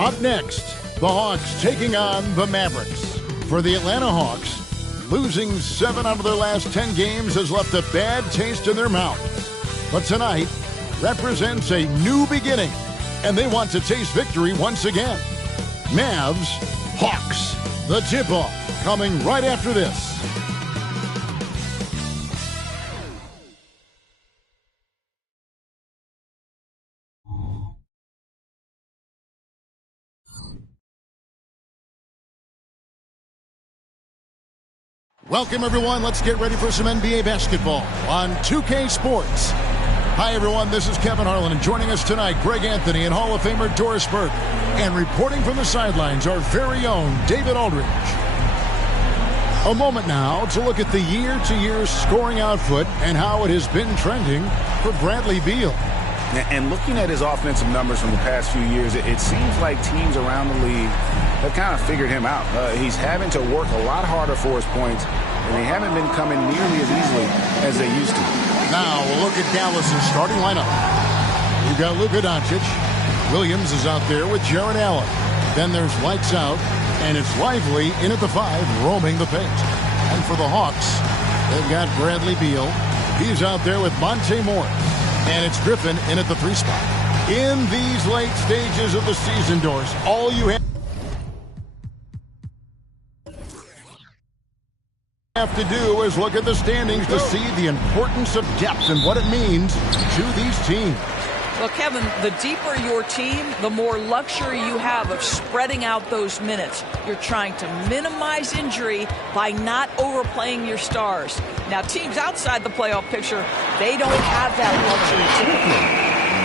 Up next, the Hawks taking on the Mavericks. For the Atlanta Hawks, losing 7 out of their last 10 games has left a bad taste in their mouth. But tonight represents a new beginning, and they want to taste victory once again. Mavs, Hawks, the tip-off coming right after this. Welcome, everyone. Let's get ready for some NBA basketball on 2K Sports. Hi, everyone. This is Kevin Harlan, and joining us tonight, Greg Anthony and Hall of Famer Doris Burke. And reporting from the sidelines, our very own David Aldridge. A moment now to look at the year-to-year scoring output and how it has been trending for Bradley Beal. And looking at his offensive numbers from the past few years, it seems like teams around the league have kind of figured him out. He's having to work a lot harder for his points, and they haven't been coming nearly as easily as they used to. Now we'll look at Dallas's starting lineup. You've got Luka Doncic. Williams is out there with Jarrett Allen. Then there's lights out, and it's Lively in at the 5, roaming the paint. And for the Hawks, they've got Bradley Beal. He's out there with Monte Morris. And it's Griffin in at the 3 spot. In these late stages of the season, Doris, all you have to do is look at the standings to see the importance of depth and what it means to these teams. Well, Kevin, the deeper your team, the more luxury you have of spreading out those minutes. You're trying to minimize injury by not overplaying your stars. Now, teams outside the playoff picture, they don't have that luxury typically.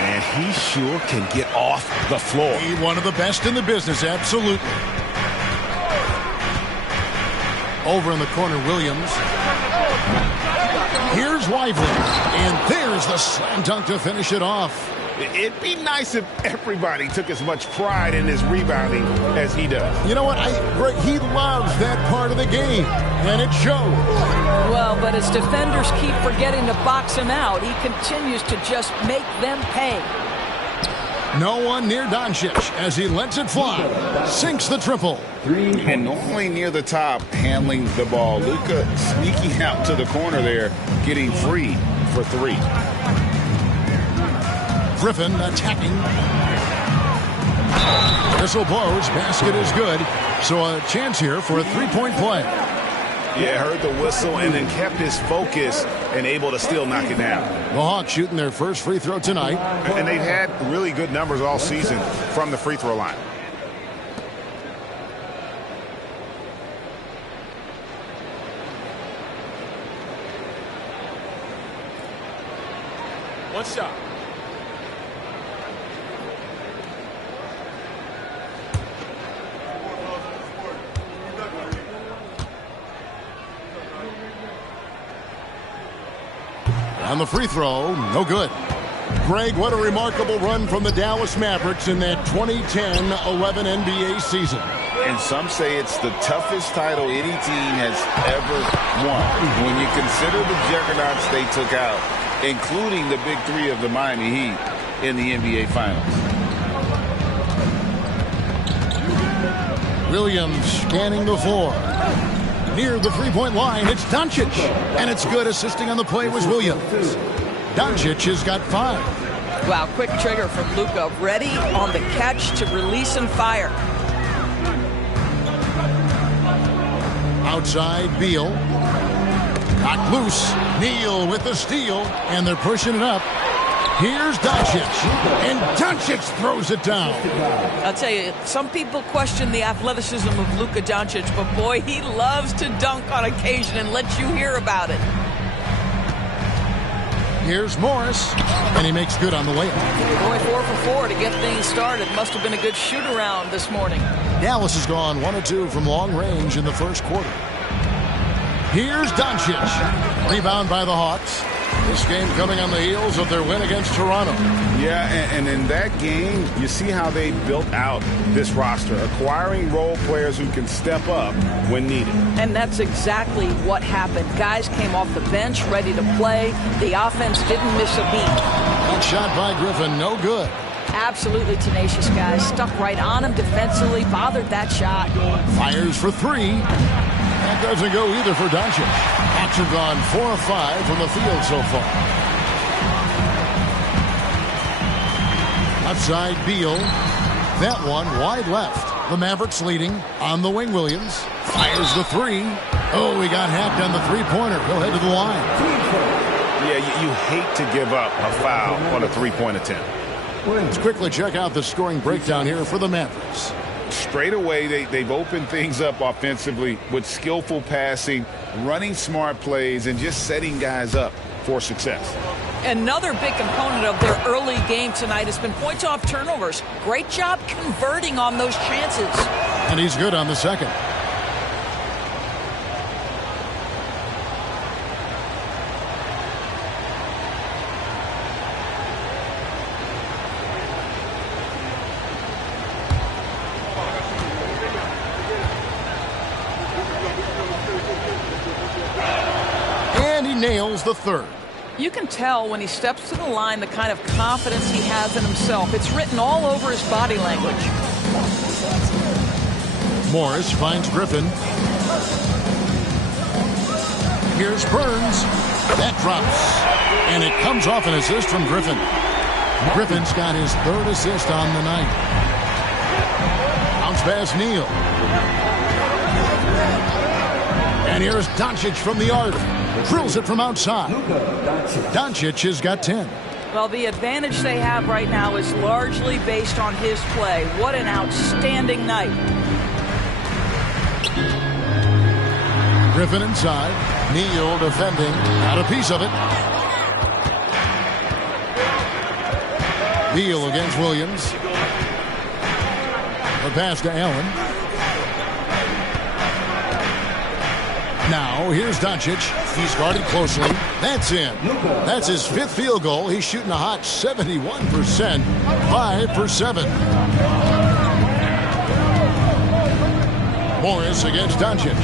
Man, he sure can get off the floor. He's one of the best in the business, absolutely. Over in the corner, Williams. Here's Lively, and there's the slam dunk to finish it off. It'd be nice if everybody took as much pride in his rebounding as he does. You know what? He loves that part of the game, and it shows. Well, but as defenders keep forgetting to box him out, he continues to just make them pay. No one near Doncic as he lets it fly. Sinks the triple. And normally near the top, handling the ball. Luka sneaking out to the corner there, getting free for 3. Griffin attacking. Whistle blows. Basket is good. So a chance here for a 3-point play. Yeah, heard the whistle and then kept his focus and able to still knock it down. The Hawks shooting their first free throw tonight. And they've had really good numbers all season from the free throw line. One shot. On the free throw, no good. Greg, what a remarkable run from the Dallas Mavericks in that 2010-11 NBA season. And some say it's the toughest title any team has ever won. When you consider the juggernauts they took out, including the big 3 of the Miami Heat in the NBA Finals. Williams scanning the floor. Near the 3-point line, it's Doncic. And it's good. Assisting on the play was Williams. Doncic has got 5. Wow, quick trigger from Luka. Ready on the catch to release and fire. Outside, Beal. Knocked loose. Neal with the steal. And they're pushing it up. Here's Doncic, and Doncic throws it down. I'll tell you, some people question the athleticism of Luka Doncic, but boy, he loves to dunk on occasion and let you hear about it. Here's Morris, and he makes good on the layup. Going 4 for 4 to get things started. Must have been a good shoot-around this morning. Dallas has gone 1 of 2 from long range in the first quarter. Here's Doncic. Rebound by the Hawks. This game coming on the heels of their win against Toronto. Yeah, and in that game, you see how they built out this roster, acquiring role players who can step up when needed. And that's exactly what happened. Guys came off the bench ready to play. The offense didn't miss a beat. Good shot by Griffin, no good. Absolutely tenacious guys. Stuck right on him defensively, bothered that shot. Fires for three. That doesn't go either for Doncic. Hawks have gone 4 of 5 from the field so far. Left side, Beal. That one wide left. The Mavericks leading on the wing. Williams fires the three. Oh, he got hacked on the three-pointer. He'll head to the line. Yeah, you hate to give up a foul on a three-point attempt. Let's quickly check out the scoring breakdown here for the Mavericks. Straight away, they've opened things up offensively with skillful passing, running smart plays, and just setting guys up for success. Another big component of their early game tonight has been points off turnovers. Great job converting on those chances. And he's good on the second. And he nails the third. You can tell when he steps to the line the kind of confidence he has in himself. It's written all over his body language. Morris finds Griffin. Here's Burns. That drops. And it comes off an assist from Griffin. Griffin's got his third assist on the night. Bounce pass Neal. And here's Doncic from the arc. Drills it from outside. Doncic has got 10. Well, the advantage they have right now is largely based on his play. What an outstanding night. Griffin inside. Neal defending. Got a piece of it. Beal against Williams. The pass to Allen. Now, here's Doncic. He's guarded closely. That's in. That's his 5th field goal. He's shooting a hot 71%. 5 for 7. Morris against Doncic.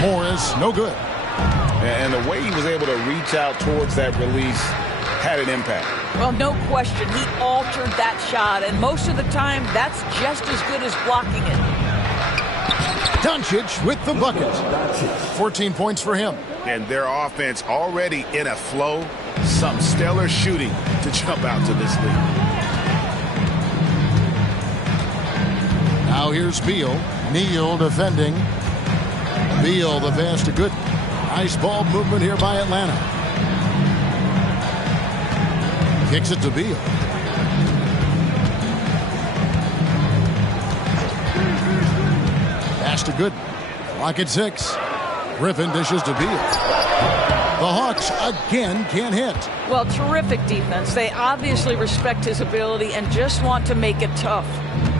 Morris, no good. And the way he was able to reach out towards that release had an impact. Well, no question. He altered that shot, and most of the time, that's just as good as blocking it. Doncic with the bucket. 14 points for him. And their offense already in a flow. Some stellar shooting to jump out to this lead. Now here's Beal. Neal defending. Beal the pass to Gooden. Nice ball movement here by Atlanta. Kicks it to Beal. Pass to Gooden. Clock at 6. Griffin dishes to Beal. The Hawks again can't hit. Well, terrific defense. They obviously respect his ability and just want to make it tough.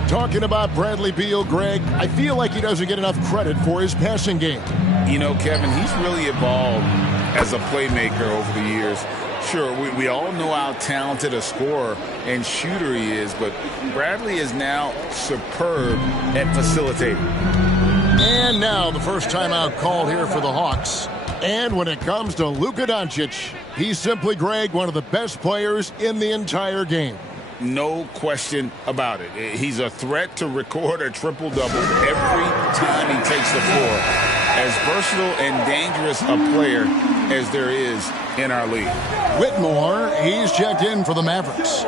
Talking about Bradley Beal, Greg, I feel like he doesn't get enough credit for his passing game. You know, Kevin, he's really evolved as a playmaker over the years. Sure, we all know how talented a scorer and shooter he is, but Bradley is now superb at facilitating. And now the first timeout call here for the Hawks. And when it comes to Luka Doncic, he's simply, Greg, one of the best players in the entire game. No question about it. He's a threat to record a triple-double every time he takes the floor. As versatile and dangerous a player as there is in our league. Whitmore, he's checked in for the Mavericks.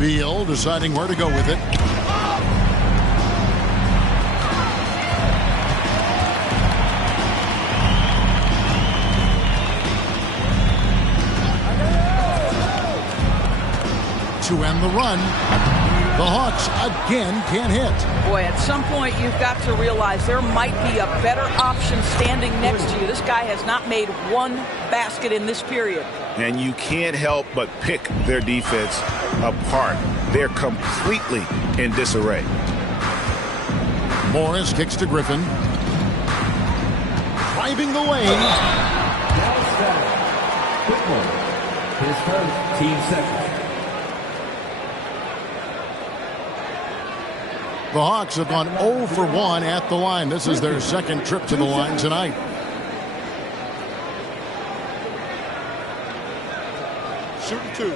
Beal deciding where to go with it. To end the run. The Hawks again can't hit. Boy, at some point you've got to realize there might be a better option standing next to you. This guy has not made one basket in this period. And you can't help but pick their defense apart. They're completely in disarray. Morris kicks to Griffin. Driving the lane. His first team second. The Hawks have gone 0 for 1 at the line. This is their second trip to the line tonight. Shooting 2.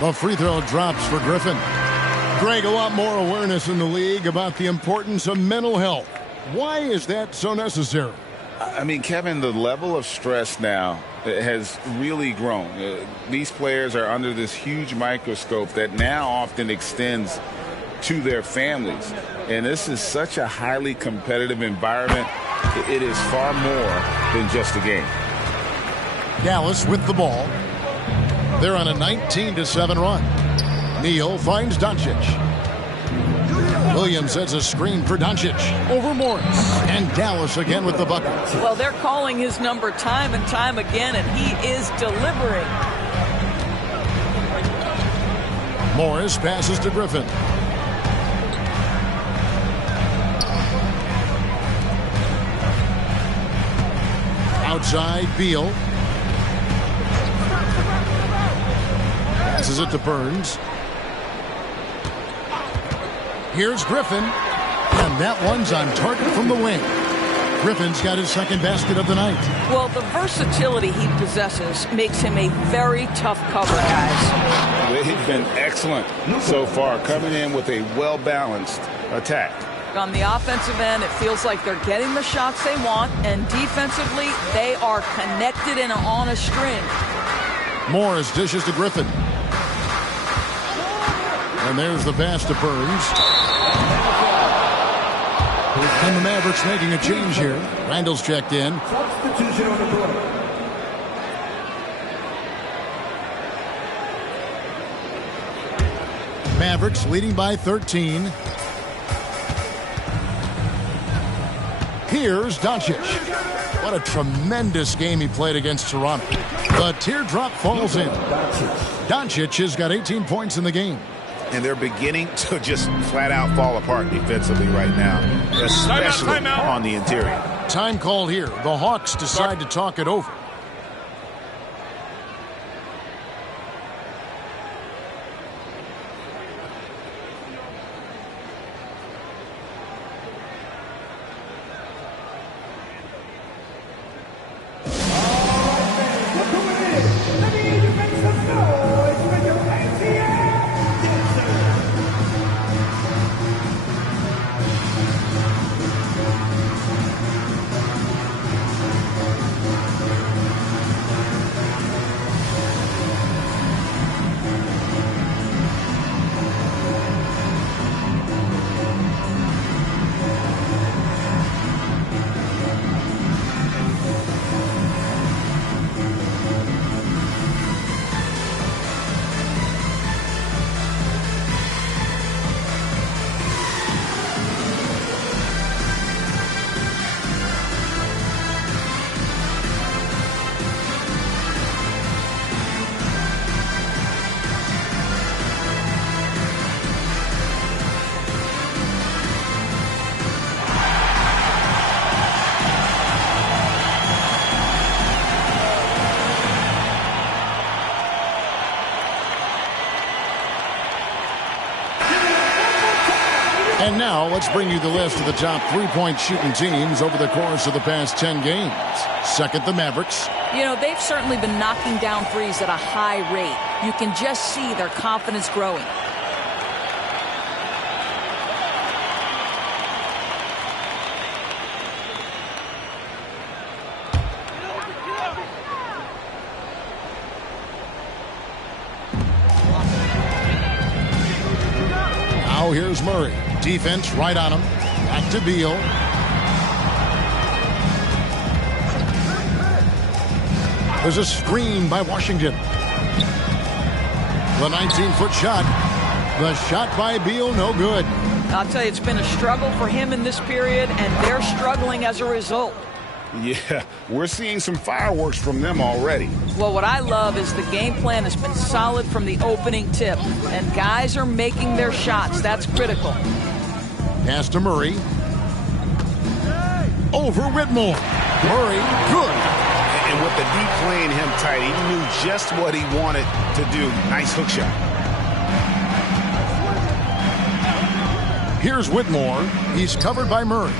The free throw drops for Griffin. Greg, a lot more awareness in the league about the importance of mental health. Why is that so necessary? I mean, Kevin, the level of stress now has really grown. These players are under this huge microscope that now often extends to their families. And this is such a highly competitive environment. It is far more than just a game. Dallas with the ball. They're on a 19-7 run. Neal finds Doncic. Williams has a screen for Doncic over Morris. And Dallas again with the bucket. Well, they're calling his number time and time again, and he is delivering. Morris passes to Griffin. Outside, Beal. Passes it to Burns. Here's Griffin. And that one's on target from the wing. Griffin's got his second basket of the night. Well, the versatility he possesses makes him a very tough cover, guys. They've been excellent so far, coming in with a well-balanced attack. On the offensive end, it feels like they're getting the shots they want, and defensively, they are connected and on a string. Morris dishes to Griffin. And there's the pass to Burns. And the Mavericks making a change here. Randall's checked in. Substitution on the court. Mavericks leading by 13. Here's Doncic. What a tremendous game he played against Toronto. The teardrop falls in. Doncic has got 18 points in the game. And they're beginning to just flat out fall apart defensively right now, especially on the interior. Time called here. The Hawks decide to talk it over. And now let's bring you the list of the top three-point shooting teams over the course of the past 10 games. Second, the Mavericks. You know, they've certainly been knocking down threes at a high rate. You can just see their confidence growing. Now here's Murray. Defense right on him. Back to Beal. There's a screen by Washington. The 19-foot shot. The shot by Beal, no good. I'll tell you, it's been a struggle for him in this period, and they're struggling as a result. Yeah, we're seeing some fireworks from them already. Well, what I love is the game plan has been solid from the opening tip, and guys are making their shots. That's critical. Pass to Murray. Over Whitmore. Murray, good. And with the D playing him tight, he knew just what he wanted to do. Nice hook shot. Here's Whitmore. He's covered by Murray.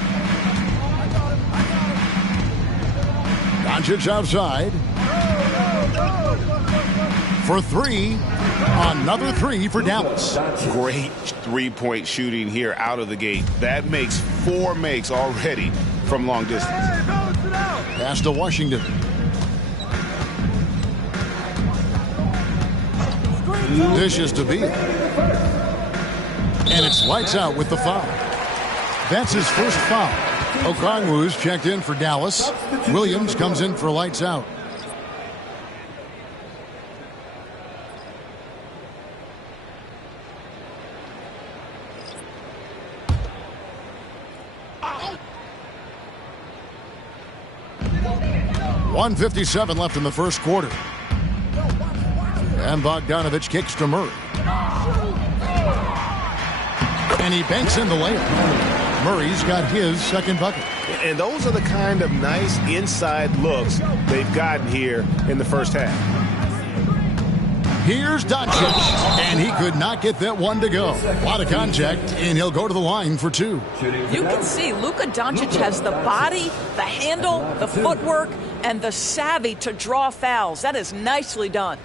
Doncic outside. For three. Another three for Dallas. Great three-point shooting here out of the gate. That makes 4 makes already from long distance. Pass to Washington. Dishes to Beal. And it's lights out with the foul. That's his first foul. Okongwu's checked in for Dallas. Williams comes in for lights out. .157 left in the first quarter. And Bogdanovich kicks to Murray. And he banks in the layup. Murray's got his second bucket. And those are the kind of nice inside looks they've gotten here in the first half. Here's Doncic, and he could not get that one to go. A lot of contact, and he'll go to the line for 2. You can see Luka Doncic has the body, the handle, the footwork, and the savvy to draw fouls. That is nicely done.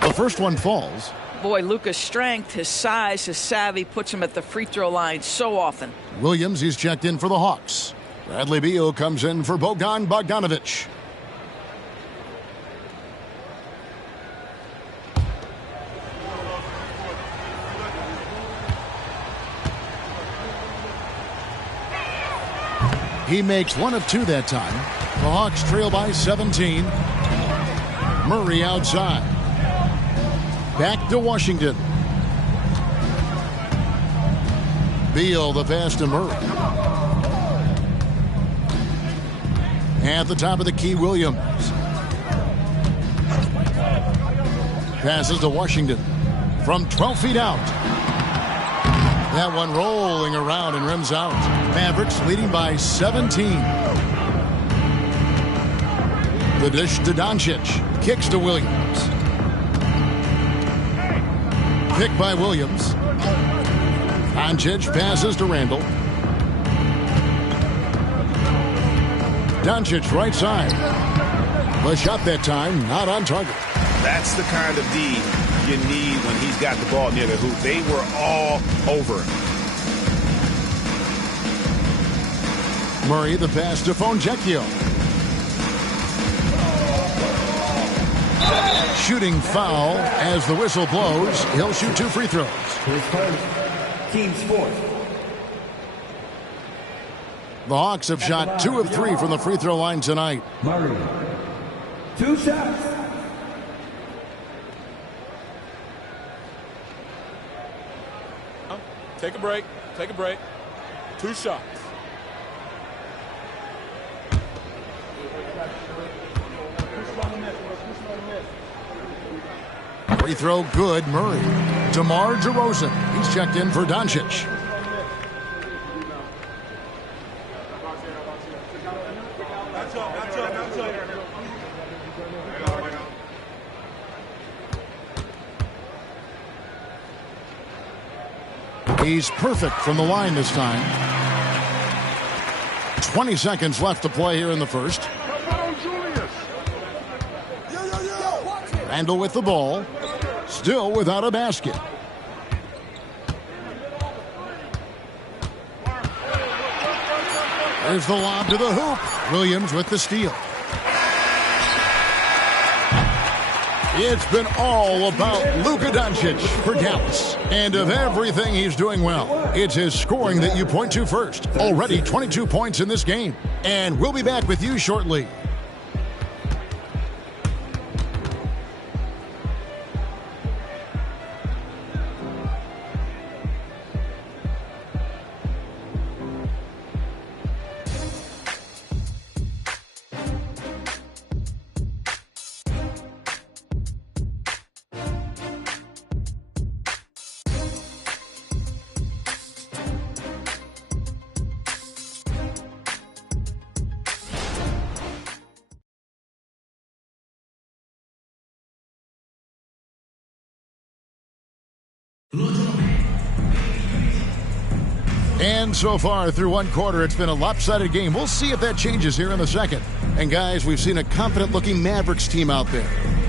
The first one falls. Boy, Luka's strength, his size, his savvy puts him at the free throw line so often. Williams, he's checked in for the Hawks. Bradley Beal comes in for Bogdanovich. He makes 1 of 2 that time. The Hawks trail by 17. Murray outside. Back to Washington. Beal, the pass to Murray. At the top of the key, Williams. Passes to Washington. From 12 feet out. That one rolling around and rims out. Mavericks leading by 17. The dish to Doncic. Kicks to Williams. Pick by Williams. Doncic passes to Randall. Doncic right side. The shot that time not on target. That's the kind of D you need when he's got the ball near the hoop. They were all over him. Murray the pass to Fonjecchio. Shooting foul as the whistle blows. He'll shoot 2 free throws. Team sport. The Hawks have shot 2 of 3 from the free throw line tonight. Murray. 2 shots. Take a break. Take a break. 2 shots. Free throw good, Murray. DeMar DeRozan. He's checked in for Doncic. He's perfect from the line this time. 20 seconds left to play here in the first. Randall with the ball. Still without a basket. There's the lob to the hoop. Williams with the steal. It's been all about Luka Doncic for Dallas. And of everything he's doing well, it's his scoring that you point to first. Already 22 points in this game. And we'll be back with you shortly. And so far through one quarter, it's been a lopsided game. We'll see if that changes here in the second. And guys, we've seen a confident-looking Mavericks team out there.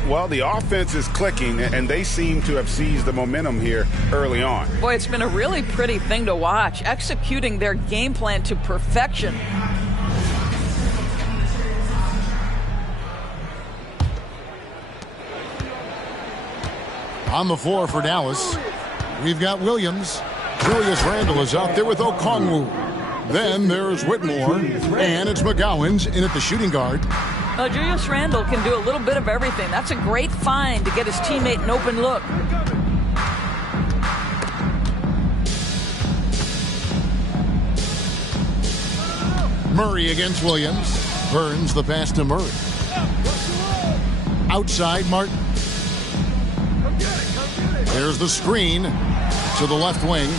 Well, the offense is clicking, and they seem to have seized the momentum here early on. Boy, it's been a really pretty thing to watch, executing their game plan to perfection. On the floor for Dallas, we've got Williams. Julius Randle is out there with Okongwu. Then there's Whitmore, and it's McGowan's in at the shooting guard. Julius Randle can do a little bit of everything. That's a great find to get his teammate an open look. Murray against Williams. Burns the pass to Murray. Outside, Martin. There's the screen to the left wing.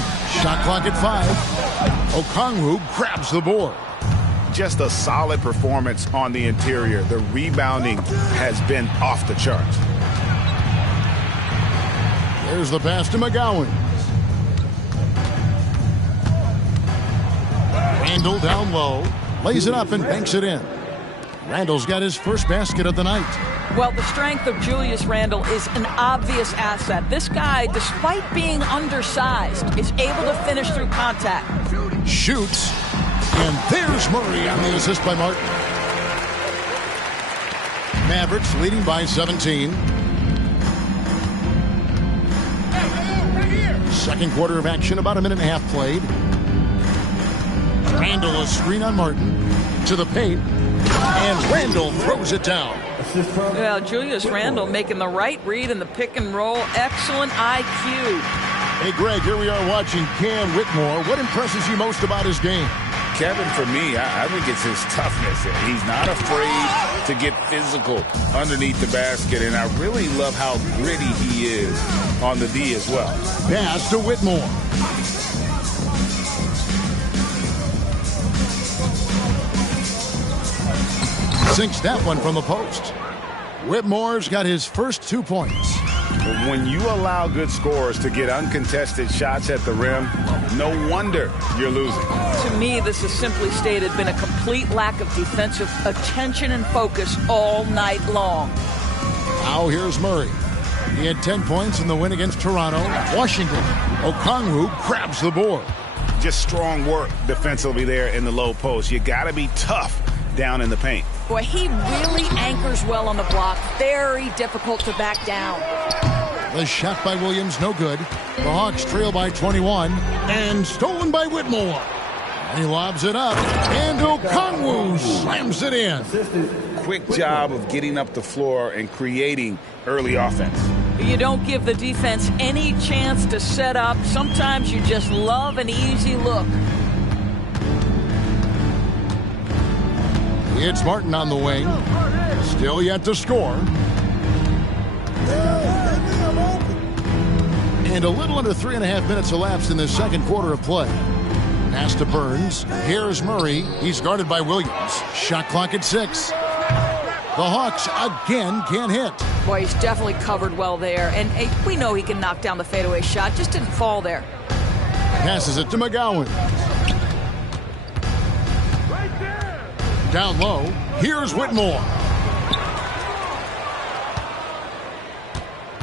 Shot clock at 5. Okongwu grabs the board. Just a solid performance on the interior. The rebounding has been off the charts. There's the pass to McGowan. Randle down low. Lays it up and banks it in. Randle's got his first basket of the night. Well, the strength of Julius Randle is an obvious asset. This guy, despite being undersized, is able to finish through contact. Shoots. And there's Murray on the assist by Martin. Mavericks leading by 17. Second quarter of action, about a minute and a half played. Randle a screen on Martin. To the paint. And Randle throws it down. Well, Julius Randle making the right read in the pick and roll. Excellent IQ. Hey, Greg, here we are watching Cam Whitmore. What impresses you most about his game? Kevin, for me, I think it's his toughness. He's not afraid to get physical underneath the basket, and I really love how gritty he is on the D as well. Pass to Whitmore. Sinks that one from the post. Whitmore's got his first 2 points. When you allow good scorers to get uncontested shots at the rim, no wonder you're losing. To me, this has simply stated been a complete lack of defensive attention and focus all night long. Now here's Murray. He had 10 points in the win against Toronto. Washington. Okongwu grabs the board. Just strong work defensively there in the low post. You got to be tough down in the paint. Boy, he really anchors well on the block. Very difficult to back down. The shot by Williams, no good. The Hawks trail by 21. And stolen by Whitmore. And he lobs it up. And Okongwu slams it in. Quick job of getting up the floor and creating early offense. You don't give the defense any chance to set up. Sometimes you just love an easy look. It's Martin on the wing. Still yet to score. And a little under 3.5 minutes elapsed in the second quarter of play. Pass to Burns. Here's Murray. He's guarded by Williams. Shot clock at 6. The Hawks again can't hit. Boy, he's definitely covered well there. And we know he can knock down the fadeaway shot. Just didn't fall there. Passes it to McGowan. Down low. Here's Whitmore.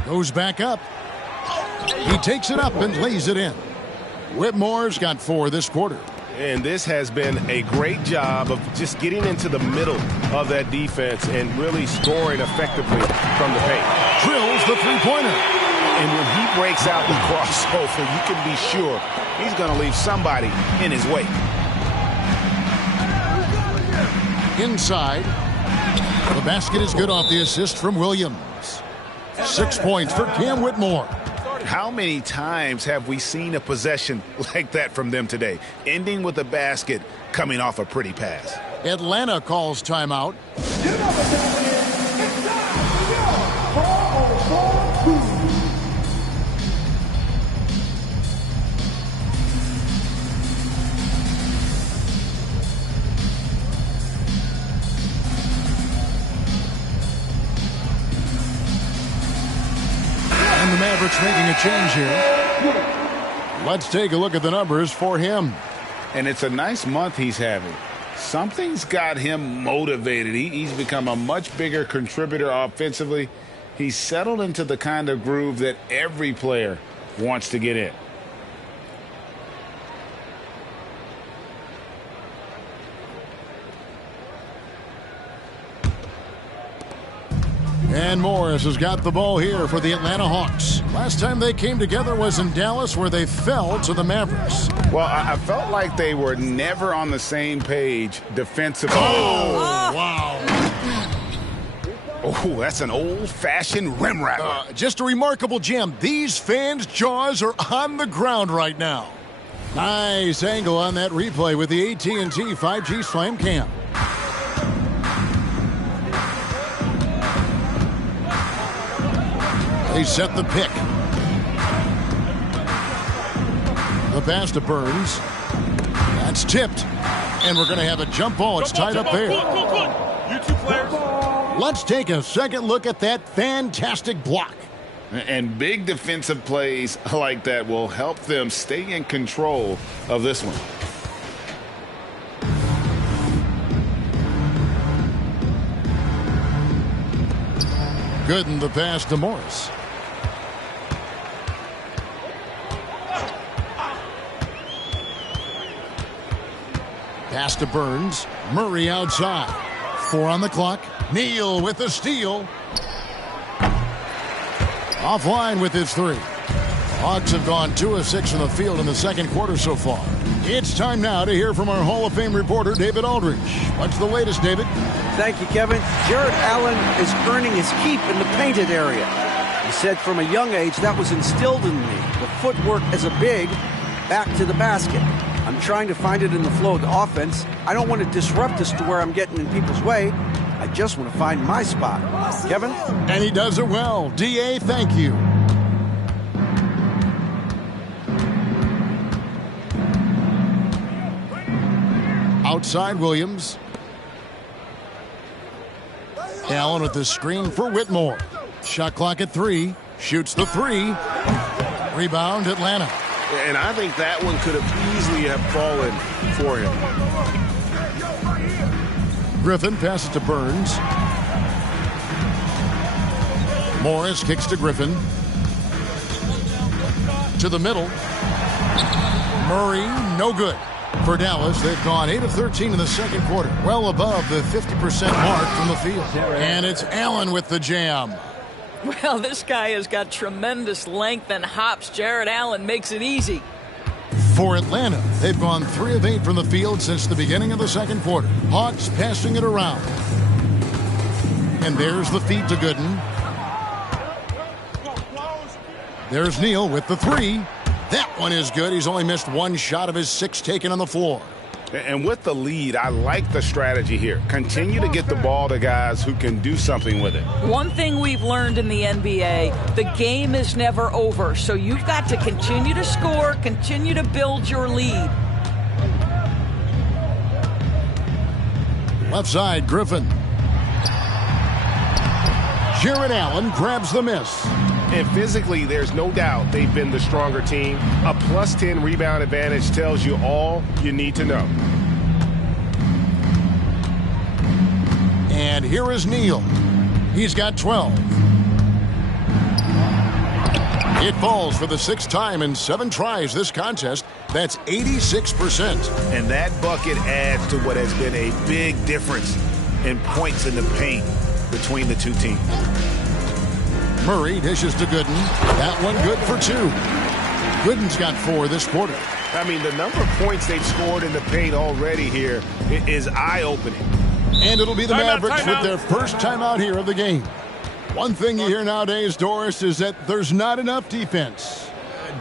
Goes back up. He takes it up and lays it in. Whitmore's got 4 this quarter. And this has been a great job of just getting into the middle of that defense and really scoring effectively from the paint. Drills the three-pointer. And when he breaks out the crossover, you can be sure he's going to leave somebody in his way. Inside. The basket is good off the assist from Williams. 6 points for Cam Whitmore. How many times have we seen a possession like that from them today, ending with a basket coming off a pretty pass? Atlanta calls timeout. And the Mavericks making a change here. Let's take a look at the numbers for him. And it's a nice month he's having. Something's got him motivated. He's become a much bigger contributor offensively. He's settled into the kind of groove that every player wants to get in. And Morris has got the ball here for the Atlanta Hawks. Last time they came together was in Dallas, where they fell to the Mavericks. Well, I felt like they were never on the same page defensively. Oh, wow. Oh, that's an old-fashioned rim wrapper. Just a remarkable jam. These fans' jaws are on the ground right now. Nice angle on that replay with the AT&T 5G Slam Cam. They set the pick. The pass to Burns. That's tipped. And we're going to have a jump ball. It's tied up there. You two players. Let's take a second look at that fantastic block. And big defensive plays like that will help them stay in control of this one. Gooden the pass to Morris. Pass to Burns. Murray outside. 4 on the clock. Neal with the steal. Offline with his 3. Hawks have gone 2 of 6 from the field in the second quarter so far. It's time now to hear from our Hall of Fame reporter, David Aldridge. What's the latest, David? Thank you, Kevin. Jarrett Allen is earning his keep in the painted area. He said from a young age that was instilled in me. The footwork as a big, back to the basket. I'm trying to find it in the flow of the offense. I don't want to disrupt this to where I'm getting in people's way. I just want to find my spot. Kevin? And he does it well. D.A., thank you. Outside Williams. Allen with the screen for Whitmore. Shot clock at 3. Shoots the 3. Rebound Atlanta. And I think that one could have easily have fallen for him. Griffin passes to Burns. Morris kicks to Griffin. To the middle. Murray, no good. For Dallas, they've gone 8 of 13 in the second quarter. Well above the 50% mark from the field. And it's Allen with the jam. Well, this guy has got tremendous length and hops. Jarrett Allen makes it easy. For Atlanta, they've gone 3 of 8 from the field since the beginning of the second quarter. Hawks passing it around. And there's the feed to Gooden. There's Neal with the 3. That one is good. He's only missed 1 shot of his 6 taken on the floor. And with the lead, I like the strategy here. Continue to get the ball to guys who can do something with it. One thing we've learned in the NBA, the game is never over. So you've got to continue to score, continue to build your lead. Left side, Griffin. Jarrett Allen grabs the miss. And physically, there's no doubt they've been the stronger team. A plus 10 rebound advantage tells you all you need to know. And here is Neal. He's got 12. It falls for the 6th time in 7 tries this contest. That's 86%. And that bucket adds to what has been a big difference in points in the paint between the two teams. Murray dishes to Gooden. That one good for 2. Gooden's got 4 this quarter. I mean, the number of points they've scored in the paint already here is eye-opening. And it'll be the Mavericks with their first timeout here of the game. One thing you hear nowadays, Doris, is that there's not enough defense.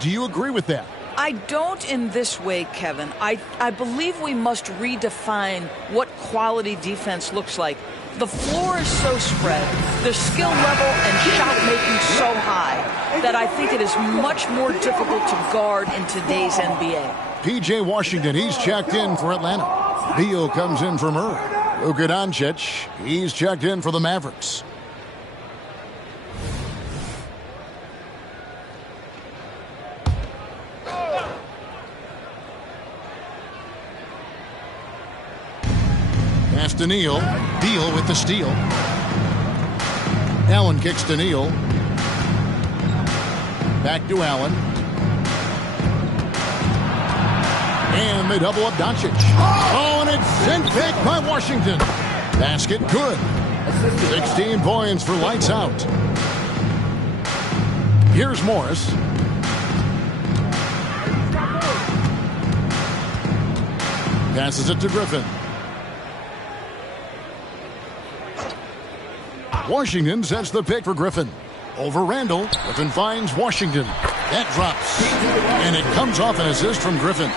Do you agree with that? I don't in this way, Kevin. I believe we must redefine what quality defense looks like. The floor is so spread, the skill level and shot making so high that I think it is much more difficult to guard in today's NBA. P.J. Washington, he's checked in for Atlanta. Beal comes in for Murray. Luka Doncic, he's checked in for the Mavericks. to Neal. Beal with the steal. Allen kicks to Neal. Back to Allen. And they double up Doncic. Oh, and it's sent back by Washington. Basket good. 16 points for lights out. Here's Morris. Passes it to Griffin. Washington sets the pick for Griffin. Over Randall. Griffin finds Washington. That drops. And it comes off an assist from Griffin.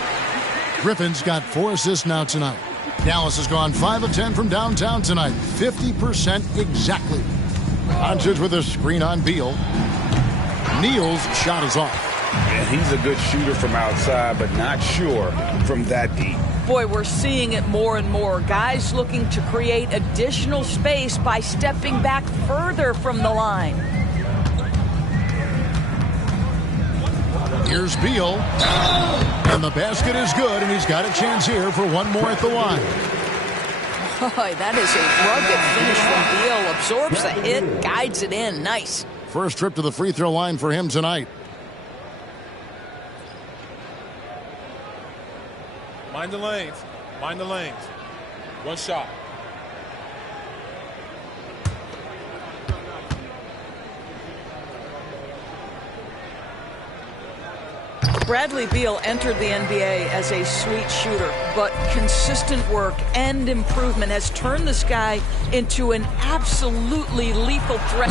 Griffin's got 4 assists now tonight. Dallas has gone 5 of 10 from downtown tonight. 50% exactly. Doncic with a screen on Beal. Neal's shot is off. And he's a good shooter from outside, but not sure from that deep. Boy, we're seeing it more and more. Guys looking to create additional space by stepping back further from the line. Here's Beal. And the basket is good, and he's got a chance here for one more at the line. Boy, that is a rugged finish from Beal. Absorbs the hit, guides it in. Nice. First trip to the free throw line for him tonight. Mind the lanes. Mind the lanes. One shot. Bradley Beal entered the NBA as a sweet shooter, but consistent work and improvement has turned this guy into an absolutely lethal threat.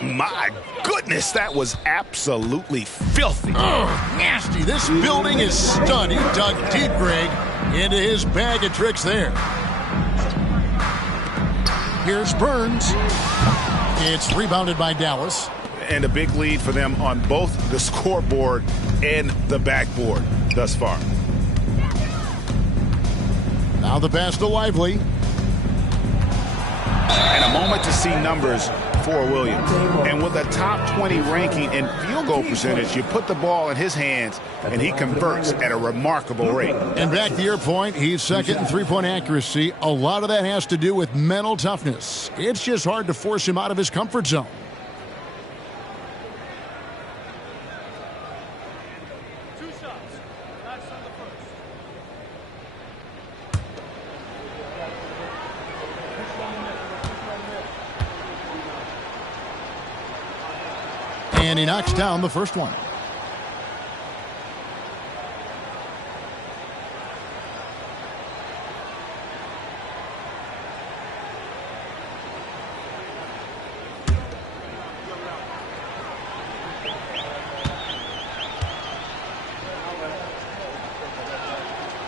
My goodness, that was absolutely filthy. Nasty. This building is stunned. He dug deep, Greg, into his bag of tricks there. Here's Burns. It's rebounded by Dallas. And a big lead for them on both the scoreboard and the backboard thus far. Now the pass to Lively. And a moment to see numbers for Williams. And with a top 20 ranking in field goal percentage, you put the ball in his hands, and he converts at a remarkable rate. And back to your point, he's second in three-point accuracy. A lot of that has to do with mental toughness. It's just hard to force him out of his comfort zone. And he knocks down the first one.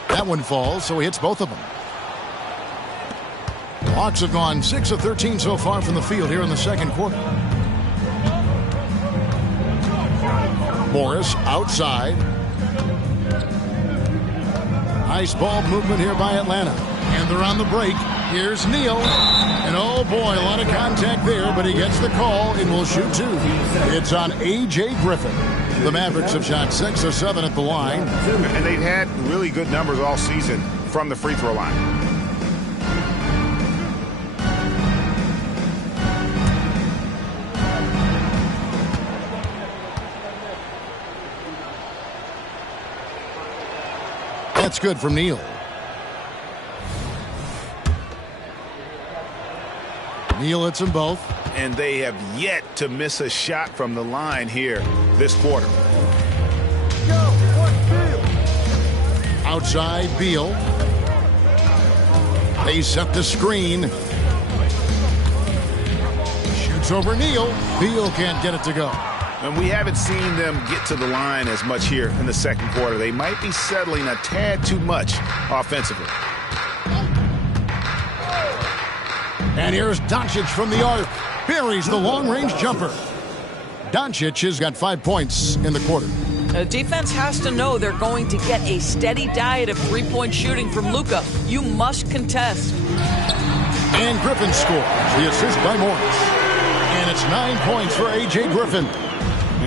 That one falls, so he hits both of them. The Hawks have gone 6 of 13 so far from the field here in the second quarter. Morris outside. Nice ball movement here by Atlanta. And they're on the break. Here's Neal. And oh boy, a lot of contact there, but he gets the call and will shoot 2. It's on A.J. Griffin. The Mavericks have shot 6 of 7 at the line. And they've had really good numbers all season from the free throw line. That's good from Neal. Neal hits them both. And they have yet to miss a shot from the line here this quarter. Outside, Beal. They set the screen. Shoots over Neal. Beal can't get it to go. And we haven't seen them get to the line as much here in the second quarter. They might be settling a tad too much offensively. And here's Doncic from the arc. Buries the long-range jumper. Doncic has got 5 points in the quarter. The defense has to know they're going to get a steady diet of three-point shooting from Luka. You must contest. And Griffin scores the assist by Morris. And it's 9 points for A.J. Griffin.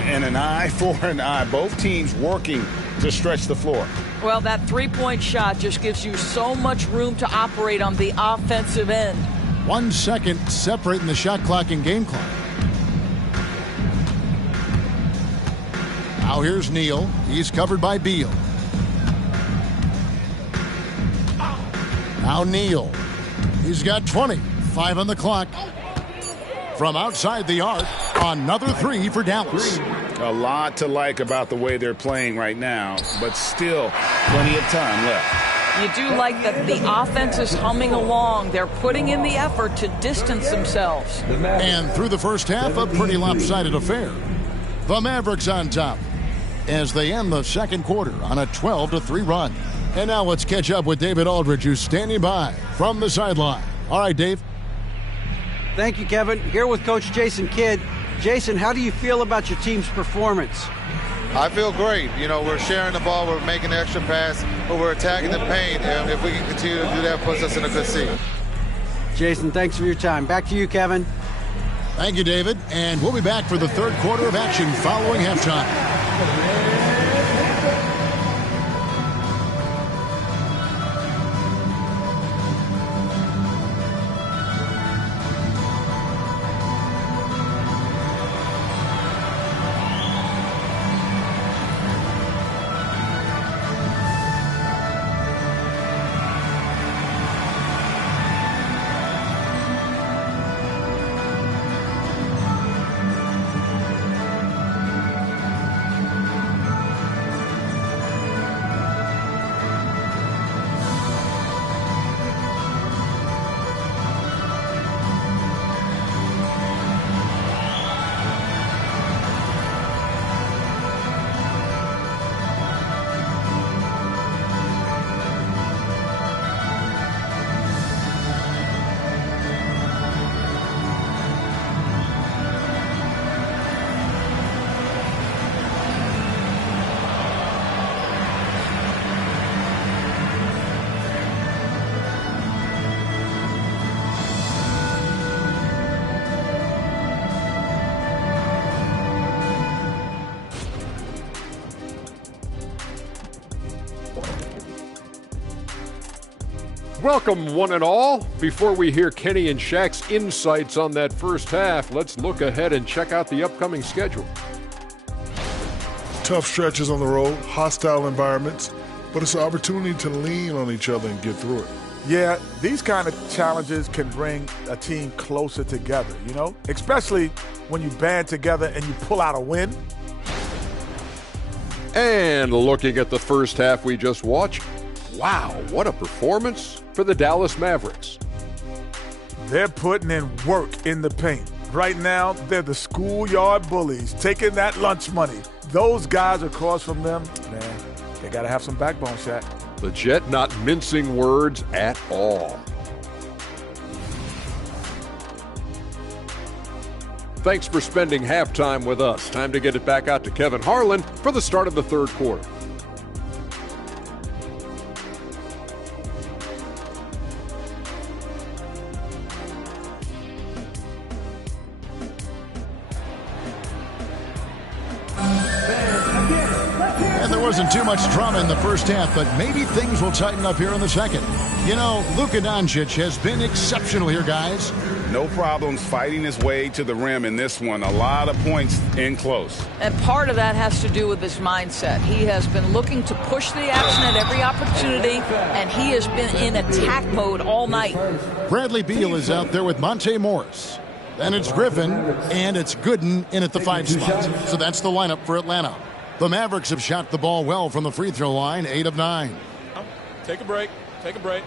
And an eye for an eye. Both teams working to stretch the floor. Well, that three-point shot just gives you so much room to operate on the offensive end. 1 second separating the shot clock and game clock. Now here's Neal. He's covered by Beal. Now Neal. He's got 20. 5 on the clock. From outside the arc, another three for Dallas. A lot to like about the way they're playing right now, but still plenty of time left. You do like that the offense is humming along. They're putting in the effort to distance themselves. And through the first half, a pretty lopsided affair. The Mavericks on top as they end the second quarter on a 12-3 run. And now let's catch up with David Aldridge, who's standing by from the sideline. All right, Dave. Thank you, Kevin. Here with Coach Jason Kidd. Jason, how do you feel about your team's performance? I feel great. You know, we're sharing the ball, we're making the extra pass, but we're attacking the paint, and if we can continue to do that, puts us in a good seat. Jason, thanks for your time. Back to you, Kevin. Thank you, David. And we'll be back for the third quarter of action following halftime. Welcome, one and all. Before we hear Kenny and Shaq's insights on that first half, let's look ahead and check out the upcoming schedule. Tough stretches on the road, hostile environments, but it's an opportunity to lean on each other and get through it. Yeah, these kind of challenges can bring a team closer together, you know, especially when you band together and you pull out a win. And looking at the first half we just watched, wow, what a performance for the Dallas Mavericks. They're putting in work in the paint. Right now, they're the schoolyard bullies, taking that lunch money. Those guys across from them, man, they got to have some backbone, Shaq. The Jet not mincing words at all. Thanks for spending halftime with us. Time to get it back out to Kevin Harlan for the start of the third quarter. Wasn't too much drama in the first half, but maybe things will tighten up here in the second. You know, Luka Doncic has been exceptional here, guys. No problems fighting his way to the rim in this one. A lot of points in close. And part of that has to do with his mindset. He has been looking to push the action at every opportunity, and he has been in attack mode all night. Bradley Beal is out there with Monte Morris. Then it's Griffin, and it's Gooden in at the 5 spot. So that's the lineup for Atlanta. The Mavericks have shot the ball well from the free throw line, 8 of 9. Take a break. Take a break.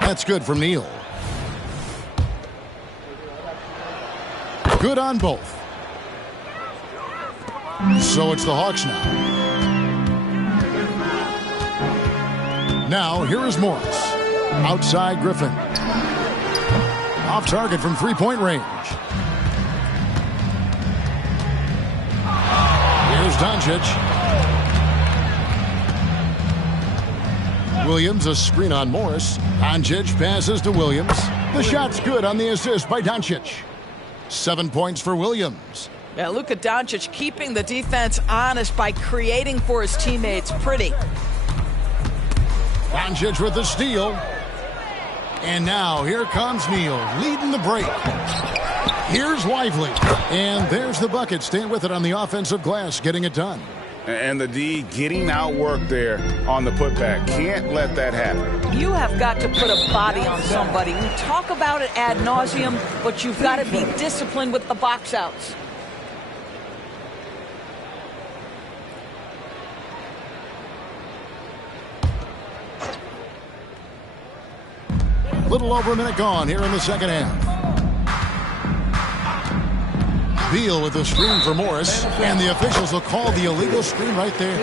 That's good from Neal. Good on both. So it's the Hawks now. Now, here is Morris. Outside Griffin. Off target from three-point range. Here's Doncic. Williams, a screen on Morris. Doncic passes to Williams. The shot's good on the assist by Doncic. 7 points for Williams. Yeah, Luka Doncic keeping the defense honest by creating for his teammates. Pretty. Doncic with the steal. And now here comes Neal leading the break. Here's Lively. And there's the bucket. Staying with it on the offensive glass, getting it done. And the D getting outworked there on the putback. Can't let that happen. You have got to put a body on somebody. We talk about it ad nauseum, but you've got to be disciplined with the box outs. Little over a minute gone here in the second half. Beal with the screen for Morris, and the officials will call the illegal screen right there.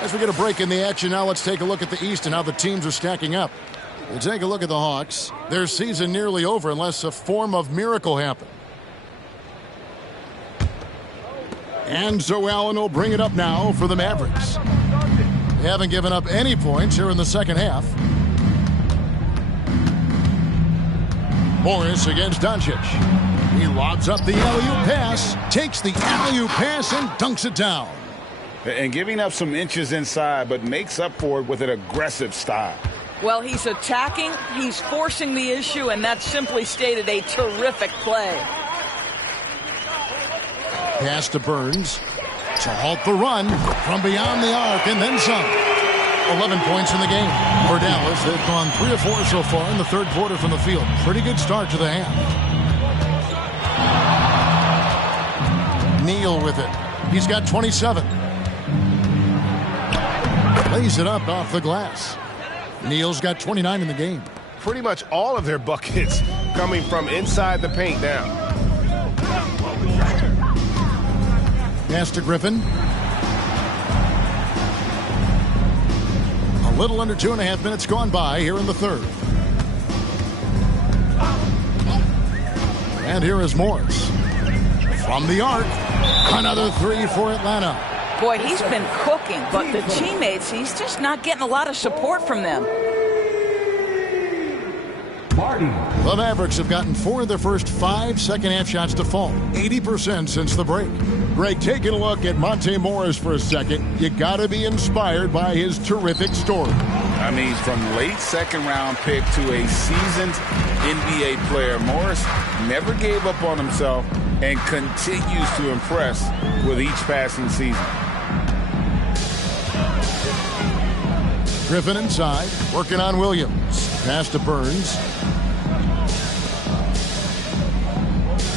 As we get a break in the action now, let's take a look at the East and how the teams are stacking up. We'll take a look at the Hawks. Their season nearly over unless a form of miracle happens. And so Allen will bring it up now for the Mavericks. They haven't given up any points here in the second half. Morris against Doncic. He lobs up the alley-oop pass, takes the alley-oop pass, and dunks it down. And giving up some inches inside, but makes up for it with an aggressive style. Well, he's attacking, he's forcing the issue, and that's simply stated a terrific play. Pass to Burns to halt the run from beyond the arc, and then some. 11 points in the game for Dallas. They've gone 3 of 4 so far in the third quarter from the field. Pretty good start to the half. Neal with it. He's got 27. Lays it up off the glass. Neal's got 29 in the game. Pretty much all of their buckets coming from inside the paint now. Pass to Griffin. A little under 2.5 minutes gone by here in the third. And here is Morris. From the arc, another three for Atlanta. Boy, he's been cooking, but the teammates, he's just not getting a lot of support from them. The Mavericks have gotten 4 of their first 5 second-half shots to fall. 80% since the break. Greg, taking a look at Monte Morris for a second. You got to be inspired by his terrific story. I mean, from late second-round pick to a seasoned NBA player, Morris never gave up on himself and continues to impress with each passing season. Griffin inside, working on Williams. Pass to Burns.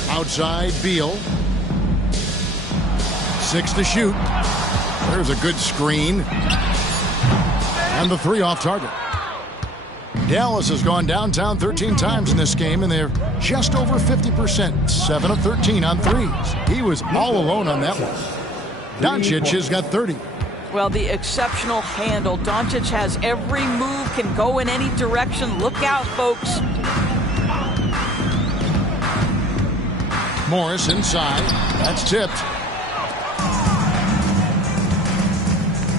Outside, Beal. 6 to shoot. There's a good screen. And the 3 off target. Dallas has gone downtown 13 times in this game, and they're just over 50%. 7 of 13 on threes. He was all alone on that one. Doncic has got 30. Well, the exceptional handle. Doncic has every move, can go in any direction. Look out, folks. Morris inside. That's tipped.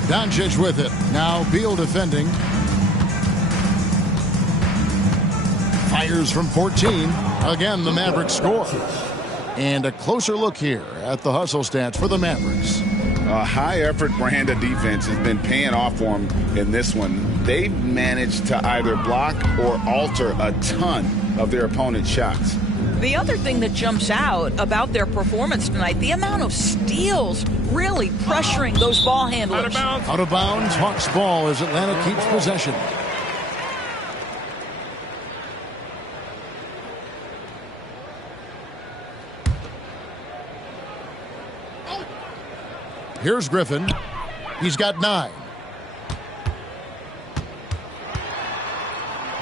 Doncic with it. Now Beal defending. Fires from 14. Again, the Mavericks score. And a closer look here at the hustle stats for the Mavericks. A high-effort brand of defense has been paying off for them in this one. They've managed to either block or alter a ton of their opponent's shots. The other thing that jumps out about their performance tonight, the amount of steals really pressuring those ball handlers. Out of bounds, Hawks ball as Atlanta keeps possession. Here's Griffin. He's got 9.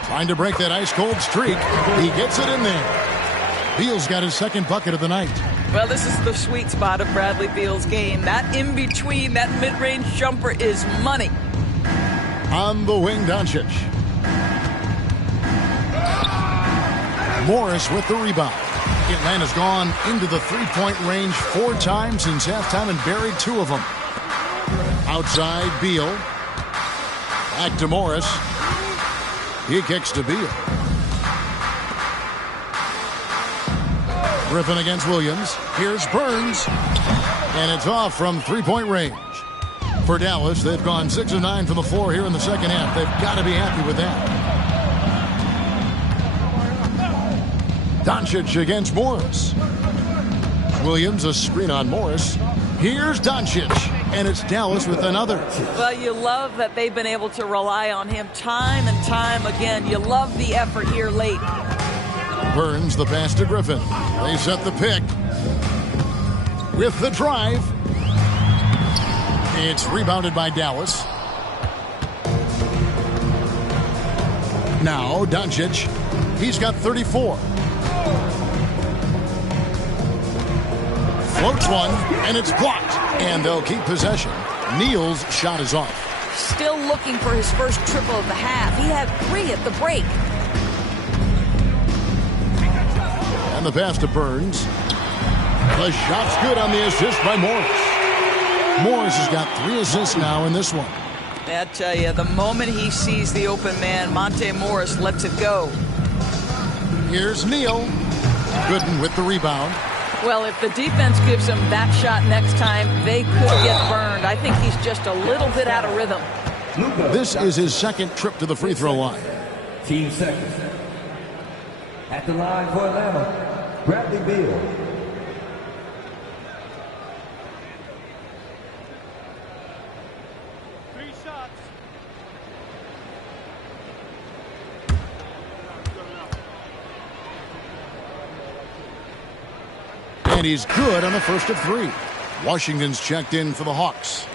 Trying to break that ice-cold streak. He gets it in there. Beal's got his second bucket of the night. Well, this is the sweet spot of Bradley Beal's game. That in-between, that mid-range jumper is money. On the wing, Doncic. Morris with the rebound. Atlanta's gone into the three-point range 4 times since halftime and buried 2 of them. Outside, Beal. Back to Morris. He kicks to Beal. Griffin against Williams. Here's Burns. And it's off from three-point range. For Dallas, they've gone 6 of 9 from the floor here in the second half. They've got to be happy with that. Doncic against Morris. Williams, a screen on Morris. Here's Doncic, and it's Dallas with another. Well, you love that they've been able to rely on him time and time again. You love the effort here late. Burns the pass to Griffin. They set the pick. With the drive. It's rebounded by Dallas. Now Doncic. He's got 34. Floats one, and it's blocked. And they'll keep possession. Neal's shot is off. Still looking for his first triple of the half. He had 3 at the break. And the pass to Burns. The shot's good on the assist by Morris. Morris has got 3 assists now in this one. I tell you, the moment he sees the open man, Monte Morris lets it go. Here's Neal. Gooden with the rebound. Well, if the defense gives him that shot next time, they could get burned. I think he's just a little bit out of rhythm. This is his second trip to the free throw line. Team seconds. At the line for Atlanta, Bradley Beal. And he's good on the first of 3. Washington's checked in for the Hawks.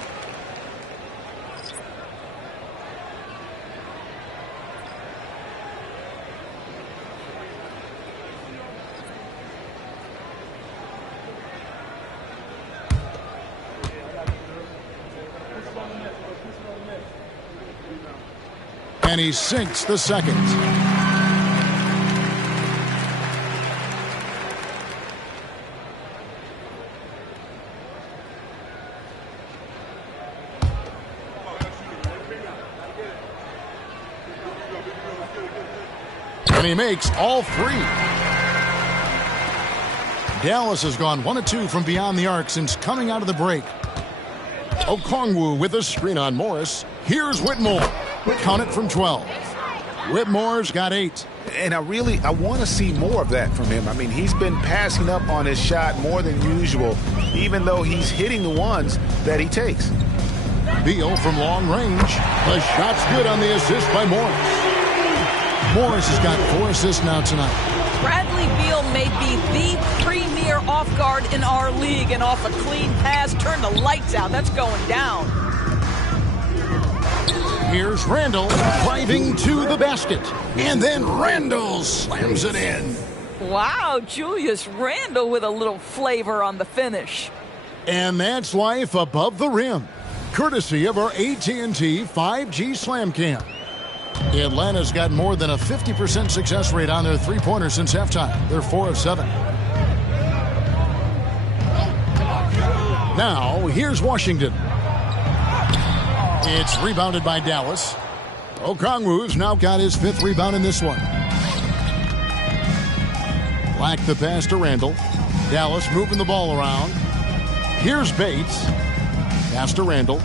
And he sinks the second. And he makes all 3. Dallas has gone 1 of 2 from beyond the arc since coming out of the break. Okongwu with a screen on Morris. Here's Whitmore. Count it from 12. Whitmore's got 8. And I want to see more of that from him. I mean, he's been passing up on his shot more than usual, even though he's hitting the ones that he takes. Beal from long range. The shot's good on the assist by Morris. Morris has got 4 assists now tonight. Bradley Beal may be the premier off guard in our league, and off a clean pass, turn the lights out. That's going down. Here's Randall driving to the basket. And then Randall slams it in. Wow, Julius Randall with a little flavor on the finish. And that's life above the rim. Courtesy of our AT&T 5G Slam Cam. Atlanta's got more than a 50% success rate on their three-pointers since halftime. They're 4 of 7. Now, here's Washington. It's rebounded by Dallas. Okongwu's now got his 5th rebound in this one. Lacked the pass to Randall. Dallas moving the ball around. Here's Bates. Pass to Randall.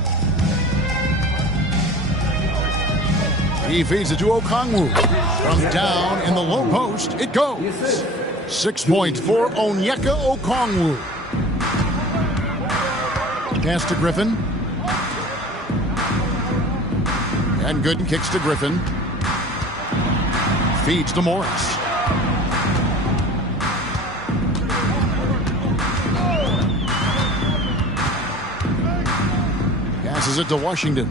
He feeds it to Okongwu. From down in the low post, it goes. 6 points for Onyeka Okongwu. Pass to Griffin. And Gooden kicks to Griffin. Feeds to Morris. Passes it to Washington.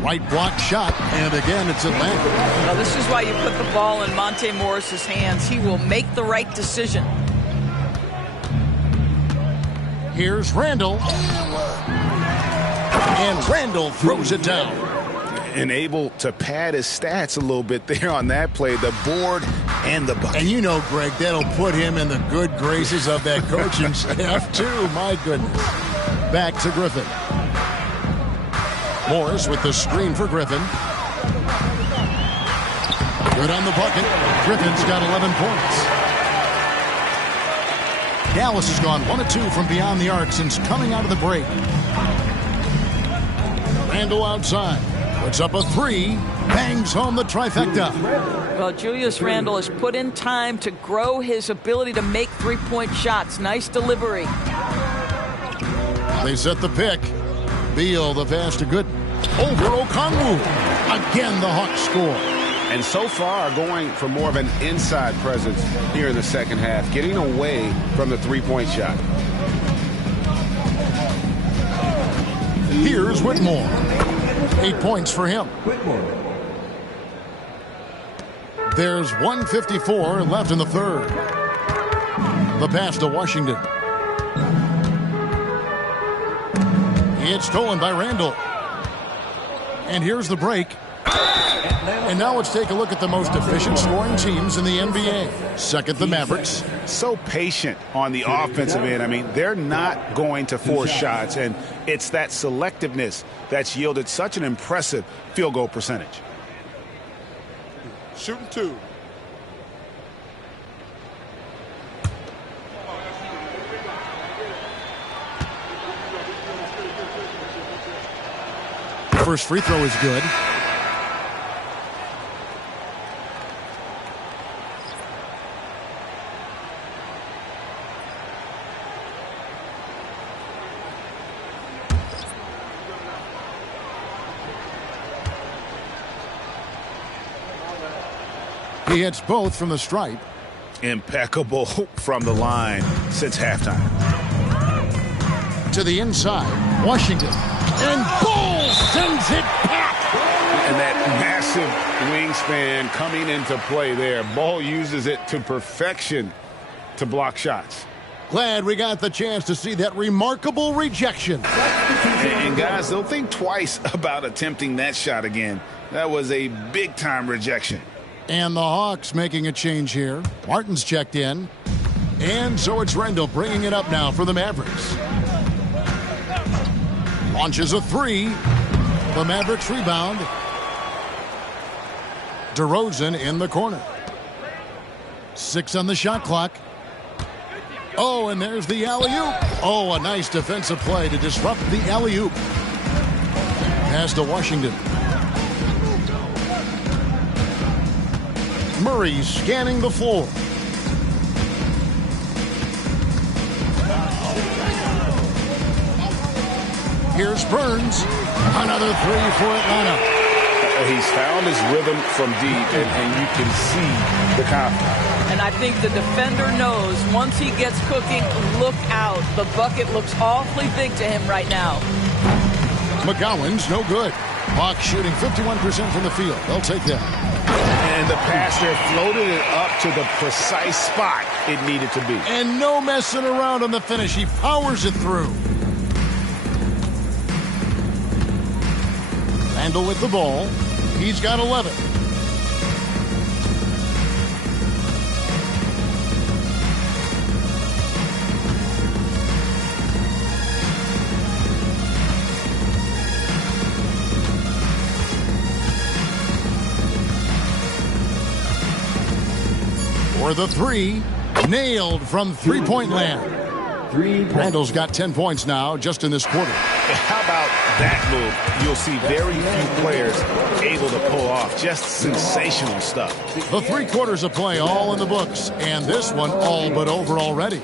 Right block shot, and again it's Atlanta. Well, this is why you put the ball in Monte Morris's hands. He will make the right decision. Here's Randall. And Randall throws it down. And able to pad his stats a little bit there on that play, the board and the bucket. And you know, Greg, that'll put him in the good graces of that coaching staff, too. My goodness. Back to Griffin. Morris with the screen for Griffin. Good on the bucket. Griffin's got 11 points. Dallas has gone 1 of 2 from beyond the arc since coming out of the break. Randle outside. Puts up a 3. Bangs home the trifecta. Well, Julius Randle has put in time to grow his ability to make three-point shots. Nice delivery. They set the pick. Beal, the pass to Good. Over Okongwu. Again, the Hawks score. And so far, going for more of an inside presence here in the second half, getting away from the three-point shot. Here's Whitmore. 8 points for him. There's 1:54 left in the third. The pass to Washington. It's stolen by Randle. And here's the break. And now let's take a look at the most efficient scoring teams in the NBA. Second, the Mavericks. So patient on the offensive end. I mean, they're not going to force shots, and it's that selectiveness that's yielded such an impressive field goal percentage. Shooting 2. First free throw is good. He hits both from the stripe. Impeccable from the line since halftime. To the inside, Washington. And Ball sends it back. And that massive wingspan coming into play there. Ball uses it to perfection to block shots. Glad we got the chance to see that remarkable rejection. And guys, they'll think twice about attempting that shot again. That was a big-time rejection. And the Hawks making a change here. Martin's checked in. And so it's Randle bringing it up now for the Mavericks. Launches a 3. The Mavericks rebound. DeRozan in the corner. 6 on the shot clock. Oh, and there's the alley-oop. Oh, a nice defensive play to disrupt the alley-oop. Pass to Washington. Murray scanning the floor. Here's Burns. Another 3 for Atlanta. He's found his rhythm from deep, and you can see the confidence. And I think the defender knows once he gets cooking, look out. The bucket looks awfully big to him right now. McGowan's no good. Hawks shooting 51% from the field. They'll take that. And the pass there floated it up to the precise spot it needed to be. And no messing around on the finish. He powers it through. Randle with the ball. He's got 11. For the 3, nailed from three-point land. Randle's got 10 points now just in this quarter. How about that move? You'll see very few players able to pull off just sensational stuff. The 3 quarters of play all in the books, and this one all but over already.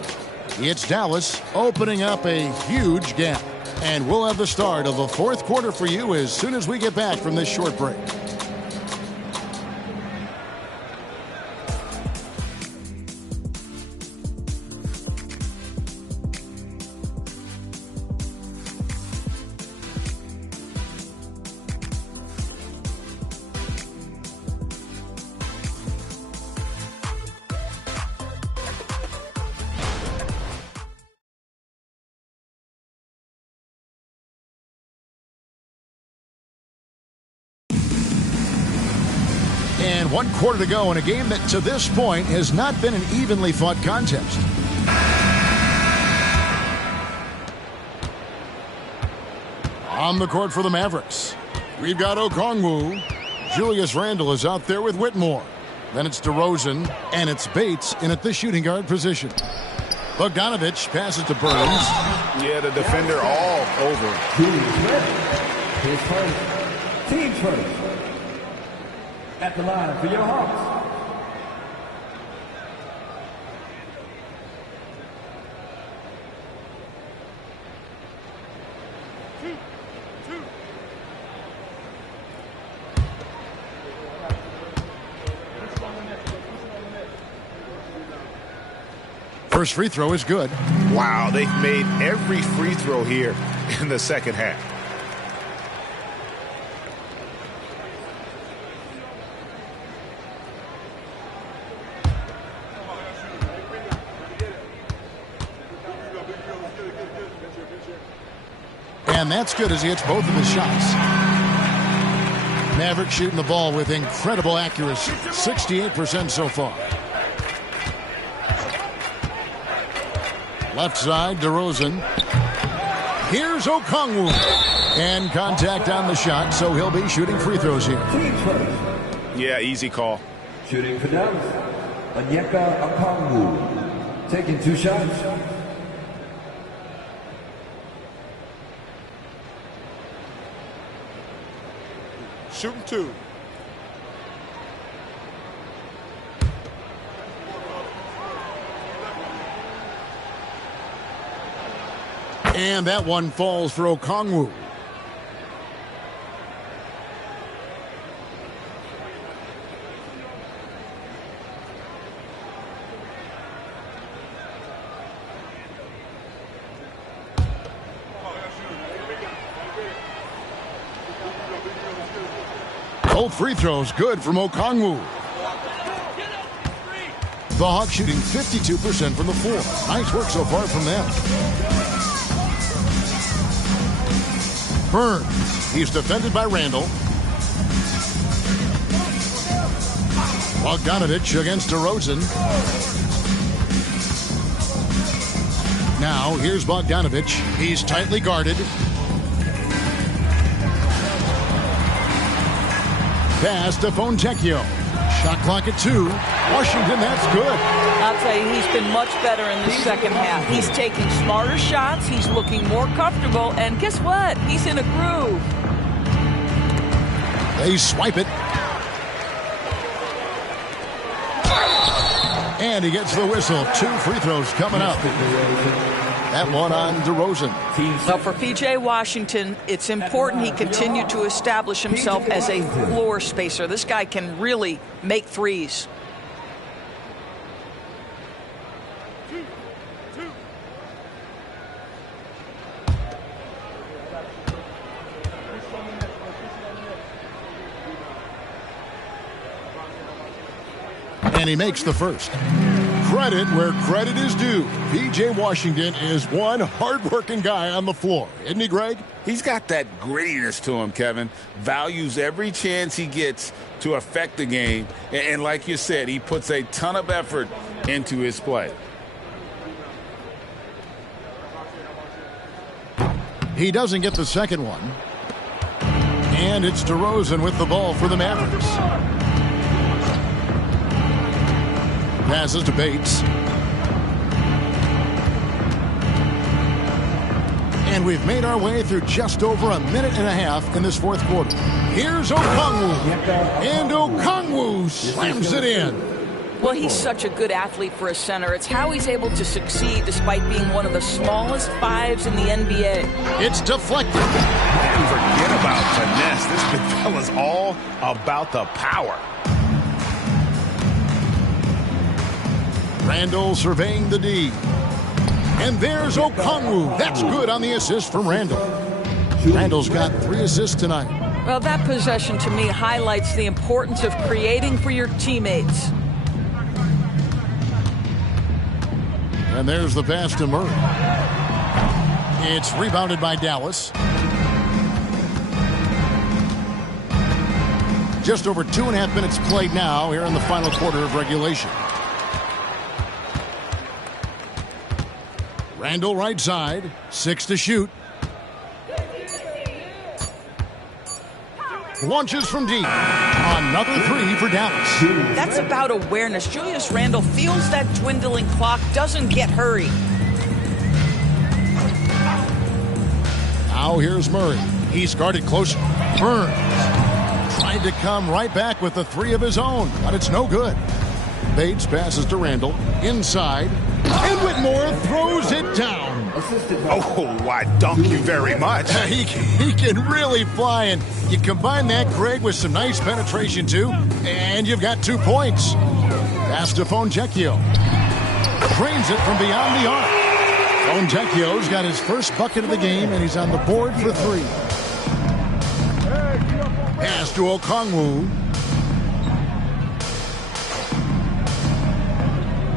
It's Dallas opening up a huge gap. And we'll have the start of the 4th quarter for you as soon as we get back from this short break. And 1 quarter to go in a game that to this point has not been an evenly fought contest. On the court for the Mavericks, we've got Okongwu. Julius Randle is out there with Whitmore. Then it's DeRozan, and it's Bates in at the shooting guard position. Bogdanovich passes to Burns. Yeah, the defender all over. His first. Team first. At the line for your Hawks. First free throw is good. Wow, they've made every free throw here in the second half. And that's good as he hits both of his shots. Maverick shooting the ball with incredible accuracy. 68% so far. Left side, DeRozan. Here's Okongwu. And contact on the shot, so he'll be shooting free throws here. Yeah, easy call. Shooting for Dallas. Onyeka Okongwu. Taking 2 shots. Shooting 2. And that one falls for Okongwu. Both free throws good from Okongwu. The Hawks shooting 52% from the floor. Nice work so far from them. Burns. He's defended by Randall. Bogdanovich against DeRozan. Now here's Bogdanovich. He's tightly guarded. Pass to Fontecchio. Shot clock at 2. Washington, that's good. I'll tell you, he's been much better in the second half. He's taking smarter shots. He's looking more comfortable. And guess what? He's in a groove. They swipe it. And he gets the whistle. 2 free throws coming up. That one on DeRozan. Now for P.J. Washington, it's important he continue to establish himself as a floor spacer. This guy can really make threes. And he makes the first. Credit where credit is due. P.J. Washington is one hard-working guy on the floor. Isn't he, Greg? He's got that grittiness to him, Kevin. Values every chance he gets to affect the game. And like you said, he puts a ton of effort into his play. He doesn't get the second one. And it's DeRozan with the ball for the Mavericks. Passes to Bates. And we've made our way through just over a minute and a half in this fourth quarter. Here's Okongwu. And Okongwu slams it in. Well, he's such a good athlete for a center. It's how he's able to succeed despite being one of the smallest 5s in the NBA. It's deflected. And forget about finesse. This big fella's all about the power. Randall surveying the D. And there's Okongwu. That's good on the assist from Randall. Randall's got 3 assists tonight. Well, that possession to me highlights the importance of creating for your teammates. And there's the pass to Murray. It's rebounded by Dallas. Just over 2.5 minutes played now here in the final quarter of regulation. Randall right side, 6 to shoot. Launches from deep. Another three for Dallas. That's about awareness. Julius Randle feels that dwindling clock, doesn't get hurried. Now here's Murray. He's guarded closer. Burns tried to come right back with the three of his own, but it's no good. Bates passes to Randle. Inside. And Whitmore throws it down. Oh, why, thank you very much. He can really fly, and you combine that, Greg, with some nice penetration, too, and you've got 2 points. Pass to Fontecchio. Drains it from beyond the arc. Fontecchio's got his first bucket of the game, and he's on the board for 3. Pass to Okongwu.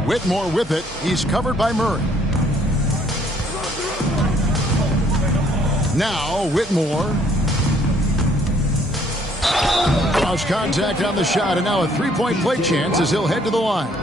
Whitmore with it. He's covered by Murray. Now Whitmore. Lost contact on the shot, and now a three-point play chance as he'll head to the line.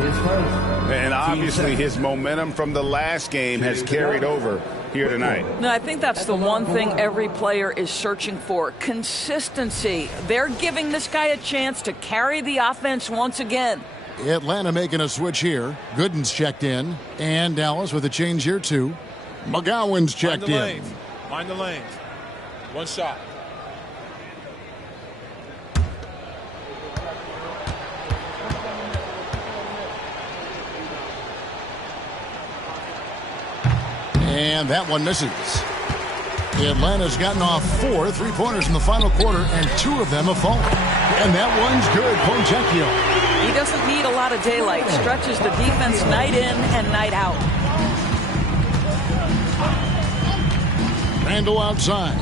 And obviously his momentum from the last game has carried over here tonight. No, I think that's the one thing every player is searching for. Consistency. They're giving this guy a chance to carry the offense once again. Atlanta making a switch here. Gooden's checked in. And Dallas with a change here, too. McGowan's checked in. Mind the lanes. One shot. And that one misses. Atlanta's gotten off 4 3-pointers in the final quarter, and 2 of them have fallen. And that one's good. Fontecchio. He doesn't need a lot of daylight. Stretches the defense night in and night out. Randle outside.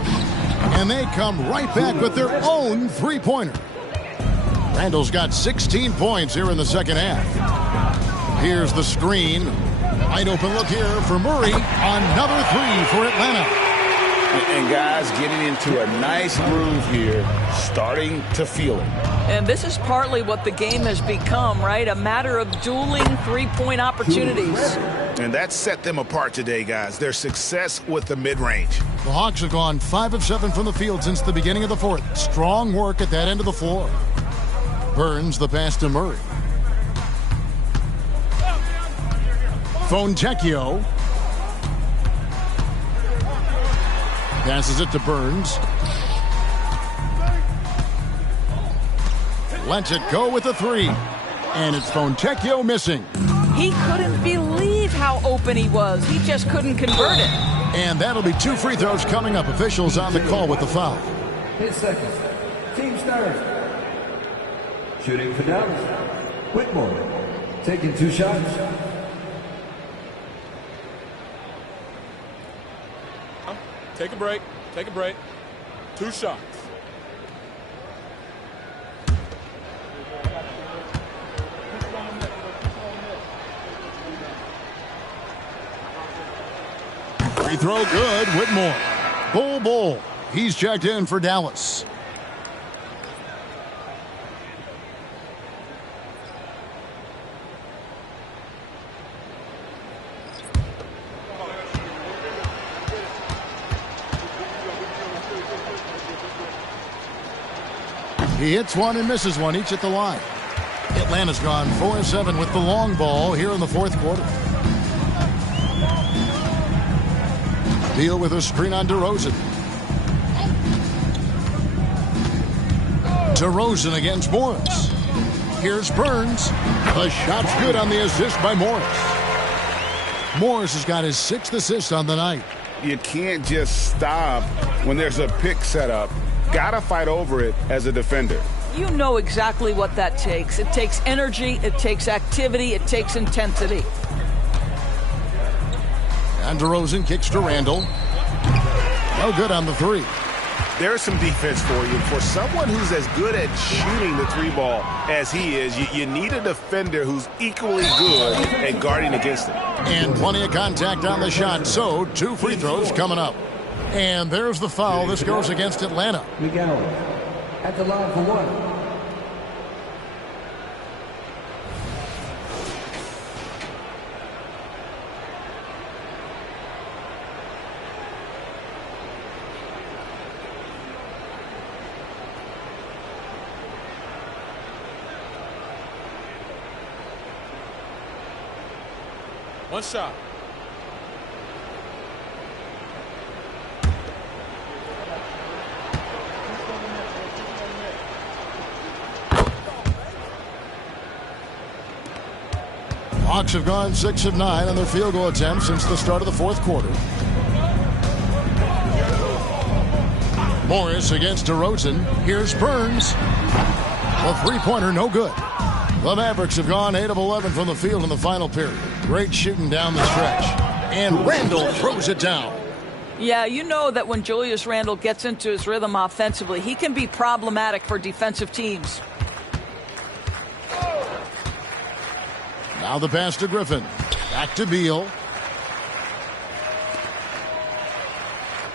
And they come right back with their own three-pointer. Randle's got 16 points here in the second half. Here's the screen. Wide open look here for Murray. Another 3 for Atlanta. And guys getting into a nice groove here, starting to feel it. And this is partly what the game has become, right? A matter of dueling three-point opportunities. And that set them apart today, guys. Their success with the mid-range. The Hawks have gone 5 of 7 from the field since the beginning of the fourth. Strong work at that end of the floor. Burns the pass to Murray. Fontecchio. Passes it to Burns. Lets it go with a 3. And it's Fontecchio missing. He couldn't believe how open he was. He just couldn't convert it. And that'll be 2 free throws coming up. Officials on the call with the foul. His second. Team stars. Shooting for Dallas. Whitmore. Taking 2 shots. Take a break. Take a break. 2 shots. Free throw good. Whitmore. Bull. He's checked in for Dallas. He hits one and misses one, each at the line. Atlanta's gone 4 of 7 with the long ball here in the fourth quarter. Deal with a screen on DeRozan. DeRozan against Morris. Here's Burns. The shot's good on the assist by Morris. Morris has got his 6th assist on the night. You can't just stop when there's a pick set up. Gotta fight over it as a defender. You know exactly what that takes. It takes energy, it takes activity, it takes intensity. And DeRozan kicks to Randle. No good on the 3. There's some defense for you. For someone who's as good at shooting the 3 ball as he is, you need a defender who's equally good at guarding against it. And plenty of contact on the shot, so 2 free throws coming up. And there's the foul. This goes against Atlanta. McGowan at the line for 1. One shot. Hawks have gone 6 of 9 on their field goal attempts since the start of the fourth quarter. Morris against DeRozan. Here's Burns. A three-pointer, no good. The Mavericks have gone 8 of 11 from the field in the final period. Great shooting down the stretch. And Randle throws it down. Yeah, you know that when Julius Randle gets into his rhythm offensively, he can be problematic for defensive teams. Now the pass to Griffin. Back to Beal.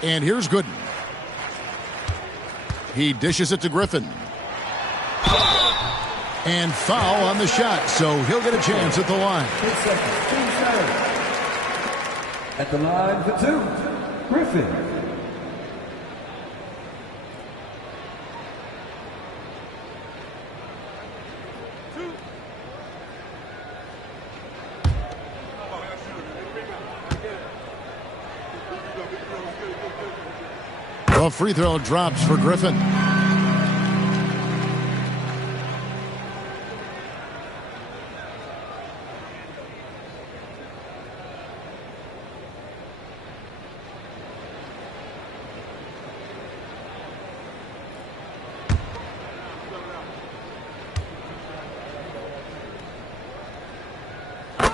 And here's Gooden. He dishes it to Griffin. And foul on the shot, so he'll get a chance at the line. 10 seconds. Team foul. At the line for 2, Griffin. The free throw drops for Griffin.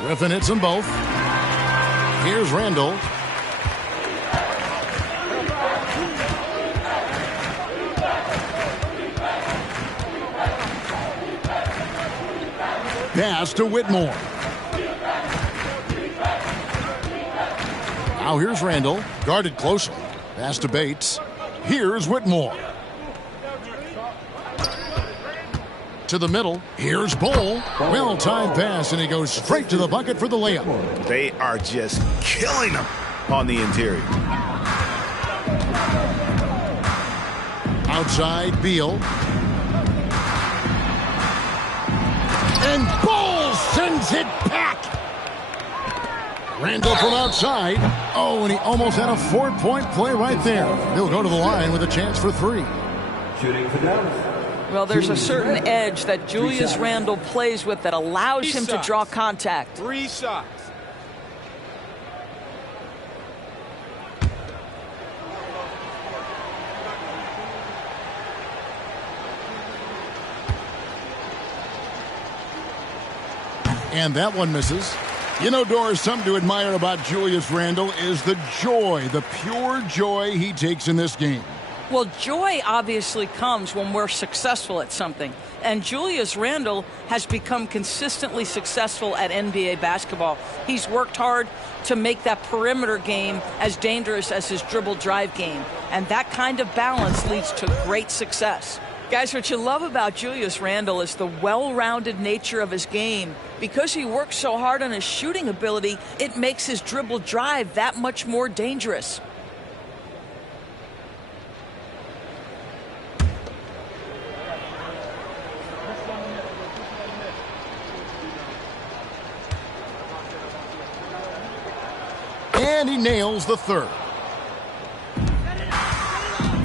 Griffin hits them both. Here's Randle. Pass to Whitmore. Now here's Randle. Guarded closely. Pass to Bates. Here's Whitmore. To the middle. Here's Bull. Well-timed pass, and he goes straight to the bucket for the layup. They are just killing him on the interior. Outside, Beal. And Bull sends it back. Randle from outside. Oh, and he almost had a 4-point play right there. He'll go to the line with a chance for 3. Shooting for Dallas. Well, there's a certain edge that Julius Randle plays with that allows him to draw contact. 3 shots. And that one misses. You know, Doris, something to admire about Julius Randle is the joy, the pure joy he takes in this game. Well, joy obviously comes when we're successful at something. And Julius Randle has become consistently successful at NBA basketball. He's worked hard to make that perimeter game as dangerous as his dribble drive game. And that kind of balance leads to great success. Guys, what you love about Julius Randle is the well-rounded nature of his game. Because he works so hard on his shooting ability, it makes his dribble drive that much more dangerous. And he nails the third.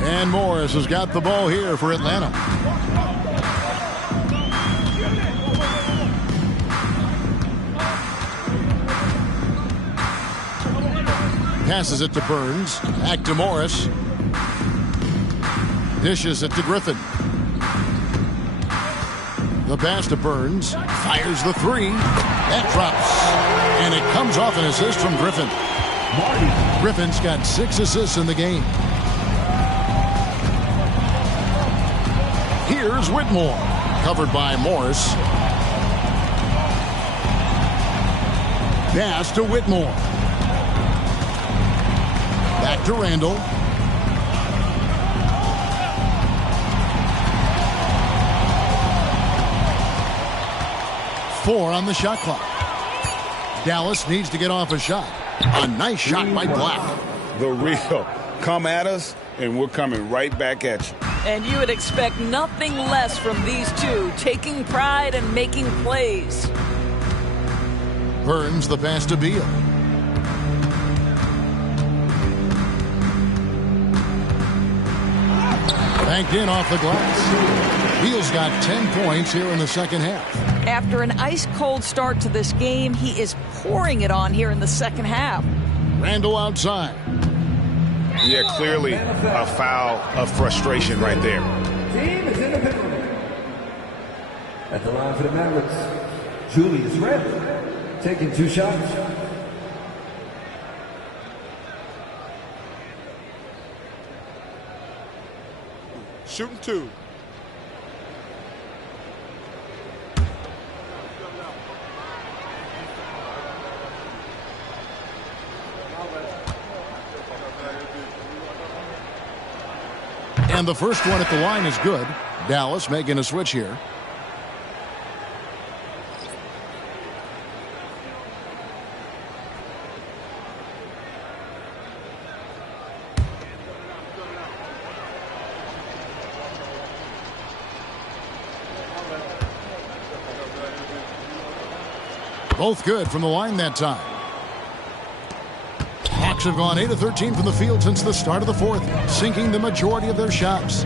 And Morris has got the ball here for Atlanta. Passes it to Burns. Back to Morris. Dishes it to Griffin. The pass to Burns. Fires the 3. That drops. And it comes off an assist from Griffin. Griffin's got 6 assists in the game. Here's Whitmore. Covered by Morris. Pass to Whitmore. Back to Randle. Four on the shot clock. Dallas needs to get off a shot. A nice shot by Black. The real. Come at us, and we're coming right back at you. And you would expect nothing less from these two, taking pride and making plays. Burns the pass to Beal. Banked in off the glass. Beal's got 10 points here in the second half. After an ice-cold start to this game, he is pouring it on here in the second half. Randall outside. Yeah, clearly a foul of frustration right there. Team is in the penalty. At the line for the Mavericks, Julius Randle, taking 2 shots. Shooting 2. And the first one at the line is good. Dallas making a switch here. Both good from the line that time. Hawks have gone 8 of 13 from the field since the start of the fourth, sinking the majority of their shots.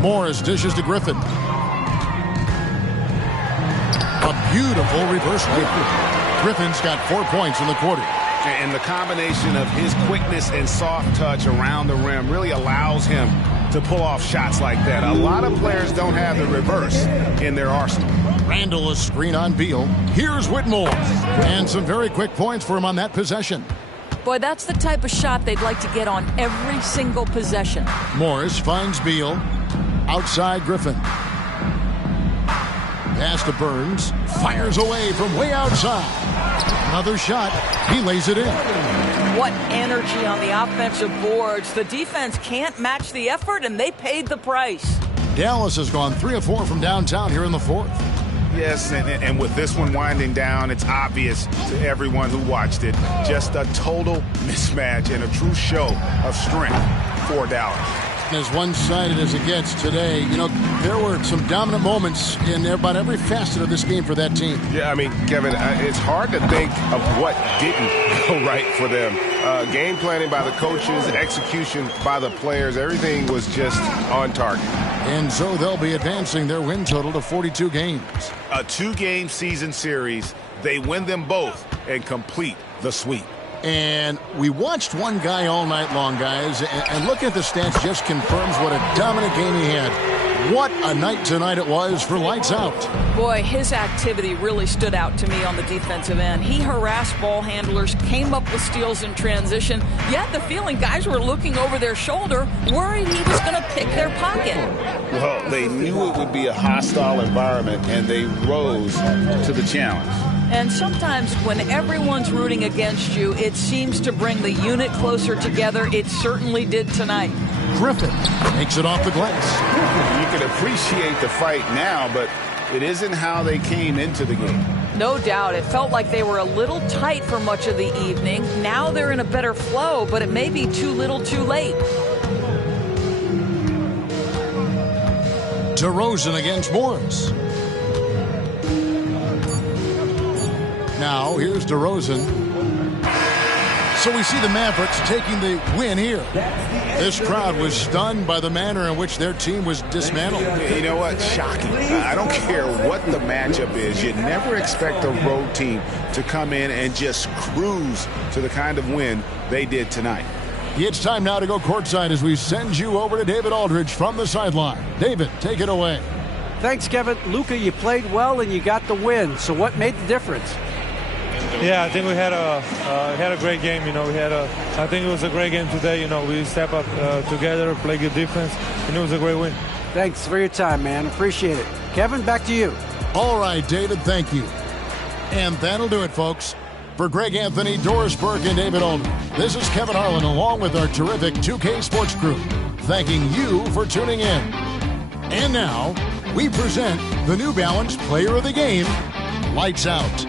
Morris dishes to Griffin. A beautiful reverse layup. Griffin's got 4 points in the quarter. And the combination of his quickness and soft touch around the rim really allows him to pull off shots like that. A lot of players don't have the reverse in their arsenal. Randall, a screen on Beal. Here's Whitmore. And some very quick points for him on that possession. Boy, that's the type of shot they'd like to get on every single possession. Morris finds Beal. Outside Griffin. Pass to Burns. Fires away from way outside. Another shot. He lays it in. What energy on the offensive boards. The defense can't match the effort, and they paid the price. Dallas has gone 3 of 4 from downtown here in the fourth. Yes, and with this one winding down, it's obvious to everyone who watched it. Just a total mismatch and a true show of strength for Dallas. As one-sided as it gets today, you know, there were some dominant moments in about every facet of this game for that team. Yeah, I mean, Kevin, it's hard to think of what didn't go right for them. Game planning by the coaches, execution by the players, everything was just on target. And so they'll be advancing their win total to 42 games. A 2-game season series. They win them both and complete the sweep. And we watched one guy all night long, guys, and looking at the stats just confirms what a dominant game he had. What a night tonight it was for Lights Out. Boy, his activity really stood out to me on the defensive end. He harassed ball handlers, came up with steals in transition. You had the feeling guys were looking over their shoulder, worried he was going to pick their pocket. Well, they knew it would be a hostile environment, and they rose to the challenge. And sometimes when everyone's rooting against you, it seems to bring the unit closer together. It certainly did tonight. Griffin takes it off the glass. You can appreciate the fight now, but it isn't how they came into the game. No doubt. It felt like they were a little tight for much of the evening. Now they're in a better flow, but it may be too little too late. DeRozan against Morris. Now, here's DeRozan. So we see the Mavericks taking the win here. This crowd was stunned by the manner in which their team was dismantled. You know what? Shocking. I don't care what the matchup is. You never expect a road team to come in and just cruise to the kind of win they did tonight. It's time now to go courtside as we send you over to David Aldridge from the sideline. David, take it away. Thanks, Kevin. Luka, you played well and you got the win. So what made the difference? Yeah, I think we had a great game. You know, I think it was a great game today. You know, we step up together, play good defense, and it was a great win. Thanks for your time, man. Appreciate it. Kevin, back to you. All right, David, thank you. And that'll do it, folks. For Greg Anthony, Doris Burke, and David Aldridge, this is Kevin Harlan along with our terrific 2K Sports crew, thanking you for tuning in. And now, we present the New Balance Player of the Game, Lights Out.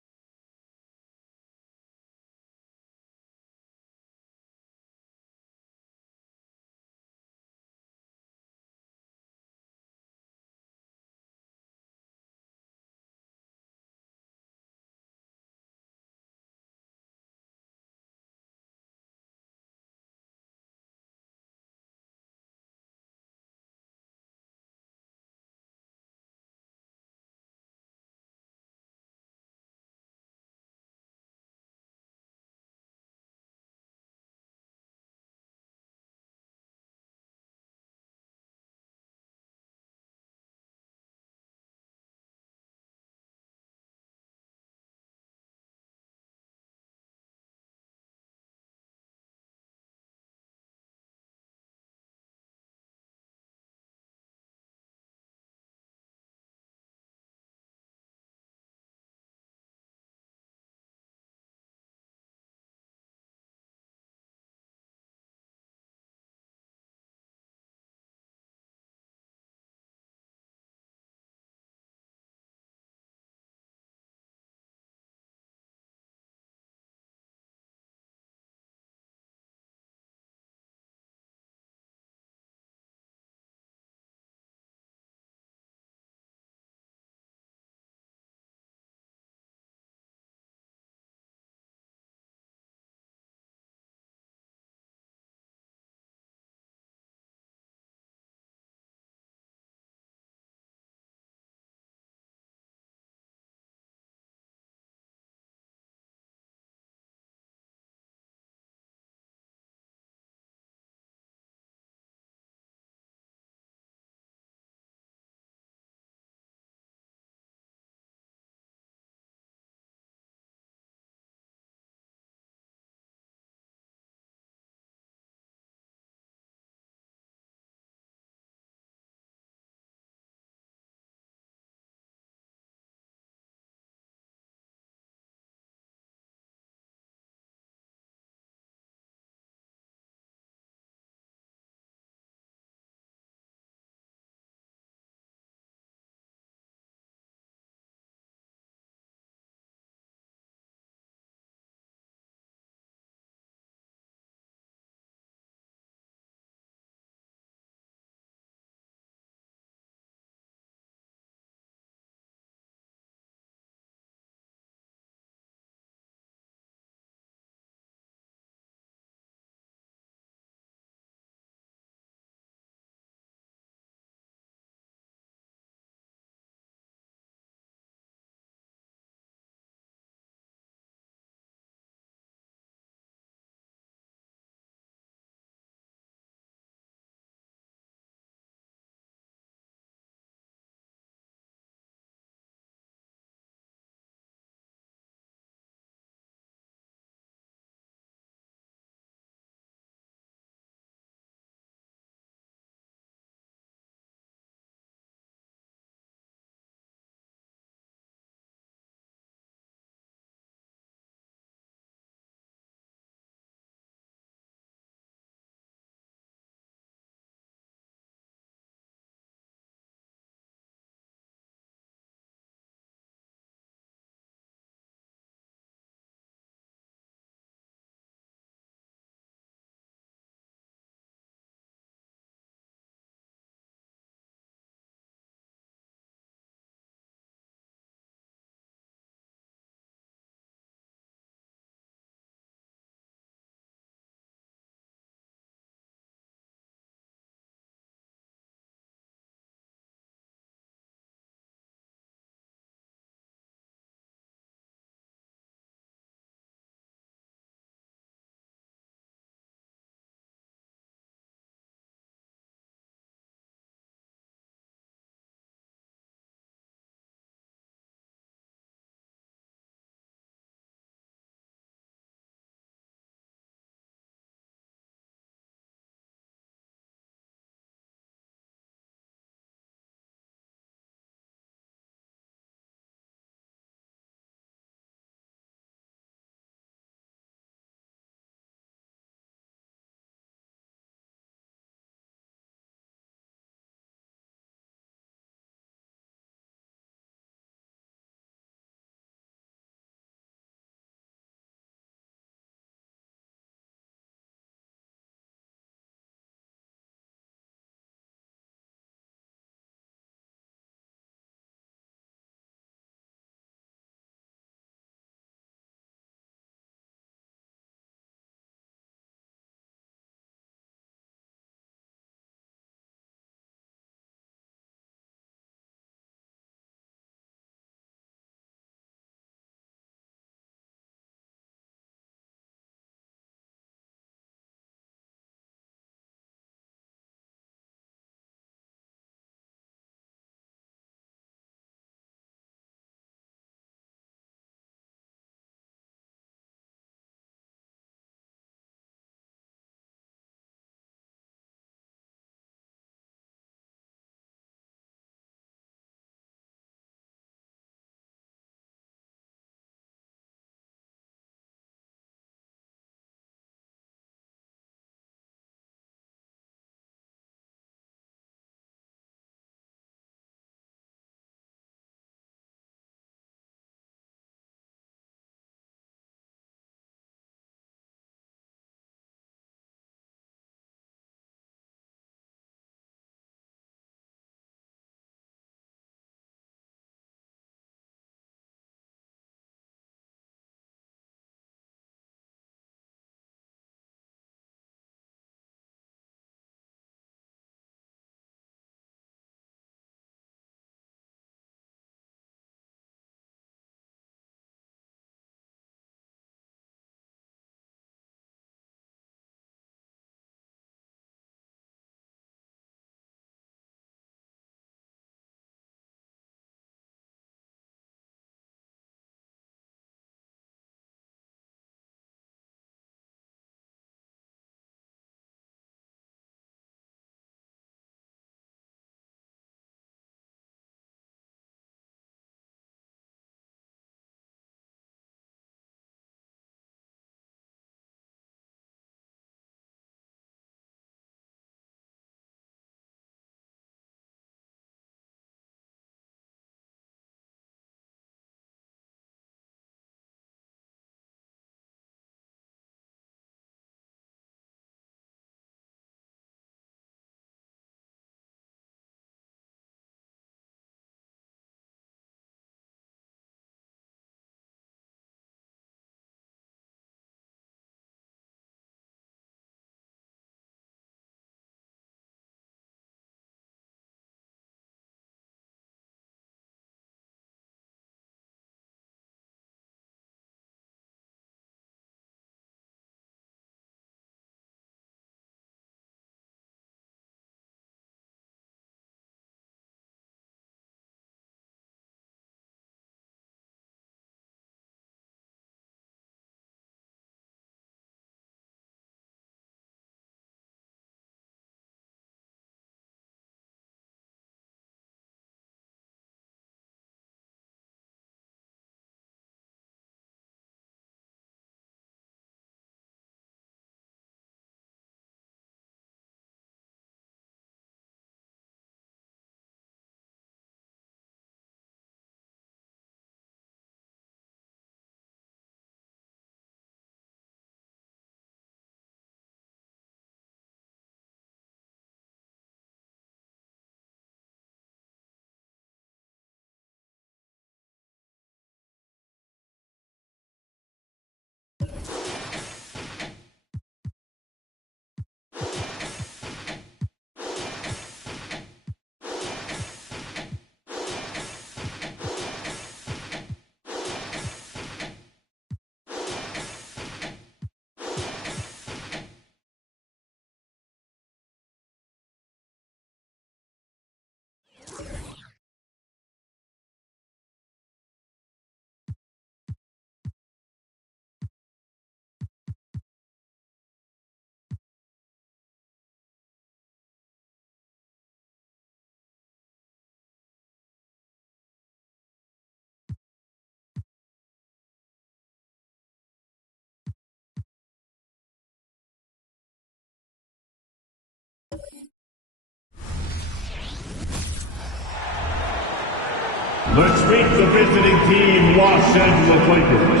Let's meet the visiting team, Los Angeles Lakers.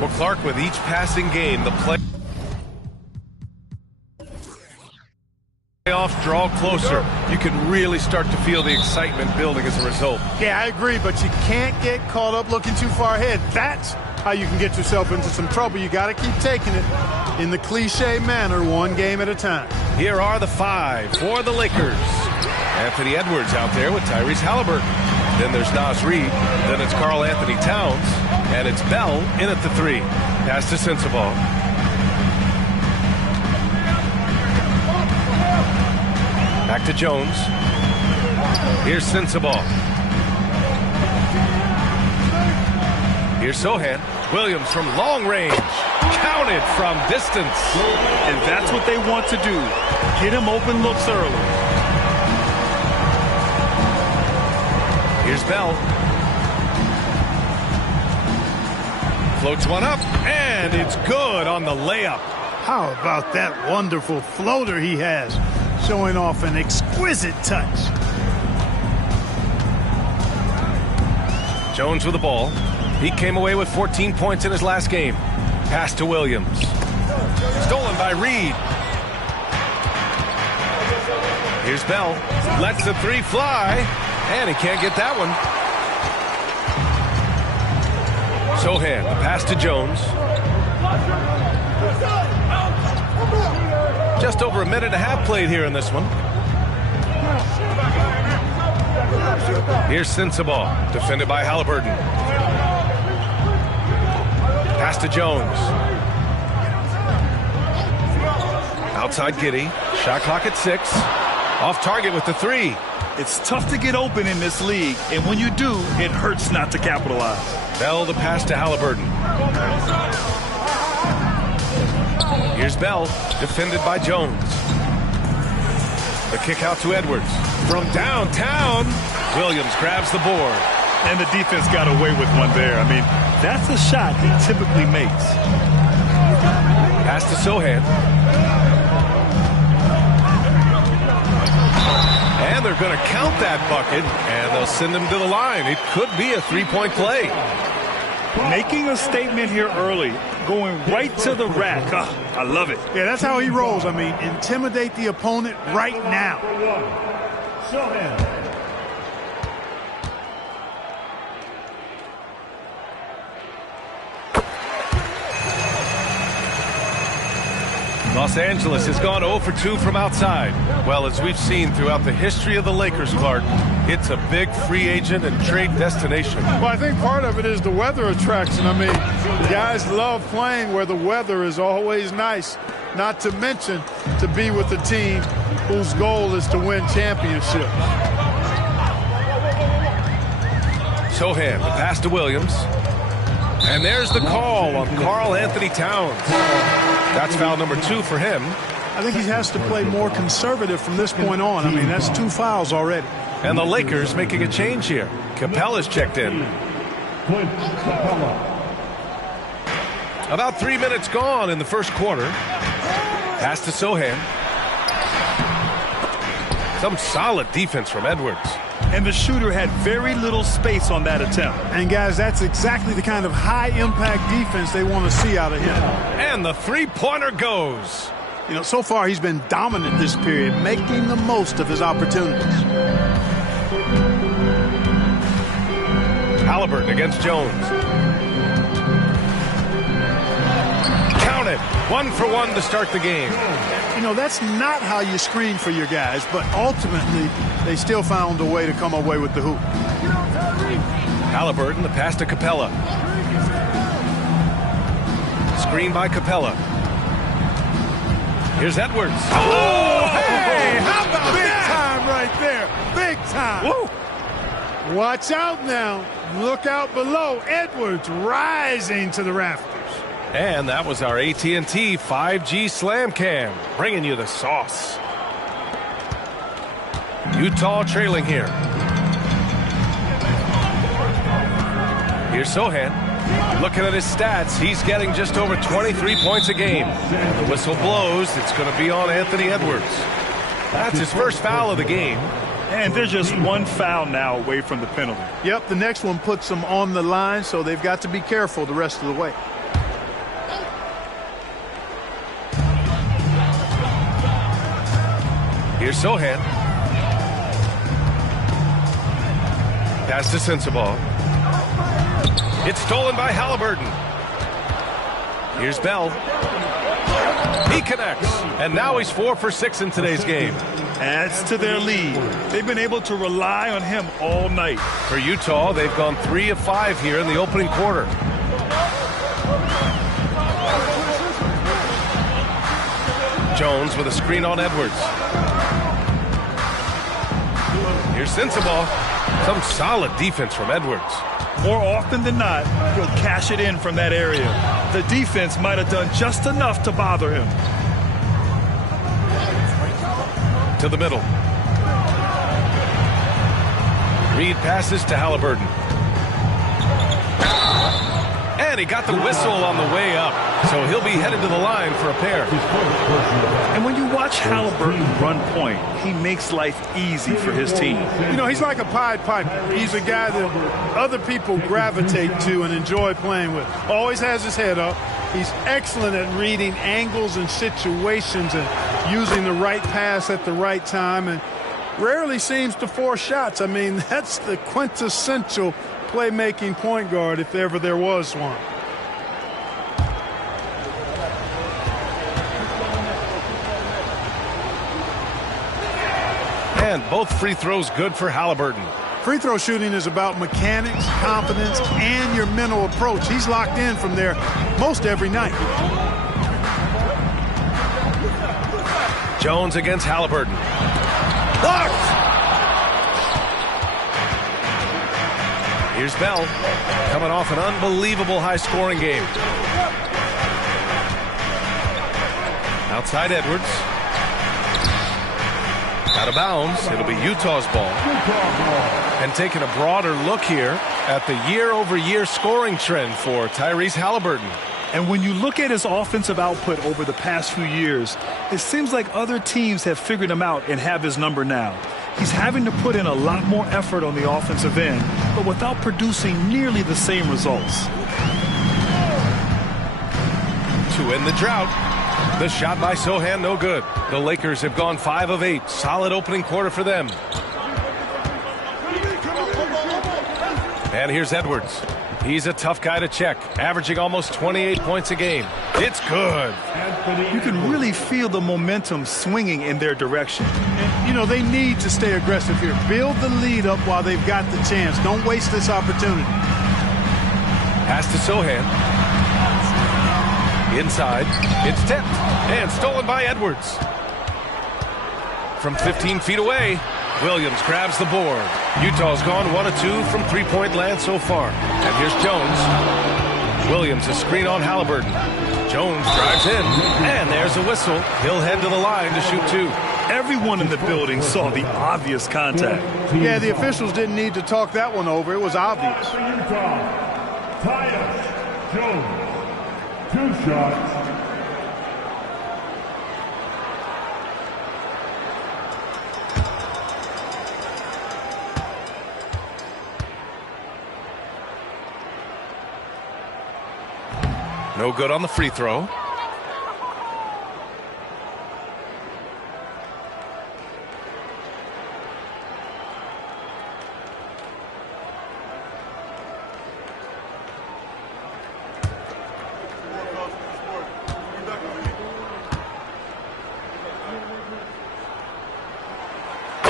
Well, Clark, with each passing game, the playoffs draw closer. You can really start to feel the excitement building as a result. Yeah, I agree, but you can't get caught up looking too far ahead. That's how you can get yourself into some trouble. You got to keep taking it in the cliche manner, one game at a time. Here are the 5 for the Lakers. Anthony Edwards out there with Tyrese Halliburton. Then there's Naz Reid. Then it's Karl Anthony Towns. And it's Bell in at the 3. Pass to Sensabaugh. Back to Jones. Here's Sensabaugh. Here's Sohan. Williams from long range. Counted from distance. And that's what they want to do. Get him open looks early. Here's Bell. Floats one up, and it's good on the layup. How about that wonderful floater he has, showing off an exquisite touch. Jones with the ball. He came away with 14 points in his last game. Pass to Williams. Stolen by Reid. Here's Bell. Lets the 3 fly, and he can't get that one. Sohan, the pass to Jones. Just over a minute and a half played here in this one. Here's Sensabaugh, defended by Halliburton. Pass to Jones. Outside Giddey. Shot clock at 6. Off target with the 3. It's tough to get open in this league, and when you do, it hurts not to capitalize. Bell, the pass to Halliburton. Here's Bell, defended by Jones. The kick out to Edwards. From downtown, Williams grabs the board. And the defense got away with one there. I mean, that's a shot he typically makes. Pass to Sohan. And they're going to count that bucket, and they'll send him to the line. It could be a 3-point play. Making a statement here early, going right to the rack. I love it. Yeah, that's how he rolls. I mean, intimidate the opponent right now. Los Angeles has gone 0 for 2 from outside. Well, as we've seen throughout the history of the Lakers, Clark, it's a big free agent and trade destination. Well, I think part of it is the weather attraction. I mean, guys love playing where the weather is always nice, not to mention to be with a team whose goal is to win championships. Sohan, the pass to Williams. And there's the call on Karl Anthony Towns. That's foul number 2 for him. I think he has to play more conservative from this point on. I mean, that's 2 fouls already. And the Lakers making a change here. Capella's checked in. About 3 minutes gone in the first quarter. Pass to Sohan. Some solid defense from Edwards. And the shooter had very little space on that attempt. And, guys, that's exactly the kind of high-impact defense they want to see out of him. And the three-pointer goes. You know, so far he's been dominant this period, making the most of his opportunities. Halliburton against Jones. Counted. 1 for 1 to start the game. You know, that's not how you screen for your guys, but ultimately they still found a way to come away with the hoop. Halliburton, the pass to Capella. Screen by Capella. Here's Edwards. Oh, hey, how about big time right there. Big time. Woo. Watch out now. Look out below. Edwards rising to the rafters. And that was our AT&T 5G Slam Cam, bringing you the sauce. Utah trailing here. Here's Sohan. Looking at his stats, he's getting just over 23 points a game. And the whistle blows. It's going to be on Anthony Edwards. That's his first foul of the game. And they're just one foul now away from the penalty. Yep, the next one puts them on the line, so they've got to be careful the rest of the way. Here's Sohan. Pass to Sensabaugh. It's stolen by Halliburton. Here's Bell. He connects. And now he's 4 for 6 in today's game. Adds to their lead. They've been able to rely on him all night. For Utah, they've gone 3 of 5 here in the opening quarter. Jones with a screen on Edwards. Here's Sensabaugh. Some solid defense from Edwards. More often than not, he'll cash it in from that area. The defense might have done just enough to bother him. To the middle. Reed passes to Halliburton. And he got the whistle on the way up. So he'll be headed to the line for a pair. And when you watch Halliburton run point, he makes life easy for his team. You know, he's like a Pied Piper. He's a guy that other people gravitate to and enjoy playing with. Always has his head up. He's excellent at reading angles and situations and using the right pass at the right time, and rarely seems to force shots. I mean, that's the quintessential playmaking point guard if ever there was one. And both free throws good for Halliburton. Free throw shooting is about mechanics, confidence, and your mental approach. He's locked in from there most every night. Jones against Halliburton. Blocked! Here's Bell, coming off an unbelievable high-scoring game. Outside Edwards. Out of bounds. It'll be Utah's ball. And taking a broader look here at the year-over-year scoring trend for Tyrese Halliburton. And when you look at his offensive output over the past few years, it seems like other teams have figured him out and have his number now. He's having to put in a lot more effort on the offensive end, but without producing nearly the same results. To end the drought, the shot by Sohan, no good. The Lakers have gone 5 of 8. Solid opening quarter for them. And here's Edwards. He's a tough guy to check, averaging almost 28 points a game. It's good. You can really feel the momentum swinging in their direction. And, you know, they need to stay aggressive here. Build the lead up while they've got the chance. Don't waste this opportunity. Pass to Sohan. Inside. It's tipped and stolen by Edwards. From 15 feet away, Williams grabs the board. Utah's gone 1 of 2 from three-point land so far. And here's Jones. Williams a screen on Halliburton. Jones drives in, and there's a whistle. He'll head to the line to shoot 2. Everyone in the building saw the obvious contact. Yeah, the officials didn't need to talk that one over. It was obvious. Utah, Tyus Jones, 2 shots. No good on the free throw.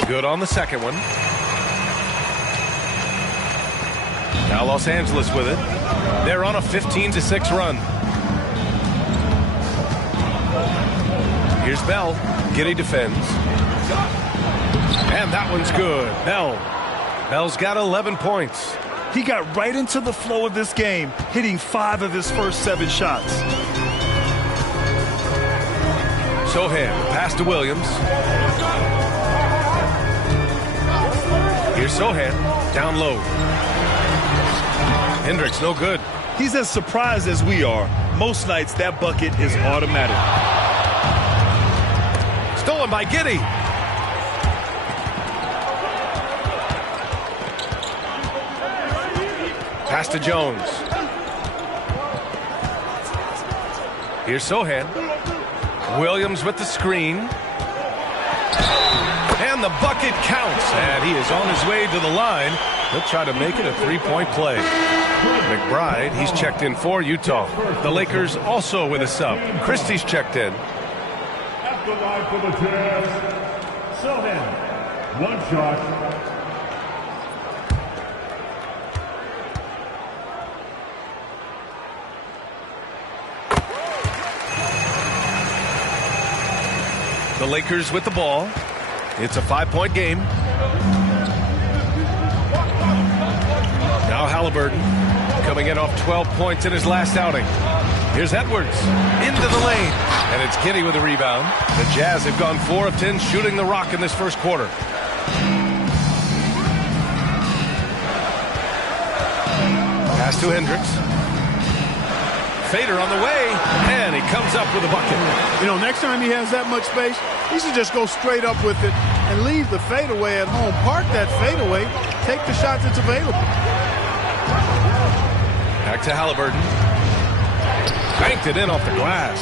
Good on the second one. Now Los Angeles with it. They're on a 15-6 run. Here's Bell. Giddey defends. And that one's good. Bell's got 11 points. He got right into the flow of this game, hitting 5 of his first 7 shots. Sohan, pass to Williams. Here's Sohan, down low. Hendricks, no good. He's as surprised as we are. Most nights, that bucket is automatic. Stolen by Giddey. Pass to Jones. Here's Sohan. Williams with the screen. And the bucket counts. And he is on his way to the line. He'll try to make it a three-point play. McBride, he's checked in for Utah. The Lakers also with a sub. Christie's checked in. At the line for the Jazz, Sohan. One shot. The Lakers with the ball. It's a 5-point game. Now Halliburton coming in off 12 points in his last outing. Here's Edwards into the lane. And it's Giddey with a rebound. The Jazz have gone 4 of 10 shooting the rock in this first quarter. Pass to Hendricks. Fader on the way, and he comes up with a bucket. You know, next time he has that much space, he should just go straight up with it and leave the fadeaway at home. Park that fadeaway, take the shot that's available. Back to Halliburton. Banked it in off the glass.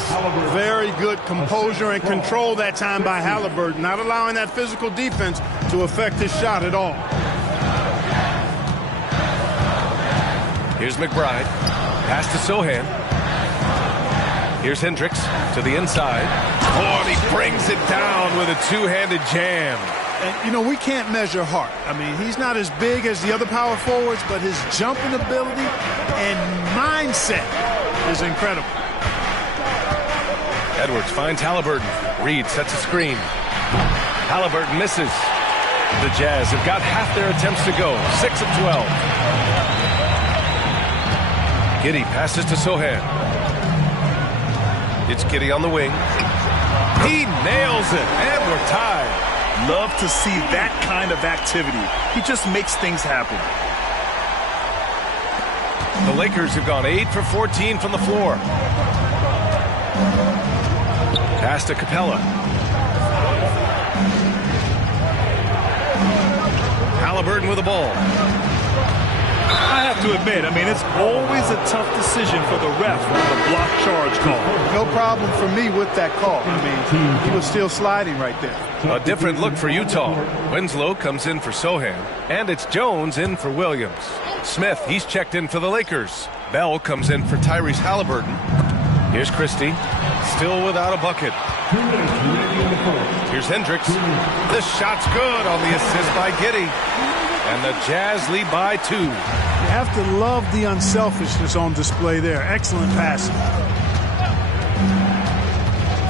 Very good composure and control that time by Halliburton, not allowing that physical defense to affect his shot at all. Here's McBride. Pass to Sohan. Here's Hendricks to the inside. Oh, and he brings it down with a two-handed jam. And, you know, we can't measure heart. I mean, he's not as big as the other power forwards, but his jumping ability and mindset is incredible. Edwards finds Halliburton. Reed sets a screen. Halliburton misses. The Jazz have got half their attempts to go. 6 of 12. Giddey passes to Sohan. It's Giddey on the wing. He nails it, and we're tied. Love to see that kind of activity. He just makes things happen. The Lakers have gone 8 for 14 from the floor. Pass to Capella. Halliburton with the ball. I have to admit, I mean, it's always a tough decision for the ref on the block charge call. No problem for me with that call. I mean, he was still sliding right there. A different look for Utah. Winslow comes in for Sohan, and it's Jones in for Williams. Smith, he's checked in for the Lakers. Bell comes in for Tyrese Halliburton. Here's Christie, still without a bucket. Here's Hendricks. The shot's good on the assist by Giddey. And the Jazz lead by 2. You have to love the unselfishness on display there. Excellent passing.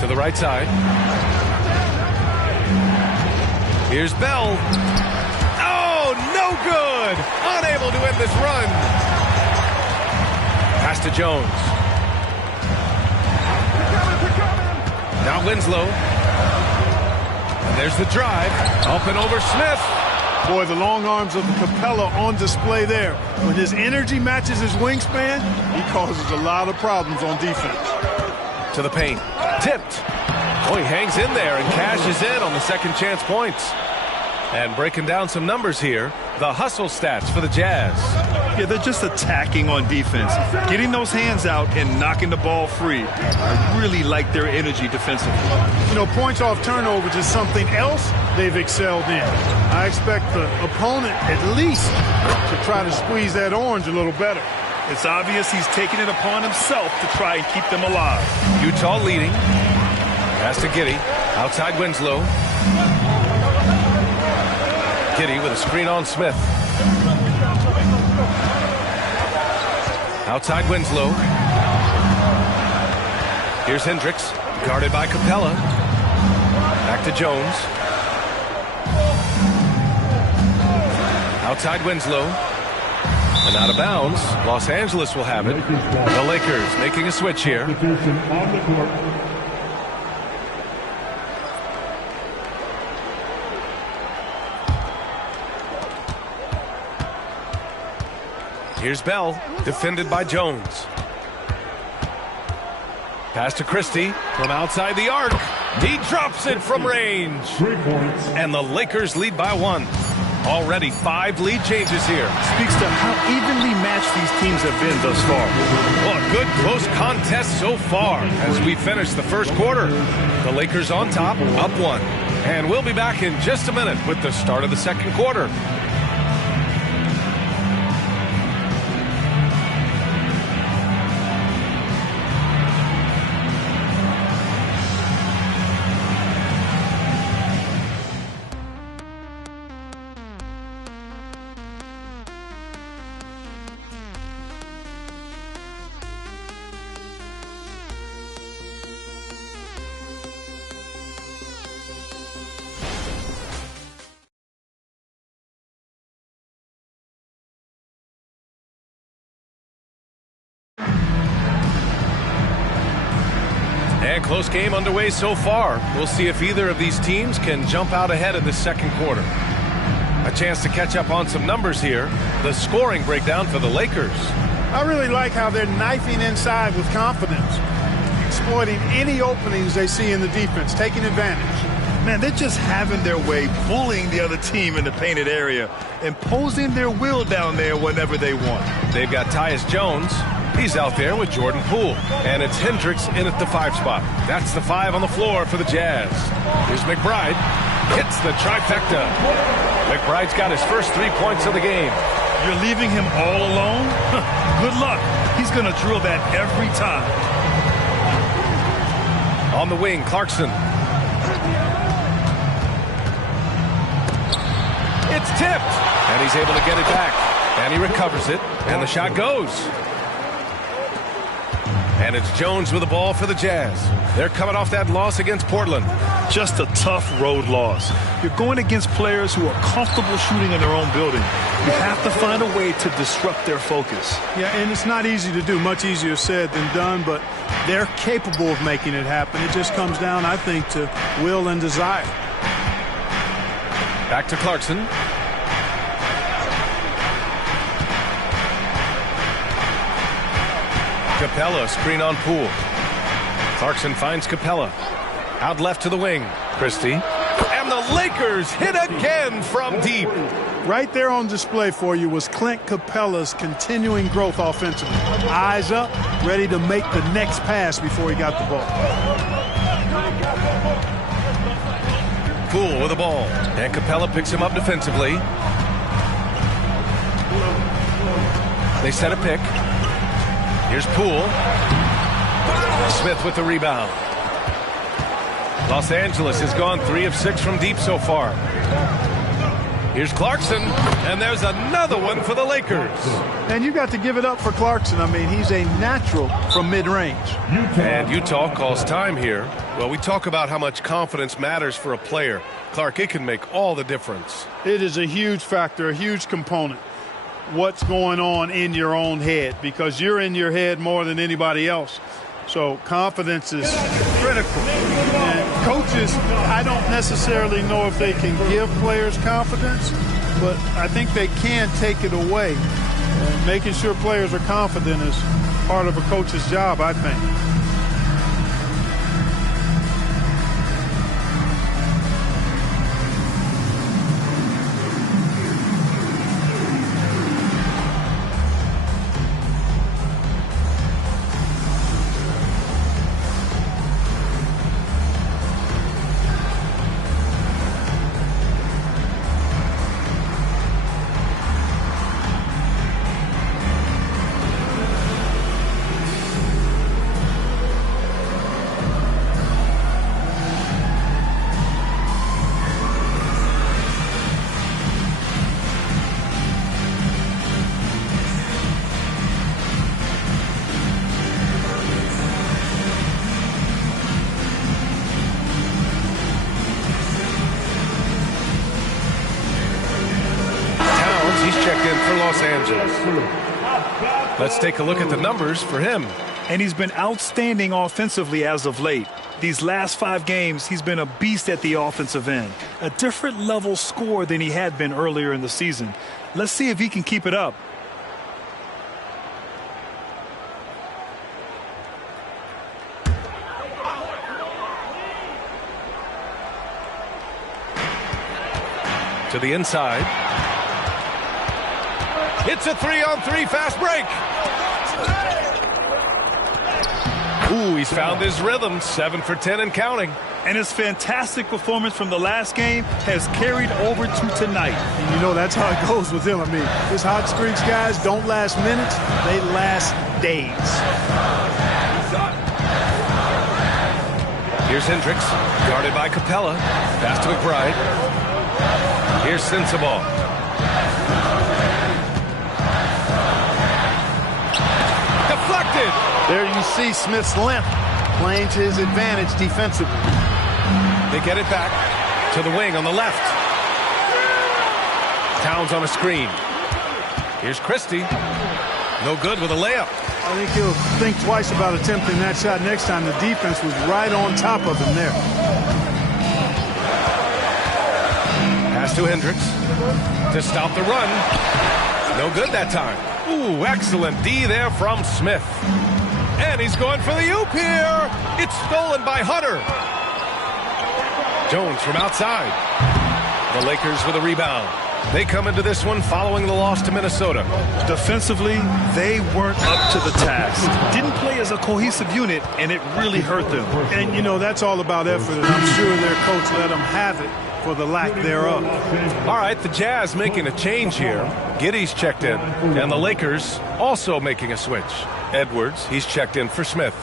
To the right side. Here's Bell. Oh, no good. Unable to end this run. Pass to Jones. Now Winslow. And there's the drive. Up and over Smith. Boy, the long arms of Capella on display there. When his energy matches his wingspan, he causes a lot of problems on defense. To the paint. Tipped. Oh, he hangs in there and cashes in on the second chance points. And breaking down some numbers here, the hustle stats for the Jazz. Yeah, they're just attacking on defense. Getting those hands out and knocking the ball free. I really like their energy defensively. You know, points off turnovers is something else they've excelled in. I expect the opponent at least to try to squeeze that orange a little better. It's obvious he's taking it upon himself to try and keep them alive. Utah leading. Pass to Giddey. Outside Winslow. Giddey with a screen on Smith. Outside Winslow. Here's Hendricks, guarded by Capella. Back to Jones. Outside Winslow. And out of bounds. Los Angeles will have it. The Lakers making a switch here. Here's Bell, defended by Jones. Pass to Christie from outside the arc. He drops it from range. 3 points. And the Lakers lead by 1. Already 5 lead changes here. Speaks to how evenly matched these teams have been thus far. Well, a good close contest so far as we finish the first quarter. The Lakers on top, up 1. And we'll be back in just a minute with the start of the second quarter. And close game underway so far. We'll see if either of these teams can jump out ahead in the second quarter. A chance to catch up on some numbers here. The scoring breakdown for the Lakers. I really like how they're knifing inside with confidence, exploiting any openings they see in the defense, taking advantage. Man, they're just having their way, bullying the other team in the painted area, imposing their will down there whenever they want. They've got Tyus Jones. He's out there with Jordan Poole. And it's Hendricks in at the 5 spot. That's the 5 on the floor for the Jazz. Here's McBride. Hits the trifecta. McBride's got his first 3 points of the game. You're leaving him all alone? Good luck. He's going to drill that every time. On the wing, Clarkson. It's tipped. And he's able to get it back. And he recovers it. And the shot goes. And it's Jones with the ball for the Jazz. They're coming off that loss against Portland. Just a tough road loss. You're going against players who are comfortable shooting in their own building. You have to find a way to disrupt their focus. Yeah, and it's not easy to do. Much easier said than done, but they're capable of making it happen. It just comes down, I think, to will and desire. Back to Clarkson. Capella, screen on Poole. Clarkson finds Capella. Out left to the wing. Christie. And the Lakers hit again from deep. Right there on display for you was Clint Capella's continuing growth offensively. Eyes up, ready to make the next pass before he got the ball. Poole with the ball. And Capella picks him up defensively. They set a pick. Here's Poole. Smith with the rebound. Los Angeles has gone 3 of 6 from deep so far. Here's Clarkson, and there's another one for the Lakers. And you got to give it up for Clarkson. I mean, he's a natural from mid-range. And Utah calls time here. Well, we talk about how much confidence matters for a player. Clark, it can make all the difference. It is a huge factor, a huge component. What's going on in your own head, because you're in your head more than anybody else. So confidence is critical. And coaches, I don't necessarily know if they can give players confidence, but I think they can take it away. And making sure players are confident is part of a coach's job, I think. Let's take a look at the numbers for him. And he's been outstanding offensively as of late. These last 5 games, he's been a beast at the offensive end. A different level scorer than he had been earlier in the season. Let's see if he can keep it up. To the inside. It's a 3-on-3 fast break. Ooh, he's found his rhythm. 7 for 10 and counting. And his fantastic performance from the last game has carried over to tonight. And you know, that's how it goes with him. I mean, his hot streaks, guys, don't last minutes. They last days. Here's Hendricks, guarded by Capella. Pass to McBride. Here's Sensabaugh. Deflected. There you see Smith's length playing to his advantage defensively. They get it back to the wing on the left. Towns on a screen. Here's Christie. No good with a layup. I think he'll think twice about attempting that shot next time. The defense was right on top of him there. Pass to Hendricks to stop the run. No good that time. Ooh, excellent D there from Smith. And he's going for the oop here. It's stolen by Hunter. Jones from outside. The Lakers with a rebound. They come into this one following the loss to Minnesota. Defensively, they weren't up to the task. Didn't play as a cohesive unit, and it really hurt them. And, you know, that's all about effort, and I'm sure their coach let them have it for the lack thereof. All right, the Jazz making a change here. Giddey's checked in, and the Lakers also making a switch. Edwards, he's checked in for Smith.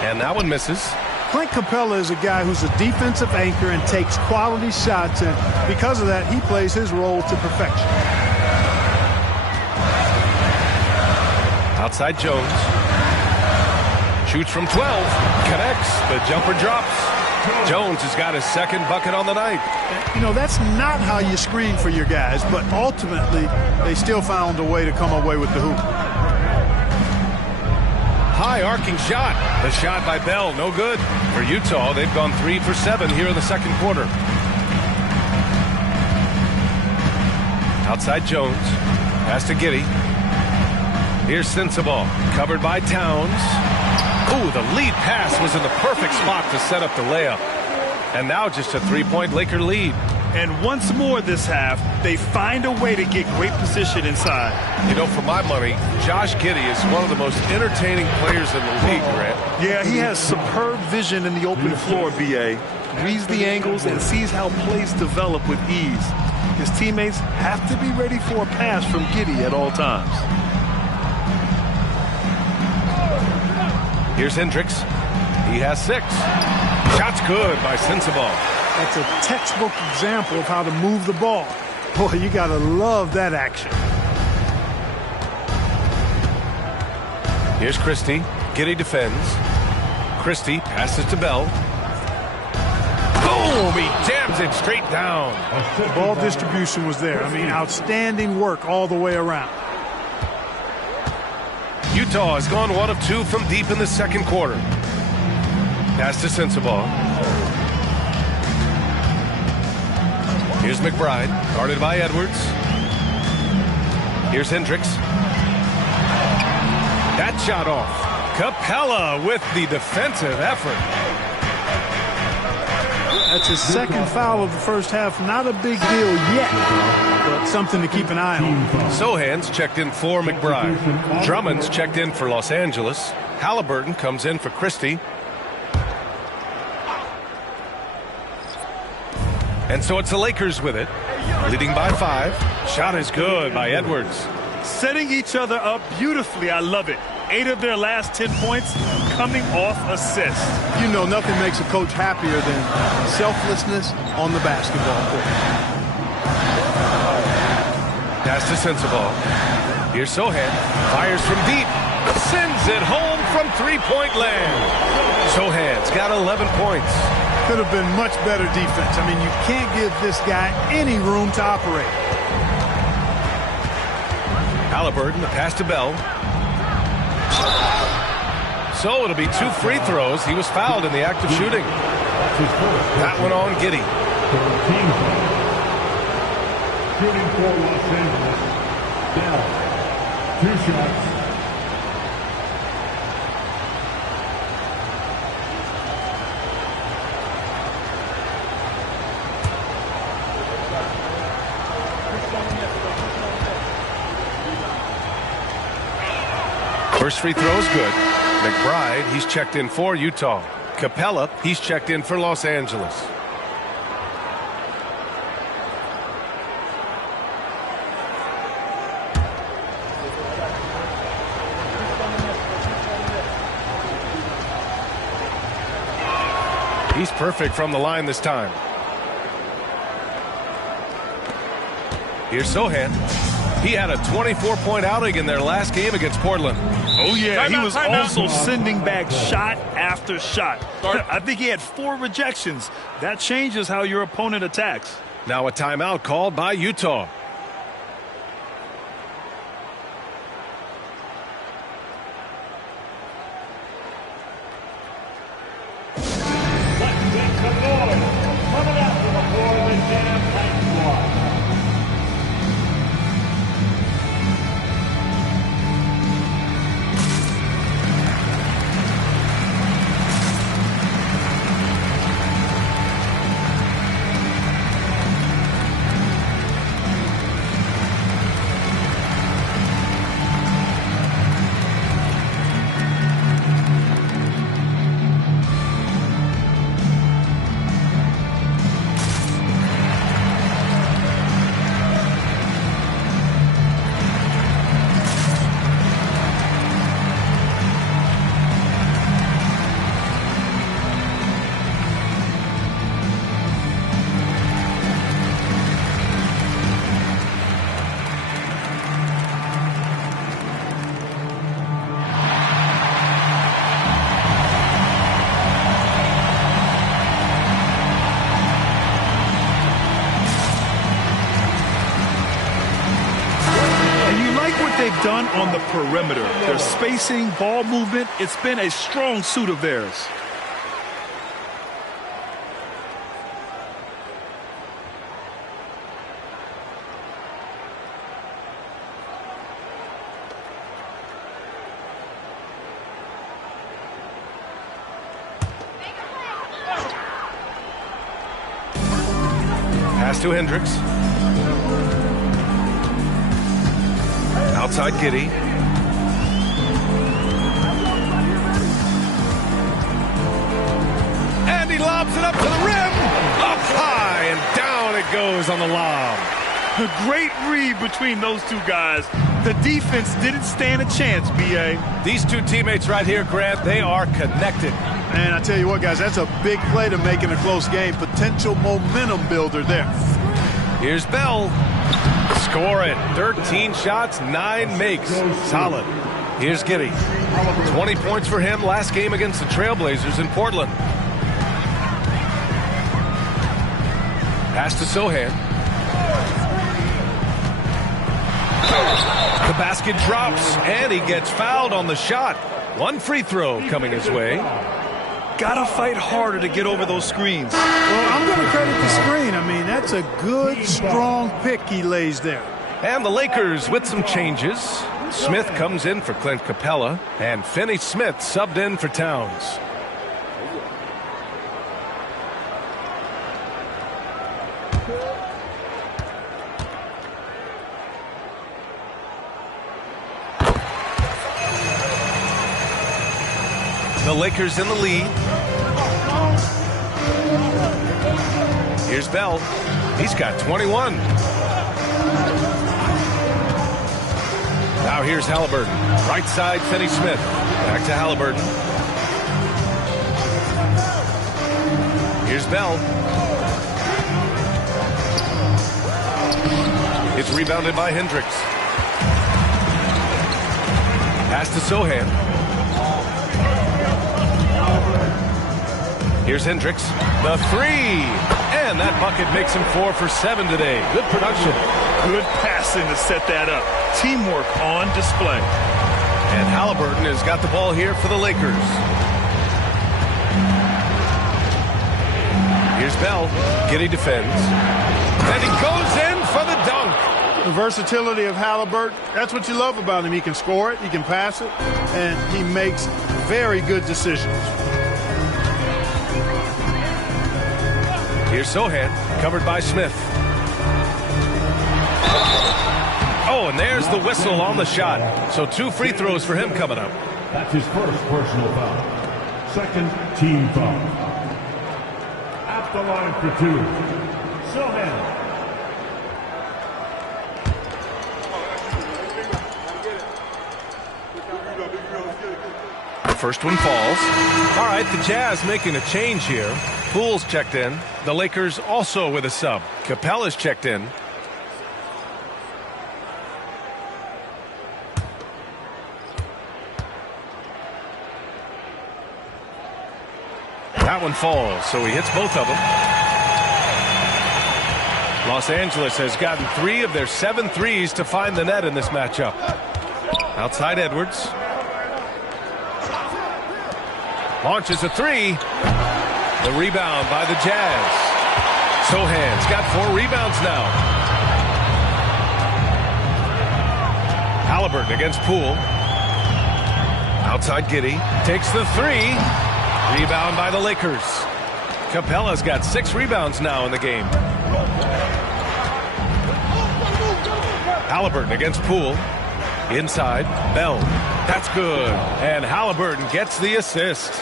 And that one misses. Clint Capella is a guy who's a defensive anchor and takes quality shots, and because of that, he plays his role to perfection. Outside Jones. Shoots from 12. Connects. The jumper drops. Jones has got his second bucket on the night. You know, that's not how you screen for your guys, but ultimately, they still found a way to come away with the hoop. High arcing shot. The shot by Bell, no good. For Utah, they've gone 3 for 7 here in the second quarter. Outside Jones. Pass to Giddey. Here's Sensabaugh. Covered by Towns. Ooh, the lead pass was in the perfect spot to set up the layup. And now just a 3-point Laker lead. And once more this half, they find a way to get great position inside. You know, for my money, Josh Giddey is one of the most entertaining players in the league, Grant. Yeah, he has superb vision in the open floor, B.A. Reads the angles and sees how plays develop with ease. His teammates have to be ready for a pass from Giddey at all times. Here's Hendricks. He has 6. Shot's good by Sensabaugh. That's a textbook example of how to move the ball. Boy, you got to love that action. Here's Christie. Giddey defends. Christie passes to Bell. Boom! He jams it straight down. Ball distribution was there. I mean, outstanding work all the way around. Utah has gone 1 of 2 from deep in the second quarter. Pass to Sensabaugh. Here's McBride, guarded by Edwards. Here's Hendricks. That shot off. Capella with the defensive effort. That's his second foul of the first half. Not a big deal yet, but something to keep an eye on. Sohan's checked in for McBride. Drummond's checked in for Los Angeles. Halliburton comes in for Christie. And so it's the Lakers with it, leading by 5. Shot is good by Edwards. Setting each other up beautifully. I love it. 8 of their last 10 points coming off assists. You know, nothing makes a coach happier than selflessness on the basketball court. Pass to Sensabaugh. Here's Sohan. Fires from deep. Sends it home from 3-point land. Sohan's got 11 points. Could have been much better defense. I mean, you can't give this guy any room to operate. Halliburton, the pass to Bell. So it'll be 2 free throws. He was fouled in the act of shooting. That one on Giddey. Shooting for Los Angeles. Bell. 2 shots. First free throw is good. McBride, he's checked in for Utah. Capella, he's checked in for Los Angeles. He's perfect from the line this time. Here's Sohan. He had a 24-point outing in their last game against Portland. Oh, yeah, he was also sending back shot after shot. I think he had 4 rejections. That changes how your opponent attacks. Now a timeout called by Utah. Done on the perimeter. Their spacing, ball movement, it's been a strong suit of theirs. Pass to Hendricks. Outside Giddey. And he lobs it up to the rim. Up high and down it goes on the lob. A great read between those two guys. The defense didn't stand a chance, B.A. These two teammates right here, Grant, they are connected. And I tell you what, guys, that's a big play to make in a close game. Potential momentum builder there. Here's Bell. Score it. 13 shots, 9 makes. Solid. Here's Giddey. 20 points for him last game against the Trailblazers in Portland. Pass to Sohan. The basket drops, and he gets fouled on the shot. One free throw coming his way. Gotta fight harder to get over those screens. Well, I'm going to credit the screen. I mean, that's a good, strong pick he lays there. And the Lakers with some changes. Smith comes in for Clint Capella, and Finney Smith subbed in for Towns. The Lakers in the lead. Here's Bell. He's got 21. Now here's Halliburton. Right side, Finney Smith. Back to Halliburton. Here's Bell. It's rebounded by Hendricks. Pass to Sohan. Here's Hendricks. The three. And that bucket makes him 4 for 7 today. Good production. Good passing to set that up. Teamwork on display. And Halliburton has got the ball here for the Lakers. Here's Bell. Giddey defends. And he goes in for the dunk. The versatility of Halliburton, that's what you love about him. He can score it, he can pass it, and he makes very good decisions. Here's Sohan, covered by Smith. Oh, and there's the whistle on the shot. So 2 free throws for him coming up. That's his first personal foul. Second team foul. At the line for 2. Sohan. First one falls. All right, the Jazz making a change here. Poole's checked in. The Lakers also with a sub. Capella's checked in. That one falls, so he hits both of them. Los Angeles has gotten 3 of their 7 threes to find the net in this matchup. Outside Edwards. Launches a 3. The rebound by the Jazz. Sohan's got 4 rebounds now. Halliburton against Poole. Outside Giddey. Takes the 3. Rebound by the Lakers. Capella's got 6 rebounds now in the game. Halliburton against Poole. Inside, Bell. That's good. And Halliburton gets the assist.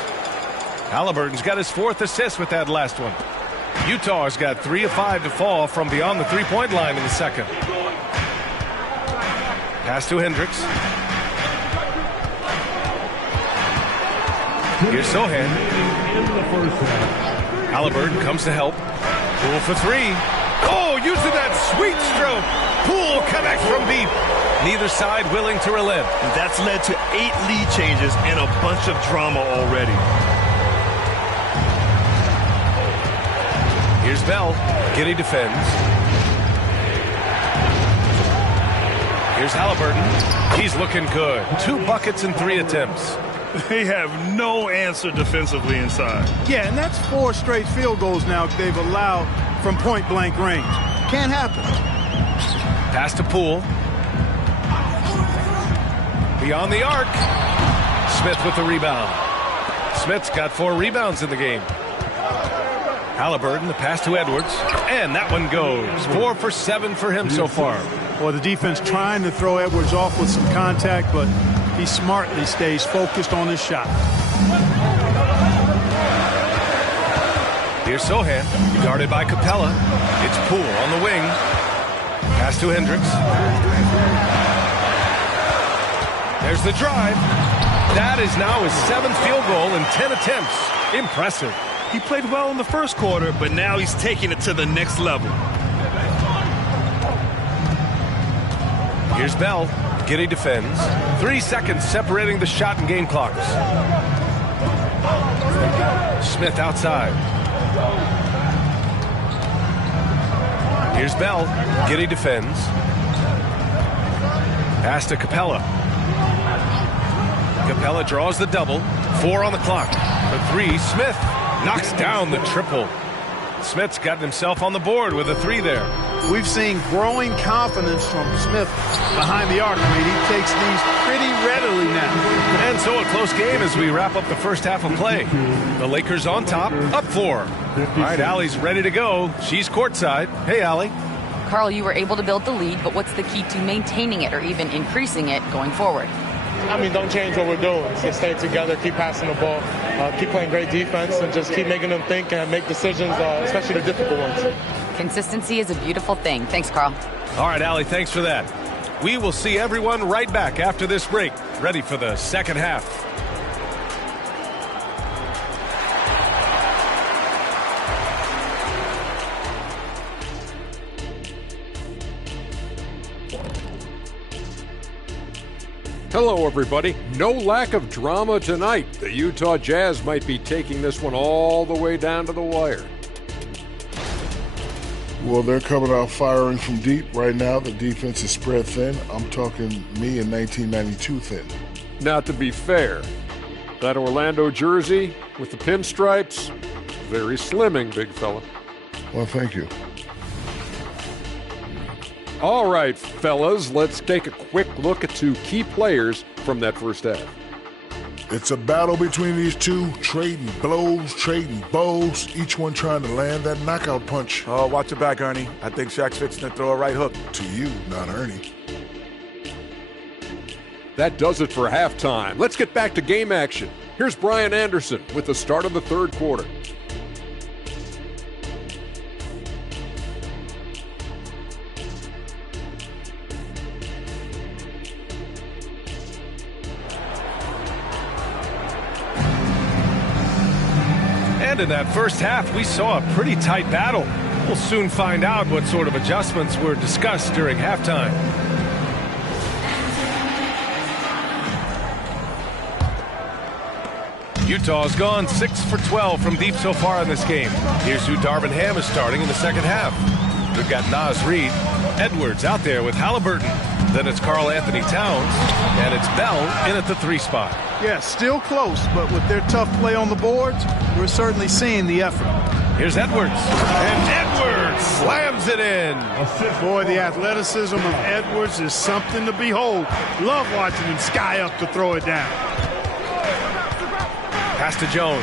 Halliburton's got his 4th assist with that last one. Utah's got 3 of 5 to fall from beyond the 3-point line in the second. Pass to Hendricks. Here's Sohan. Halliburton comes to help. Poole for 3. Oh, using that sweet stroke. Poole connects from deep. Neither side willing to relent. That's led to 8 lead changes and a bunch of drama already. Here's Bell. Giddey defends. Here's Halliburton. He's looking good. 2 buckets and 3 attempts. They have no answer defensively inside. Yeah, and that's 4 straight field goals now they've allowed from point-blank range. Can't happen. Pass to Poole. Beyond the arc. Smith with the rebound. Smith's got 4 rebounds in the game. Halliburton, the pass to Edwards. And that one goes. 4 for 7 for him so far. Well, the defense trying to throw Edwards off with some contact, but he smartly stays focused on his shot. Here's Sohan, guarded by Capella. It's Poole on the wing. Pass to Hendricks. There's the drive. That is now his 7th field goal in 10 attempts. Impressive. He played well in the first quarter, but now he's taking it to the next level. Here's Bell. Giddey defends. 3 seconds separating the shot and game clocks. Smith outside. Here's Bell. Giddey defends. Pass to Capella. Capella draws the double. 4 on the clock. For 3, Smith knocks down the triple. Smith's gotten himself on the board with a 3 there. We've seen growing confidence from Smith behind the arc. I mean, he takes these pretty readily now. And so a close game as we wrap up the first half of play. The Lakers on top, up 4. All right, Allie's ready to go. She's courtside. Hey, Allie. Carl, you were able to build the lead, but what's the key to maintaining it or even increasing it going forward? I mean, don't change what we're doing. Just stay together, keep passing the ball, keep playing great defense, and just keep making them think and make decisions, especially the difficult ones. Consistency is a beautiful thing. Thanks, Carl. All right, Allie, thanks for that. We will see everyone right back after this break, ready for the second half. Hello, everybody. No lack of drama tonight. The Utah Jazz might be taking this one all the way down to the wire. Well, they're coming out firing from deep right now. The defense is spread thin. I'm talking me in 1992 thin. Now, to be fair, that Orlando jersey with the pinstripes, very slimming, big fella. Well, thank you. All right, fellas, let's take a quick look at 2 key players from that first half. It's a battle between these 2, trading blows, trading bows, each one trying to land that knockout punch. Oh, watch your back, Ernie. I think Shaq's fixing to throw a right hook. To you, not Ernie. That does it for halftime. Let's get back to game action. Here's Brian Anderson with the start of the third quarter. And in that first half, we saw a pretty tight battle. We'll soon find out what sort of adjustments were discussed during halftime. Utah's gone 6 for 12 from deep so far in this game. Here's who Darvin Ham is starting in the second half. We've got Naz Reid, Edwards out there with Halliburton. Then it's Karl Anthony Towns, and it's Bell in at the 3 spot. Yeah, still close, but with their tough play on the boards, we're certainly seeing the effort. Here's Edwards, and Edwards slams it in. Boy, the athleticism of Edwards is something to behold. Love watching him sky up to throw it down. Pass to Jones.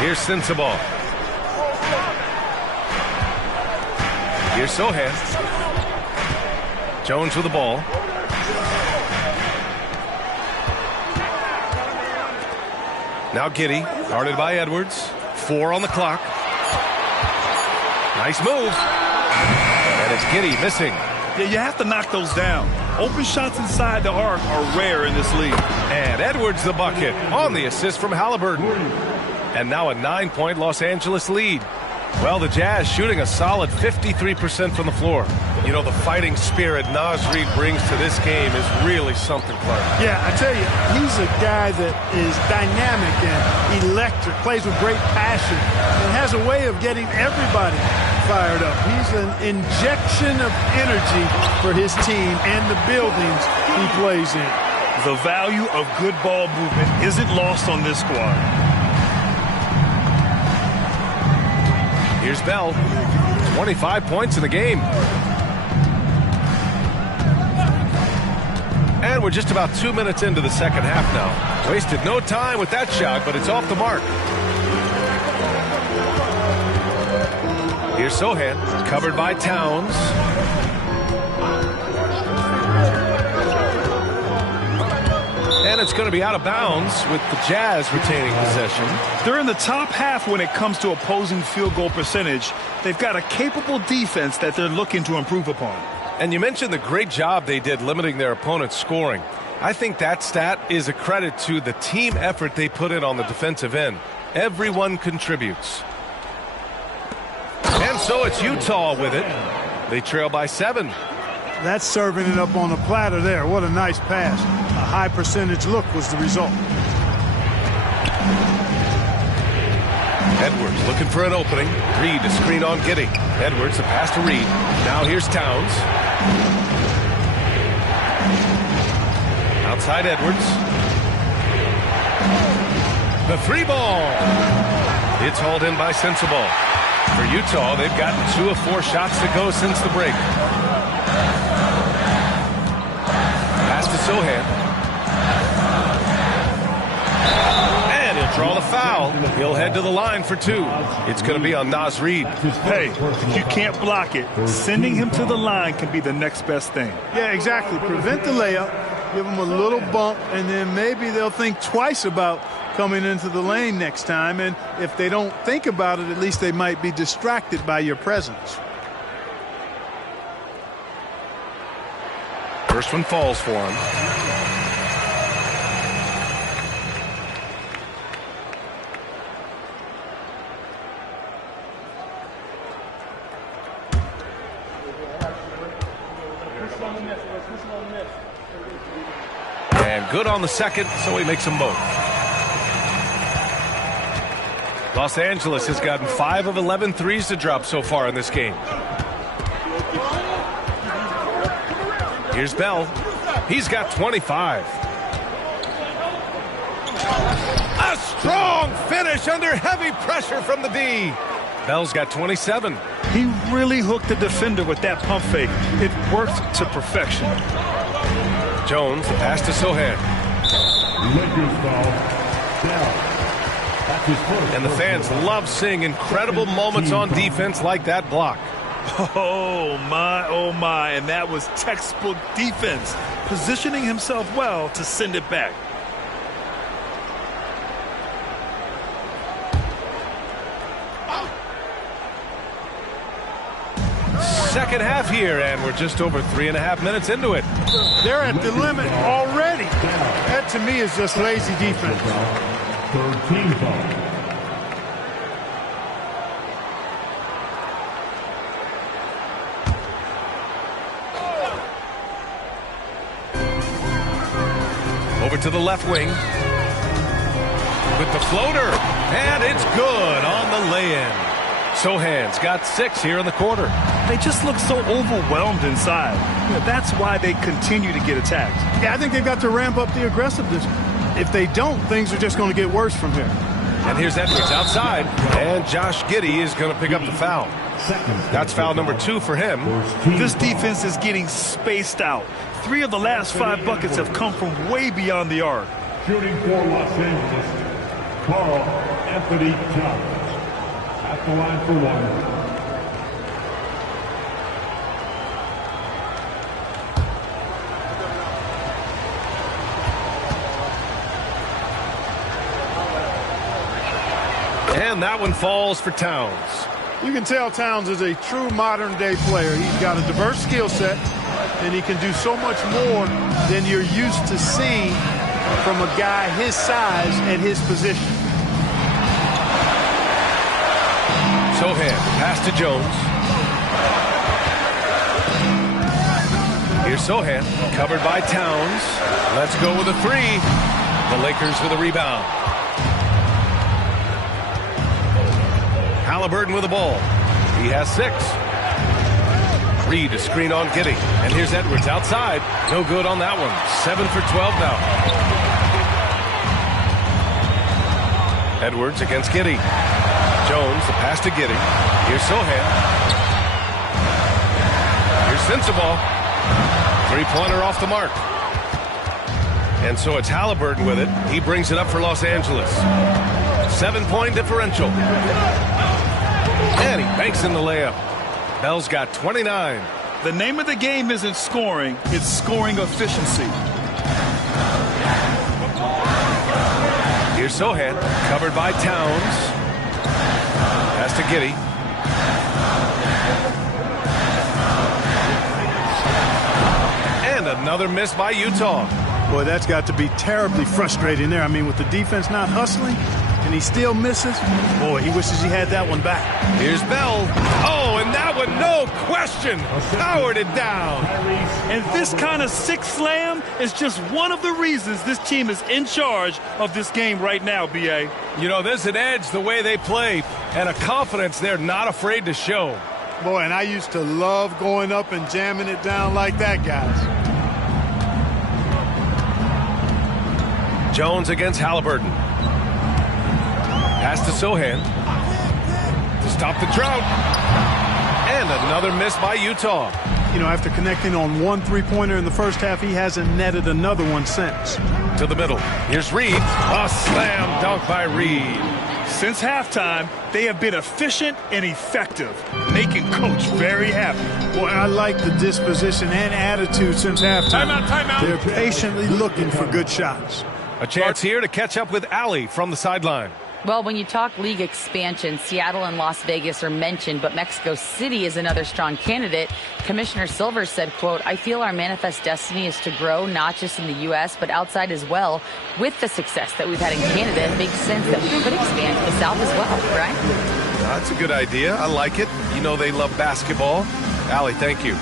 Here's Sensabaugh. Here's Sohan. Jones with the ball. Now Giddey, guarded by Edwards. 4 on the clock. Nice move. And it's Giddey missing. Yeah, you have to knock those down. Open shots inside the arc are rare in this league. And Edwards the bucket on the assist from Halliburton. And now a 9-point Los Angeles lead. Well, the Jazz shooting a solid 53% from the floor. You know, the fighting spirit Naz Reid brings to this game is really something, Clark. Yeah, I tell you, he's a guy that is dynamic and electric, plays with great passion, and has a way of getting everybody fired up. He's an injection of energy for his team and the buildings he plays in. The value of good ball movement isn't lost on this squad. Here's Bell. 25 points in the game. And we're just about 2 minutes into the second half now. Wasted no time with that shot, but it's off the mark. Here's Sohan, covered by Towns. And it's going to be out of bounds with the Jazz retaining possession. They're in the top half when it comes to opposing field goal percentage. They've got a capable defense that they're looking to improve upon. And you mentioned the great job they did limiting their opponent's scoring. I think that stat is a credit to the team effort they put in on the defensive end. Everyone contributes. And so it's Utah with it. They trail by 7. That's serving it up on a platter there. What a nice pass. A high percentage look was the result. Edwards looking for an opening. Reid to screen on Giddey. Edwards, the pass to Reid. Now here's Towns. Outside Edwards. The 3 ball. It's hauled in by Sensabaugh. For Utah, they've gotten 2 of 4 shots to go since the break. Pass to Sohan. And he'll draw the foul. He'll head to the line for 2. It's going to be on Naz Reid. Hey, if you can't block it, sending him to the line can be the next best thing. Yeah, exactly. Prevent the layup, give them a little bump, and then maybe they'll think twice about coming into the lane next time. And if they don't think about it, at least they might be distracted by your presence. First one falls for him. And good on the second, so he makes them both. Los Angeles has gotten 5 of 11 threes to drop so far in this game. Here's Bell. He's got 25. A strong finish under heavy pressure from the D. Bell's got 27. He really hooked the defender with that pump fake. It worked to perfection. Jones, the pass to Sohan. And the fans love seeing incredible moments on defense like that block. Oh, my, and that was textbook defense, positioning himself well to send it back. Second half here, and we're just over 3.5 minutes into it. They're at the limit already. That, to me, is just lazy defense. Third team foul. Over to the left wing with the floater, and it's good on the lay-in. Sohan's got 6 here in the quarter. They just look so overwhelmed inside. That's why they continue to get attacked. Yeah, I think they've got to ramp up the aggressiveness. If they don't, things are just going to get worse from here. And here's Edwards outside, and Josh Giddey is going to pick up the foul. That's foul number 2 for him. This defense is getting spaced out. 3 of the last 5 buckets have come from way beyond the arc. Shooting for Los Angeles, Carl Anthony Towns. At the line for 1. And that one falls for Towns. You can tell Towns is a true modern-day player. He's got a diverse skill set, and he can do so much more than you're used to seeing from a guy his size and his position. Sohan, pass to Jones. Here's Sohan, covered by Towns. Let's go with a 3. The Lakers with a rebound. Halliburton with the ball. He has 6. Reed, a screen on Giddey. And here's Edwards outside. No good on that one. 7 for 12 now. Edwards against Giddey. Jones, the pass to Giddey. Here's Sohan. Here's Sensabaugh. 3-pointer off the mark. And so it's Halliburton with it. He brings it up for Los Angeles. 7-point differential. And he banks in the layup. Bell's got 29. The name of the game isn't scoring, it's scoring efficiency. Here's Sohan, covered by Towns. Pass to Giddey. And another miss by Utah. Boy, that's got to be terribly frustrating there. I mean, with the defense not hustling, and he still misses. Boy, he wishes he had that one back. Here's Bell. Oh, and that one, no question, powered it down. And this kind of sick slam is just one of the reasons this team is in charge of this game right now, B.A. You know, there's an edge the way they play and a confidence they're not afraid to show. Boy, and I used to love going up and jamming it down like that, guys. Jones against Halliburton. Pass to Sohan. To stop the drought. And another miss by Utah. You know, after connecting on 1 3-pointer in the first half, he hasn't netted another one since. To the middle. Here's Reed. A slam dunk by Reed. Since halftime, they have been efficient and effective, making Coach very happy. Boy, I like the disposition and attitude since halftime. Timeout. They're patiently looking for good shots. A chance here to catch up with Allie from the sideline. Well, when you talk league expansion, Seattle and Las Vegas are mentioned, but Mexico City is another strong candidate. Commissioner Silver said, quote, "I feel our manifest destiny is to grow not just in the U.S., but outside as well. With the success that we've had in Canada, it makes sense that we could expand to the South as well," right? That's a good idea. I like it. You know they love basketball. Allie, thank you.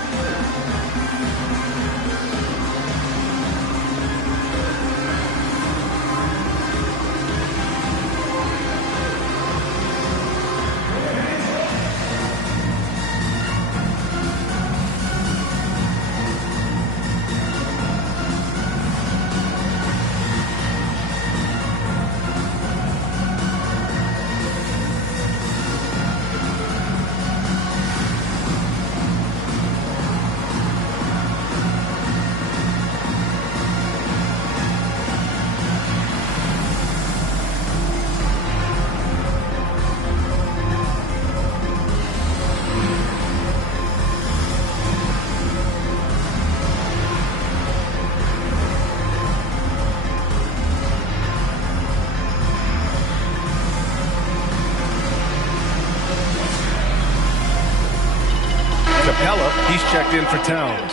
He's checked in for Towns.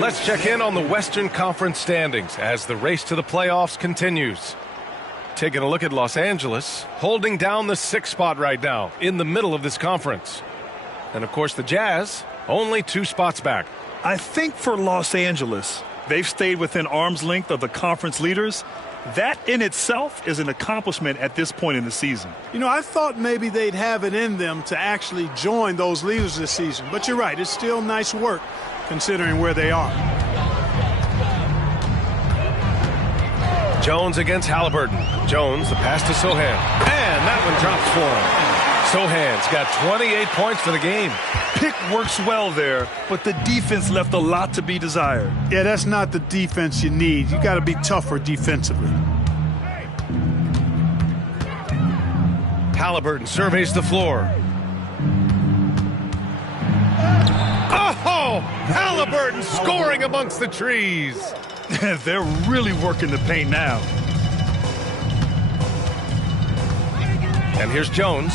Let's check in on the Western Conference standings as the race to the playoffs continues. Taking a look at Los Angeles, holding down the 6th spot right now in the middle of this conference. And, of course, the Jazz, only 2 spots back. I think for Los Angeles, they've stayed within arm's length of the conference leaders. That in itself is an accomplishment at this point in the season. You know, I thought maybe they'd have it in them to actually join those leaders this season. But you're right, it's still nice work considering where they are. Jones against Halliburton. Jones, the pass to Sohan. And that one drops for him. Sohan's got 28 points for the game. Pick works well there, but the defense left a lot to be desired. Yeah, that's not the defense you need. You got to be tougher defensively. Halliburton surveys the floor. Oh! Halliburton scoring amongst the trees. They're really working the paint now. And here's Jones.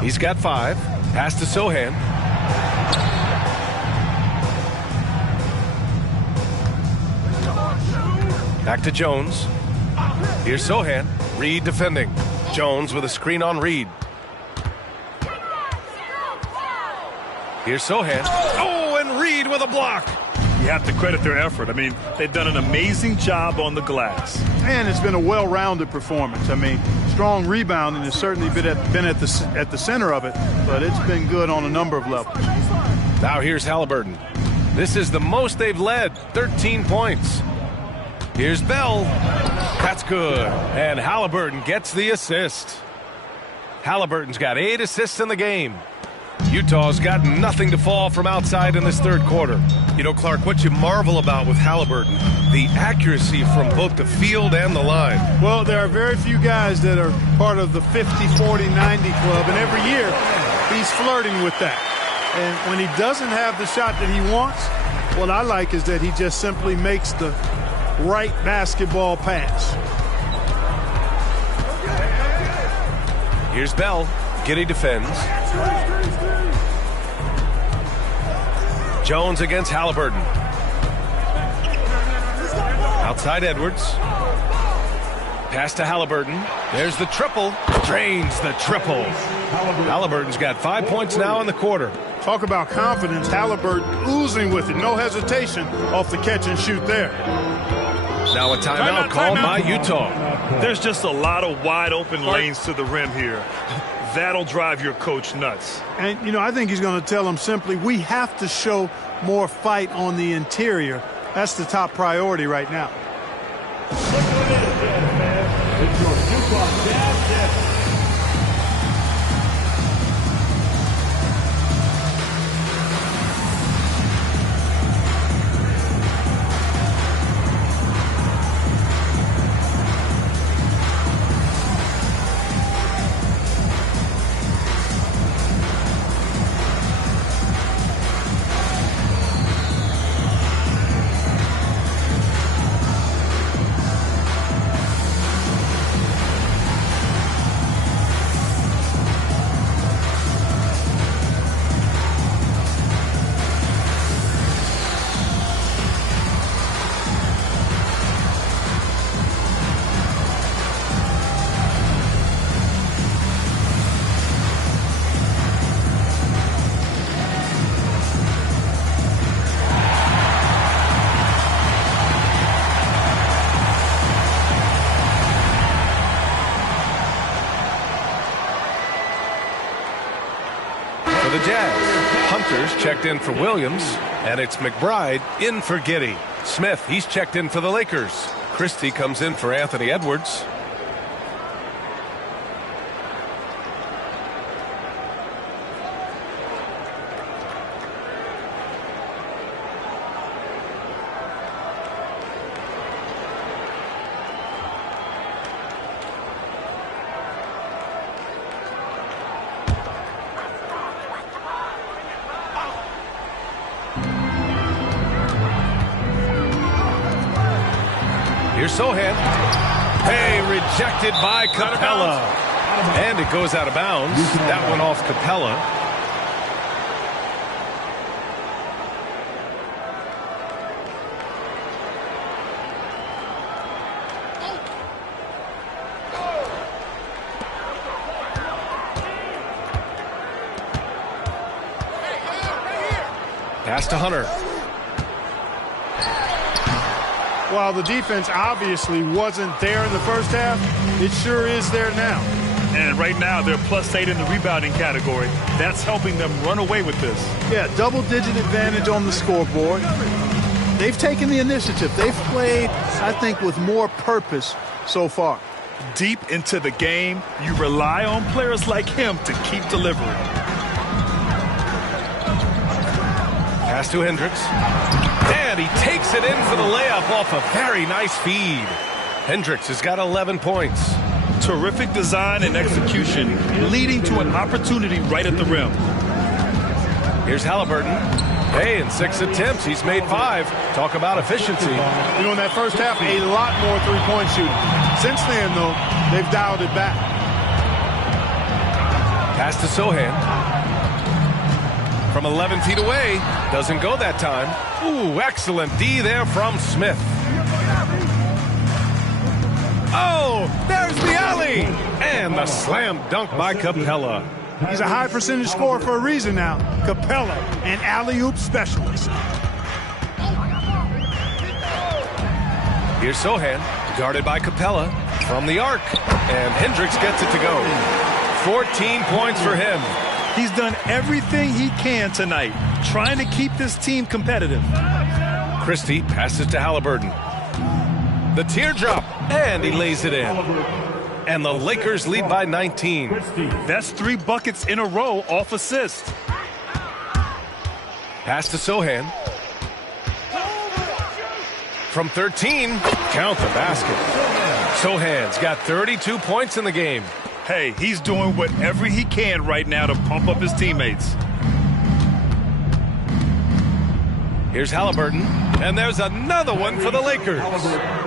He's got 5. Pass to Sohan. Back to Jones. Here's Sohan. Reed defending. Jones with a screen on Reed. Here's Sohan. Oh, and Reed with a block. You have to credit their effort. I mean, they've done an amazing job on the glass. And it's been a well-rounded performance. I mean, strong rebounding has certainly been at the center of it, but it's been good on a number of levels. Now here's Halliburton. This is the most they've led, 13 points. Here's Bell. That's good. And Halliburton gets the assist. Halliburton's got 8 assists in the game. Utah's got nothing to fall from outside in this 3rd quarter. You know, Clark, what you marvel about with Halliburton, the accuracy from both the field and the line. Well, there are very few guys that are part of the 50, 40, 90 club, and every year he's flirting with that. And when he doesn't have the shot that he wants, what I like is that he just simply makes the right basketball pass. Here's Bell. Giddey defends. Jones against Halliburton. Outside Edwards. Pass to Halliburton. There's the triple. Drains the triple. Halliburton's got 5 points now in the quarter. Talk about confidence. Halliburton oozing with it. No hesitation off the catch and shoot there. Now a timeout called by Utah. There's just a lot of wide open lanes to the rim here. That'll drive your coach nuts. And, you know, I think he's going to tell them simply, we have to show more fight on the interior. That's the top priority right now. It's your Utah Jazz. Checked in for Williams, and it's McBride in for Giddey. Smith, he's checked in for the Lakers. Christie comes in for Anthony Edwards. Here's Sohan. Hey, rejected by Capella. And it goes out of bounds. That one off Capella. Pass to Hunter. While the defense obviously wasn't there in the first half, it sure is there now. And right now, they're +8 in the rebounding category. That's helping them run away with this. Yeah, double-digit advantage on the scoreboard. They've taken the initiative. They've played, I think, with more purpose so far. Deep into the game, you rely on players like him to keep delivering. Pass to Hendricks. And he takes it in for the layup off a very nice feed. Hendricks has got 11 points. Terrific design and execution, leading to an opportunity right at the rim. Here's Halliburton. Hey, in 6 attempts, he's made 5. Talk about efficiency. You know, in that first half, a lot more three-point shooting. Since then, though, they've dialed it back. Pass to Sohan. From 11 feet away. Doesn't go that time. Ooh, excellent D there from Smith. Oh, there's the alley. And the slam dunk by Capella. He's a high percentage scorer for a reason now. Capella, an alley-oop specialist. Here's Sohan, guarded by Capella from the arc. And Hendricks gets it to go. 14 points for him. He's done everything he can tonight, trying to keep this team competitive. Christie passes to Halliburton. The teardrop, and he lays it in. And the Lakers lead by 19. That's 3 buckets in a row off assist. Pass to Sohan. From 13, count the basket. Sohan's got 32 points in the game. Hey, he's doing whatever he can right now to pump up his teammates. Here's Halliburton, and there's another one for the Lakers.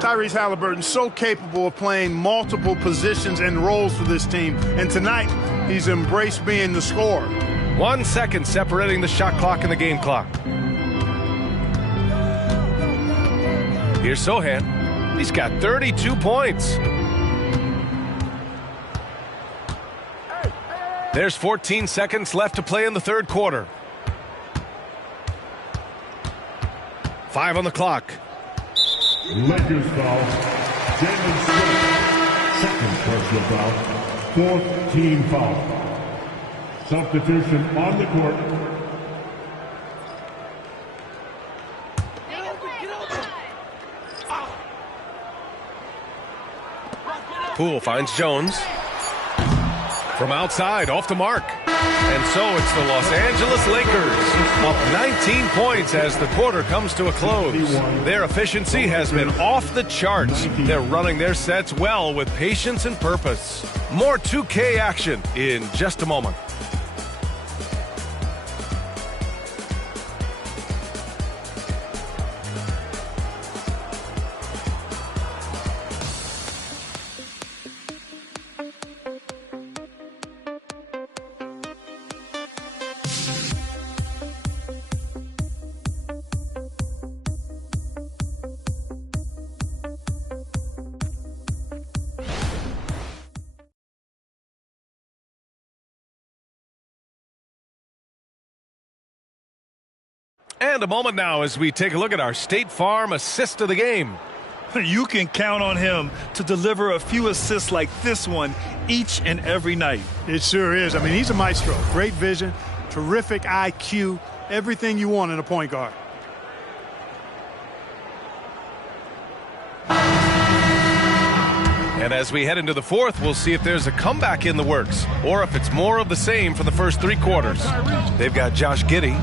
Tyrese Halliburton, so capable of playing multiple positions and roles for this team. And tonight, he's embraced being the scorer. 1 second separating the shot clock and the game clock. Here's Sohan. He's got 32 points. There's 14 seconds left to play in the third quarter. 5 on the clock. Lakers foul. Jalen Smith. Second personal foul. 4th team foul. Substitution on the court. Poole finds Jones. From outside, off the mark. And so it's the Los Angeles Lakers up 19 points as the quarter comes to a close. Their efficiency has been off the charts. They're running their sets well with patience and purpose. More 2K action in just a moment. And a moment now as we take a look at our State Farm assist of the game. You can count on him to deliver a few assists like this one each and every night. It sure is. I mean, he's a maestro. Great vision, terrific IQ, everything you want in a point guard. And as we head into the fourth, we'll see if there's a comeback in the works or if it's more of the same from the first 3 quarters. They've got Josh Giddey,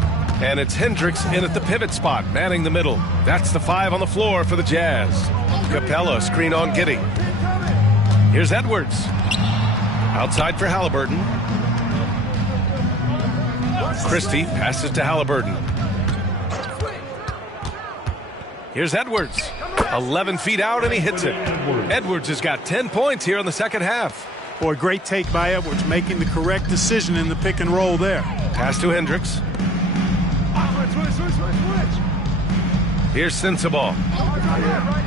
and it's Hendricks in at the pivot spot, manning the middle. That's the 5 on the floor for the Jazz. Capella screen on Giddey. Here's Edwards. Outside for Halliburton. Christie passes to Halliburton. Here's Edwards. 11 feet out, and he hits it. Edwards has got 10 points here in the second half. Boy, great take by Edwards, making the correct decision in the pick and roll there. Pass to Hendricks. Here's Sensabaugh.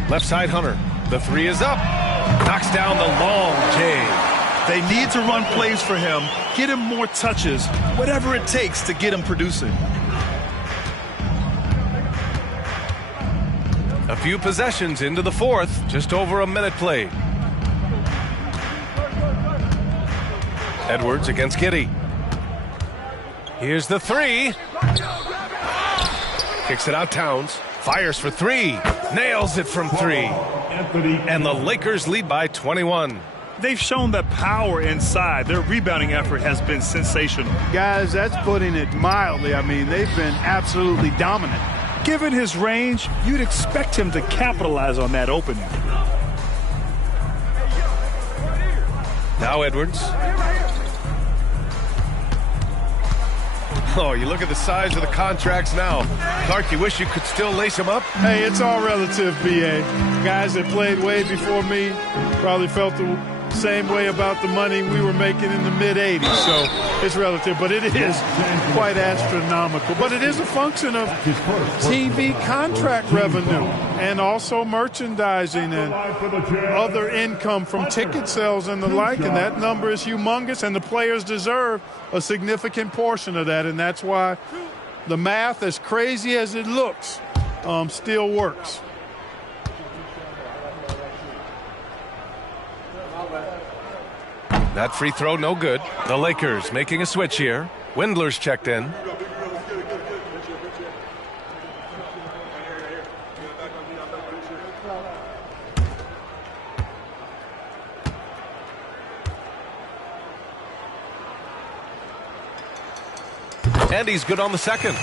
Left side Hunter. The 3 is up. Knocks down the long J. They need to run plays for him, get him more touches, whatever it takes to get him producing. few possessions into the fourth, just over a minute played. Edwards against Giddey. Here's the three. Kicks it out, Towns. Fires for three. Nails it from three. And the Lakers lead by 21. They've shown that power inside. Their rebounding effort has been sensational. Guys, that's putting it mildly. I mean, they've been absolutely dominant. Given his range, you'd expect him to capitalize on that opening. Now Edwards. Oh, you look at the size of the contracts now. Clark, you wish you could still lace them up? Hey, it's all relative, B.A. Guys that played way before me probably felt the same way about the money we were making in the mid-'80s. So it's relative, but it is quite astronomical. But it is a function of TV contract revenue and also merchandising and other income from ticket sales and the like. And that number is humongous, and the players deserve a significant portion of that. And that's why the math, as crazy as it looks, still works. That free throw, no good. The Lakers making a switch here. Windler's checked in. And he's good on the second.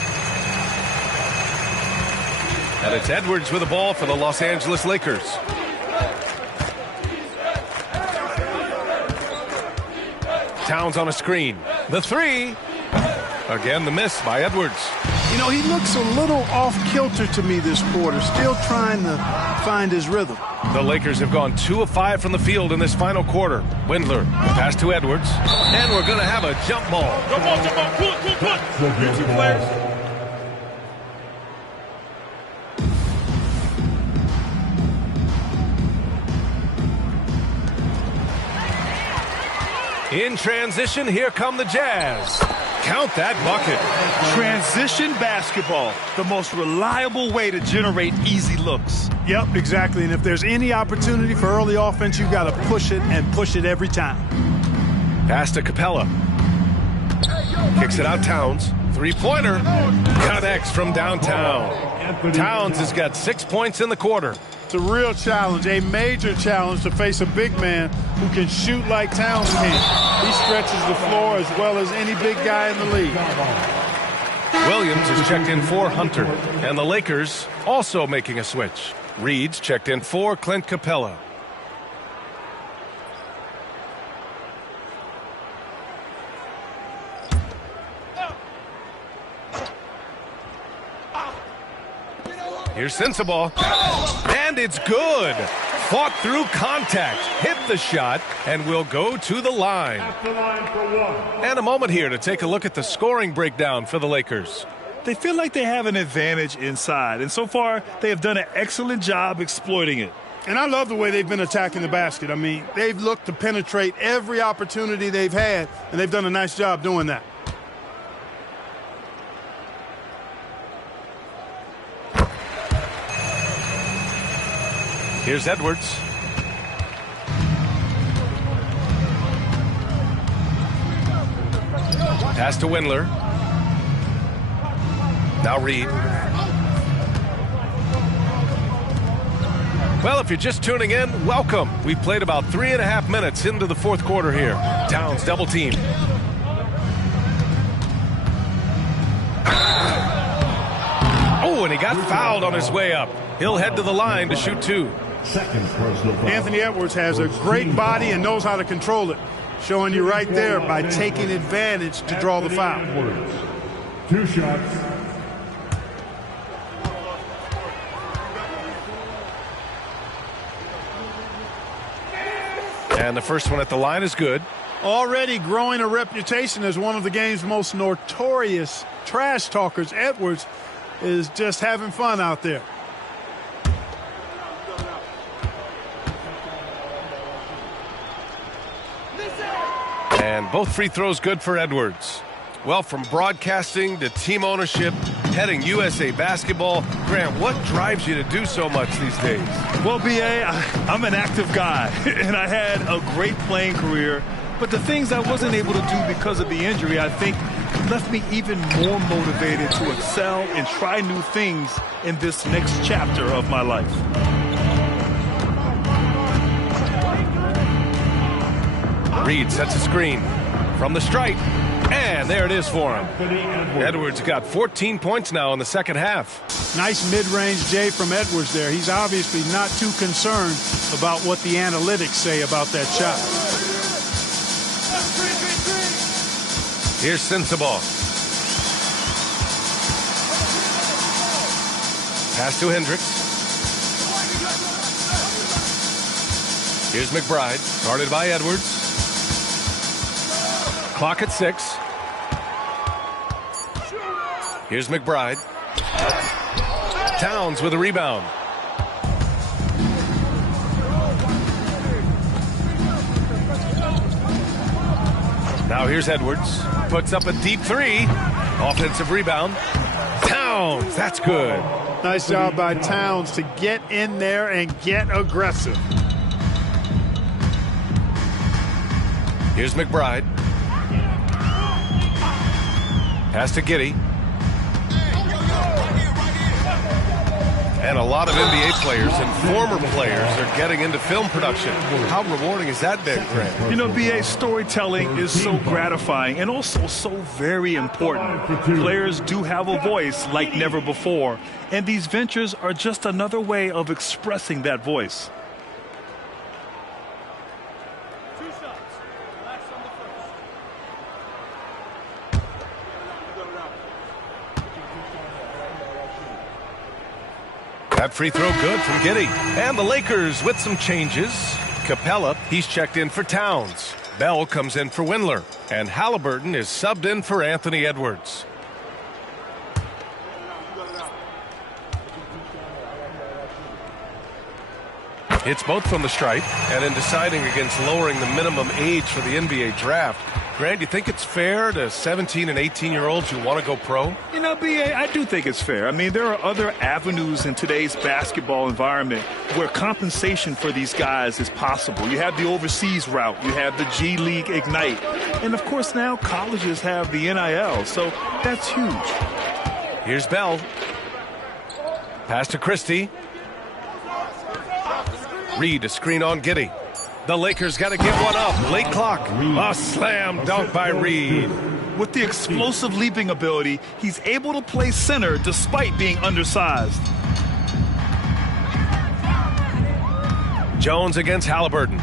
And it's Edwards with the ball for the Los Angeles Lakers. Towns on a screen. The three. Again, the miss by Edwards. You know, he looks a little off-kilter to me this quarter, still trying to find his rhythm. The Lakers have gone 2 of 5 from the field in this final quarter. Windler, pass to Edwards. And we're going to have a jump ball. Jump ball, jump ball. Pull it. You two players. In transition, here come the Jazz. Count that bucket. Transition basketball, the most reliable way to generate easy looks. Yep, exactly. And if there's any opportunity for early offense, you've got to push it and push it every time. Pass to Capella. Kicks it out, Towns. Three-pointer. Connects from downtown. Towns has got 6 points in the quarter. It's a real challenge, a major challenge to face a big man who can shoot like Towns can. He stretches the floor as well as any big guy in the league. Williams is checked in for Hunter. And the Lakers also making a switch. Reed's checked in for Clint Capella. Here's Sensabaugh. And it's good. Fought through contact, hit the shot, and will go to the line. And a moment here to take a look at the scoring breakdown for the Lakers. They feel like they have an advantage inside, and so far they have done an excellent job exploiting it. And I love the way they've been attacking the basket. I mean, they've looked to penetrate every opportunity they've had, and they've done a nice job doing that. Here's Edwards. Pass to Windler. Now Reed. Well, if you're just tuning in, welcome. We played about 3.5 minutes into the fourth quarter here. Towns double team. Oh, and he got fouled on his way up. He'll head to the line to shoot two. Anthony Edwards has a great body and knows how to control it. Showing you right there by taking advantage to draw the foul. 2 shots. And the first one at the line is good. Already growing a reputation as one of the game's most notorious trash talkers, Edwards is just having fun out there. And both free throws good for Edwards. Well, from broadcasting to team ownership, heading USA basketball. Grant, what drives you to do so much these days? Well, B.A., I'm an active guy, and I had a great playing career. But the things I wasn't able to do because of the injury, I think, left me even more motivated to excel and try new things in this next chapter of my life. Reed sets a screen from the stripe, and there it is for him. Edwards got 14 points now in the second half. Nice mid-range J from Edwards there. He's obviously not too concerned about what the analytics say about that shot. Here's Sensabaugh. Pass to Hendricks. Here's McBride, guarded by Edwards. Clock at 6. Here's McBride. Towns with a rebound. Now here's Edwards. Puts up a deep three. Offensive rebound. Towns, that's good. Nice job by Towns to get in there and get aggressive. Here's McBride. Pass to Giddey. And a lot of NBA players and former players are getting into film production. How rewarding has that been, Grant? You know, B.A., storytelling is so gratifying and also so very important. Players do have a voice like never before, and these ventures are just another way of expressing that voice. That free throw good from Giddey. And the Lakers with some changes. Capella, he's checked in for Towns. Bell comes in for Windler. And Halliburton is subbed in for Anthony Edwards. Hits both from the stripe. And in deciding against lowering the minimum age for the NBA draft, Grant, you think it's fair to 17 and 18-year-olds who want to go pro? You know, B.A., I do think it's fair. I mean, there are other avenues in today's basketball environment where compensation for these guys is possible. You have the overseas route. You have the G League Ignite. And, of course, now colleges have the NIL, so that's huge. Here's Bell. Pass to Christie. Reed, a screen on Giddey. The Lakers got to give one up. Late clock. A slam dunk by Reed. With the explosive leaping ability, he's able to play center despite being undersized. Jones against Halliburton.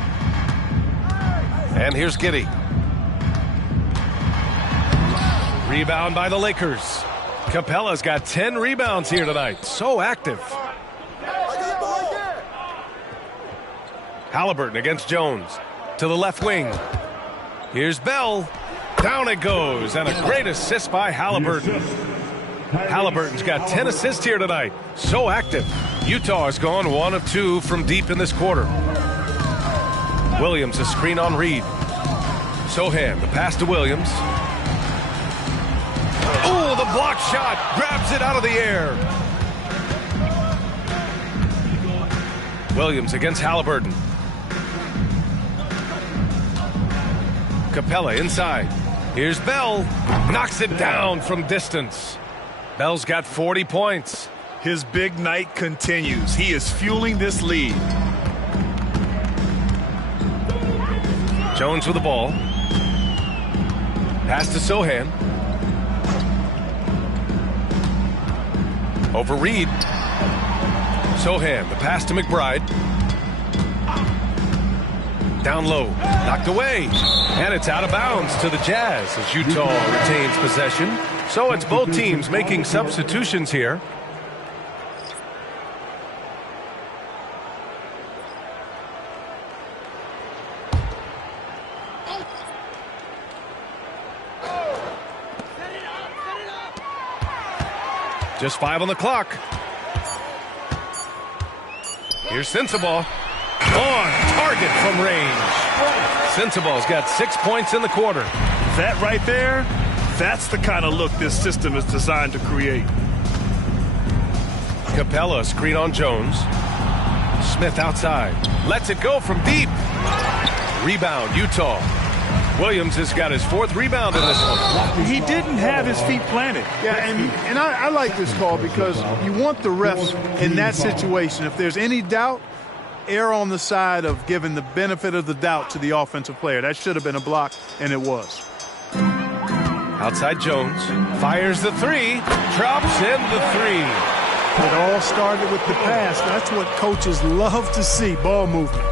And here's Giddey. Rebound by the Lakers. Capella's got 10 rebounds here tonight. So active. Halliburton against Jones. To the left wing. Here's Bell. Down it goes. And a great assist by Halliburton. Halliburton's got 10 assists here tonight. So active. Utah has gone 1 of 2 from deep in this quarter. Williams, a screen on Reed. Sohan, the pass to Williams. Oh, the block shot. Grabs it out of the air. Williams against Halliburton. Capella inside. Here's Bell. Knocks it down from distance. Bell's got 40 points. His big night continues. He is fueling this lead. Jones with the ball. Pass to Sohan. Over Reed. Sohan, the pass to McBride. Down low, knocked away, and it's out of bounds to the Jazz as Utah retains possession. So it's both teams making substitutions here. Just 5 on the clock. Here's Sensabaugh. On target from range. Sensabaugh's got 6 points in the quarter. That right there, that's the kind of look this system is designed to create. Capella, screen on Jones. Smith outside. Lets it go from deep. Rebound, Utah. Williams has got his 4th rebound in this one. He didn't have his feet planted. Yeah, and I like this call because you want the refs in that situation. If there's any doubt, err on the side of giving the benefit of the doubt to the offensive player. That should have been a block, and it was. Outside Jones. Fires the 3. Drops in the 3. It all started with the pass. That's what coaches love to see, ball movement.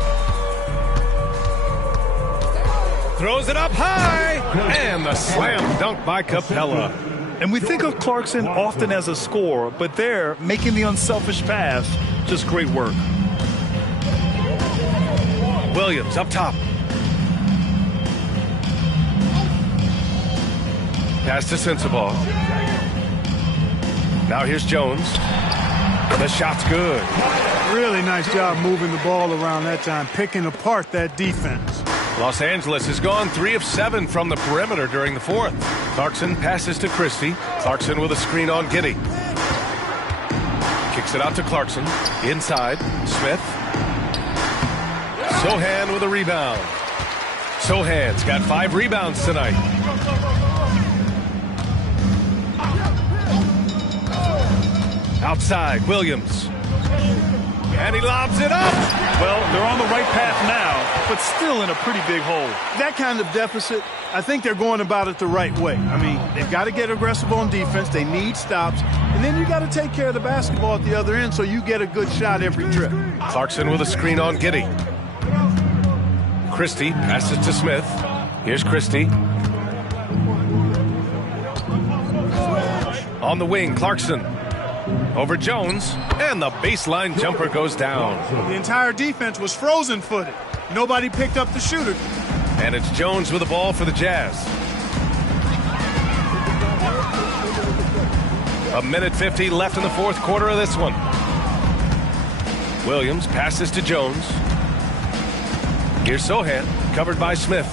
Throws it up high, and the slam dunk by Capella. And we think of Clarkson often as a scorer, but there, making the unselfish pass, just great work. Williams up top. Pass to Sensabaugh. Now here's Jones. The shot's good. Really nice job moving the ball around that time, picking apart that defense. Los Angeles has gone 3 of 7 from the perimeter during the 4th. Clarkson passes to Christie. Clarkson with a screen on Giddey. Kicks it out to Clarkson. Inside, Smith. Sohan with a rebound. Sohan's got 5 rebounds tonight. Outside, Williams. And he lobs it up. Well, they're on the right path now, but still in a pretty big hole. That kind of deficit, I think they're going about it the right way. I mean, they've got to get aggressive on defense. They need stops. And then you got to take care of the basketball at the other end so you get a good shot every trip. Clarkson with a screen on Giddey. Christie passes to Smith. Here's Christie. On the wing, Clarkson. Over Jones, and the baseline jumper goes down. The entire defense was frozen-footed. Nobody picked up the shooter. And it's Jones with the ball for the Jazz. 1:50 left in the 4th quarter of this one. Williams passes to Jones. Here's Sohan, covered by Smith.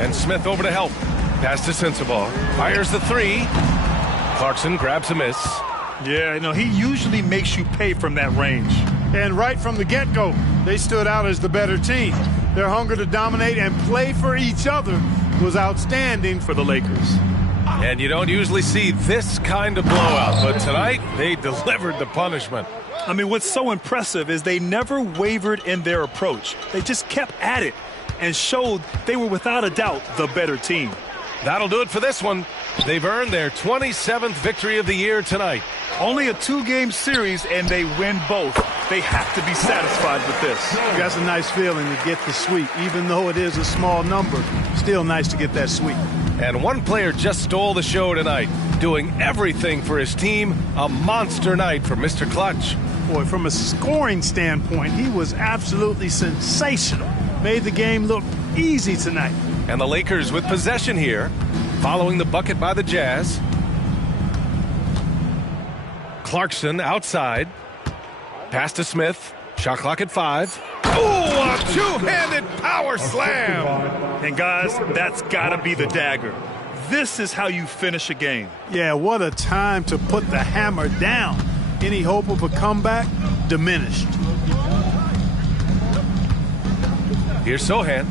And Smith over to help. Pass to Sensabaugh. Fires the 3. Clarkson grabs a miss. Yeah, he usually makes you pay from that range. And right from the get-go, they stood out as the better team. Their hunger to dominate and play for each other was outstanding for the Lakers. And you don't usually see this kind of blowout, but tonight they delivered the punishment. I mean, what's so impressive is they never wavered in their approach. They just kept at it and showed they were without a doubt the better team. That'll do it for this one. They've earned their 27th victory of the year tonight. Only a 2-game series, and they win both. They have to be satisfied with this. That's a nice feeling to get the sweep. Even though it is a small number, still nice to get that sweep. And one player just stole the show tonight, doing everything for his team. A monster night for Mr. Clutch. Boy, from a scoring standpoint, he was absolutely sensational. Made the game look easy tonight. And the Lakers with possession here, following the bucket by the Jazz. Clarkson outside. Pass to Smith. Shot clock at 5. Oh, a two-handed power slam. And guys, that's got to be the dagger. This is how you finish a game. Yeah, what a time to put the hammer down. Any hope of a comeback diminished. Here's Sohan.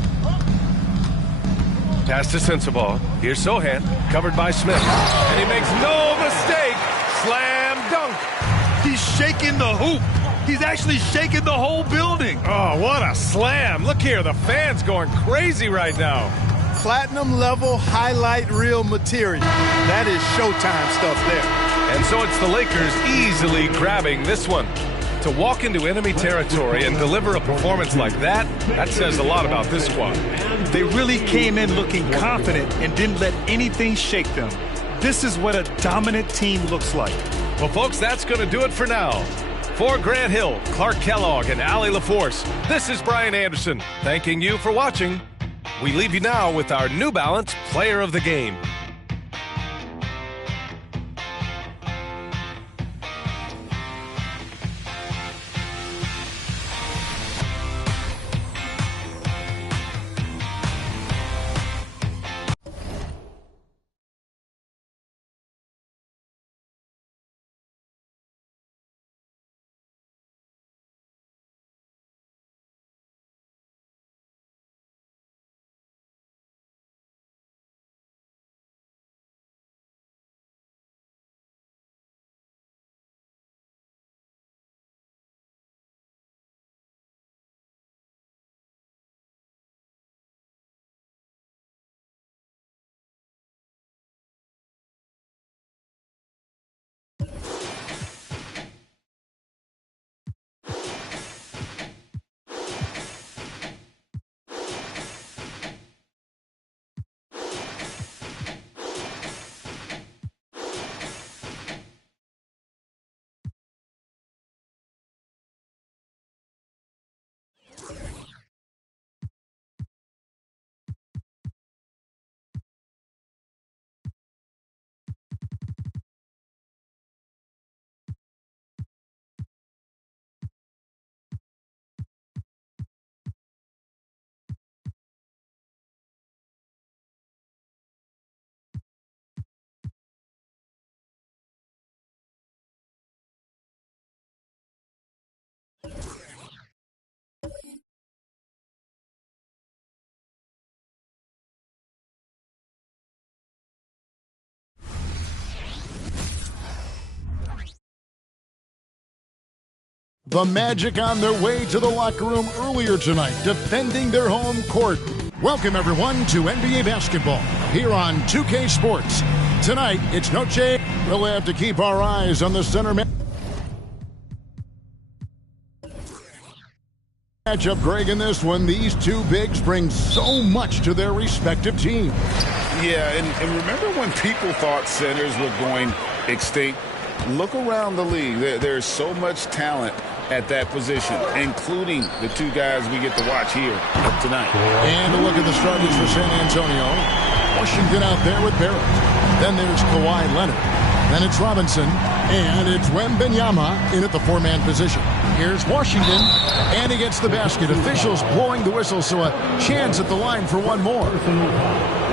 Pass to Sensabaugh. Here's Sohan, covered by Smith. And he makes no mistake. Slam dunk. He's shaking the hoop. He's actually shaking the whole building. Oh, what a slam. Look here, the fans going crazy right now. Platinum level highlight reel material. That is Showtime stuff there. And so it's the Lakers easily grabbing this one. To walk into enemy territory and deliver a performance like that, that says a lot about this squad. They really came in looking confident and didn't let anything shake them. This is what a dominant team looks like. Well, folks, that's going to do it for now. For Grant Hill, Clark Kellogg, and Allie LaForce, this is Brian Anderson, thanking you for watching. We leave you now with our New Balance Player of the Game. The Magic on their way to the locker room earlier tonight, defending their home court. Welcome, everyone, to NBA basketball here on 2K Sports. Tonight, it's Noche. We'll have to keep our eyes on the center matchup, Greg, in this one. These two bigs bring so much to their respective teams. Yeah, and remember when people thought centers were going extinct? Look around the league. There's so much talent at that position, including the two guys we get to watch here tonight. And a look at the starters for San Antonio. Washington out there with Barrett. Then there's Kawhi Leonard. Then it's Robinson. And it's Wembanyama in at the four-man position. Here's Washington. And he gets the basket. Officials blowing the whistle, so a chance at the line for one more.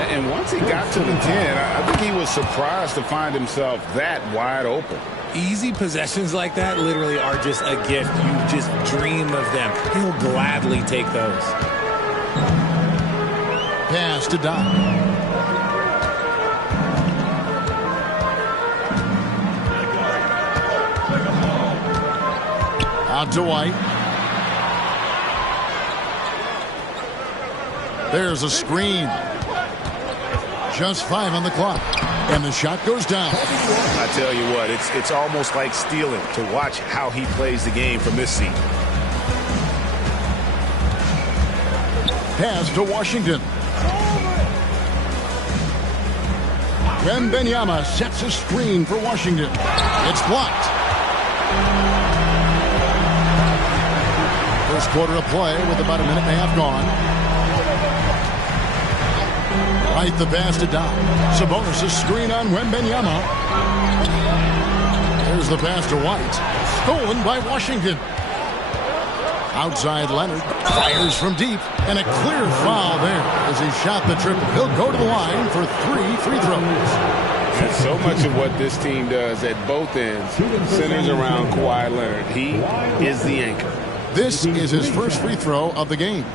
And once he got to the 10, I think he was surprised to find himself that wide open. Easy possessions like that literally are just a gift. You just dream of them. He'll gladly take those. Pass to Doc. Out to White. There's a screen. Just 5 on the clock. And the shot goes down. I tell you what, it's almost like stealing to watch how he plays the game from this seat. Pass to Washington. Wembanyama sets a screen for Washington. It's blocked. First quarter of play with about a minute and a half gone. Right, the pass to Doc. Sabonis' screen on Wembanyama. There's the pass to White. Stolen by Washington. Outside Leonard. Fires from deep. And a clear foul there as he shot the triple. He'll go to the line for 3 free throws. And so much of what this team does at both ends centers around Kawhi Leonard. He is the anchor. This is his first free throw of the game.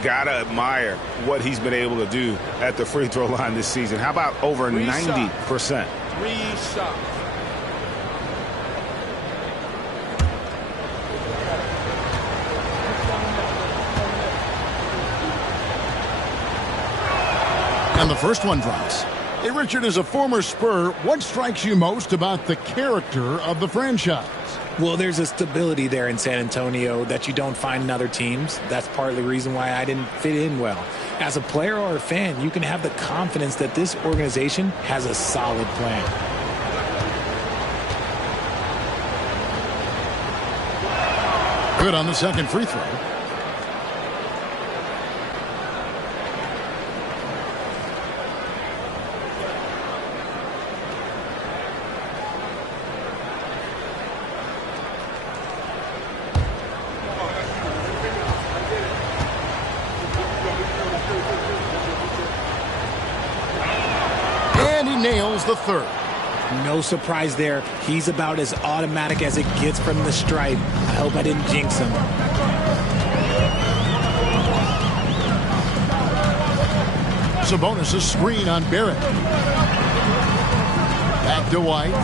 Gotta admire what he's been able to do at the free throw line this season. How about over 90%? 3 shots. And the first one drops. Hey, Richard, as a former Spur, what strikes you most about the character of the franchise? Well, there's a stability there in San Antonio that you don't find in other teams. That's part of the reason why I didn't fit in well. As a player or a fan, you can have the confidence that this organization has a solid plan. Good on the second free throw. Nails the third. No surprise there. He's about as automatic as it gets from the stripe. I hope I didn't jinx him. Sabonis' screen on Barrett. Back to White.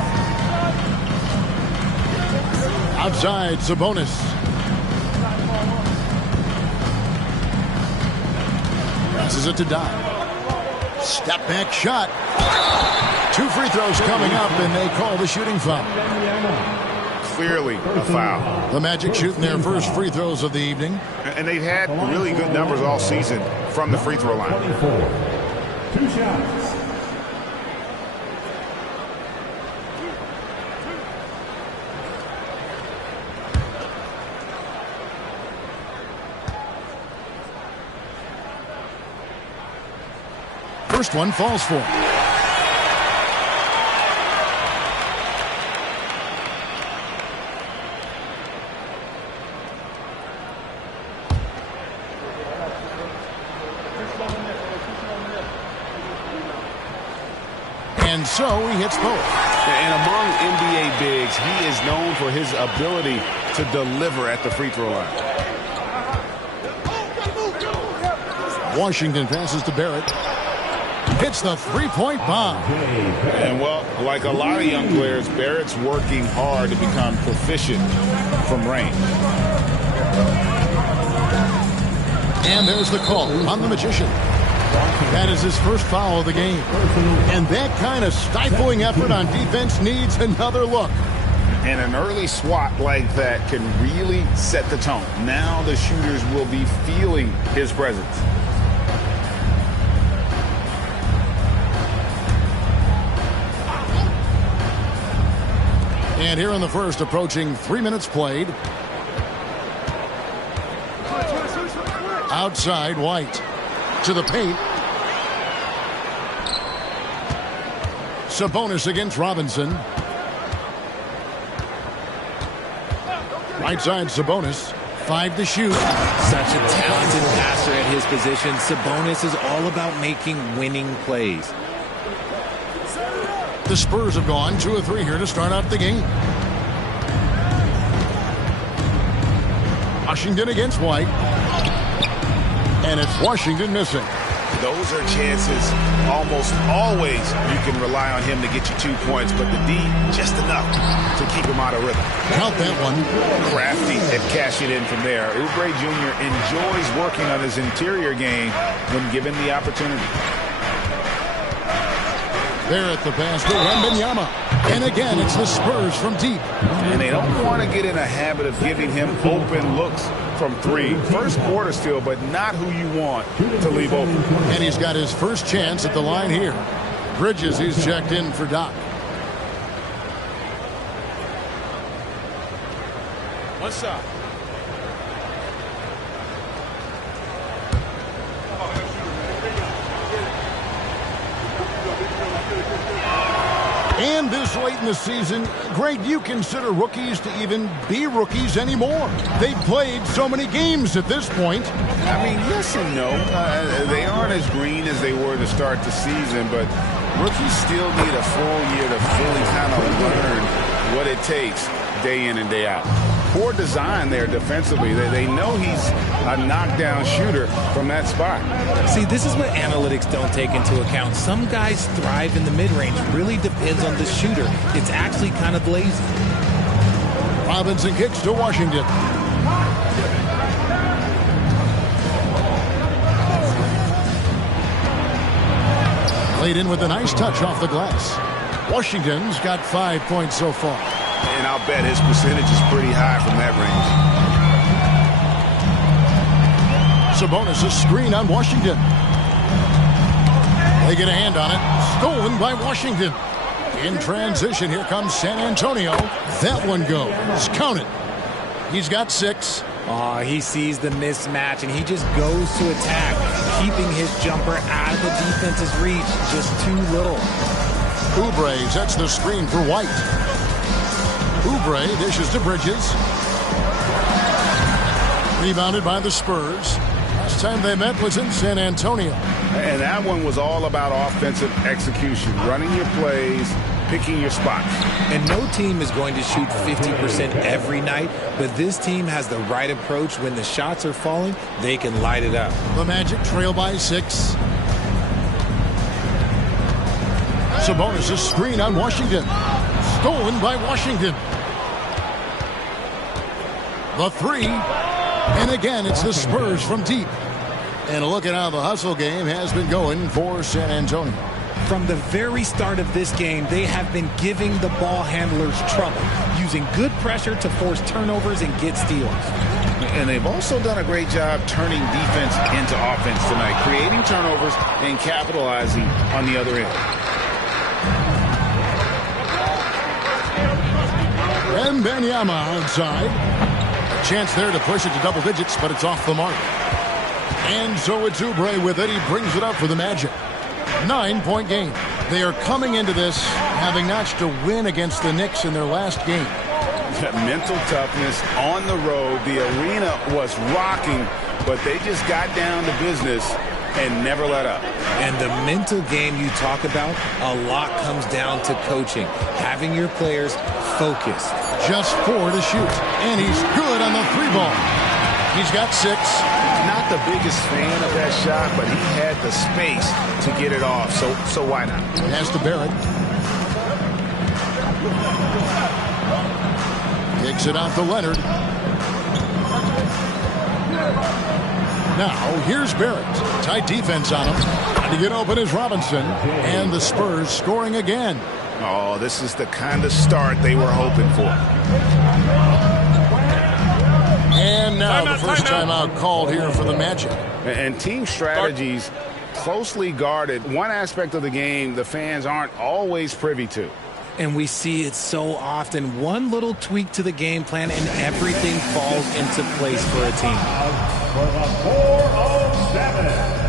Outside, Sabonis. Passes it to Doc. Step back shot. 2 free throws coming up, and they call the shooting foul. Clearly a foul. The Magic shooting their first free throws of the evening. And they've had really good numbers all season from the free throw line. 2 shots. First one falls for him. And so he hits both. And among NBA bigs, he is known for his ability to deliver at the free throw line. Washington passes to Barrett. hits the three-point bomb. And, well, like a lot of young players, Barrett's working hard to become proficient from range. And there's the call on the Magician. That is his first foul of the game. And that kind of stifling effort on defense needs another look. And an early swat like that can really set the tone. Now the shooters will be feeling his presence. And here in the first, approaching 3 minutes played. Outside, White. To the paint. Sabonis against Robinson. Right side, Sabonis. 5 to shoot. Such a talented passer at his position. Sabonis is all about making winning plays. The Spurs have gone 2 of 3 here to start out the game. Washington against White. And it's Washington missing. Those are chances almost always you can rely on him to get you 2 points, but the D, just enough to keep him out of rhythm. Count that one. Crafty and cash it in from there. Oubre Jr. enjoys working on his interior game when given the opportunity. There at the basket, Wembanyama. And again, it's the Spurs from deep. And they don't want to get in a habit of giving him open looks from 3. First quarter still, but not who you want to leave open. And he's got his first chance at the line here. Bridges, he's checked in for Doc. What's up? And this late in the season, Greg, do you consider rookies to even be rookies anymore? They've played so many games at this point. I mean, yes and no. They aren't as green as they were to start the season, but rookies still need a full year to fully kind of learn what it takes day in and day out. Poor design there defensively. They know he's a knockdown shooter from that spot. See, this is what analytics don't take into account. Some guys thrive in the mid-range. Really depends on the shooter. It's actually kind of lazy. Robinson kicks to Washington. Laid in with a nice touch off the glass. Washington's got 5 points so far. And I'll bet his percentage is pretty high from that range. Sabonis, a screen on Washington. They get a hand on it. Stolen by Washington. In transition, here comes San Antonio. That one goes. Count it. He's got 6. He sees the mismatch, and he just goes to attack, keeping his jumper out of the defense's reach. Just too little. Oubre sets the screen for White. Oubre dishes to Bridges. Rebounded by the Spurs. Last time they met was in San Antonio. And that one was all about offensive execution, running your plays, picking your spots. And no team is going to shoot 50% every night, but this team has the right approach. When the shots are falling, they can light it up. The Magic trail by 6. Sabonis' screen on Washington. Stolen by Washington. The 3. And again, it's the Spurs from deep. And look at how the hustle game has been going for San Antonio. From the very start of this game, they have been giving the ball handlers trouble, using good pressure to force turnovers and get steals. And they've also done a great job turning defense into offense tonight, creating turnovers and capitalizing on the other end. Wembanyama outside. A chance there to push it to double digits, but it's off the mark. And so it's Oubre with it. He brings it up for the Magic. 9-point game. They are coming into this having notched a win against the Knicks in their last game. Mental toughness on the road. The arena was rocking, but they just got down to business and never let up. And the mental game you talk about, a lot comes down to coaching, having your players focused. Just 4 to shoot, and he's good on the 3 ball. He's got 6. Not the biggest fan of that shot, but he had the space to get it off, so why not? Pass to Barrett. Kicks it out to Leonard. Now, here's Barrett. Tight defense on him. Trying to get open is Robinson. And the Spurs scoring again. Oh, this is the kind of start they were hoping for. And now the first timeout called here for the Magic. And team strategies closely guarded. One aspect of the game the fans aren't always privy to. And we see it so often. One little tweak to the game plan and everything falls into place for a team. For the 407.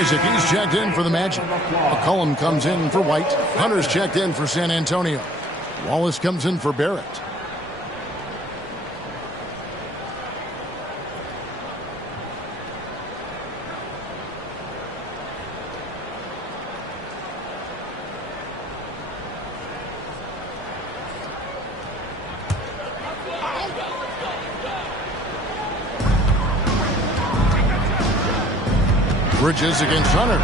Isaac, he's checked in for the Magic. McCollum comes in for White. Hunter's checked in for San Antonio. Wallace comes in for Barrett. Bridges against Hunter.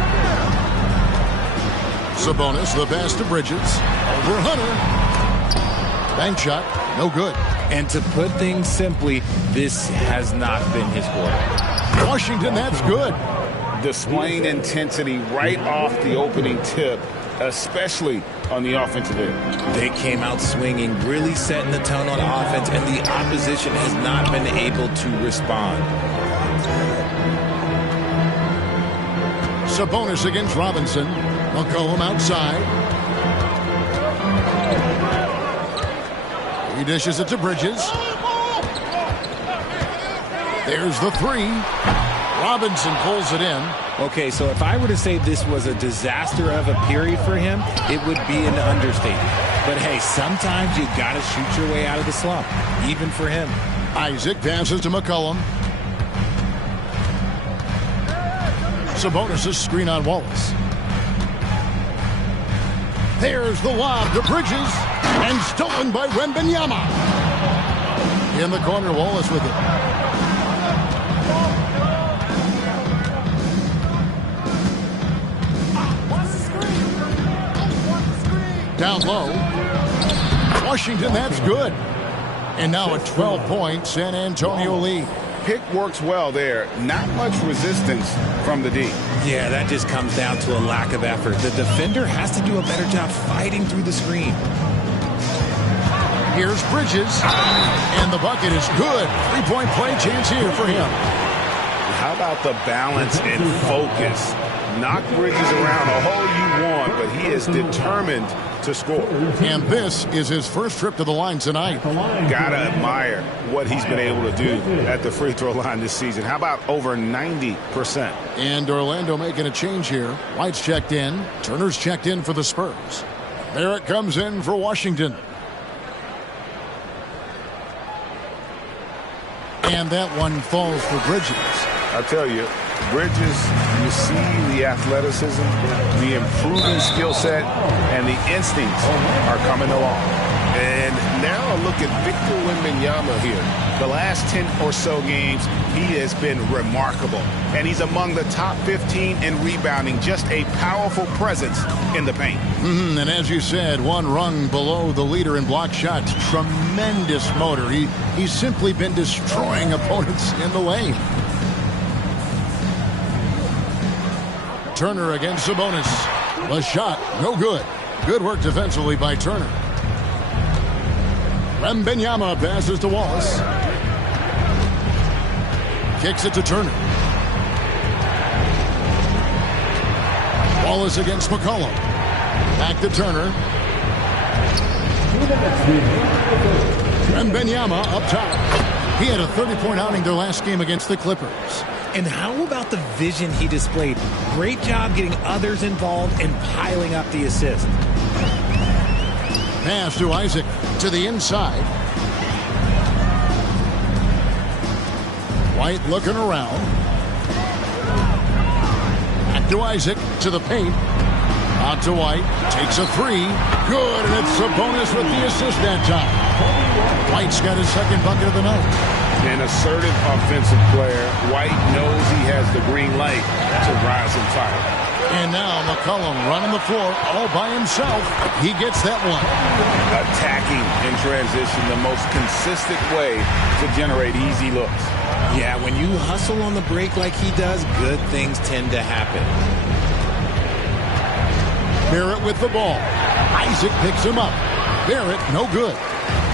Sabonis, the pass to Bridges. Over Hunter. Bank shot, no good. And to put things simply, this has not been his quarter. Washington, that's good. Displaying intensity right off the opening tip, especially on the offensive end. They came out swinging, really setting the tone on offense, and the opposition has not been able to respond. Sabonis against Robinson. McCollum outside. He dishes it to Bridges. There's the three. Robinson pulls it in. Okay, so if I were to say this was a disaster of a period for him, it would be an understatement. But hey, sometimes you got to shoot your way out of the slump, even for him. Isaac passes to McCollum. Sabonis' screen on Wallace. There's the lob to Bridges, and stolen by Wembanyama. In the corner, Wallace with it. Down low. Washington, that's good. And now a 12-point San Antonio lead. Pick works well there. Not much resistance from the D. Yeah, that just comes down to a lack of effort. The defender has to do a better job fighting through the screen. Here's Bridges, and the bucket is good. Three-point play chance here for him. How about the balance and focus? Knock Bridges around all you want, but he is determined to score. And this is his first trip to the line tonight. Gotta admire what he's been able to do at the free throw line this season. How about over 90%? And Orlando making a change here. White's checked in. Turner's checked in for the Spurs. Barrett comes in for Washington. And that one falls for Bridges. I'll tell you, Bridges, you see the athleticism, the improving skill set, and the instincts are coming along. And now look at Victor Wembanyama here. The last 10 or so games, he has been remarkable. And he's among the top 15 in rebounding. Just a powerful presence in the paint. And as you said, one rung below the leader in block shots. Tremendous motor. He's simply been destroying opponents in the lane. Turner against Sabonis. The shot, no good. Good work defensively by Turner. Wembanyama passes to Wallace. Kicks it to Turner. Wallace against McCollum. Back to Turner. Wembanyama up top. He had a 30-point outing their last game against the Clippers. And how about the vision he displayed? Great job getting others involved and piling up the assist. Pass to Isaac to the inside. White looking around. Back to Isaac to the paint. Out to White. Takes a three. Good, and it's Sabonis with the assist that time. White's got his second bucket of the night. An assertive offensive player. White knows he has the green light to rise and fire. And now McCollum running the floor all by himself. He gets that one. Attacking in transition, the most consistent way to generate easy looks. Yeah, when you hustle on the break like he does, good things tend to happen. Barrett with the ball. Isaac picks him up. Barrett, no good.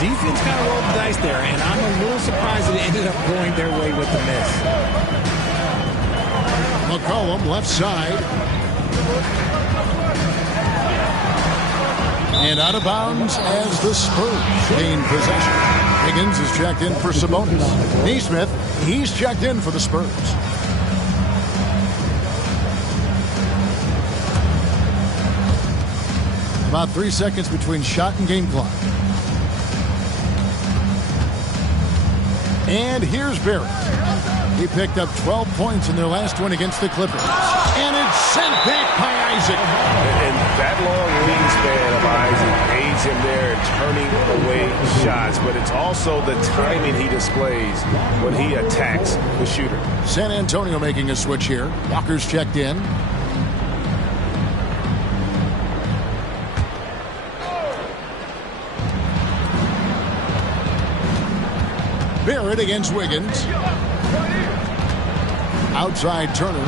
Defense kind of rolled the dice there, and I'm a little surprised that it ended up going their way with the miss. McCollum left side. And out of bounds as the Spurs gain possession. Higgins is checked in for Sabonis. Nesmith, he's checked in for the Spurs. About 3 seconds between shot and game clock. And here's Barrett. He picked up 12 points in their last win against the Clippers. And it's sent back by Isaac. And that long wingspan of Isaac aids him there in turning away shots. But it's also the timing he displays when he attacks the shooter. San Antonio making a switch here. Walker's checked in. Barrett against Wiggins. Outside Turner.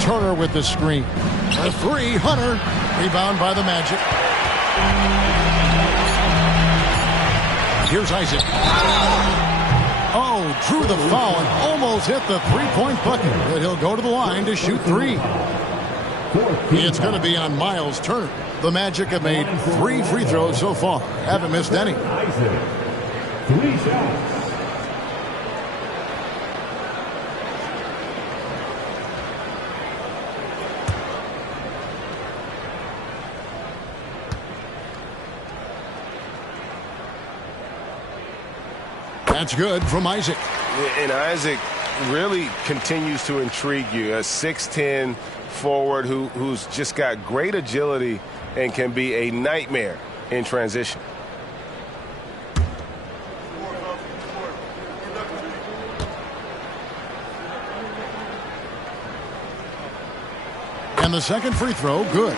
Turner with the screen. A three, Hunter. Rebound by the Magic. Here's Isaac. Oh, drew the foul and almost hit the three-point bucket. But he'll go to the line to shoot three. It's going to be on Miles Turner. The Magic have made 3 free throws so far. Haven't missed any. 3 shots. That's good from Isaac. And Isaac really continues to intrigue you. A 6'10" forward who's just got great agility and can be a nightmare in transition. And the second free throw, good.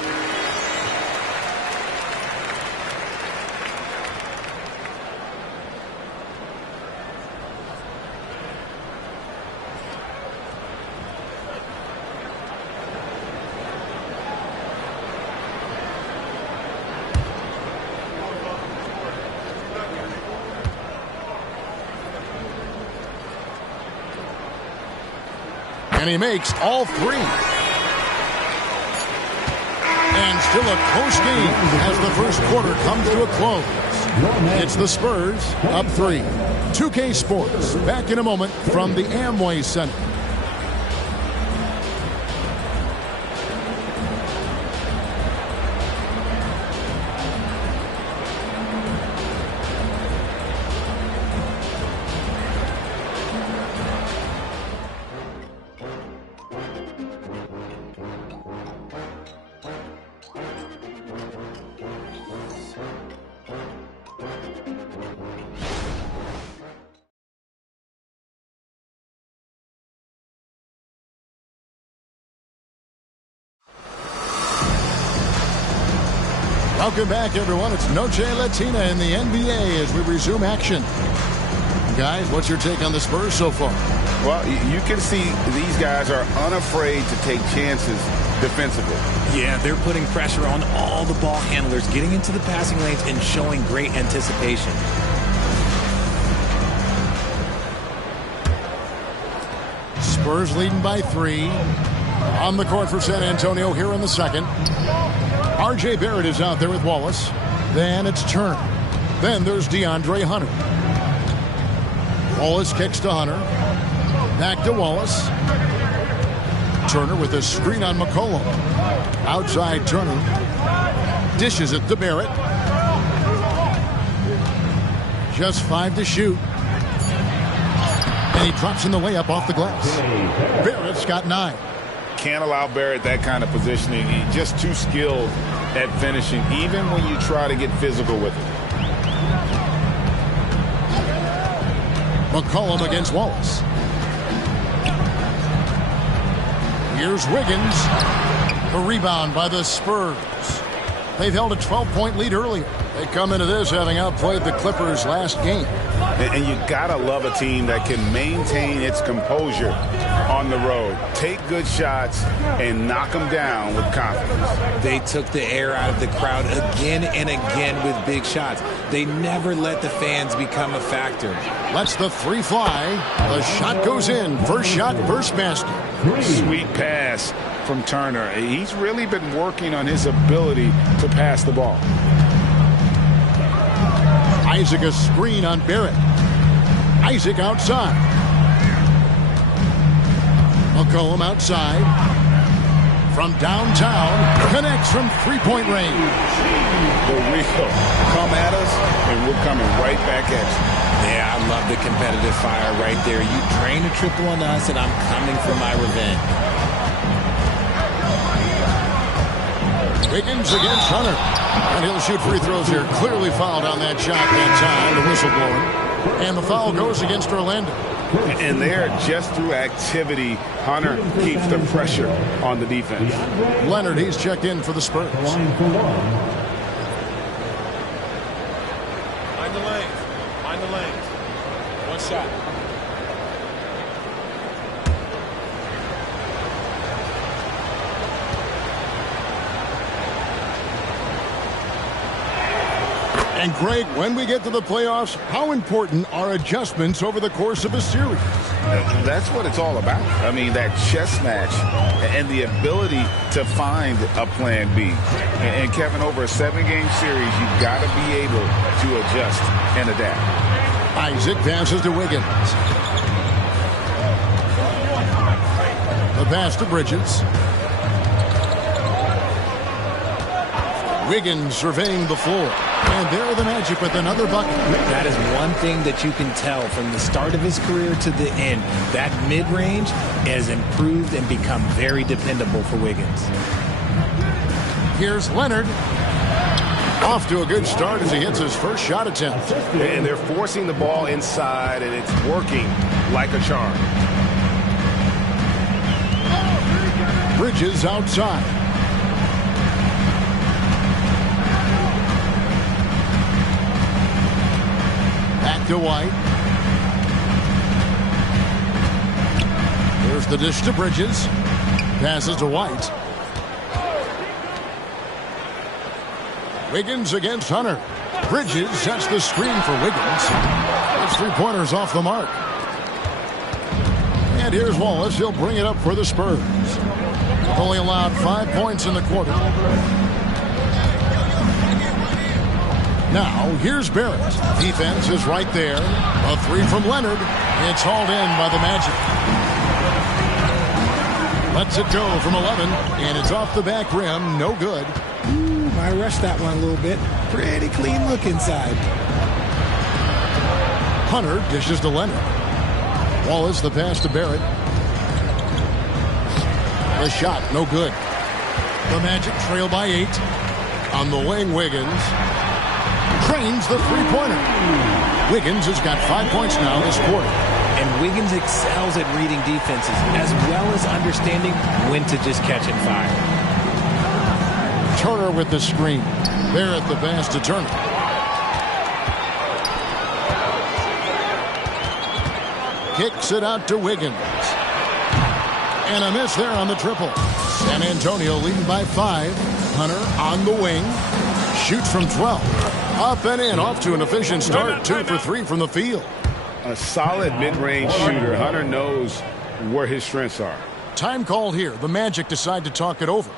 And he makes all 3. And still a close game as the first quarter comes to a close. It's the Spurs up 3. 2K Sports back in a moment from the Amway Center. Welcome back, everyone. It's Noche Latina in the NBA as we resume action. Guys, what's your take on the Spurs so far? Well, you can see these guys are unafraid to take chances defensively. Yeah, they're putting pressure on all the ball handlers, getting into the passing lanes and showing great anticipation. Spurs leading by 3. On the court for San Antonio here in the second. R.J. Barrett is out there with Wallace. Then it's Turner. Then there's DeAndre Hunter. Wallace kicks to Hunter. Back to Wallace. Turner with a screen on McCollum. Outside Turner. Dishes it to Barrett. Just 5 to shoot. And he drops in the layup off the glass. Barrett's got 9. Can't allow Barrett that kind of positioning. He's just too skilled at finishing, even when you try to get physical with it. McCollum against Wallace. Here's Wiggins. The rebound by the Spurs. They've held a 12-point lead earlier. They come into this having outplayed the Clippers last game. And you gotta love a team that can maintain its composure on the road. Take good shots and knock them down with confidence. They took the air out of the crowd again and again with big shots. They never let the fans become a factor. Lets the 3 fly. The shot goes in. First shot, first basket. Sweet pass from Turner. He's really been working on his ability to pass the ball. Isaac a screen on Barrett. Isaac outside. McCollum outside. From downtown. Connects from 3-point range. The real come at us, and we're coming right back at you. Yeah, I love the competitive fire right there. You drain a triple on us, and I'm coming for my revenge. Wiggins against Hunter. And he'll shoot free throws here. Clearly fouled on that shot that time. The whistle blowing. And the foul goes against Orlando. And there, just through activity, Hunter keeps the pressure on the defense. Leonard, he's checked in for the Spurs. Mind the lanes. Mind the lanes. One shot. And Greg, when we get to the playoffs, how important are adjustments over the course of a series? That's what it's all about. I mean, that chess match and the ability to find a plan B. And Kevin, over a 7-game series, you've got to be able to adjust and adapt. Isaac passes to Wiggins. The pass to Bridges. Wiggins surveying the floor. And there are the Magic with another bucket. That is one thing that you can tell from the start of his career to the end. That mid-range has improved and become very dependable for Wiggins. Here's Leonard. Off to a good start as he hits his first shot attempt. And they're forcing the ball inside, and it's working like a charm. Bridges outside. Back to White. There's the dish to Bridges. Passes to White. Wiggins against Hunter. Bridges sets the screen for Wiggins. His 3-pointers off the mark. And here's Wallace. He'll bring it up for the Spurs. Only allowed 5 points in the quarter. Now, here's Barrett. Defense is right there. A 3 from Leonard. It's hauled in by the Magic. Lets it go from 11, and it's off the back rim. No good. Ooh, I rushed that one a little bit. Pretty clean look inside. Hunter dishes to Leonard. Wallace the pass to Barrett. The shot, no good. The Magic trail by 8. On the wing, Wiggins. Trains the 3-pointer. Wiggins has got 5 points now this quarter. And Wiggins excels at reading defenses as well as understanding when to just catch and fire. Turner with the screen. Barrett the pass to Turner. Kicks it out to Wiggins. And a miss there on the triple. San Antonio leading by 5. Hunter on the wing. Shoots from 12. Up and in. Off to an efficient start. 2 for 3 from the field. A solid mid-range shooter. Hunter knows where his strengths are. Time called here. The Magic decide to talk it over.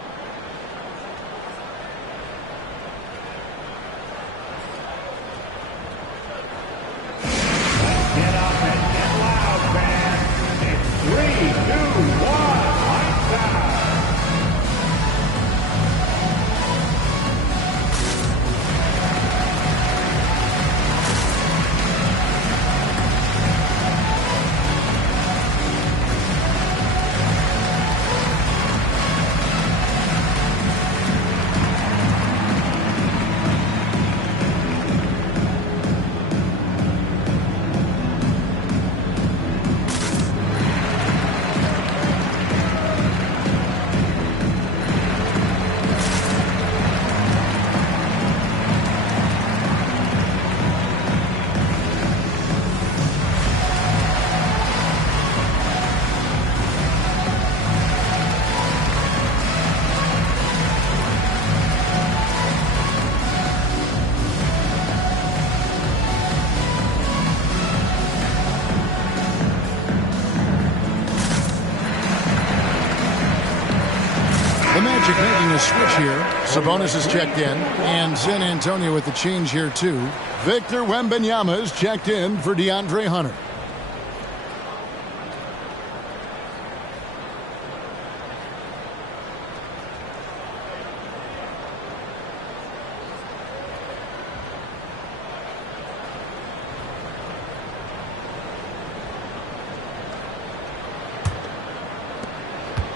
Making a switch here. Sabonis is checked in. And San Antonio with the change here, too. Victor Wembanyama is checked in for DeAndre Hunter.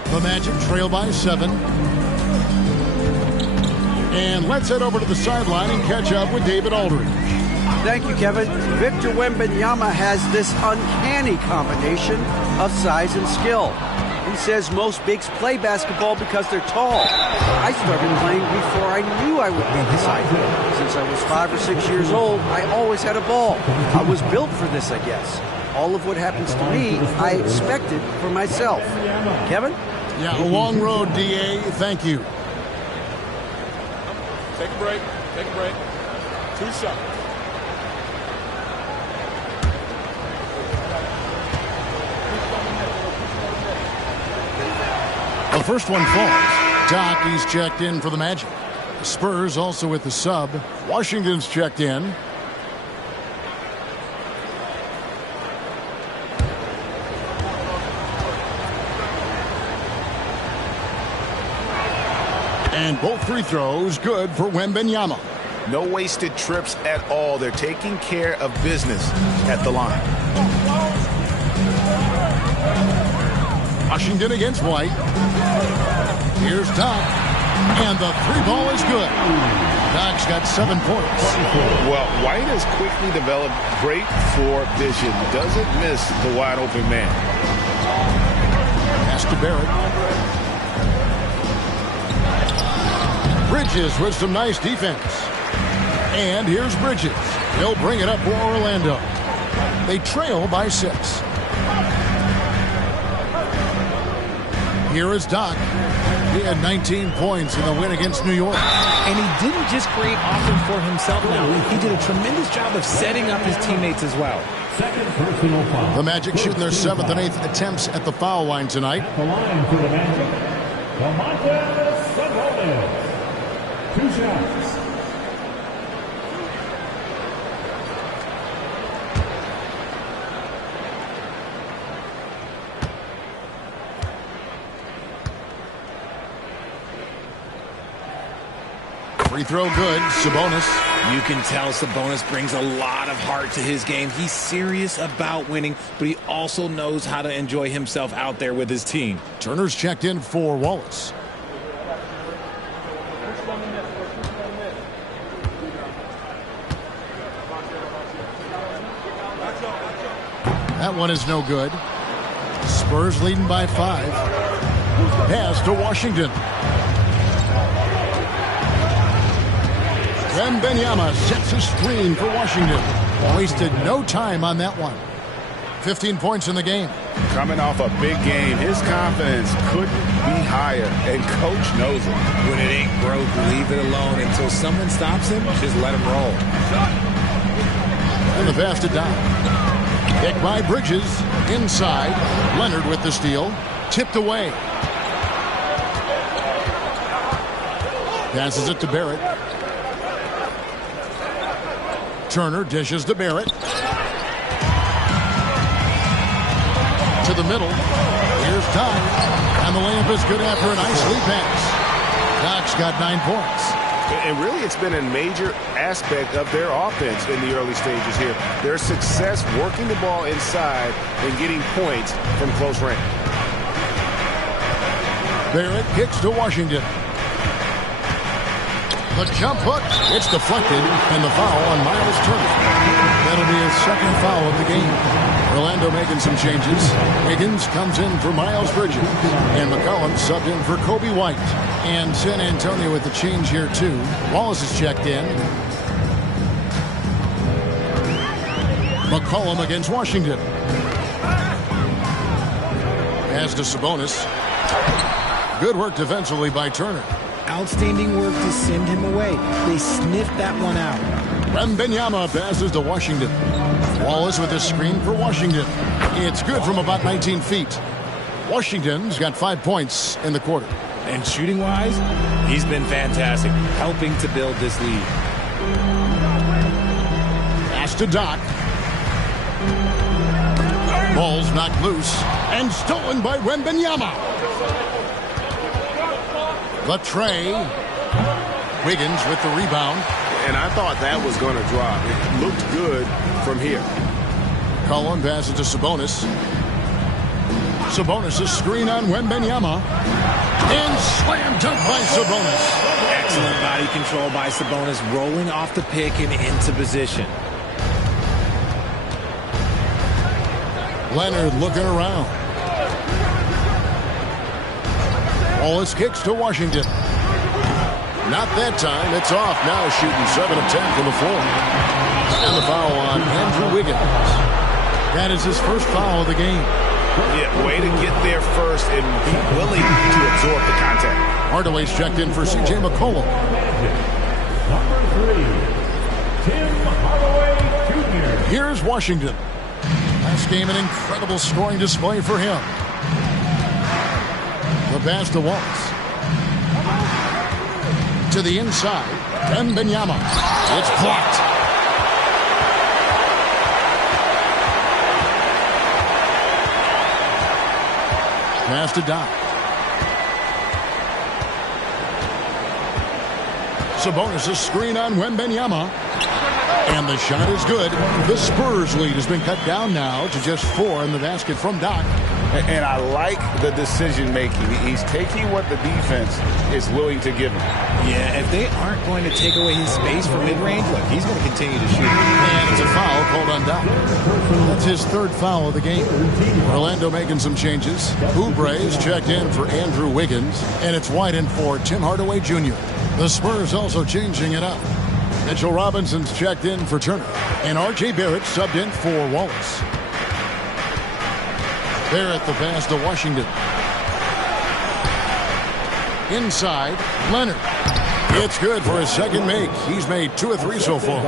The Magic trail by 7. And let's head over to the sideline and catch up with David Aldridge. Thank you, Kevin. Victor Wembanyama has this uncanny combination of size and skill. He says most bigs play basketball because they're tall. I started playing before I knew I would be this height. Since I was 5 or 6 years old, I always had a ball. I was built for this, I guess. All of what happens to me, I expected for myself. Kevin? Yeah, a long road, D.A. Thank you. Take a break. Take a break. 2 shots. The first one falls. Doc, he's checked in for the Magic. The Spurs also with the sub. Washington's checked in. And both free throws good for Wembanyama. No wasted trips at all. They're taking care of business at the line. Washington against White. Here's Doc. And the 3-ball is good. Doc's got 7 points. Well, White has quickly developed great floor vision. Doesn't miss the wide open man. Pass to Barrett. Bridges with some nice defense. And here's Bridges. He'll bring it up for Orlando. They trail by 6. Here is Doc. He had 19 points in the win against New York. And he didn't just create offense for himself now. He did a tremendous job of setting up his teammates as well. Second personal foul. The Magic shooting their 7th and 8th attempts at the foul line tonight. At the line for the Magic, Sabonis. 2 shots. Free throw good. Sabonis. You can tell Sabonis brings a lot of heart to his game. He's serious about winning, but he also knows how to enjoy himself out there with his team. Turner's checked in for Wallace. That one is no good. Spurs leading by 5. Pass to Washington. Wembanyama sets a screen for Washington. Wasted no time on that one. 15 points in the game. Coming off a big game, his confidence couldn't be higher, and coach knows it. When it ain't broke, leave it alone until someone stops him. Just let him roll. And the pass to Doc. Kick by Bridges. Inside. Leonard with the steal. Tipped away. Passes it to Barrett. Turner dishes to Barrett. To the middle. Here's Doc. And the layup is good after a nice lead pass. Doc's got 9 points. And really, it's been a major aspect of their offense in the early stages here. Their success working the ball inside and getting points from close range. Barrett kicks to Washington. The jump hook. It's deflected, and the foul on Miles Turner. That'll be his second foul of the game. Orlando making some changes. Higgins comes in for Miles Bridges. And McCollum subbed in for Kobe White. And San Antonio with the change here, too. Wallace is checked in. McCollum against Washington. Pass to Sabonis. Good work defensively by Turner. Outstanding work to send him away. They sniffed that one out. Wembanyama passes to Washington. Wallace with a screen for Washington. It's good from about 19 feet. Washington's got 5 points in the quarter. And shooting-wise, he's been fantastic, helping to build this lead. Pass to Doc. Ball's knocked loose and stolen by Wembanyama. The tray. Wiggins with the rebound. And I thought that was going to drop. It looked good from here. Cullen passes to Sabonis. Sabonis' screen on Wembanyama. And slam dunk by Sabonis. Excellent body control by Sabonis, rolling off the pick and into position. Leonard looking around. Wallace kicks to Washington. Not that time. It's off now, shooting 7 of 10 from the floor. And the foul on Andrew Wiggins. That is his first foul of the game. Yeah, way to get there first and be willing to absorb the contact. Hardaway's checked in for C.J. McCollum. Number 3, Tim Hardaway Jr. Here's Washington. Last game, an incredible scoring display for him. The pass to Wallace. To the inside. Wembanyama. It's blocked. Pass to Doc. Sabonis' screen on Wembanyama. And the shot is good. The Spurs lead has been cut down now to just 4 in the basket from Doc. And I like the decision making. He's taking what the defense is willing to give him. Yeah, if they aren't going to take away his space from mid-range, look, he's going to continue to shoot. And it's a foul called on Doc. That's his third foul of the game. Orlando making some changes. Oubre is checked in for Andrew Wiggins. And it's White in for Tim Hardaway Jr. The Spurs also changing it up. Mitchell Robinson's checked in for Turner. And R.J. Barrett subbed in for Wallace. Barrett the pass to Washington. Inside, Leonard. It's good for his second make. He's made 2 of 3 so far.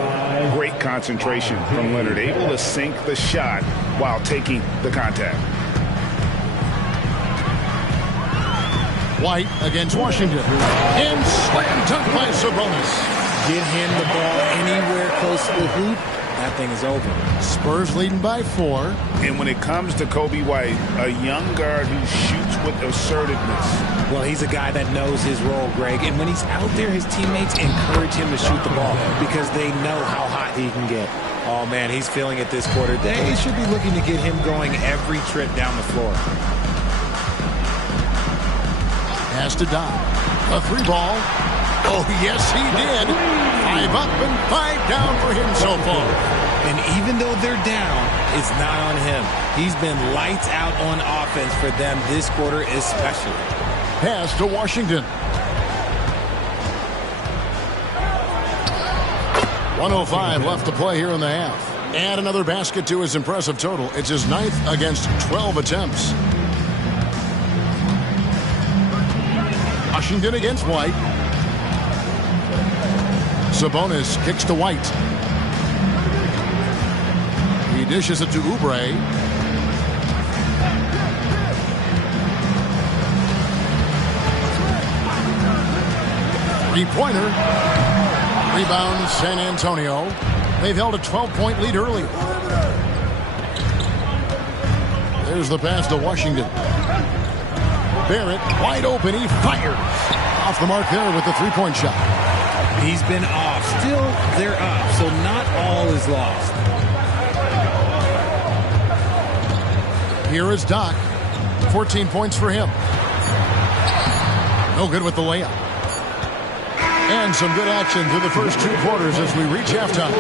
Great concentration from Leonard. Able to sink the shot while taking the contact. White against Washington. And slam dunk by Sabonis. Get him the ball anywhere close to the hoop. That thing is over. Spurs leading by 4. And when it comes to Kobe White, a young guard who shoots with assertiveness. Well, he's a guy that knows his role, Greg. And when he's out there, his teammates encourage him to shoot the ball because they know how hot he can get. Oh, man, he's feeling it this quarter. They should be looking to get him going every trip down the floor. Pass to Doc. A 3-ball. Oh, yes, he did. 5 up and 5 down for him so far. And even though they're down, it's not on him. He's been lights out on offense for them this quarter especially. Pass to Washington. 1:05 left to play here in the half. Add another basket to his impressive total. It's his 9th against 12 attempts. Washington against White. Sabonis kicks to White. He dishes it to Oubre. Three-pointer. Rebound San Antonio. They've held a 12-point lead early. There's the pass to Washington. Barrett wide open. He fires. Off the mark there with the three-point shot. He's been off. Still, they're up, so not all is lost. Here is Doc. 14 points for him. No good with the layup. And some good action through the first 2 quarters as we reach halftime.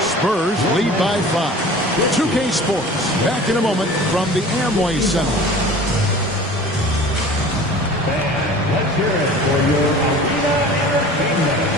Spurs lead by 5. 2K Sports back in a moment from the Amway Center. And let's hear it for your Arena Entertainment.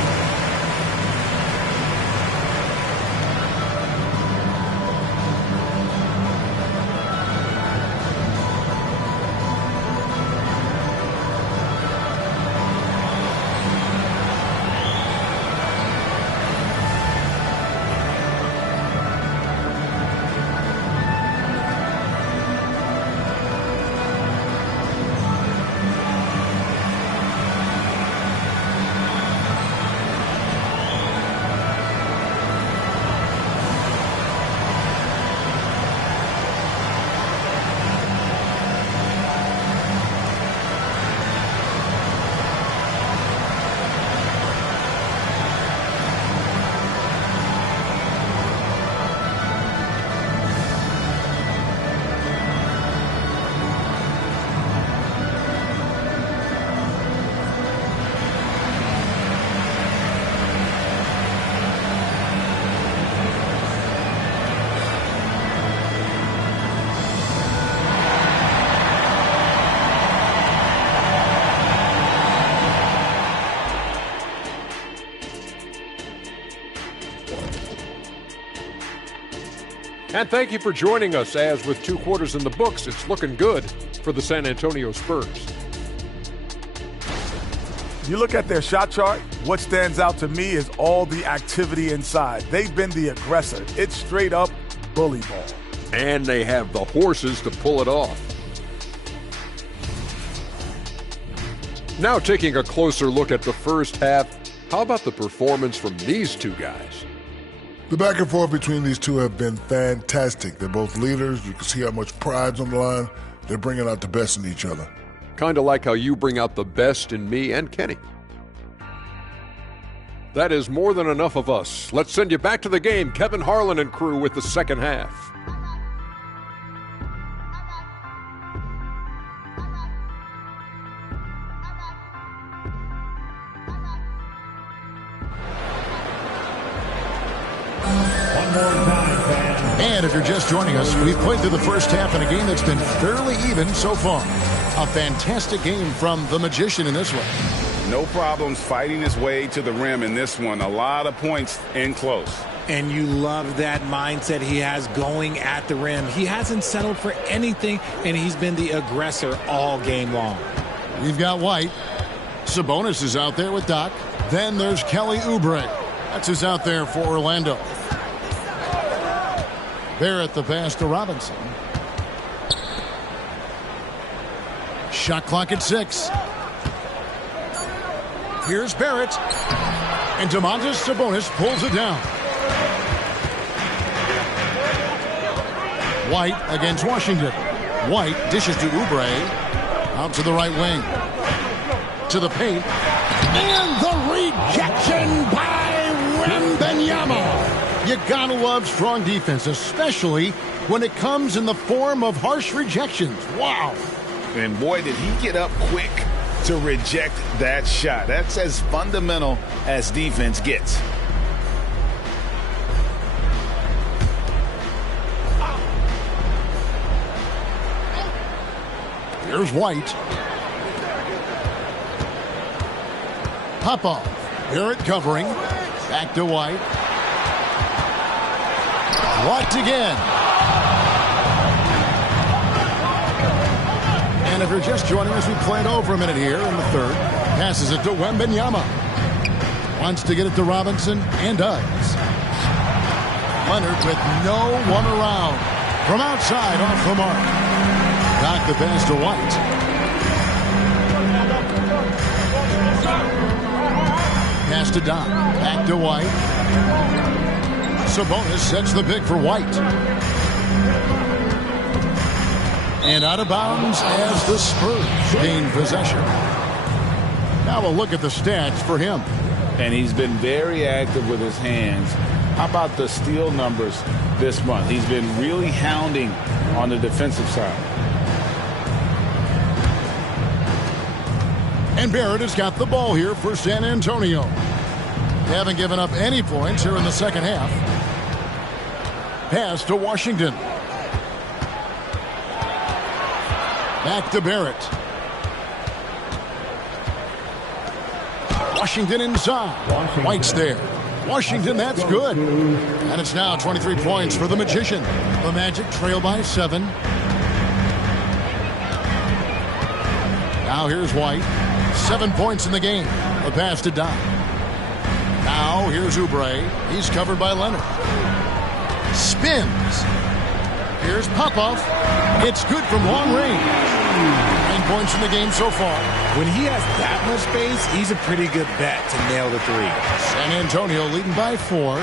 And thank you for joining us as with 2 quarters in the books, it's looking good for the San Antonio Spurs. You look at their shot chart, what stands out to me is all the activity inside. They've been the aggressor. It's straight up bully ball. And they have the horses to pull it off. Now taking a closer look at the first half, how about the performance from these two guys? The back and forth between these two have been fantastic. They're both leaders. You can see how much pride's on the line. They're bringing out the best in each other. Kind of like how you bring out the best in me and Kenny. That is more than enough of us. Let's send you back to the game. Kevin Harlan and crew with the second half. And if you're just joining us, we've played through the first half in a game that's been fairly even so far. A fantastic game from the Magician in this one. No problems fighting his way to the rim in this one. A lot of points in close. And you love that mindset he has going at the rim. He hasn't settled for anything, and he's been the aggressor all game long. We've got White. Sabonis is out there with Doc. Then there's Kelly Oubre. That's who's out there for Orlando. Barrett the pass to Robinson. Shot clock at 6. Here's Barrett. And Domantas Sabonis pulls it down. White against Washington. White dishes to Oubre. Out to the right wing. To the paint. And the rejection by Wembanyama. You gotta love strong defense, especially when it comes in the form of harsh rejections. Wow. And boy, did he get up quick to reject that shot. That's as fundamental as defense gets. Here's White. Pop off. Barrett covering. Back to White. Blocked again. And if you're just joining us, we played over a minute here in the third. Passes it to Wembanyama. Wants to get it to Robinson and does. Leonard with no one around. From outside off the mark. Knock the pass to White. Pass to Doc. Back to White. Sabonis sets the pick for White. And out of bounds as the Spurs gain possession. Now we'll look at the stats for him. And he's been very active with his hands. How about the steal numbers this month? He's been really hounding on the defensive side. And Barrett has got the ball here for San Antonio. They haven't given up any points here in the second half. Pass to Washington. Back to Barrett. Washington inside. White's there. Washington, that's good. And it's now 23 points for the Magician. The Magic trail by 7. Now here's White. 7 points in the game. The pass to Doc. Now here's Oubre. He's covered by Leonard. Spins. Here's Popov. It's good from long range. 9 points in the game so far. When he has that much space, he's a pretty good bet to nail the 3. San Antonio leading by 4.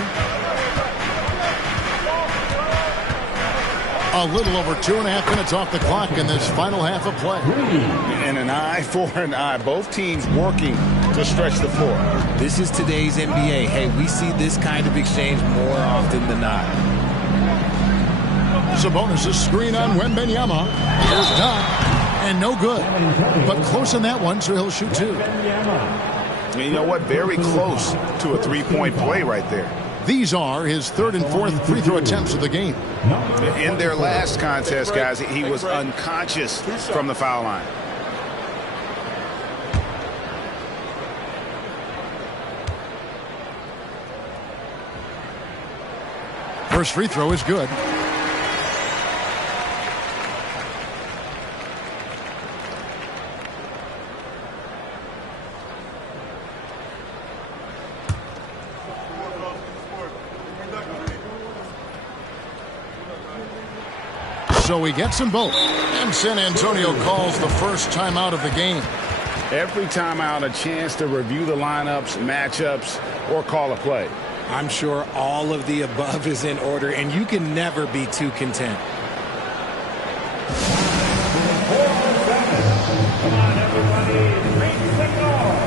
A little over 2.5 minutes off the clock in this final half of play. And an eye for an eye. Both teams working to stretch the floor. This is today's NBA. Hey, we see this kind of exchange more often than not. Sabonis' screen on Wembanyama. Here's Doc. And no good. But close on that one, so he'll shoot 2. And you know what? Very close to a 3-point play right there. These are his 3rd and 4th free throw attempts of the game. In their last contest, guys, he was unconscious from the foul line. First free throw is good. So he gets them both. And San Antonio calls the first timeout of the game. Every timeout, a chance to review the lineups, matchups, or call a play. I'm sure all of the above is in order, and you can never be too content. Come on, everybody. Raise the guard.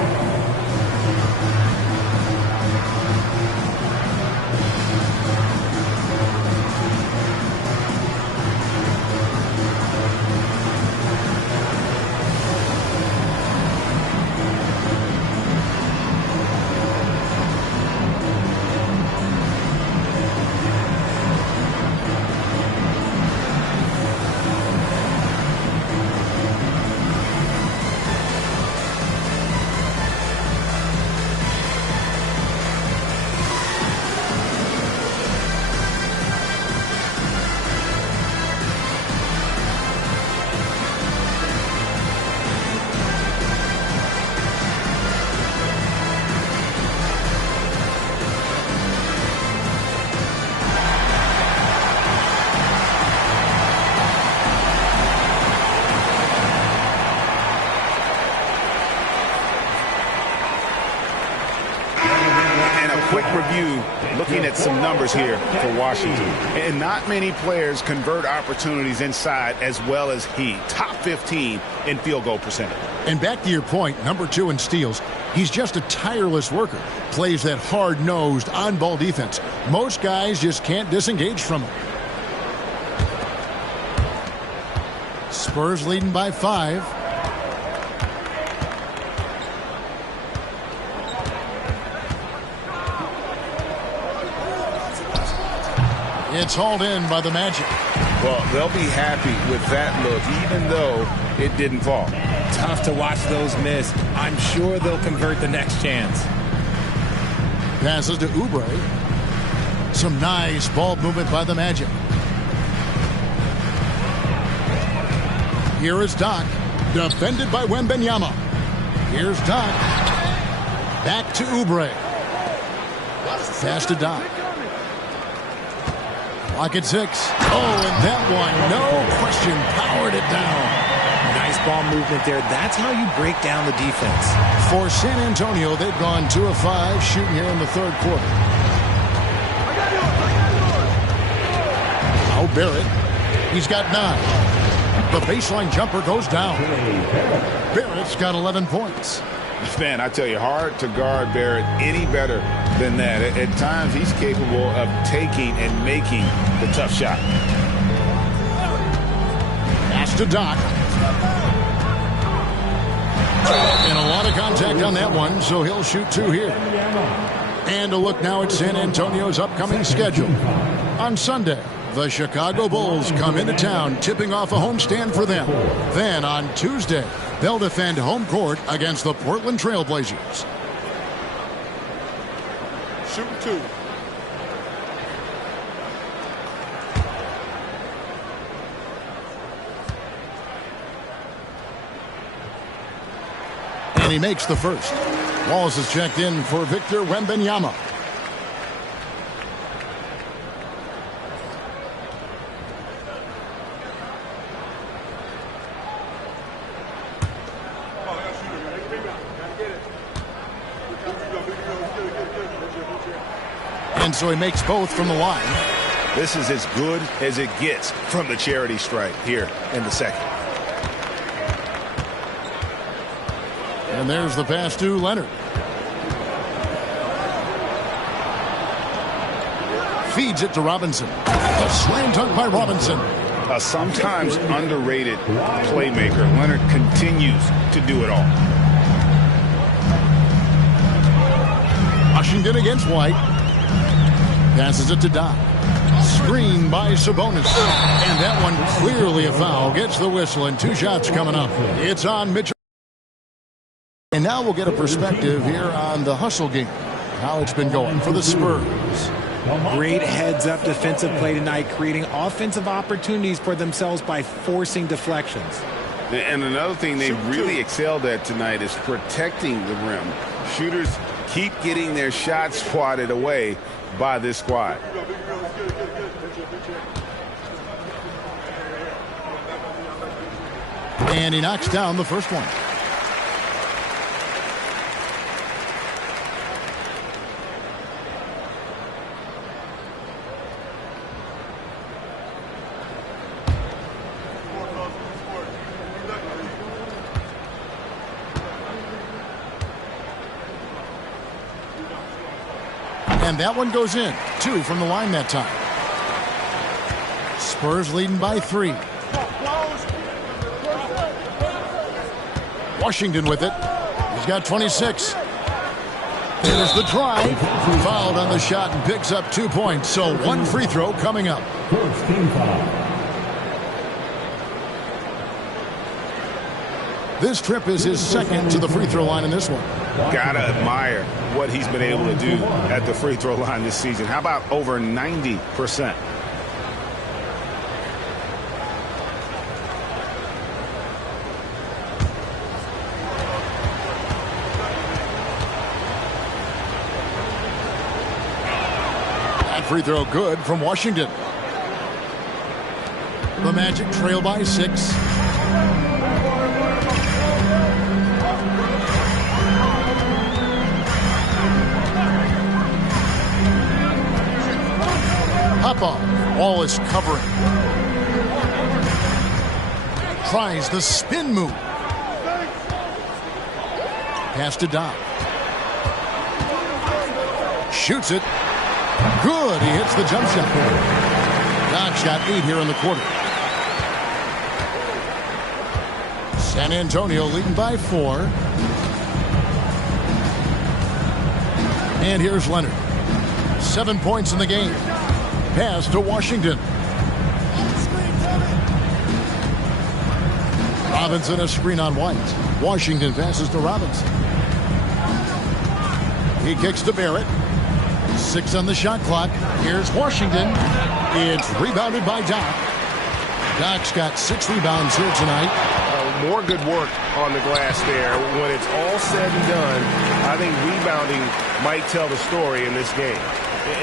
Looking at some numbers here for Washington. And not many players convert opportunities inside as well as he. Top 15 in field goal percentage. And back to your point, number 2 in steals. He's just a tireless worker. Plays that hard-nosed, on-ball defense. Most guys just can't disengage from him. Spurs leading by 5. It's hauled in by the Magic. Well, they'll be happy with that look, even though it didn't fall. Tough to watch those miss. I'm sure they'll convert the next chance. Passes to Oubre. Some nice ball movement by the Magic. Here is Doc, defended by Wembanyama. Here's Doc. Back to Oubre. Pass to Doc. Clock at 6. Oh, and that one, no question, powered it down. Nice ball movement there. That's how you break down the defense. For San Antonio, they've gone 2 of 5 shooting here in the third quarter. Now Barrett. He's got 9. The baseline jumper goes down. Barrett's got 11 points. Man, I tell you, hard to guard Barrett any better than that. At times, he's capable of taking and making the tough shot. Pass to Doc. And a lot of contact on that one, so he'll shoot 2 here. And a look now at San Antonio's upcoming schedule. On Sunday, the Chicago Bulls come into town, tipping off a homestand for them. Then on Tuesday, they'll defend home court against the Portland Trail Blazers. Shoot 2. And he makes the first. Walls is checked in for Victor Wembanyama. And so he makes both from the line. This is as good as it gets from the charity stripe here in the second. And there's the pass to Leonard. Feeds it to Robinson. A slam dunk by Robinson. A sometimes underrated playmaker. Leonard continues to do it all. Washington against White. Passes it to Doc. Screen by Sabonis. And that one clearly a foul. Gets the whistle and 2 shots coming up. It's on Mitchell. And now we'll get a perspective here on the hustle game. How it's been going for the Spurs. Great heads-up defensive play tonight, creating offensive opportunities for themselves by forcing deflections. And another thing they really excelled at tonight is protecting the rim. Shooters keep getting their shots swatted away by this squad. And he knocks down the first one. And that one goes in. 2 from the line that time. Spurs leading by 3. Washington with it. He's got 26. There's the drive. Fouled on the shot and picks up 2 points. So 1 free throw coming up. First team foul. This trip is his second to the free throw line in this one. Gotta admire what he's been able to do at the free throw line this season. How about over 90%? That free throw good from Washington. The Magic trail by 6. Wall is covering. Tries the spin move. Pass to Doc. Shoots it. Good. He hits the jump shot. Doc's got 8 here in the quarter. San Antonio leading by 4. And here's Leonard. 7 points in the game. Pass to Washington. Robinson a screen on White. Washington passes to Robinson. He kicks to Barrett. 6 on the shot clock. Here's Washington. It's rebounded by Doc. Doc's got 6 rebounds here tonight. More good work on the glass there. When it's all said and done, I think rebounding might tell the story in this game.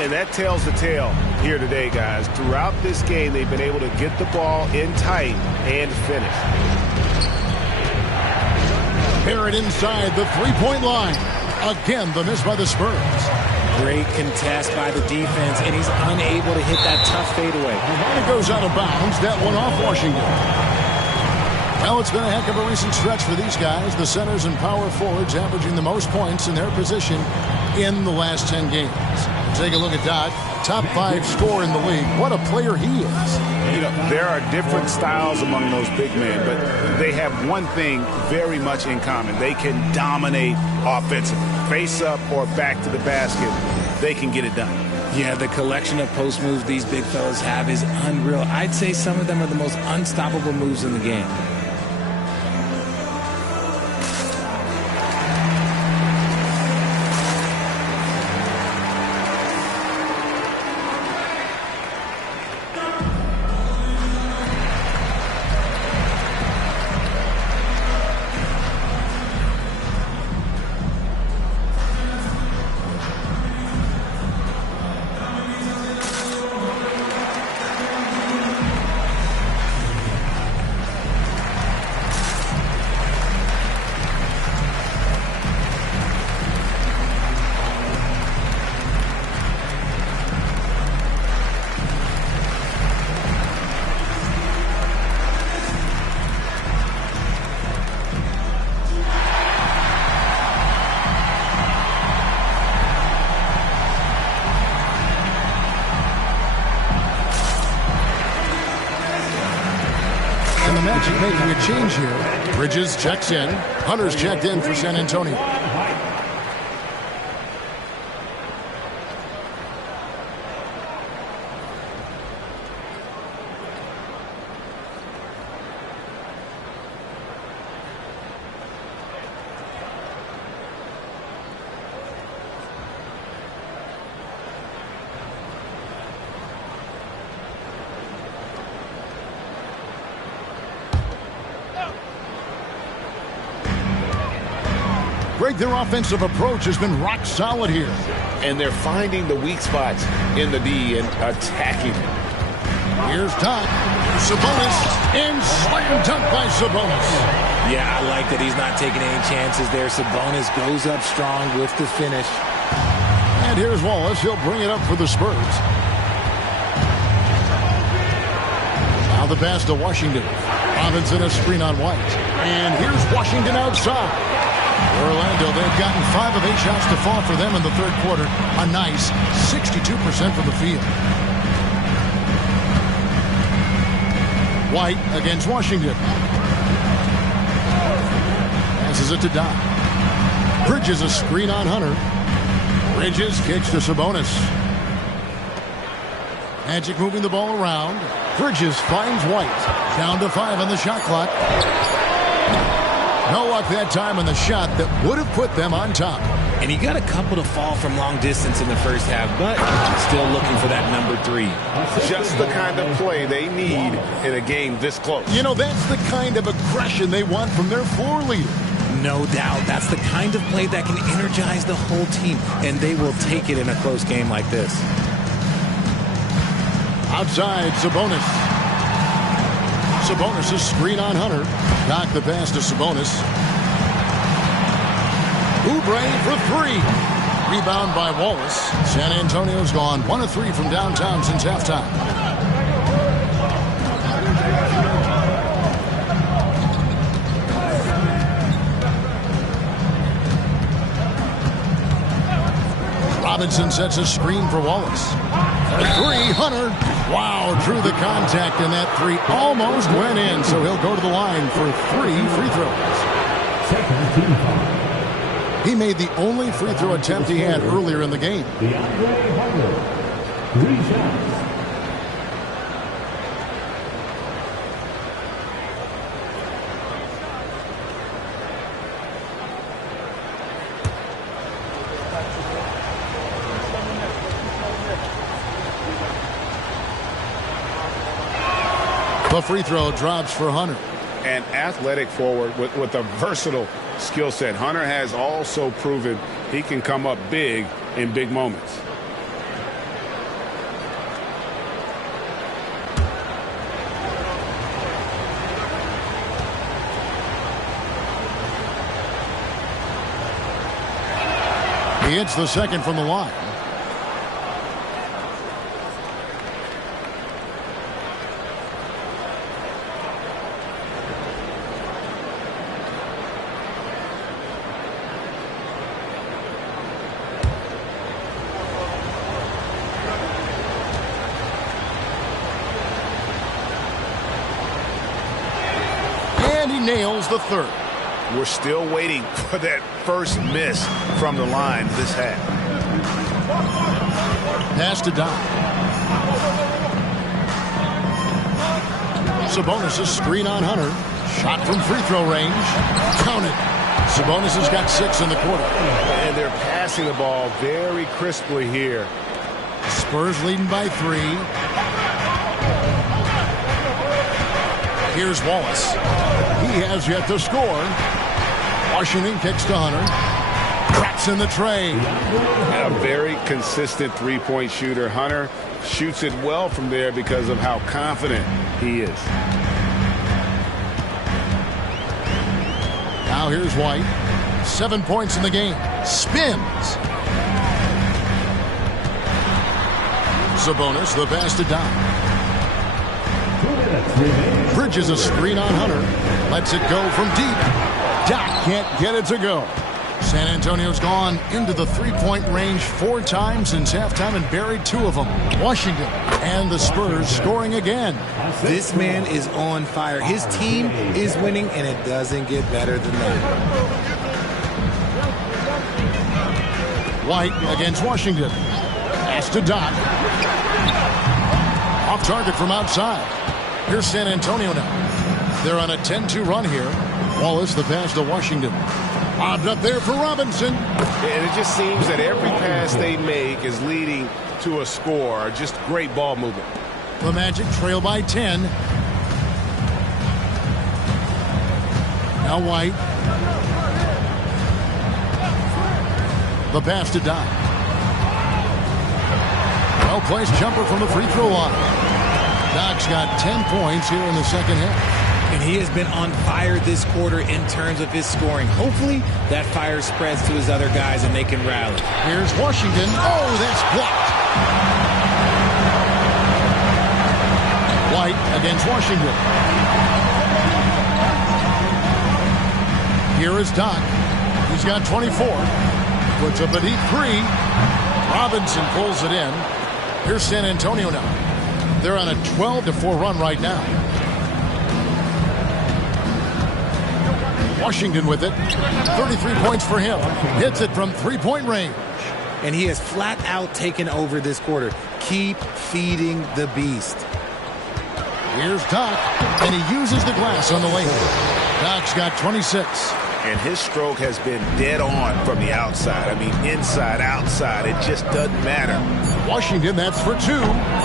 And that tells the tale here today, guys. Throughout this game, they've been able to get the ball in tight and finish. Barrett inside the three-point line. Again, the miss by the Spurs. Great contest by the defense, and he's unable to hit that tough fadeaway. It goes out of bounds. That one off Washington. Well, it's been a heck of a recent stretch for these guys. The centers and power forwards averaging the most points in their position in the last 10 games. Take a look at Doc. Top 5 scorer in the league. What a player he is. You know, there are different styles among those big men, but they have one thing very much in common. They can dominate offensively. Face up or back to the basket, they can get it done. Yeah, the collection of post moves these big fellas have is unreal. I'd say some of them are the most unstoppable moves in the game. Magic making a change here. Bridges checks in. Hunter's checked in for San Antonio. Greg, their offensive approach has been rock solid here. And they're finding the weak spots in the D and attacking it. Here's Doc. Sabonis and slam dunk by Sabonis. Yeah, I like that he's not taking any chances there. Sabonis goes up strong with the finish. And here's Wallace. He'll bring it up for the Spurs. Now the pass to Washington. Robinson a screen on White. And here's Washington outside. Orlando, they've gotten 5 of 8 shots to fall for them in the third quarter. A nice 62% from the field. White against Washington. Passes it to Doc. Bridges a screen on Hunter. Bridges kicks to Sabonis. Magic moving the ball around. Bridges finds White. Down to 5 on the shot clock. No luck that time on the shot that would have put them on top. And he got a couple to fall from long distance in the first half, but still looking for that number 3. Just the kind of play they need in a game this close. You know, that's the kind of aggression they want from their floor leader. No doubt. That's the kind of play that can energize the whole team, and they will take it in a close game like this. Outside, Sabonis. Sabonis' screen on Hunter. Knock the pass to Sabonis. Oubre for 3. Rebound by Wallace. San Antonio's gone 1 of 3 from downtown since halftime. Robinson sets a screen for Wallace. A 3, Hunter. Wow, drew the contact, and that 3 almost went in, so he'll go to the line for 3 free throws. He made the only free throw attempt he had earlier in the game. The free throw drops for Hunter. An athletic forward with a versatile skill set. Hunter has also proven he can come up big in big moments. He hits the second from the line. And he nails the third. We're still waiting for that first miss from the line this half. Pass to Doc. Sabonis' screen on Hunter. Shot from free throw range. Counted. Sabonis has got 6 in the quarter. And they're passing the ball very crisply here. Spurs leading by 3. Here's Wallace. He has yet to score. Washington kicks to Hunter. Cracks in the tray. A very consistent three-point shooter. Hunter shoots it well from there because of how confident he is. Now here's White. 7 points in the game. Spins. Sabonis, the pass to Doc. Bridges a screen on Hunter. Lets it go from deep. Doc can't get it to go. San Antonio's gone into the three-point range 4 times since halftime and buried 2 of them. Washington and the Spurs scoring again. This man is on fire. His team is winning, and it doesn't get better than that. White against Washington. Pass to Doc. Off target from outside. Here's San Antonio now. They're on a 10-2 run here. Wallace, the pass to Washington. Lobbed up there for Robinson. And it just seems that every pass they make is leading to a score. Just great ball movement. The Magic trail by 10. Now White. The pass to Doc. Well-placed jumper from the free throw line. Doc's got 10 points here in the second half. And he has been on fire this quarter in terms of his scoring. Hopefully that fire spreads to his other guys and they can rally. Here's Washington. Oh, that's blocked. White against Washington. Here is Doc. He's got 24. Puts up a deep 3. Robinson pulls it in. Here's San Antonio now. They're on a 12-4 run right now. Washington with it. 33 points for him. Hits it from three-point range. And he has flat out taken over this quarter. Keep feeding the beast. Here's Doc, and he uses the glass on the lane. Doc's got 26. And his stroke has been dead on from the outside. I mean, inside, outside, it just doesn't matter. Washington, that's for 2.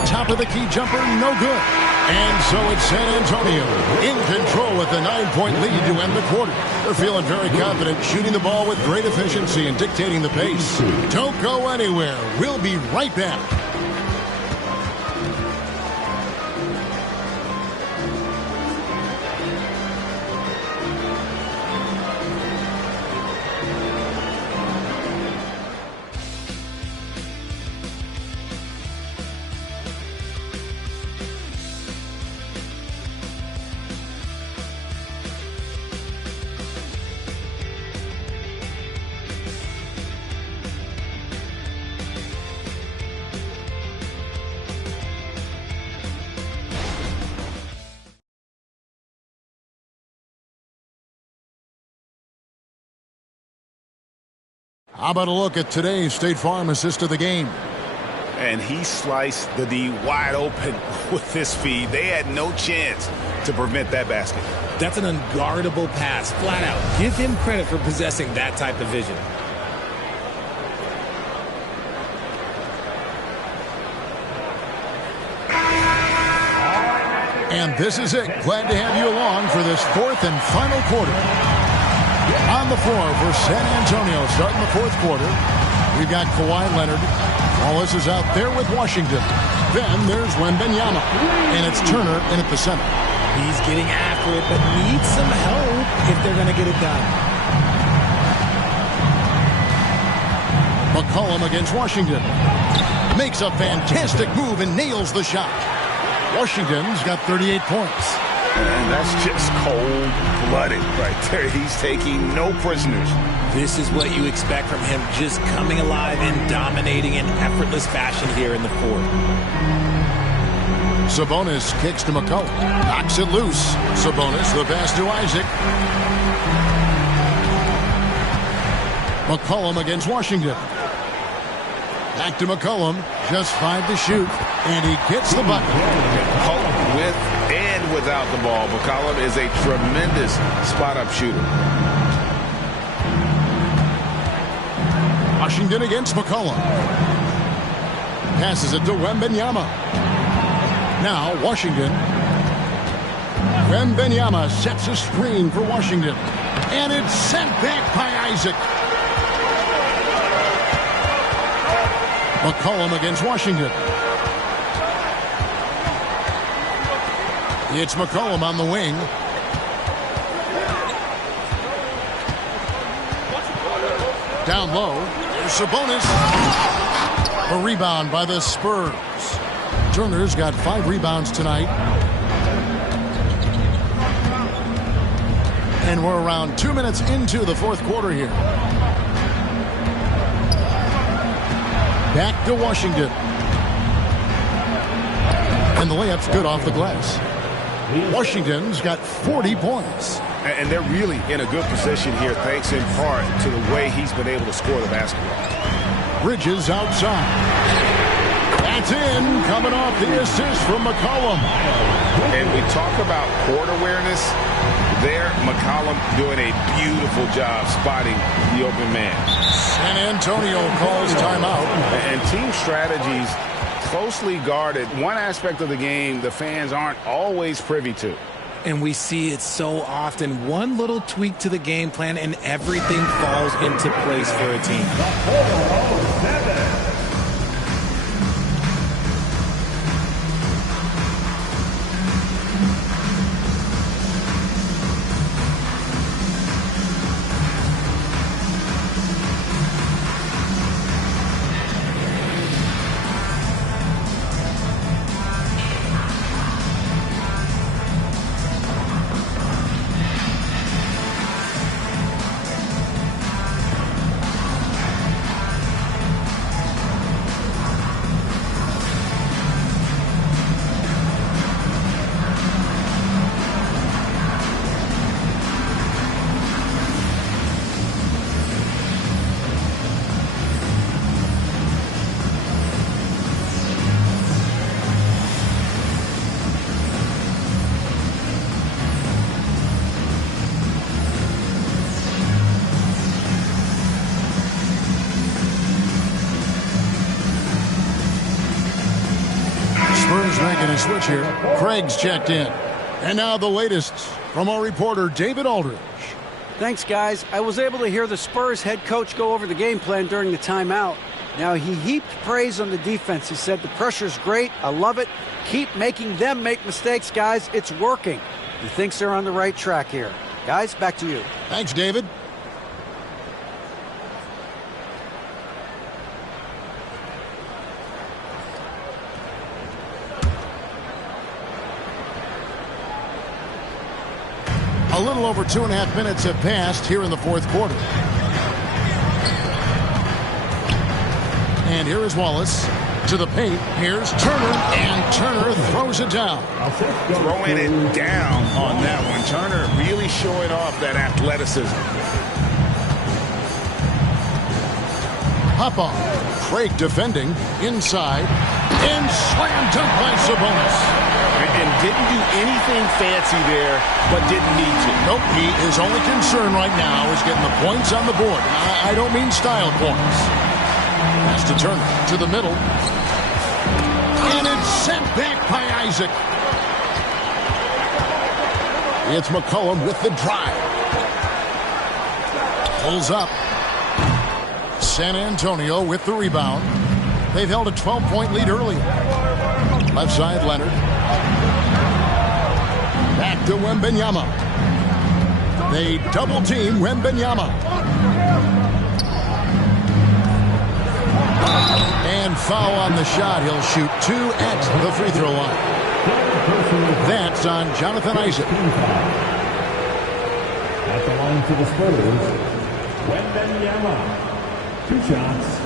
Top of the key jumper, no good. And so it's San Antonio in control with the 9-point lead to end the quarter. They're feeling very confident, shooting the ball with great efficiency and dictating the pace. Don't go anywhere. We'll be right back. How about a look at today's State Farm assist of the game? And he sliced the D wide open with this feed. They had no chance to prevent that basket. That's an unguardable pass, flat out. Give him credit for possessing that type of vision. And this is it. Glad to have you along for this fourth and final quarter. On the floor for San Antonio starting the fourth quarter. We've got Kawhi Leonard. Wallace is out there with Washington. Then there's Wembanyama. And it's Turner in at the center. He's getting after it, but needs some help if they're going to get it done. McCollum against Washington. Makes a fantastic move and nails the shot. Washington's got 38 points. And that's just cold-blooded right there. He's taking no prisoners. This is what you expect from him, just coming alive and dominating in effortless fashion here in the fourth. Sabonis kicks to McCollum. Knocks it loose. Sabonis, the pass to Isaac. McCollum against Washington. Back to McCollum. Just 5 to shoot. And he gets the bucket. McCollum with and without the ball. McCollum is a tremendous spot-up shooter. Washington against McCollum. Passes it to Wembanyama. Now Washington. Wembanyama sets a screen for Washington. And it's sent back by Isaac. McCollum against Washington. It's McCollum on the wing. Down low. There's Sabonis. A rebound by the Spurs. Turner's got 5 rebounds tonight. And we're around 2 minutes into the fourth quarter here. Back to Washington. And the layup's good off the glass. Washington's got 40 points. And they're really in a good position here, thanks in part to the way he's been able to score the basketball. Bridges outside. That's in, coming off the assist from McCollum. And we talk about court awareness. There, McCollum doing a beautiful job spotting the open man. San Antonio calls timeout. And team strategies closely guarded. One aspect of the game the fans aren't always privy to. And we see it so often. One little tweak to the game plan and everything falls into place for a team. Making a switch here. Craig's checked in. And now the latest from our reporter, David Aldridge. Thanks, guys. I was able to hear the Spurs head coach go over the game plan during the timeout. Now, he heaped praise on the defense. He said, the pressure's great. I love it. Keep making them make mistakes, guys. It's working. He thinks they're on the right track here. Guys, back to you. Thanks, David. A little over 2.5 minutes have passed here in the fourth quarter. And here is Wallace to the paint. Here's Turner, and Turner throws it down. Throwing it down on that one. Turner really showing off that athleticism. Hop-off. Craig defending inside. And slam dunk by Sabonis. And didn't do anything fancy there, but didn't need to. Nope, his only concern right now is getting the points on the board. I don't mean style points. Pass to Turner, to the middle. And it's sent back by Isaac. It's McCollum with the drive. Pulls up. San Antonio with the rebound. They've held a 12-point lead early. Left side, Leonard. Back to Wembanyama. They double-team Wembanyama. And foul on the shot. He'll shoot 2 at the free throw line. That's on Jonathan Isaac. At the line for the Spurs, Wembanyama. 2 shots.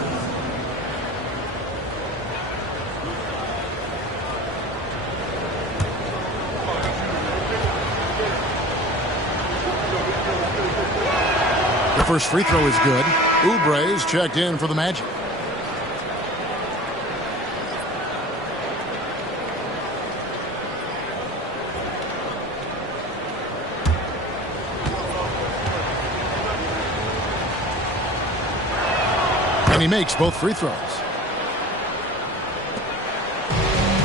The first free throw is good. Oubre's checked in for the Magic. And he makes both free throws.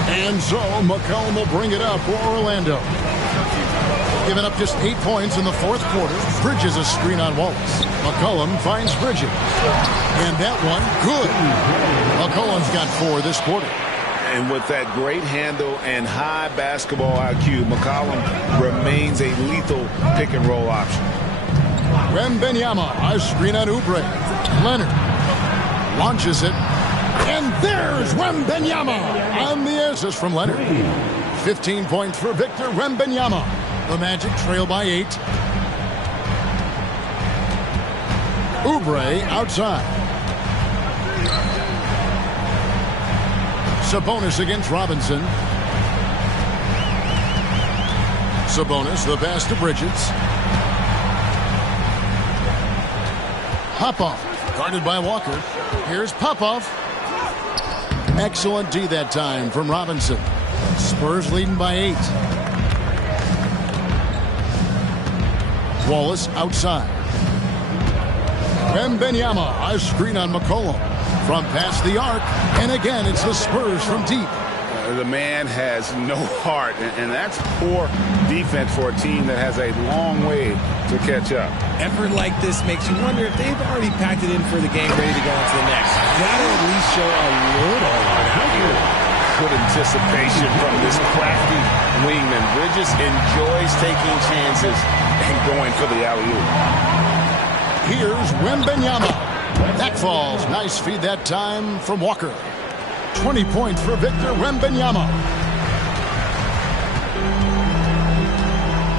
And so McCollum will bring it up for Orlando. Giving up just 8 points in the fourth quarter. Bridges a screen on Wallace. McCollum finds Bridges. And that one, good. McCollum's got 4 this quarter. And with that great handle and high basketball IQ, McCollum remains a lethal pick-and-roll option. Wembanyama, a screen on Oubre. Leonard launches it. And there's Wembanyama on the assist from Leonard. 15 points for Victor Wembanyama. The Magic trail by 8. Oubre outside. Sabonis against Robinson. Sabonis, the pass to Bridges. Popov, guarded by Walker. Here's Popov. Excellent D that time from Robinson. Spurs leading by 8. Wallace outside. Wembanyama, a screen on McCollum. From past the arc, and again, it's the Spurs from deep. The man has no heart, and that's poor defense for a team that has a long way to catch up. Effort like this makes you wonder if they've already packed it in for the game, ready to go on to the next. Gotta at least show a little heart out here. Good anticipation from this crafty wingman. Bridges enjoys taking chances and going for the alley-oop. Here's Wembanyama. That falls. Nice feed that time from Walker. 20 points for Victor Wembanyama.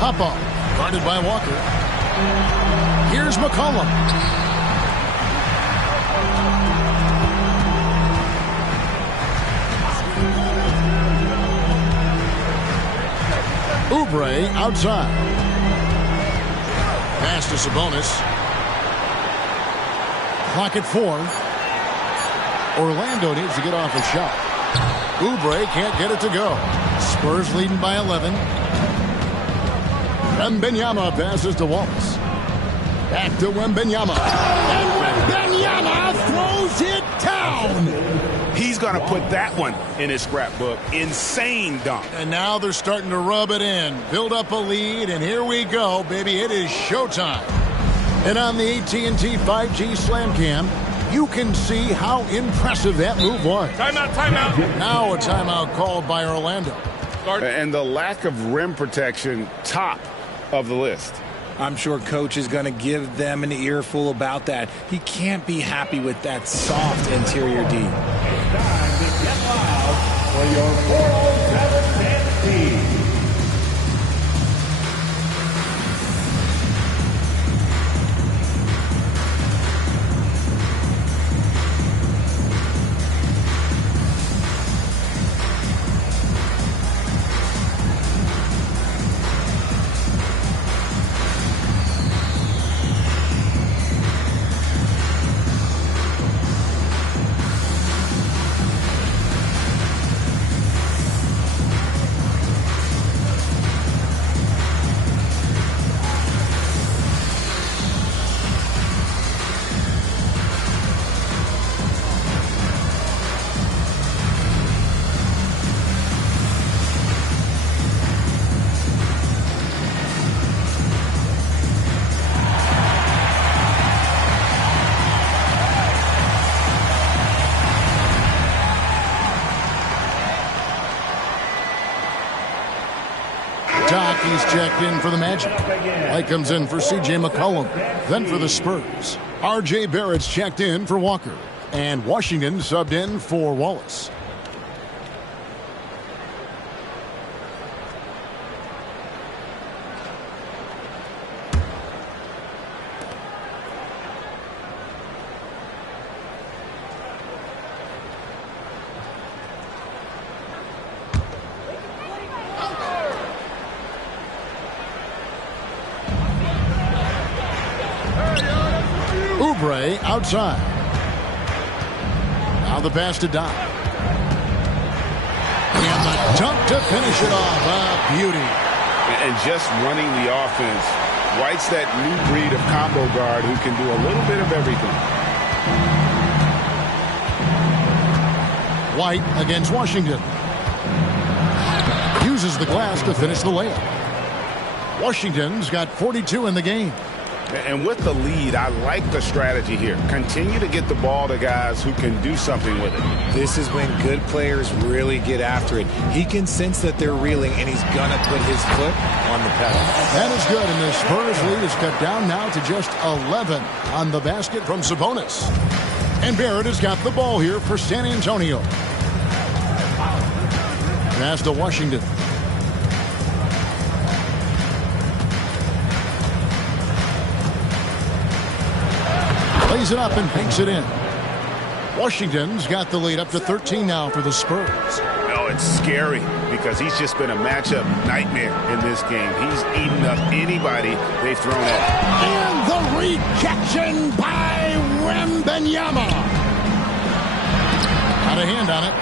Popov, guarded by Walker. Here's McCollum. Oubre outside. Pass to Sabonis. Clock at 4. Orlando needs to get off a shot. Oubre can't get it to go. Spurs leading by 11. Wembanyama passes to Wallace. Back to Wembanyama. And Wembanyama throws it down. He's going to put that one in his scrapbook. Insane dunk. And now they're starting to rub it in. Build up a lead, and here we go, baby. It is showtime. And on the AT&T 5G Slam Cam, you can see how impressive that move was. Timeout, timeout. Now a timeout called by Orlando. And the lack of rim protection, top of the list. I'm sure Coach is going to give them an earful about that. He can't be happy with that soft interior D. It's time to get loud for your 407 dance team. He's checked in for the Magic. White comes in for C.J. McCollum. Then for the Spurs, R.J. Barrett's checked in for Walker. And Washington subbed in for Wallace. Oubre outside. Now the pass to Doc. And the dunk to finish it off. A beauty. And just running the offense. White's that new breed of combo guard who can do a little bit of everything. White against Washington. Uses the glass to finish the layup. Washington's got 42 in the game. And with the lead, I like the strategy here. Continue to get the ball to guys who can do something with it. This is when good players really get after it. He can sense that they're reeling, and he's going to put his foot on the pedal. That is good, and the Spurs lead is cut down now to just 11 on the basket from Sabonis. And Barrett has got the ball here for San Antonio. Pass to Washington. Lays it up and banks it in. Washington's got the lead up to 13 now for the Spurs. No, it's scary because he's just been a matchup nightmare in this game. He's eaten up anybody they've thrown at. And the rejection by Wembanyama. Got a hand on it.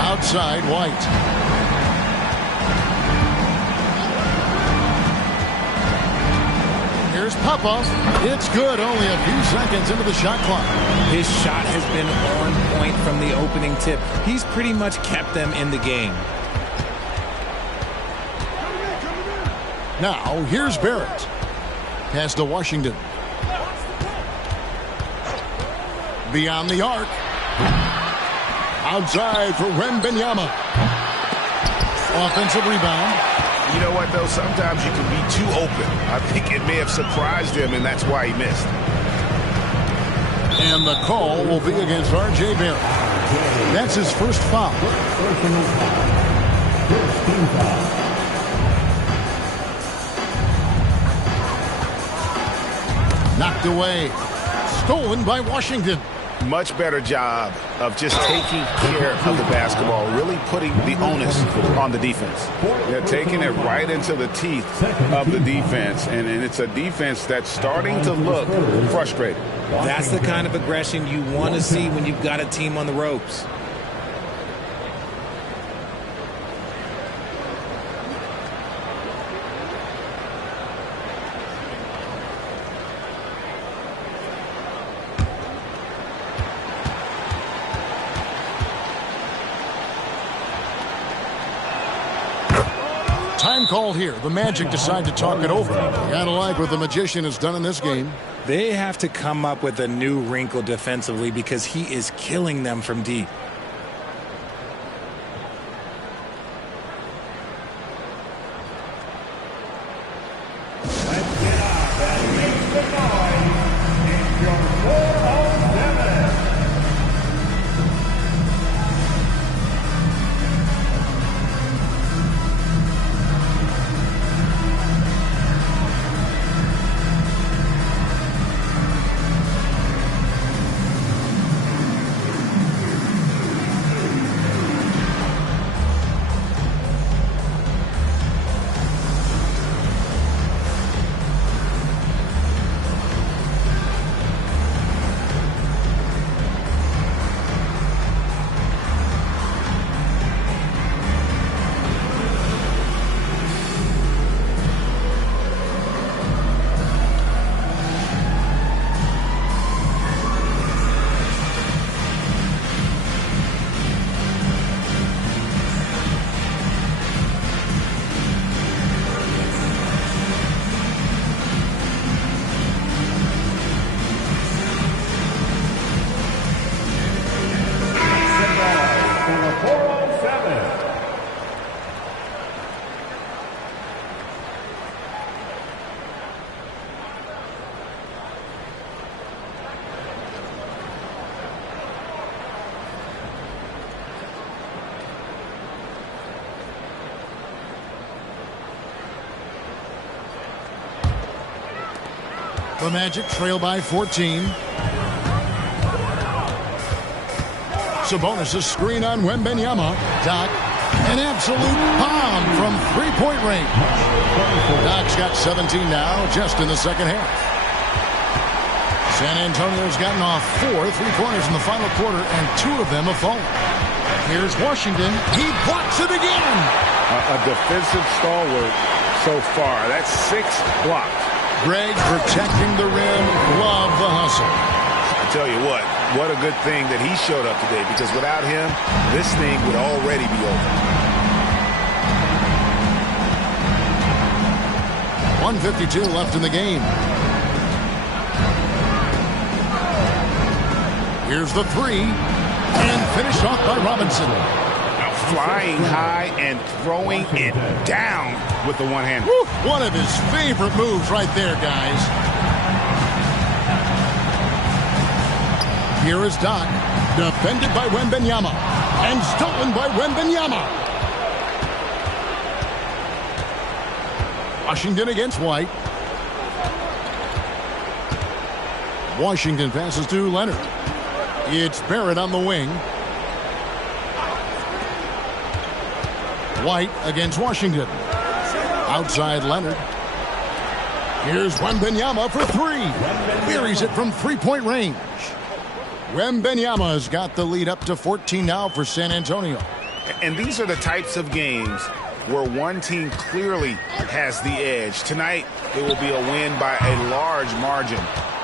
Outside White. Here's Popov. It's good. Only a few seconds into the shot clock. His shot has been on point from the opening tip. He's pretty much kept them in the game. Now, here's Barrett. Pass to Washington. Beyond the arc. Outside for Wembanyama. Offensive rebound. You know what, though? Sometimes you can be too open. I think it may have surprised him, and that's why he missed. And the call will be against R.J. Barrett. That's his first foul. Knocked away. Stolen by Washington. Much better job of just taking care of the basketball, really putting the onus on the defense. They're taking it right into the teeth of the defense, and it's a defense that's starting to look frustrated. That's the kind of aggression you want to see when you've got a team on the ropes. Time called here. The Magic decide to talk it over. Kind of like what the Magician has done in this game. They have to come up with a new wrinkle defensively because he is killing them from deep. The Magic trail by 14. Sabonis' screen on Wembanyama. Doc, an absolute bomb from three-point range. Doc's got 17 now, just in the second half. San Antonio's gotten off 4 3-pointers in the final quarter, and 2 of them have fallen. Here's Washington. He blocks it again. A defensive stalwart so far. That's 6 blocks. Greg protecting the rim. Love the hustle. I tell you what a good thing that he showed up today, because without him, this thing would already be over. 1:52 left in the game. Here's the 3, and finished off by Robinson. Flying high and throwing it down with the one-hand. One of his favorite moves right there, guys. Here is Doc, defended by Wembanyama, and stolen by Wembanyama. Washington against White. Washington passes to Leonard. It's Barrett on the wing. White against Washington. Outside Leonard. Here's Wembanyama for 3. Buries it from three-point range. Wembanyama's got the lead up to 14 now for San Antonio. And these are the types of games where one team clearly has the edge. Tonight, it will be a win by a large margin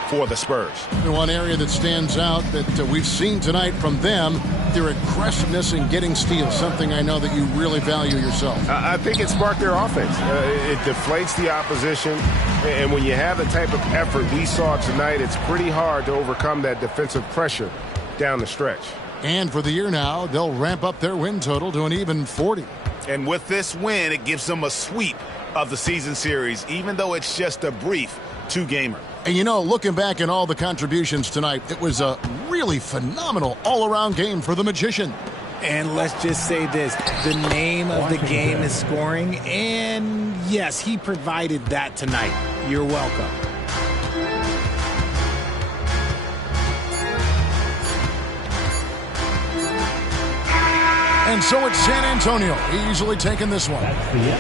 for the Spurs. The one area that stands out that we've seen tonight from them, their aggressiveness in getting steals, something I know that you really value yourself. I think it sparked their offense. It deflates the opposition, and when you have the type of effort we saw tonight, it's pretty hard to overcome that defensive pressure down the stretch. And for the year now, they'll ramp up their win total to an even 40. And with this win, it gives them a sweep of the season series, even though it's just a brief 2-gamer. And you know, looking back at all the contributions tonight, it was a really phenomenal all-around game for the Magician. And let's just say this, the name of the game is scoring, and yes, he provided that tonight. You're welcome. And so it's San Antonio, easily taking this one.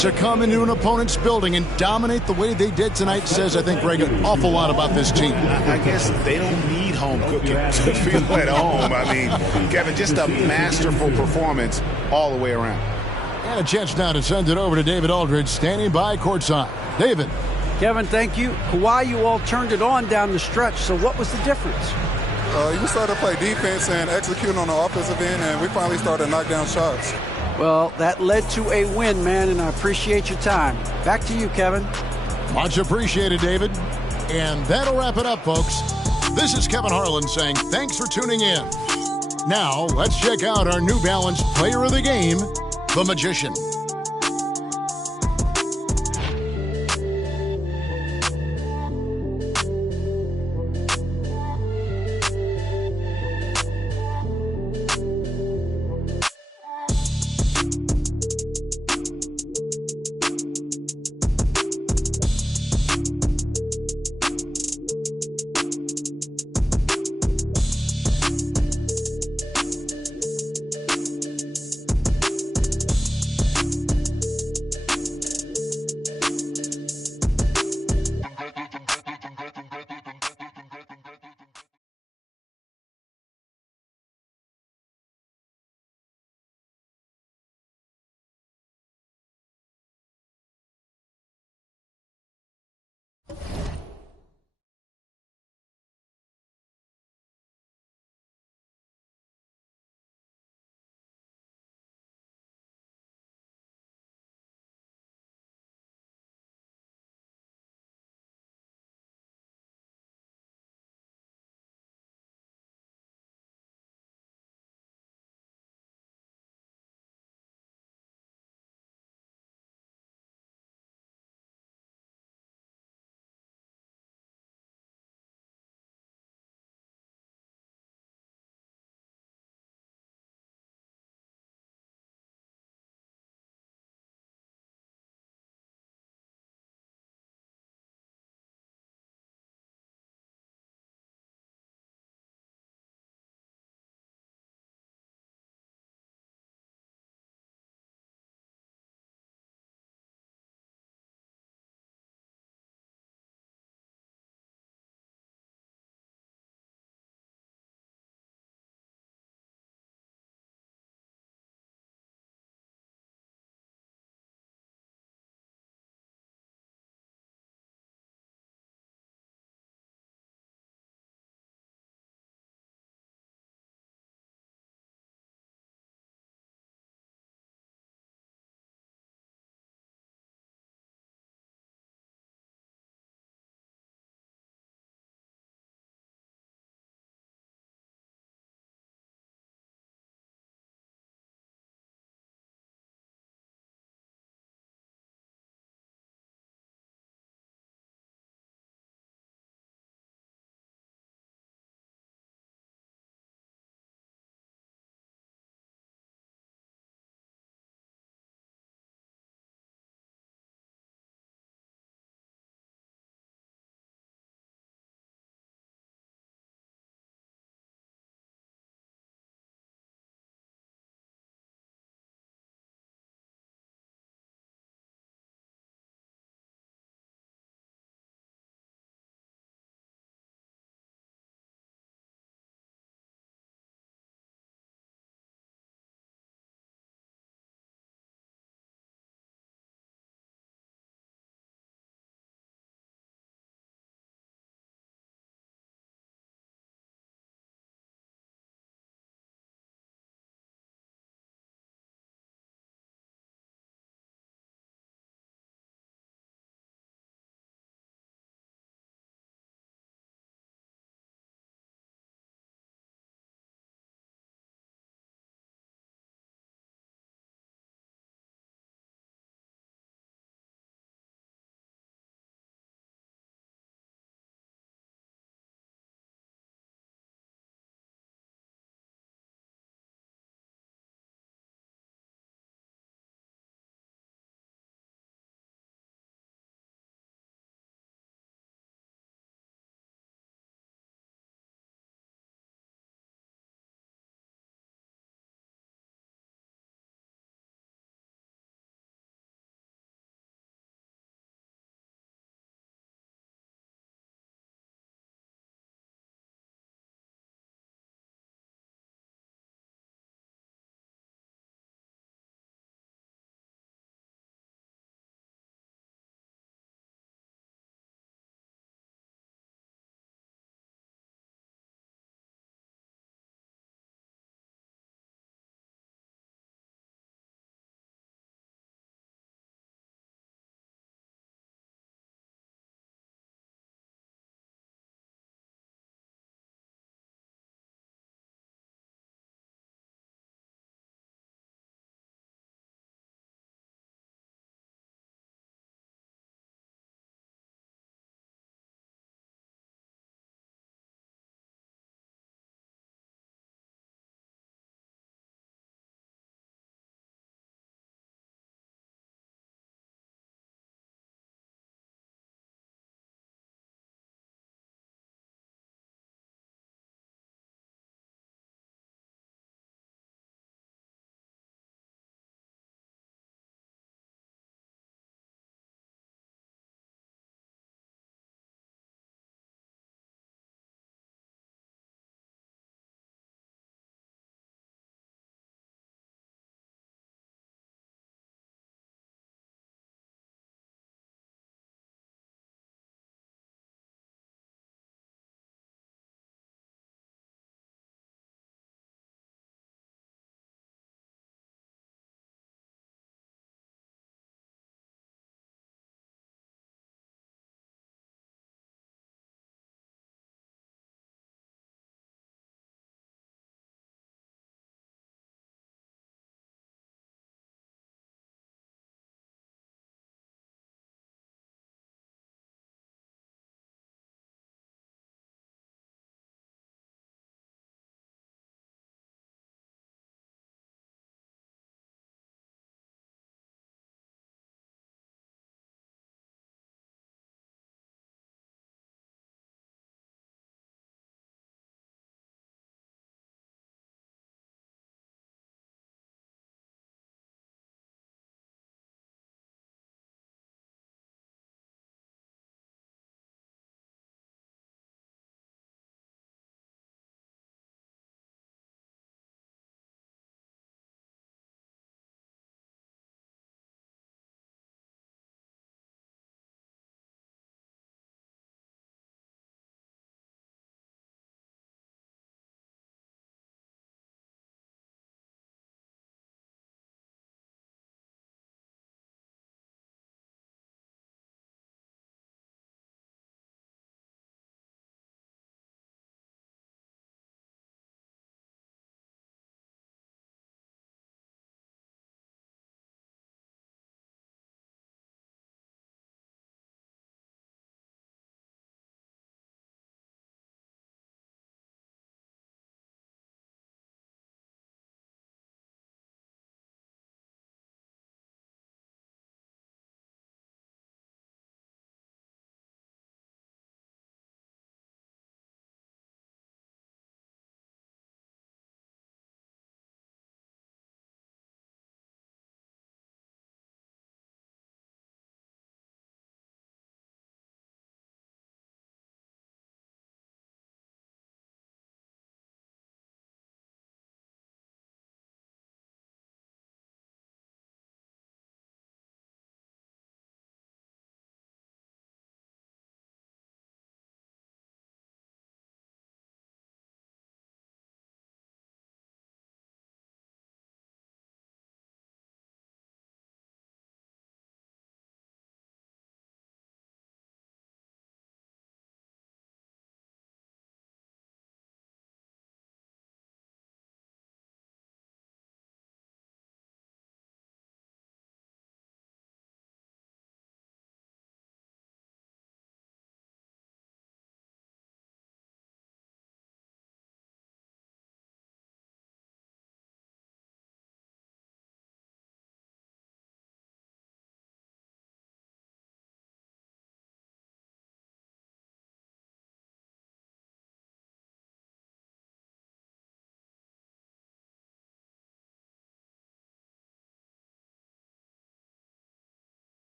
To come into an opponent's building and dominate the way they did tonight says, I think, Greg, an awful lot about this team. I guess they don't need home cooking to feel at home. I mean, Kevin, just a masterful performance all the way around. And a chance now to send it over to David Aldridge, standing by courtside. David. Kevin, thank you. Kawhi, you all turned it on down the stretch, so what was the difference? You started to play defense and execute on the offensive end, and we finally started to knock down shots. Well, that led to a win, man, and I appreciate your time. Back to you, Kevin. Much appreciated, David. And that'll wrap it up, folks. This is Kevin Harlan saying thanks for tuning in. Now, let's check out our New Balance player of the game, the Magician.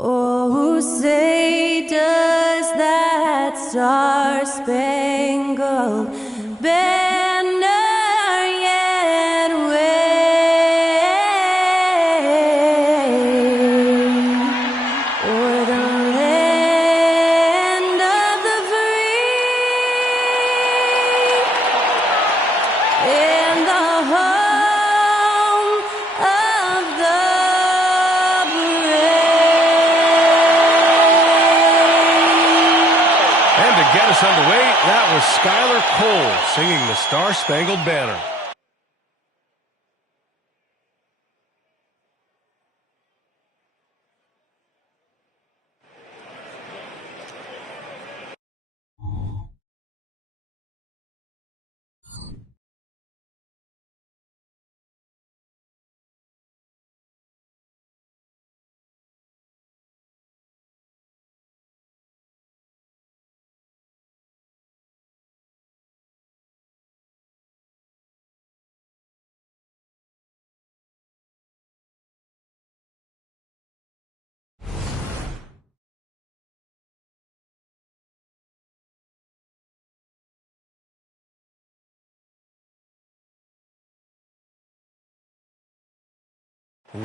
Oh, say does that star-spangled banner yet wave o'er the land of the free and the home of the Get us underway. That was Skylar Cole singing the Star-Spangled Banner.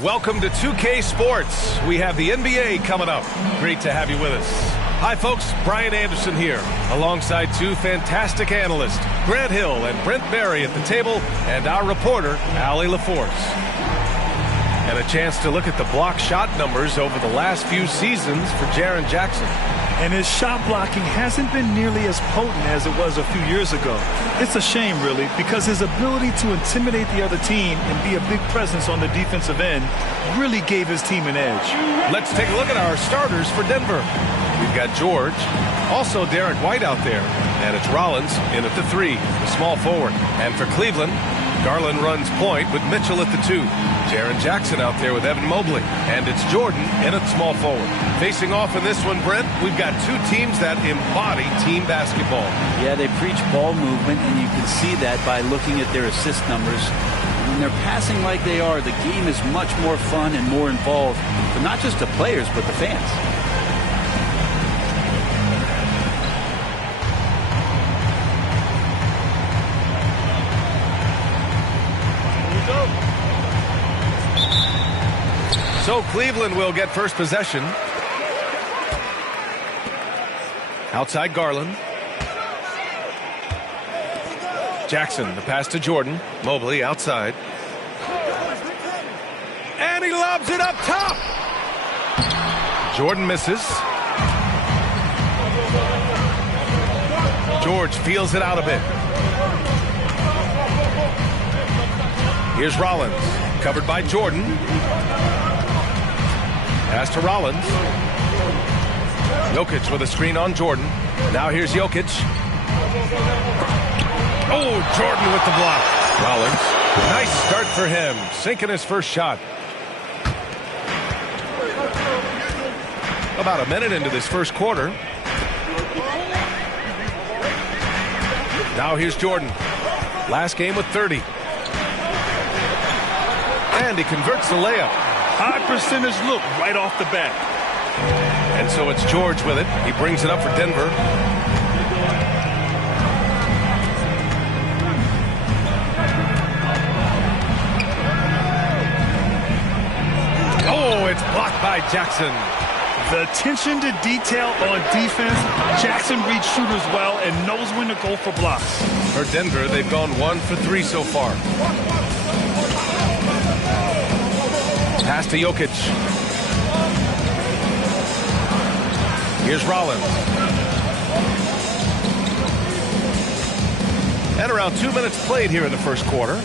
Welcome to 2K Sports. We have the NBA coming up. Great to have you with us. Hi, folks. Brian Anderson here, alongside two fantastic analysts, Grant Hill and Brent Barry at the table, and our reporter, Allie LaForce. And a chance to look at the block shot numbers over the last few seasons for Jaren Jackson. And his shot blocking hasn't been nearly as potent as it was a few years ago. It's a shame, really, because his ability to intimidate the other team and be a big presence on the defensive end really gave his team an edge. Let's take a look at our starters for Denver. We've got George, also Derek White out there, and it's Rollins in at the 3, the small forward. And for Cleveland, Garland runs point with Mitchell at the 2. Jaren Jackson out there with Evan Mobley. And it's Jordan in at small forward. Facing off in this one, Brent, we've got two teams that embody team basketball. Yeah, they preach ball movement, and you can see that by looking at their assist numbers. When they're passing like they are, the game is much more fun and more involved for not just the players, but the fans. So Cleveland will get first possession. Outside Garland. Jackson, the pass to Jordan. Mobley outside. And he lobs it up top. Jordan misses. George feels it out a bit. Here's Rollins, covered by Jordan. Pass to Rollins. Jokic with a screen on Jordan. Now here's Jokic. Oh, Jordan with the block. Rollins. Nice start for him. Sinking his first shot. About a minute into this first quarter. Now here's Jordan. Last game with 30. And he converts the layup. High percentage look right off the bat. And so it's George with it. He brings it up for Denver. Oh, it's blocked by Jackson. The attention to detail on defense. Jackson reads shooters well and knows when to go for blocks. For Denver, they've gone 1 for 3 so far. Pass to Jokic. Here's Rollins. And around 2 minutes played here in the first quarter.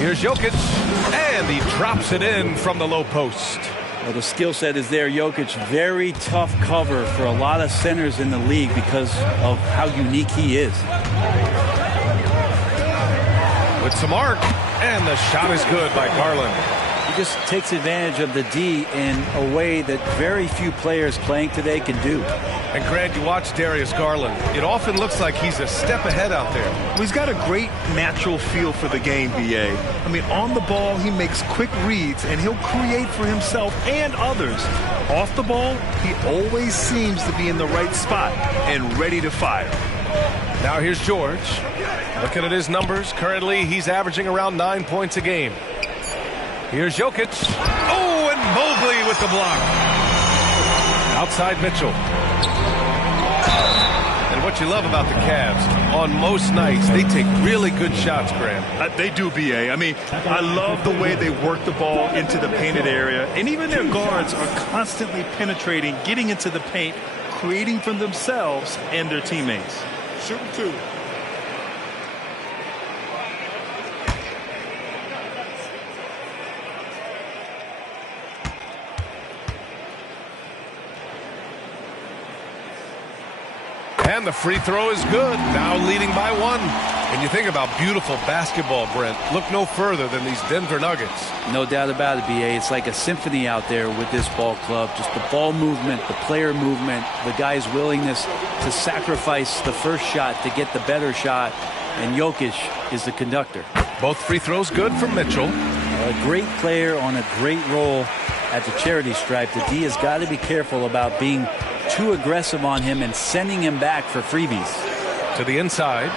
Here's Jokic. And he drops it in from the low post. Well, the skill set is there. Jokic, very tough cover for a lot of centers in the league because of how unique he is. With some arc. And the shot is good by Garland. He just takes advantage of the D in a way that very few players playing today can do. And Grant, you watch Darius Garland. It often looks like he's a step ahead out there. Well, he's got a great natural feel for the game, B.A. I mean, on the ball, he makes quick reads, and he'll create for himself and others. Off the ball, he always seems to be in the right spot and ready to fire. Now here's George. Looking at his numbers, currently he's averaging around 9 points a game. Here's Jokic. Oh, and Mobley with the block. Outside Mitchell. And what you love about the Cavs, on most nights, they take really good shots, Graham. They do, B.A. I mean, I love the way they work the ball into the painted area. And even their guards are constantly penetrating, getting into the paint, creating for themselves and their teammates. Shooting two. And the free throw is good. Now leading by 1. And you think about beautiful basketball, Brent. Look no further than these Denver Nuggets. No doubt about it, B.A. It's like a symphony out there with this ball club. Just the ball movement, the player movement, the guy's willingness to sacrifice the first shot to get the better shot. And Jokic is the conductor. Both free throws good from Mitchell. A great player on a great role at the charity stripe. The D has got to be careful about being too aggressive on him and sending him back for freebies. To the inside.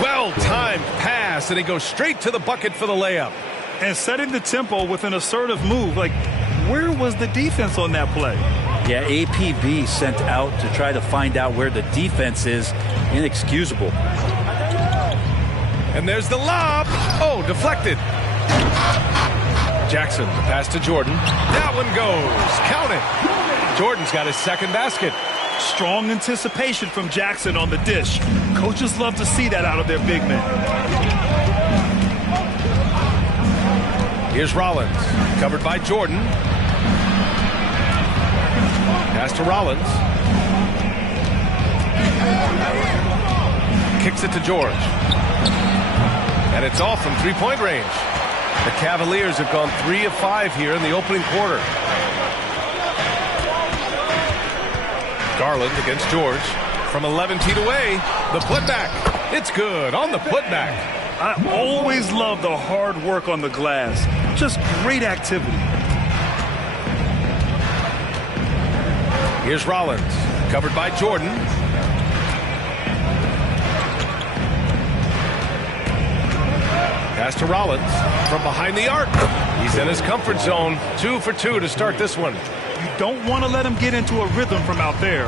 Well-timed pass, and he goes straight to the bucket for the layup. And setting the tempo with an assertive move. Like, where was the defense on that play? Yeah, APB sent out to try to find out where the defense is. Inexcusable. And there's the lob. Oh, deflected. Jackson, the pass to Jordan. That one goes. Count it. Jordan's got his second basket. Strong anticipation from Jackson on the dish. Coaches love to see that out of their big men. Here's Rollins, covered by Jordan. Pass to Rollins. Kicks it to George. And it's off from three-point range. The Cavaliers have gone 3 of 5 here in the opening quarter. Garland against George from 11 feet away. The putback. It's good on the putback. I always love the hard work on the glass. Just great activity. Here's Rollins, covered by Jordan. Pass to Rollins from behind the arc. He's in his comfort zone. 2 for 2 to start this one. You don't want to let him get into a rhythm from out there.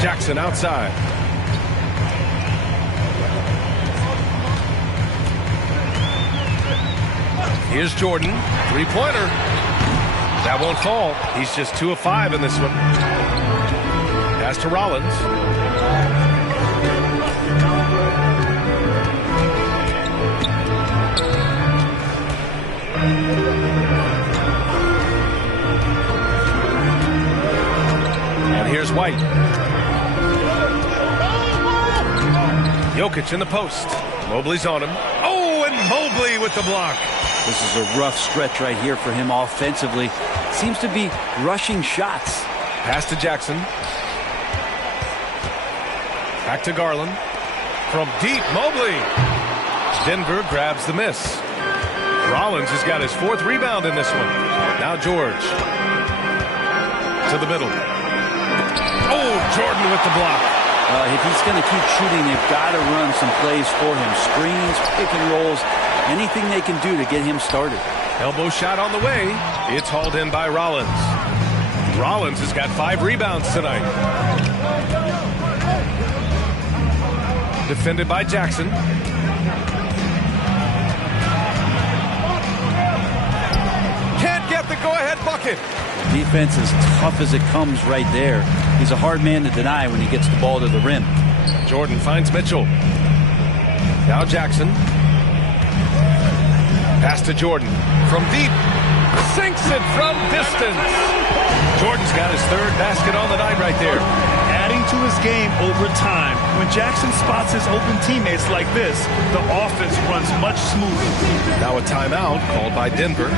Jackson outside. Here's Jordan. Three-pointer. That won't fall. He's just 2 of 5 in this one. Pass to Rollins. And here's White. Jokic in the post. Mobley's on him. Oh, and Mobley with the block. This is a rough stretch right here for him offensively. Seems to be rushing shots. Pass to Jackson. Back to Garland. From deep, Mobley. Denver grabs the miss. Rollins has got his 4th rebound in this one. Now George. To the middle. Oh, Jordan with the block. If he's going to keep shooting, they've got to run some plays for him. Screens, pick and rolls, anything they can do to get him started. Elbow shot on the way. It's hauled in by Rollins. Rollins has got 5 rebounds tonight. Defended by Jackson. Can't get the go-ahead bucket. Defense is tough as it comes right there. He's a hard man to deny when he gets the ball to the rim. Jordan finds Mitchell. Now Jackson. Pass to Jordan. From deep. Sinks it from distance. Jordan's got his 3rd basket on the night right there. Adding to his game over time. When Jackson spots his open teammates like this, the offense runs much smoother. Now a timeout called by Denver.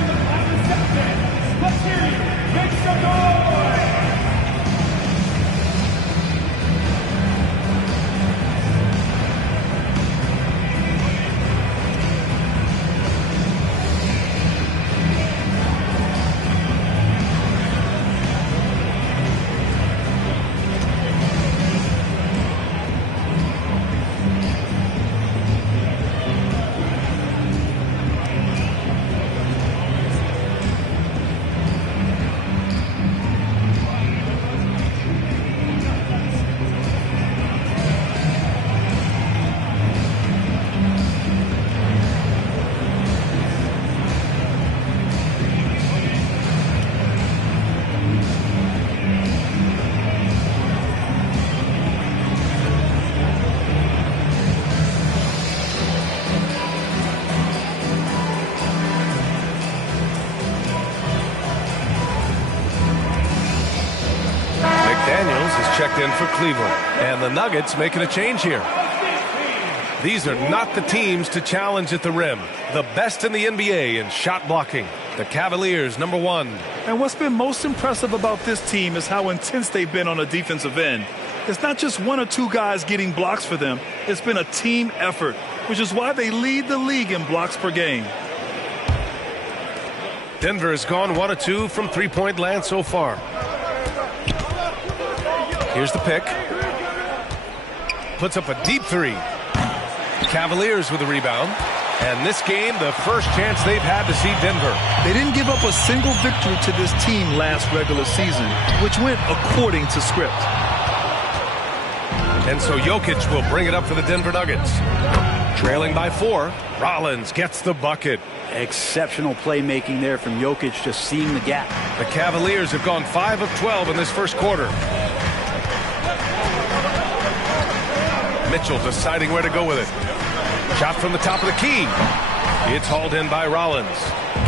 Checked in for Cleveland. And the Nuggets making a change here. These are not the teams to challenge at the rim. The best in the NBA in shot blocking. The Cavaliers, number 1. And what's been most impressive about this team is how intense they've been on the defensive end. It's not just one or two guys getting blocks for them. It's been a team effort, which is why they lead the league in blocks per game. Denver has gone 1 of 2 from three-point land so far. Here's the pick. Puts up a deep 3. Cavaliers with a rebound. And this game, the first chance they've had to see Denver. They didn't give up a single victory to this team last regular season, which went according to script. And so Jokic will bring it up for the Denver Nuggets. Trailing by 4, Rollins gets the bucket. Exceptional playmaking there from Jokic, just seeing the gap. The Cavaliers have gone 5 of 12 in this first quarter. Mitchell deciding where to go with it. Shot from the top of the key. It's hauled in by Rollins.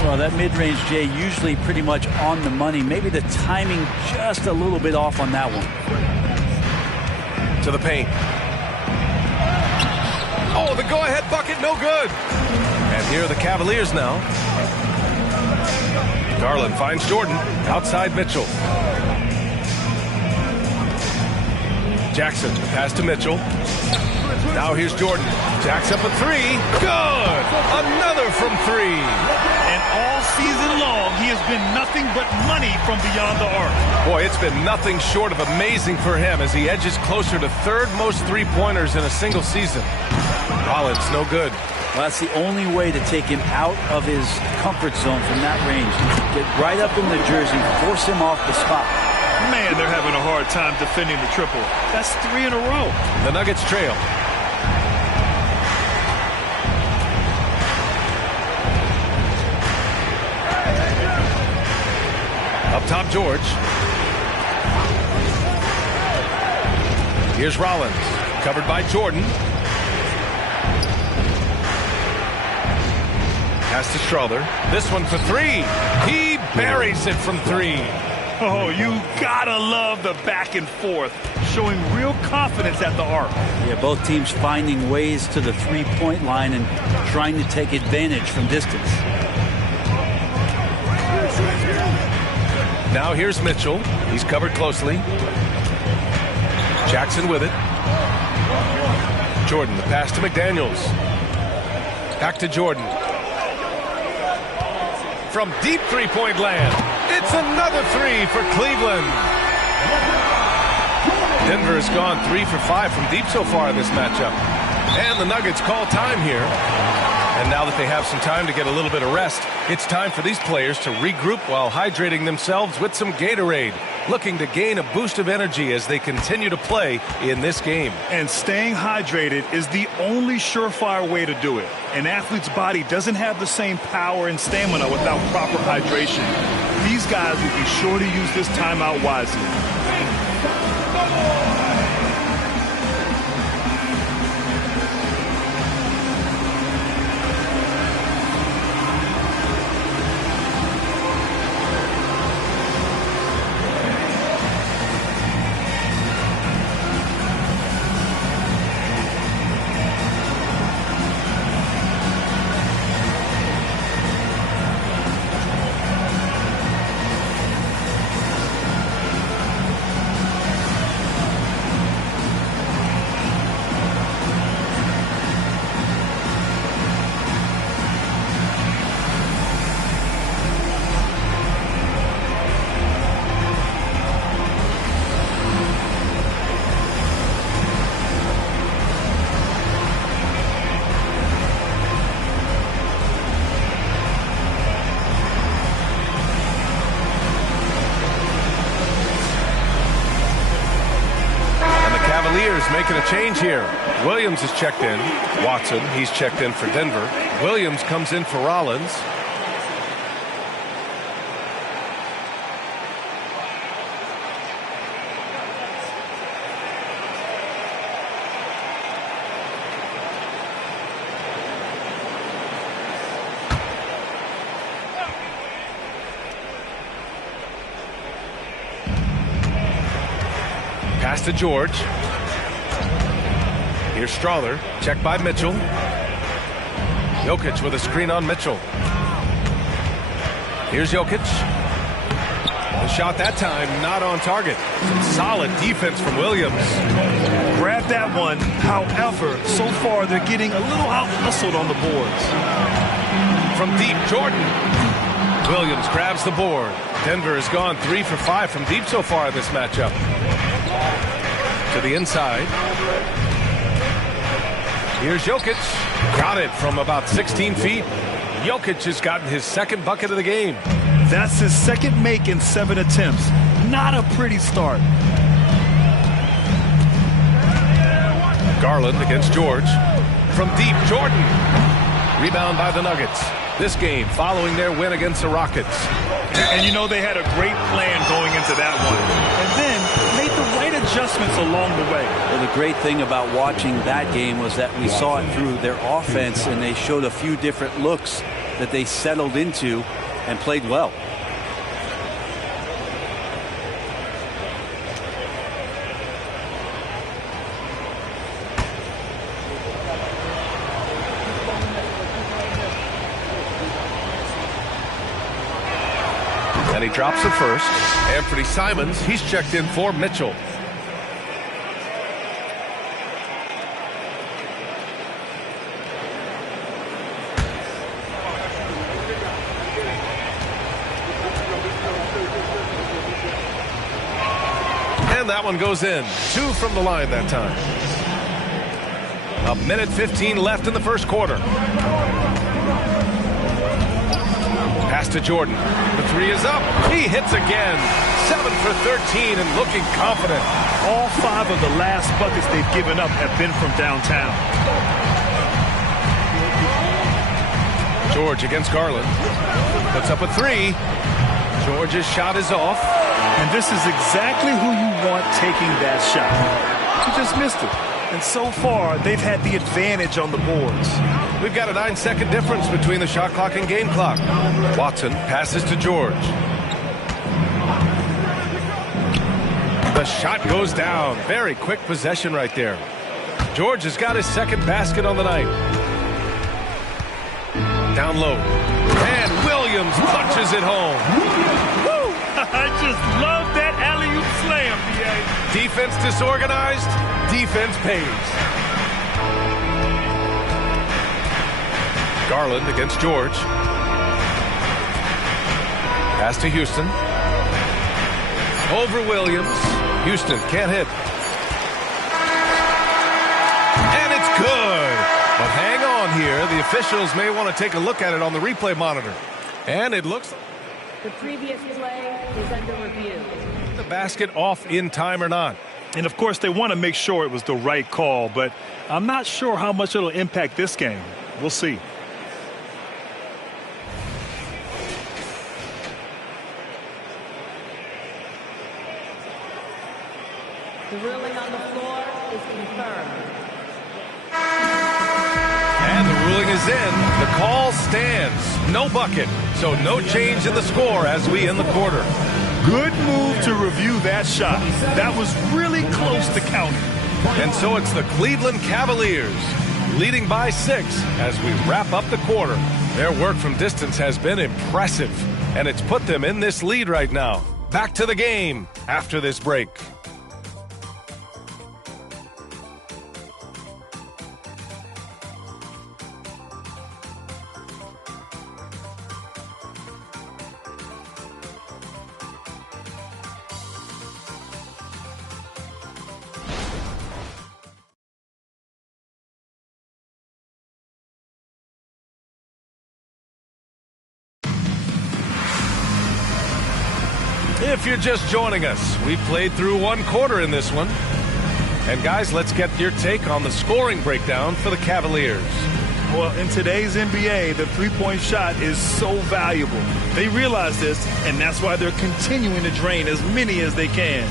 Well, that mid-range, Jay, usually pretty much on the money. Maybe the timing just a little bit off on that one. To the paint. Oh, the go-ahead bucket, no good. And here are the Cavaliers now. Garland finds Jordan. Outside Mitchell. Jackson, the pass to Mitchell. Now here's Jordan. Jacks up a 3. Good! Another from 3. And all season long, he has been nothing but money from beyond the arc. Boy, it's been nothing short of amazing for him as he edges closer to third most three-pointers in a single season. Rollins, no good. Well, that's the only way to take him out of his comfort zone from that range. Get right up in the jersey, force him off the spot. Man, they're having a hard time defending the triple. That's 3 in a row. The Nuggets trail. Up top, George. Here's Rollins. Covered by Jordan. Pass to Strother. This one for 3. He buries it from 3. Oh, you gotta love the back and forth, showing real confidence at the arc. Yeah, both teams finding ways to the three-point line and trying to take advantage from distance. Now here's Mitchell. He's covered closely. Jackson with it. Jordan, the pass to McDaniels. Back to Jordan. From deep three-point land. It's another 3 for Cleveland. Denver has gone 3 for 5 from deep so far in this matchup. And the Nuggets call time here. And now that they have some time to get a little bit of rest, it's time for these players to regroup while hydrating themselves with some Gatorade, looking to gain a boost of energy as they continue to play in this game. And staying hydrated is the only surefire way to do it. An athlete's body doesn't have the same power and stamina without proper hydration. These guys will be sure to use this timeout wisely. making a change here. Williams is checked in. Watson, he's checked in for Denver. Williams comes in for Rollins. Pass to George. Here's Strother. Checked by Mitchell. Jokic with a screen on Mitchell. Here's Jokic. The shot that time not on target. Some solid defense from Williams. Grab that one. However, so far they're getting a little out-hustled on the boards. From deep, Jordan. Williams grabs the board. Denver has gone 3 for 5 from deep so far in this matchup. To the inside. Here's Jokic. Got it from about 16 feet. Jokic has gotten his second bucket of the game. That's his second make in 7 attempts. Not a pretty start. Garland against George. From deep, Jordan. Rebound by the Nuggets. This game following their win against the Rockets. And you know they had a great plan going into that one. And then made the right adjustments along the way. Well, the great thing about watching that game was that we saw it through their offense, and they showed a few different looks that they settled into and played well. And he drops the first. Anthony Simons, he's checked in for Mitchell. And that one goes in. 2 from the line that time. 1:15 left in the first quarter. Pass to Jordan. The 3 is up. He hits again. 7 for 13 and looking confident. All 5 of the last buckets they've given up have been from downtown. George against Garland. Puts up a 3. George's shot is off. And this is exactly who you want taking that shot. He just missed it. And so far, they've had the advantage on the boards. We've got a 9-second difference between the shot clock and game clock. Watson passes to George. The shot goes down. Very quick possession right there. George has got his second basket on the night. Down low. And Williams punches it home. Woo! I just love that alley-oop slam, B.A. Defense disorganized. Defense pays. Garland against George. Pass to Houston. Over Williams. Houston can't hit. And it's good. But hang on here. The officials may want to take a look at it on the replay monitor. And it looks like the previous play is under review. The basket off in time or not. And of course they want to make sure it was the right call, but I'm not sure how much it'll impact this game. We'll see. The ruling on the floor is confirmed. And the ruling is in. The call stands. No bucket. So no change in the score as we end the quarter. Good move to review that shot. That was really close to counting. And so it's the Cleveland Cavaliers leading by 6 as we wrap up the quarter. Their work from distance has been impressive, and it's put them in this lead right now. Back to the game after this break. If you're just joining us, we've played through one quarter in this one. And guys, let's get your take on the scoring breakdown for the Cavaliers. Well, in today's NBA, the three-point shot is so valuable. They realize this, and that's why they're continuing to drain as many as they can.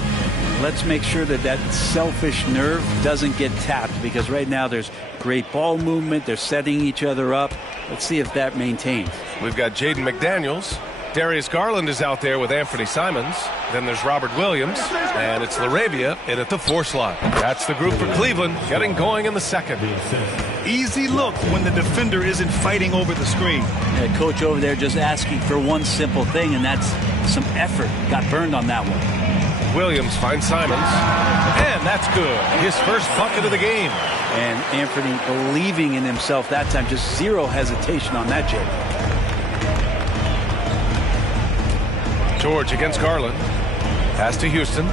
Let's make sure that that selfish nerve doesn't get tapped, because right now there's great ball movement. They're setting each other up. Let's see if that maintains. We've got Jaden McDaniels. Darius Garland is out there with Anthony Simons. Then there's Robert Williams, and it's LaRavia in at the 4 slot. That's the group for Cleveland, getting going in the second. Easy look when the defender isn't fighting over the screen. Yeah, coach over there just asking for one simple thing, and that's some effort. Got burned on that one. Williams finds Simons, and that's good. His first bucket of the game. And Anthony believing in himself that time, just zero hesitation on that, Jay. George against Garland. Pass to Houston.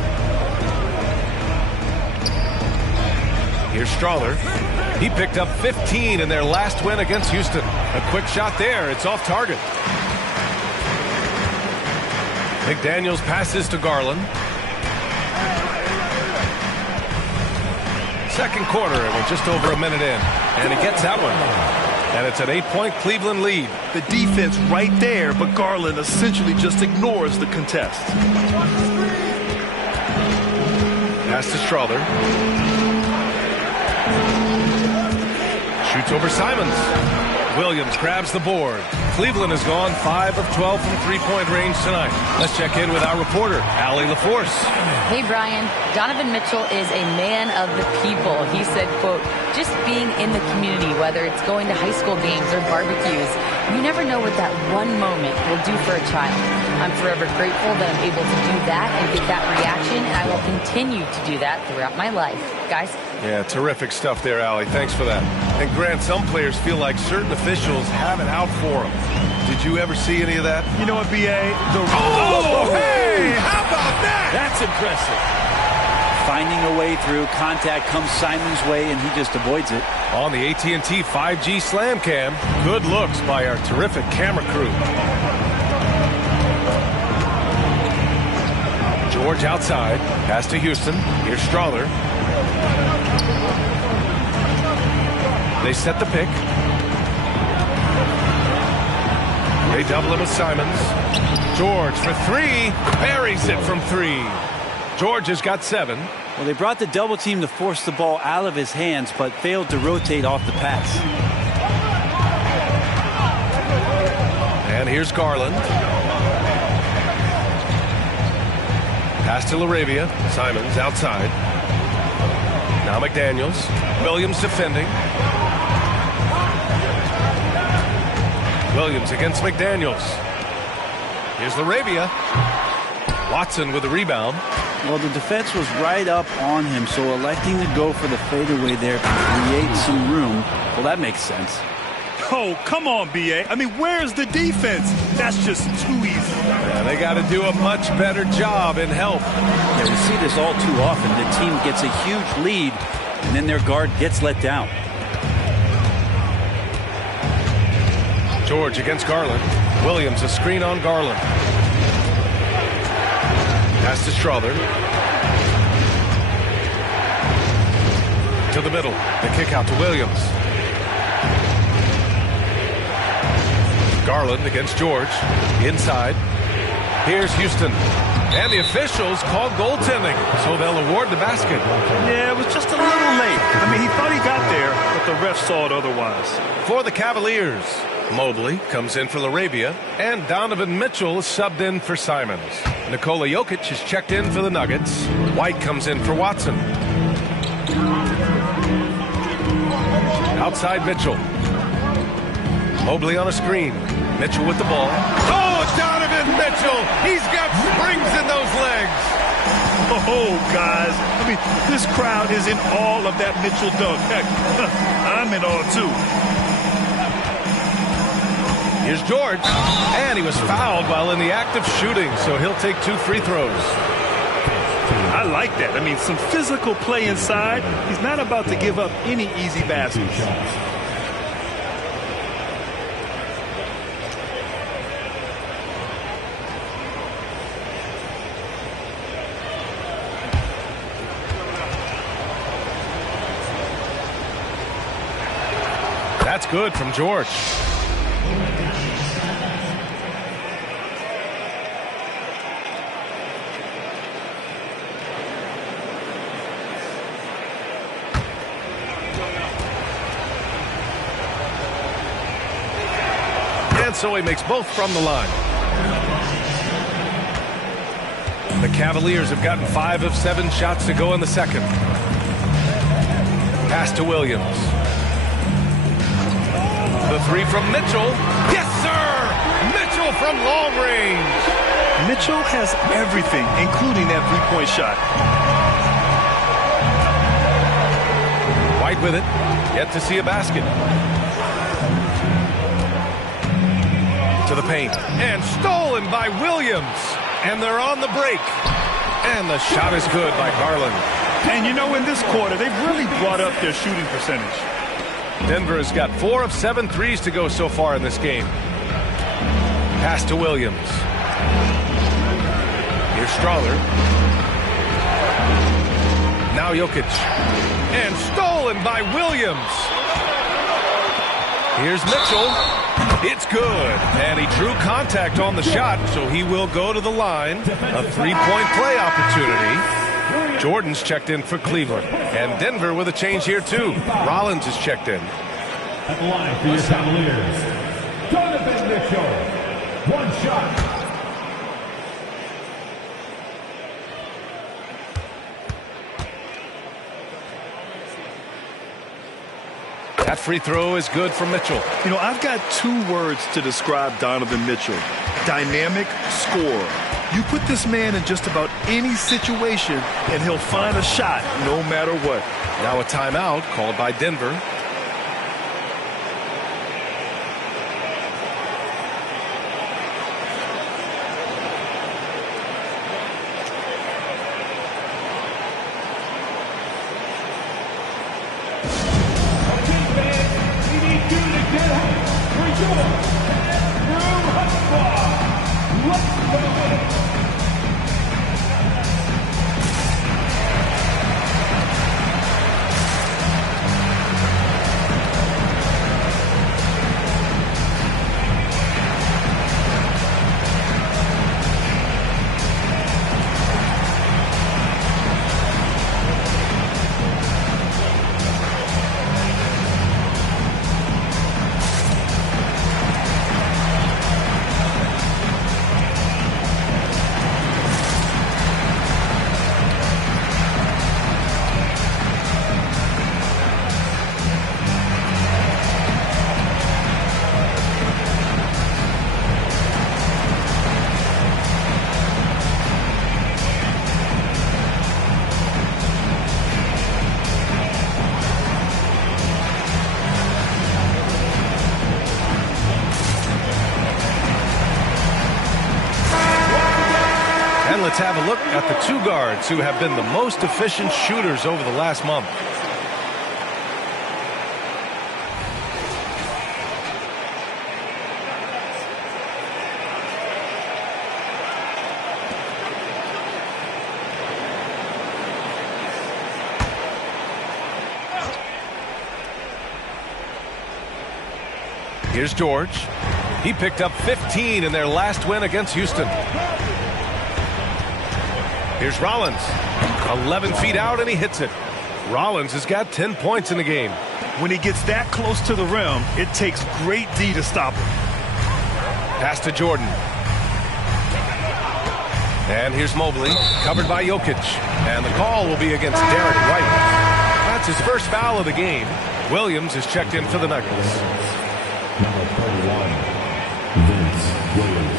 Here's Strawler. He picked up 15 in their last win against Houston. A quick shot there. It's off target. McDaniels passes to Garland. Second quarter, and we're just over a minute in. And he gets that one. And it's an 8-point Cleveland lead. The defense right there, but Garland essentially just ignores the contest. Pass to Strawler. Shoots over Simons. Williams grabs the board. Cleveland has gone 5 of 12 from three-point range tonight. Let's check in with our reporter, Allie LaForce. Hey, Brian. Donovan Mitchell is a man of the people. He said, quote, just being in the community, whether it's going to high school games or barbecues, you never know what that one moment will do for a child. I'm forever grateful that I'm able to do that and get that reaction, and I will continue to do that throughout my life. Guys? Yeah, terrific stuff there, Allie. Thanks for that. And Grant, some players feel like certain officials have it out for them. Did you ever see any of that? You know what, B.A.? Hey! How about that? That's impressive. Finding a way through. Contact comes Simon's way, and he just avoids it. On the AT&T 5G Slam Cam, good looks by our terrific camera crew. George outside. Pass to Houston. Here's Strawler. They set the pick. They double him with Simons. George for 3. Buries it from 3. George has got 7. Well, they brought the double team to force the ball out of his hands, but failed to rotate off the pass. And here's Garland. Pass to LaRavia. Simons outside. Now McDaniels. Williams defending. Williams against McDaniels. Here's LaRavia. Watson with the rebound. Well, the defense was right up on him, so electing to go for the fadeaway there to create some room, well, that makes sense. Oh, come on, B.A. I mean, where's the defense? That's just too easy. Yeah, they got to do a much better job in help. Yeah, we see this all too often. The team gets a huge lead, and then their guard gets let down. George against Garland. Williams a screen on Garland. Pass to Strawler. To the middle. The kick out to Williams. Garland against George. Inside. Here's Houston. And the officials called goaltending, so they'll award the basket. Yeah, it was just a little late. I mean, he thought he got there, but the ref saw it otherwise. For the Cavaliers, Mobley comes in for LaRavia, and Donovan Mitchell is subbed in for Simons. Nikola Jokic is checked in for the Nuggets. White comes in for Watson. Outside Mitchell. Mobley on a screen. Mitchell with the ball. Oh, Donovan Mitchell! He's got springs in those legs! Oh, guys. I mean, this crowd is in awe of that Mitchell dunk. Heck, I'm in awe, too. Here's George. And he was fouled while in the act of shooting, so he'll take 2 free throws. I like that. I mean, some physical play inside. He's not about to give up any easy baskets. good from George. And so he makes both from the line. The Cavaliers have gotten 5 of 7 shots to go in the second. Pass to Williams. The three from Mitchell. Yes, sir! Mitchell from long range. Mitchell has everything, including that three-point shot. White with it. Yet to see a basket. To the paint. And stolen by Williams. And they're on the break. And the shot is good by Garland. And you know, in this quarter, they've really brought up their shooting percentage. Denver has got 4 of 7 threes to go so far in this game. Pass to Williams. Here's Strawler. Now Jokic. And stolen by Williams. Here's Mitchell. It's good. And he drew contact on the shot, so he will go to the line. A three-point play opportunity. Jordan's checked in for Cleveland. And Denver with a change here, too. Rollins is checked in. At the line for your Cavaliers, Donovan Mitchell. 1 shot. That free throw is good for Mitchell. You know, I've got 2 words to describe Donovan Mitchell. Dynamic scorer. You put this man in just about any situation, and he'll find a shot no matter what. Now a timeout called by Denver. Let's have a look at the 2 guards who have been the most efficient shooters over the last month. Here's George. He picked up 15 in their last win against Houston. Here's Rollins. 11 feet out, and he hits it. Rollins has got 10 points in the game. When he gets that close to the rim, it takes great D to stop him. Pass to Jordan. And here's Mobley, covered by Jokic. And the call will be against Derek White. That's his first foul of the game. Williams is checked in for the Nuggets. Number 31, Vince Williams.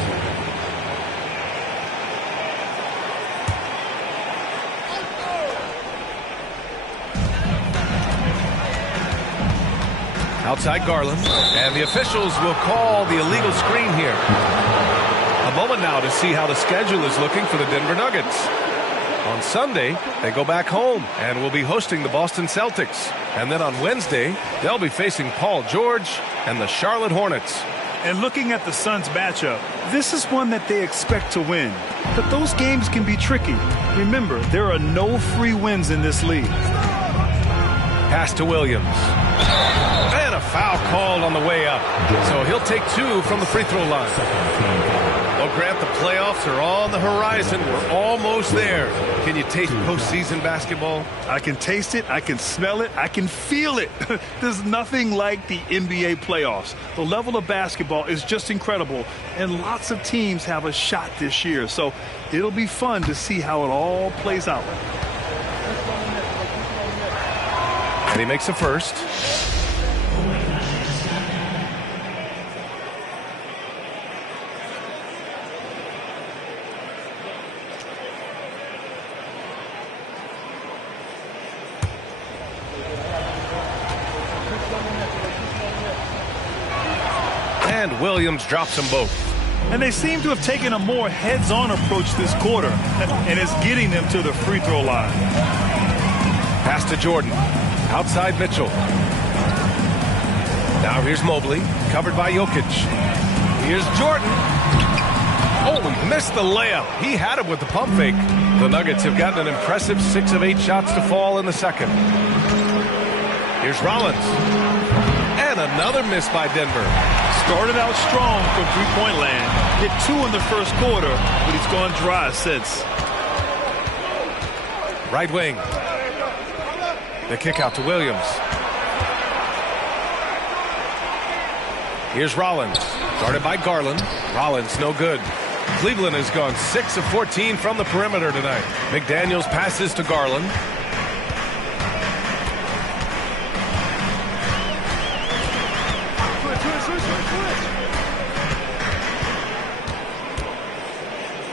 Outside Garland, and the officials will call the illegal screen here. A moment now to see how the schedule is looking for the Denver Nuggets. On Sunday, they go back home and will be hosting the Boston Celtics. And then on Wednesday, they'll be facing Paul George and the Charlotte Hornets. And looking at the Suns matchup, this is one that they expect to win. But those games can be tricky. Remember, there are no free wins in this league. Pass to Williams. And a foul called on the way up. So he'll take 2 from the free throw line. Well, Grant, the playoffs are on the horizon. We're almost there. Can you taste postseason basketball? I can taste it. I can smell it. I can feel it. There's nothing like the NBA playoffs. The level of basketball is just incredible, and lots of teams have a shot this year. So it'll be fun to see how it all plays out. And he makes a first. And Williams drops them both. And they seem to have taken a more heads-on approach this quarter, and it's getting them to the free throw line. Pass to Jordan. Outside Mitchell. Now here's Mobley, covered by Jokic. Here's Jordan. Oh, he missed the layup. He had it with the pump fake. The Nuggets have gotten an impressive 6 of 8 shots to fall in the second. Here's Rollins. And another miss by Denver. Started out strong from three-point land. Hit 2 in the first quarter, but he's gone dry since. Right wing. The kick out to Williams. Here's Rollins. Guarded by Garland. Rollins no good. Cleveland has gone 6 of 14 from the perimeter tonight. McDaniels passes to Garland.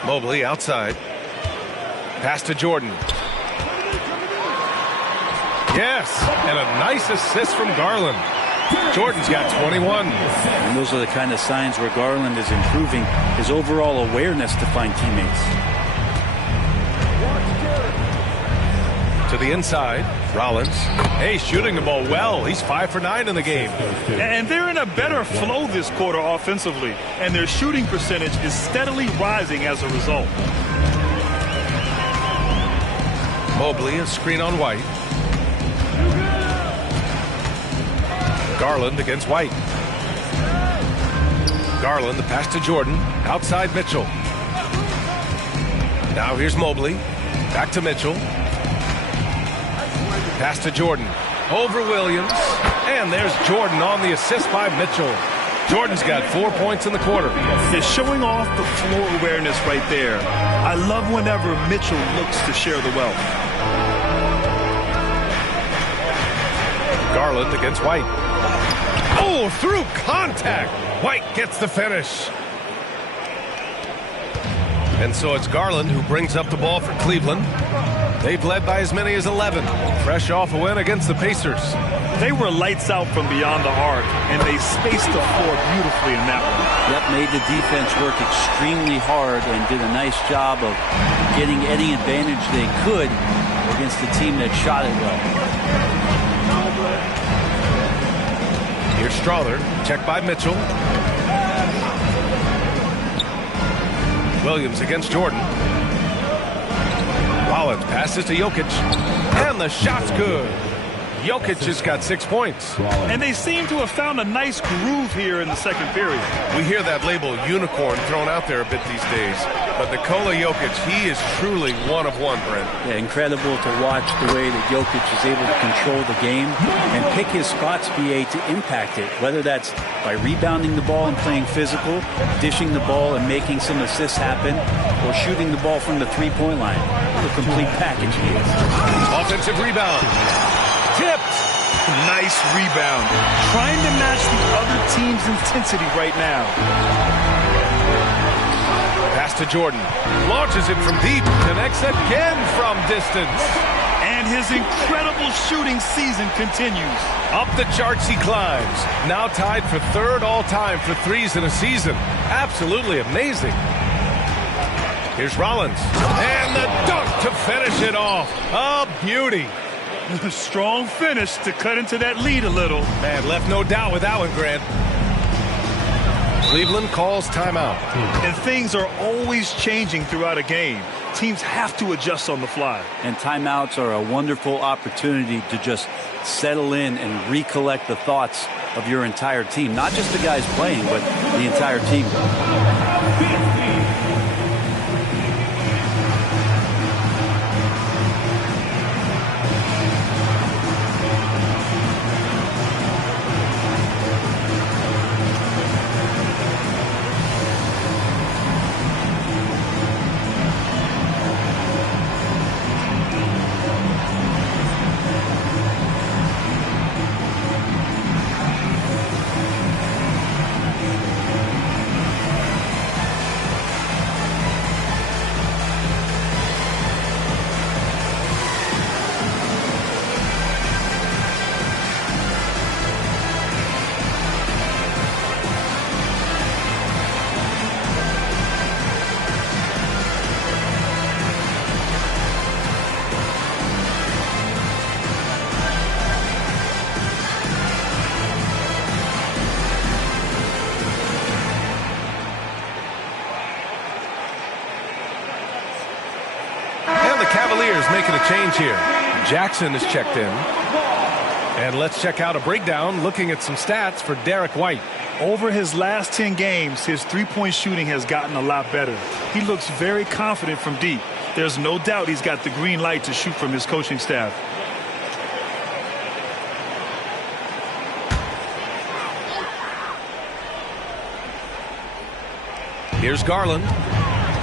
Mobley outside. Pass to Jordan. Yes, and a nice assist from Garland. Jordan's got 21. And those are the kind of signs where Garland is improving his overall awareness to find teammates. To the inside, Rollins. Hey, shooting the ball well. He's 5 for 9 in the game. And they're in a better flow this quarter offensively, and their shooting percentage is steadily rising as a result. Mobley, a screen on White. Garland against White. Garland, the pass to Jordan. Outside Mitchell. Now here's Mobley. Back to Mitchell. Pass to Jordan. Over Williams. And there's Jordan on the assist by Mitchell. Jordan's got 4 points in the quarter. He's showing off the floor awareness right there. I love whenever Mitchell looks to share the wealth. Garland against White. Oh, through contact. White gets the finish. And so it's Garland who brings up the ball for Cleveland. They've led by as many as 11. Fresh off a win against the Pacers. They were lights out from beyond the arc, and they spaced the floor beautifully in that one. Yep, made the defense work extremely hard and did a nice job of getting any advantage they could against a team that shot it well. Here's Strother, checked by Mitchell. Williams against Jordan. Rollins passes to Jokic. And the shot's good. Jokic has got 6 points. And they seem to have found a nice groove here in the second period. We hear that label unicorn thrown out there a bit these days. But Nikola Jokic, he is truly one of one, Brent. Yeah, incredible to watch the way that Jokic is able to control the game and pick his spots, BA, to impact it. Whether that's by rebounding the ball and playing physical, dishing the ball and making some assists happen, or shooting the ball from the three-point line. The complete package he is. Offensive rebound. Tipped. Nice rebound. Trying to match the other team's intensity right now. Pass to Jordan. Launches it from deep. Connects again from distance. And his incredible shooting season continues. Up the charts he climbs. Now tied for third all-time for threes in a season. Absolutely amazing. Here's Rollins. And the dunk to finish it off. A beauty. Strong finish to cut into that lead a little. Man, left no doubt with that one, Grant. Cleveland calls timeout. And things are always changing throughout a game. Teams have to adjust on the fly. And timeouts are a wonderful opportunity to just settle in and recollect the thoughts of your entire team. Not just the guys playing, but the entire team. Cavaliers making a change here. Jackson is checked in. And let's check out a breakdown looking at some stats for Derek White. Over his last 10 games, his three-point shooting has gotten a lot better. He looks very confident from deep. There's no doubt he's got the green light to shoot from his coaching staff. Here's Garland.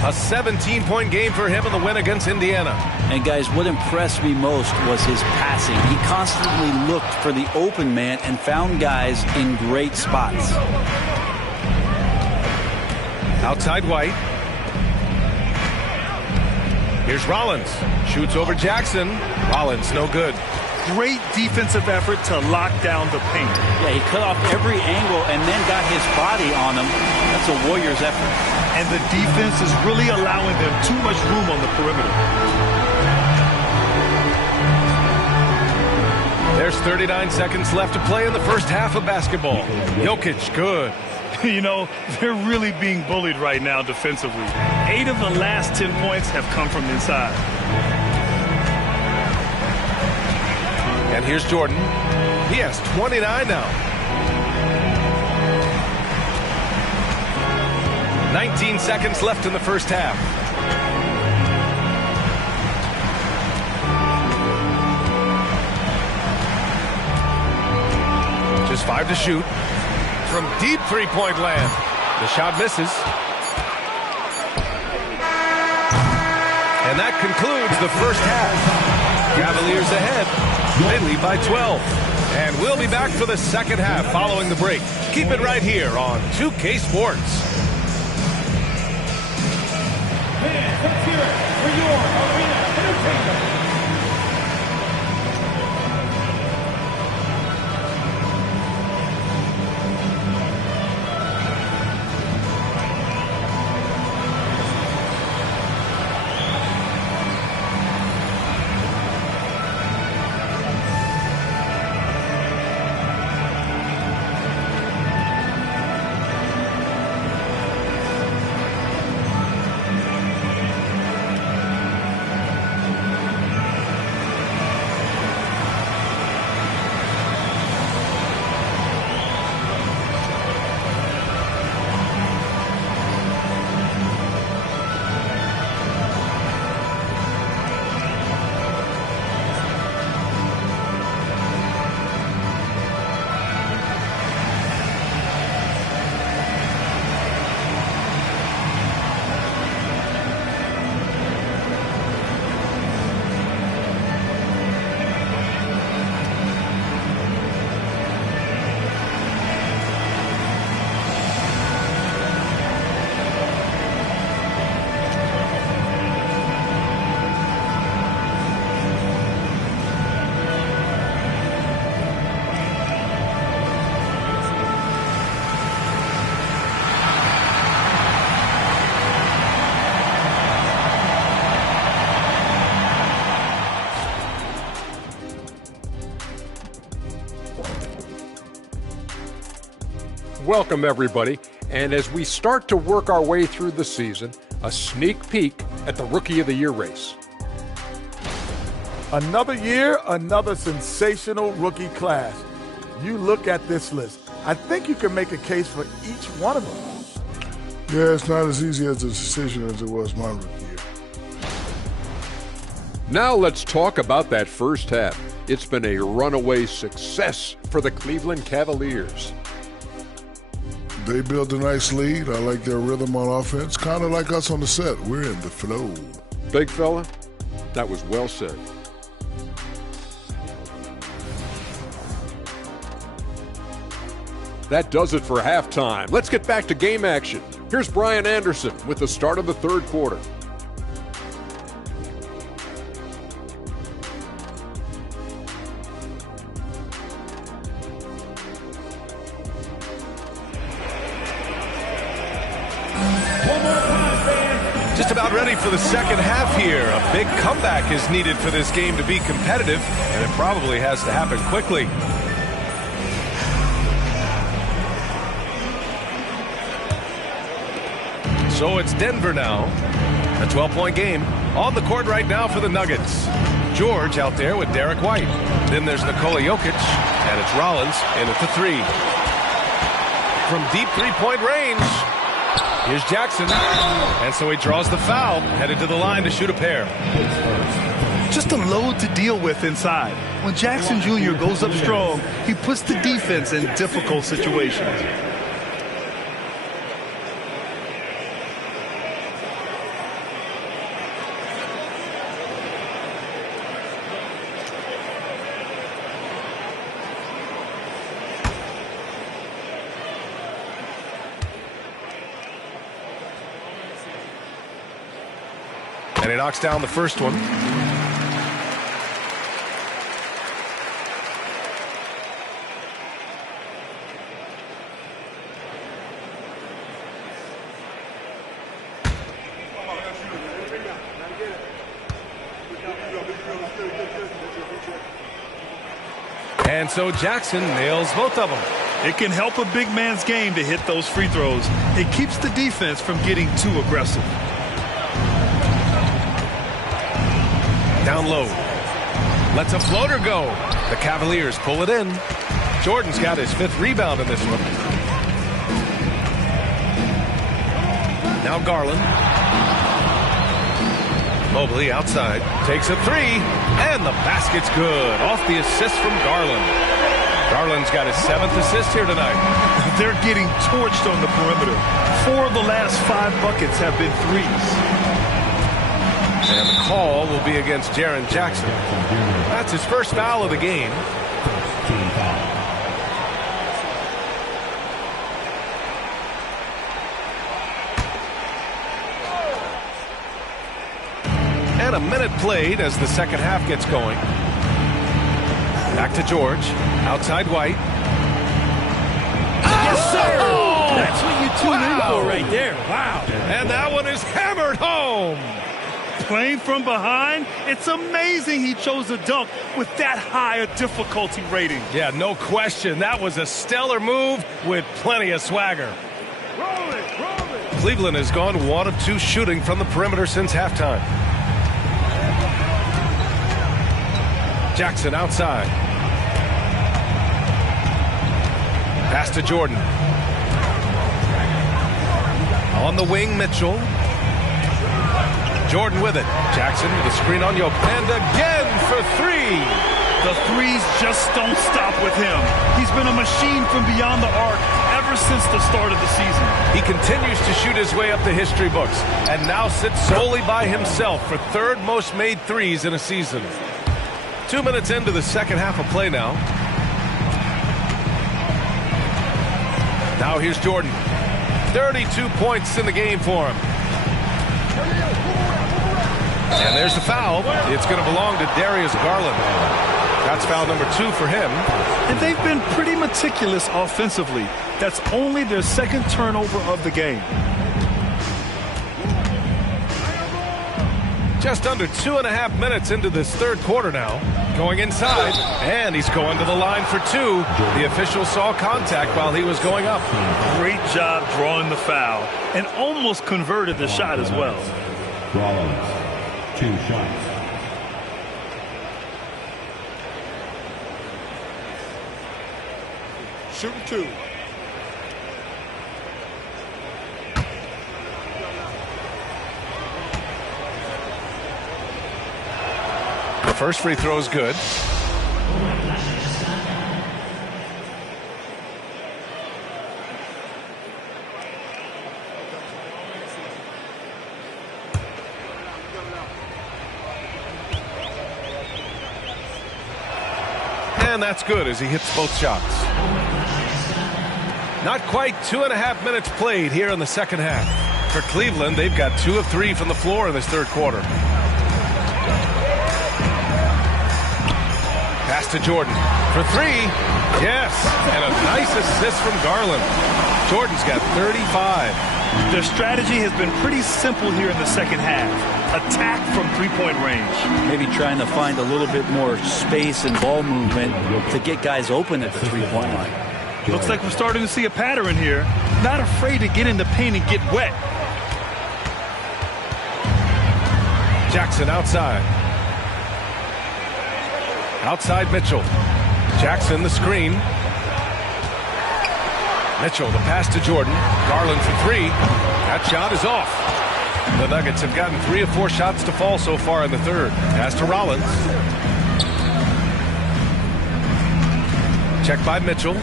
A 17-point game for him in the win against Indiana. And guys, what impressed me most was his passing. He constantly looked for the open man and found guys in great spots. Outside White. Here's Rollins. Shoots over Jackson. Rollins, no good. Great defensive effort to lock down the paint. Yeah, he cut off every angle and then got his body on him. That's a Warriors effort. And the defense is really allowing them too much room on the perimeter. There's 39 seconds left to play in the first half of basketball. Jokic, good. You know, they're really being bullied right now defensively. 8 of the last 10 points have come from inside. And here's Jordan. He has 29 now. 19 seconds left in the first half. Just 5 to shoot. From deep three-point land. The shot misses. And that concludes the first half. Cavaliers ahead. They lead by 12. And we'll be back for the second half following the break. Keep it right here on 2K Sports. Let's hear it for your arena entertainment. Welcome, everybody. And as we start to work our way through the season, a sneak peek at the Rookie of the Year race. Another year, another sensational rookie class. You look at this list. I think you can make a case for each one of them. Yeah, it's not as easy as a decision as it was my rookie year. Now let's talk about that first half. It's been a runaway success for the Cleveland Cavaliers. They built a nice lead. I like their rhythm on offense. Kind of like us on the set. We're in the flow. Big fella, that was well said. That does it for halftime. Let's get back to game action. Here's Brian Anderson with the start of the third quarter. Just about ready for the second half here. A big comeback is needed for this game to be competitive, and it probably has to happen quickly. So it's Denver now. A 12-point game on the court right now for the Nuggets. George out there with Derek White. Then there's Nikola Jokic, and it's Rollins in at the three. From deep three-point range, here's Jackson. And so he draws the foul, headed to the line to shoot a pair. Just a load to deal with inside. When Jackson Jr. goes up strong, he puts the defense in difficult situations. And he knocks down the first one. And so Jackson nails both of them. It can help a big man's game to hit those free throws. It keeps the defense from getting too aggressive. Down low. Lets a floater go. The Cavaliers pull it in. Jordan's got his 5th rebound in this one. Now Garland. Mobley outside. Takes a three. And the basket's good. Off the assist from Garland. Garland's got his 7th assist here tonight. They're getting torched on the perimeter. 4 of the last 5 buckets have been threes. And the call will be against Jaren Jackson. That's his first foul of the game. And a minute played as the second half gets going. Back to George. Outside White. Yes, sir! That's what you tune in for right there. Wow. And that one is hammered home. Playing from behind, it's amazing he chose a dunk with that high a difficulty rating. Yeah, no question. That was a stellar move with plenty of swagger. Roll it. Cleveland has gone 1 of 2 shooting from the perimeter since halftime. Jackson outside. Pass to Jordan. On the wing, Mitchell. Jordan with it. Jackson with a screen on Jokic. And again for 3. The threes just don't stop with him. He's been a machine from beyond the arc ever since the start of the season. He continues to shoot his way up the history books and now sits solely by himself for 3rd most made threes in a season. 2 minutes into the second half of play now. Now here's Jordan. 32 points in the game for him. And there's the foul. It's going to belong to Darius Garland. That's foul number 2 for him. And they've been pretty meticulous offensively. That's only their 2nd turnover of the game. Just under 2.5 minutes into this third quarter now. Going inside, and he's going to the line for 2. The official saw contact while he was going up. Great job drawing the foul, and almost converted the shot as well. Rollins, 2 shots. Shooting 2. First free throw is good. And that's good as he hits both shots. Not quite 2.5 minutes played here in the second half. For Cleveland, they've got 2 of 3 from the floor in this third quarter. Pass to Jordan for 3. Yes, and a nice assist from Garland. Jordan's got 35. Their strategy has been pretty simple here in the second half. Attack from three-point range. Maybe trying to find a little bit more space and ball movement to get guys open at the three-point line. Looks like we're starting to see a pattern here. Not afraid to get in the paint and get wet. Jackson outside. Outside Mitchell. Jackson the screen. Mitchell the pass to Jordan. Garland for 3. That shot is off. The Nuggets have gotten 3 of 4 shots to fall so far in the third. Pass to Rollins. Check by Mitchell.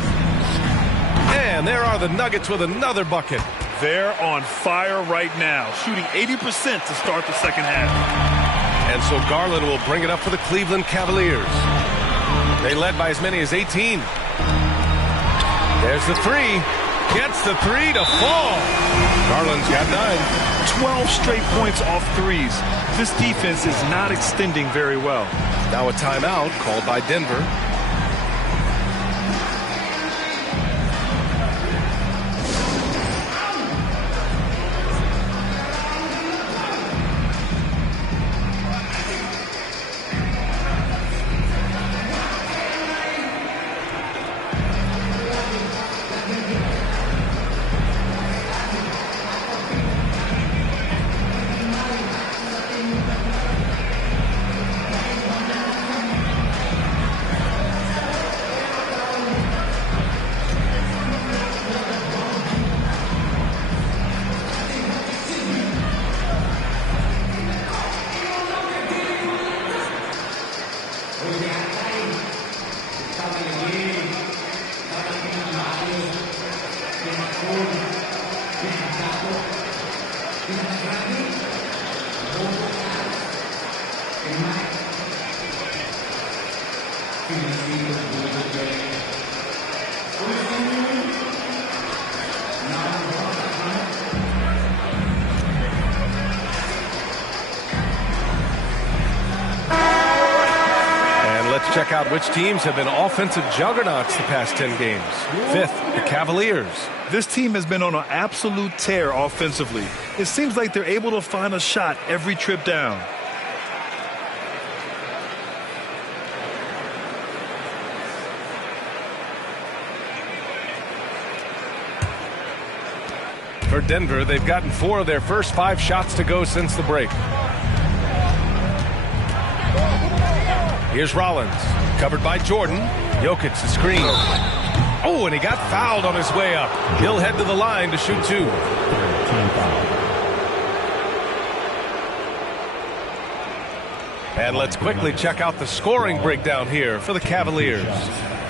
And there are the Nuggets with another bucket. They're on fire right now, shooting 80% to start the second half. And so Garland will bring it up for the Cleveland Cavaliers. They led by as many as 18. There's the 3. Gets the 3 to fall. Garland's got 9. 12 straight points off threes. This defense is not extending very well. Now a timeout called by Denver. Check out which teams have been offensive juggernauts the past 10 games. 5th, the Cavaliers. This team has been on an absolute tear offensively. It seems like they're able to find a shot every trip down. For Denver, they've gotten 4 of their first 5 shots to go since the break. Here's Rollins, covered by Jordan. Jokic the screen. Oh, and he got fouled on his way up. He'll head to the line to shoot 2. And let's quickly check out the scoring breakdown here for the Cavaliers.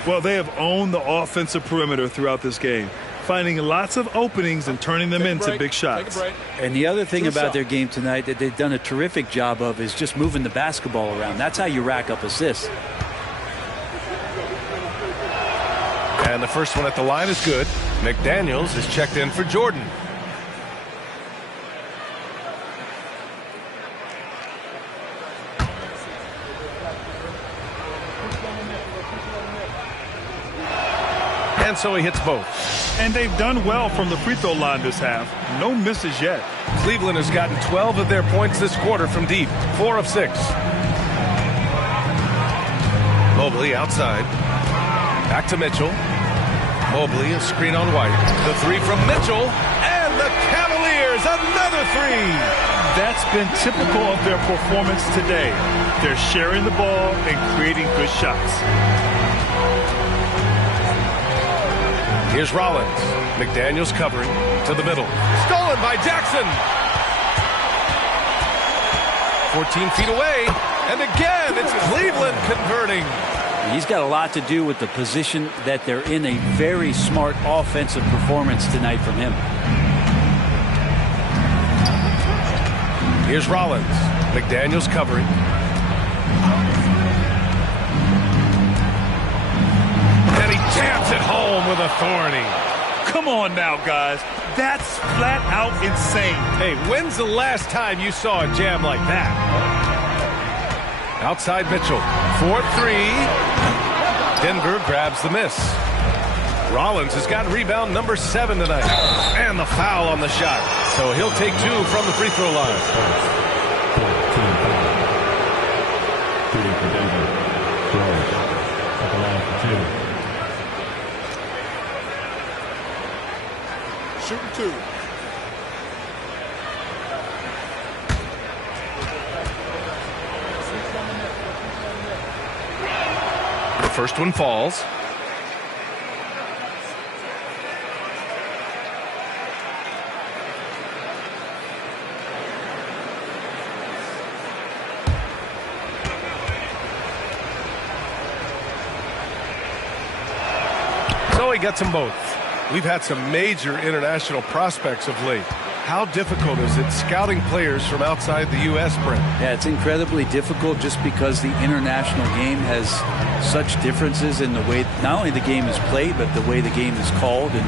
Well, they have owned the offensive perimeter throughout this game, finding lots of openings and turning them into big shots. And the other thing about their game tonight that they've done a terrific job of is just moving the basketball around. That's how you rack up assists. And the first one at the line is good. McDaniels is checked in for Jordan. And so he hits both. And they've done well from the free throw line this half. No misses yet. Cleveland has gotten 12 of their points this quarter from deep. 4 of 6. Mobley outside. Back to Mitchell. Mobley, a screen on White. The 3 from Mitchell. And the Cavaliers, another 3. That's been typical of their performance today. They're sharing the ball and creating good shots. Here's Rollins. McDaniels covering to the middle. Stolen by Jackson. 14 feet away. And again, it's Cleveland converting. He's got a lot to do with the position that they're in. A very smart offensive performance tonight from him. Here's Rollins. McDaniels covering. And he jams it home with authority. Come on now, guys. That's flat out insane. Hey, when's the last time you saw a jam like that? Outside Mitchell. 4-3. Denver grabs the miss. Rollins has got rebound number 7 tonight. And the foul on the shot. So he'll take 2 from the free throw line. Shooting for Denver. George at the line for 2. Shooting 2. The first one falls. So he gets them both. We've had some major international prospects of late. How difficult is it scouting players from outside the U.S., Brent? Yeah, it's incredibly difficult just because the international game has such differences in the way not only the game is played, but the way the game is called and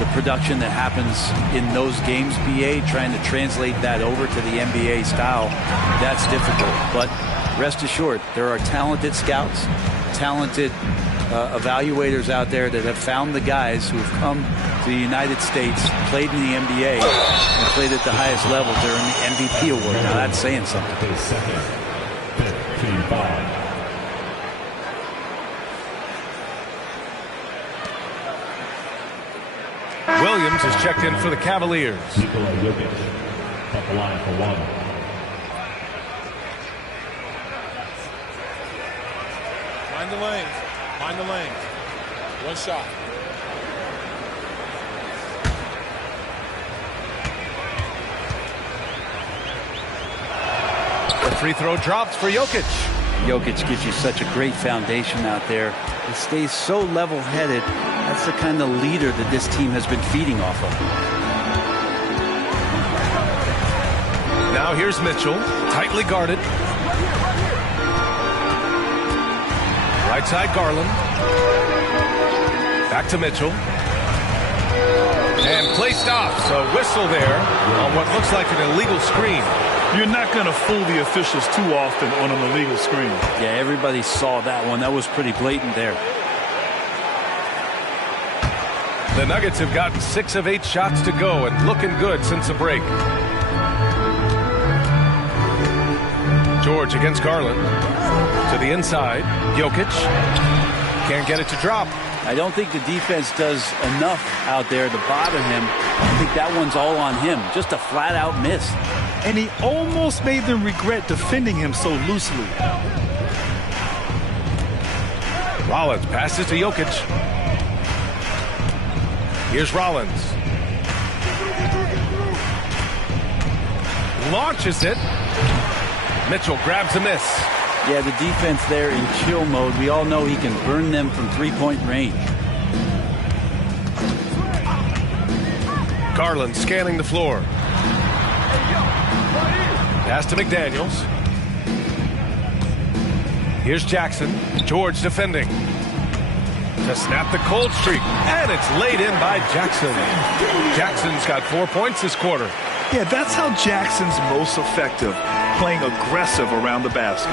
the production that happens in those games, BA, trying to translate that over to the NBA style, that's difficult. But rest assured, there are talented scouts, talented evaluators out there that have found the guys who have come to the United States, played in the NBA, and played at the highest level during the MVP award. Now that's saying something. Williams is checked in for the Cavaliers. Nikola Jokic at the line for 1. Mind the lanes. Mind the lanes. One shot. The free throw drops for Jokic. Jokic gives you such a great foundation out there. He stays so level-headed. That's the kind of leader that this team has been feeding off of. Now here's Mitchell, tightly guarded. Right side Garland. Back to Mitchell. And play stops. A whistle there on what looks like an illegal screen. You're not going to fool the officials too often on an illegal screen. Yeah, everybody saw that one. That was pretty blatant there. The Nuggets have gotten 6 of 8 shots to go and looking good since the break. George against Garland. To the inside. Jokic. Can't get it to drop. I don't think the defense does enough out there to bother him. I think that one's all on him. Just a flat-out miss. And he almost made them regret defending him so loosely. Rollins passes to Jokic. Here's Rollins. Launches it. Mitchell grabs a miss. Yeah, the defense there in chill mode. We all know he can burn them from three-point range. Garland scanning the floor. Pass to McDaniels. Here's Jackson. George defending. To snap the cold streak. And it's laid in by Jackson. Jackson's got 4 points this quarter. Yeah, that's how Jackson's most effective, playing aggressive around the basket.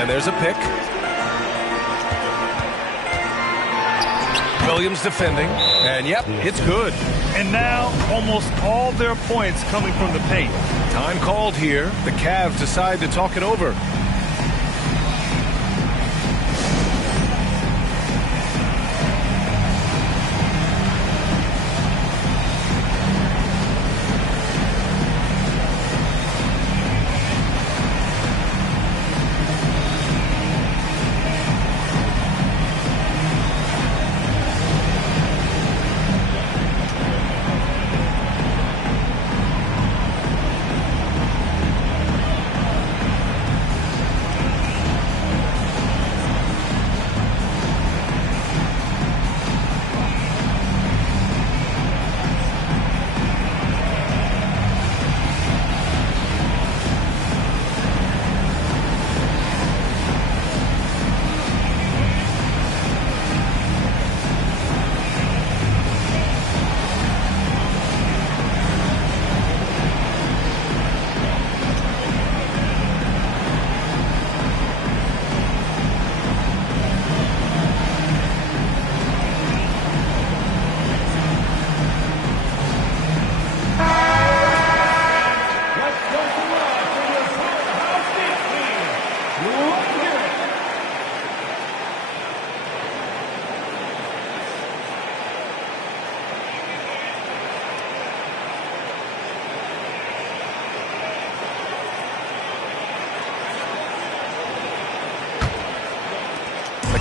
And there's a pick. Williams defending. And yep, it's good. And now almost all their points coming from the paint. Time called here. The Cavs decide to talk it over.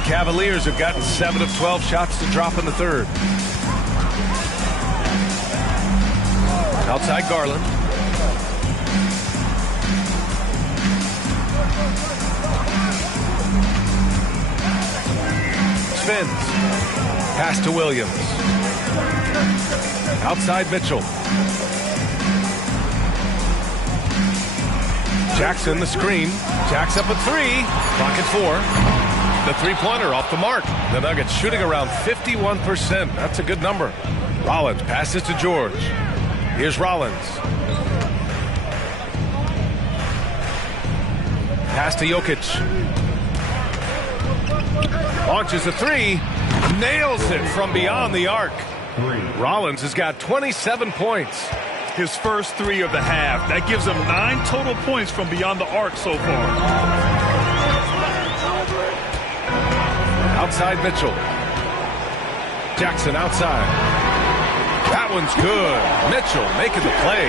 Cavaliers have gotten 7 of 12 shots to drop in the third. Outside Garland. Spins. Pass to Williams. Outside Mitchell. Jackson, the screen. Jacks up a three. Clock at 4. The three-pointer off the mark. The Nuggets shooting around 51%. That's a good number. Rollins passes to George. Here's Rollins. Pass to Jokic. Launches a three. Nails it from beyond the arc. Rollins has got 27 points. His first 3 of the half. That gives him 9 total points from beyond the arc so far. Outside Mitchell. Jackson outside. That one's good. Mitchell making the play.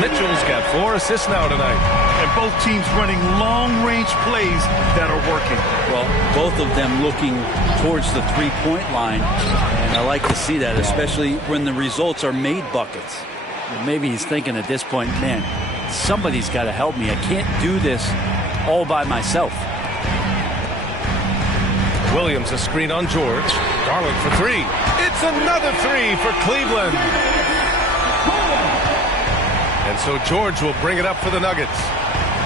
Mitchell's got 4 assists now tonight. And both teams running long-range plays that are working. Well, both of them looking towards the three-point line. And I like to see that, especially when the results are made buckets. Maybe he's thinking at this point, man, somebody's got to help me. I can't do this all by myself. Williams a screen on George. Garland for 3. It's another 3 for Cleveland. And so George will bring it up for the Nuggets.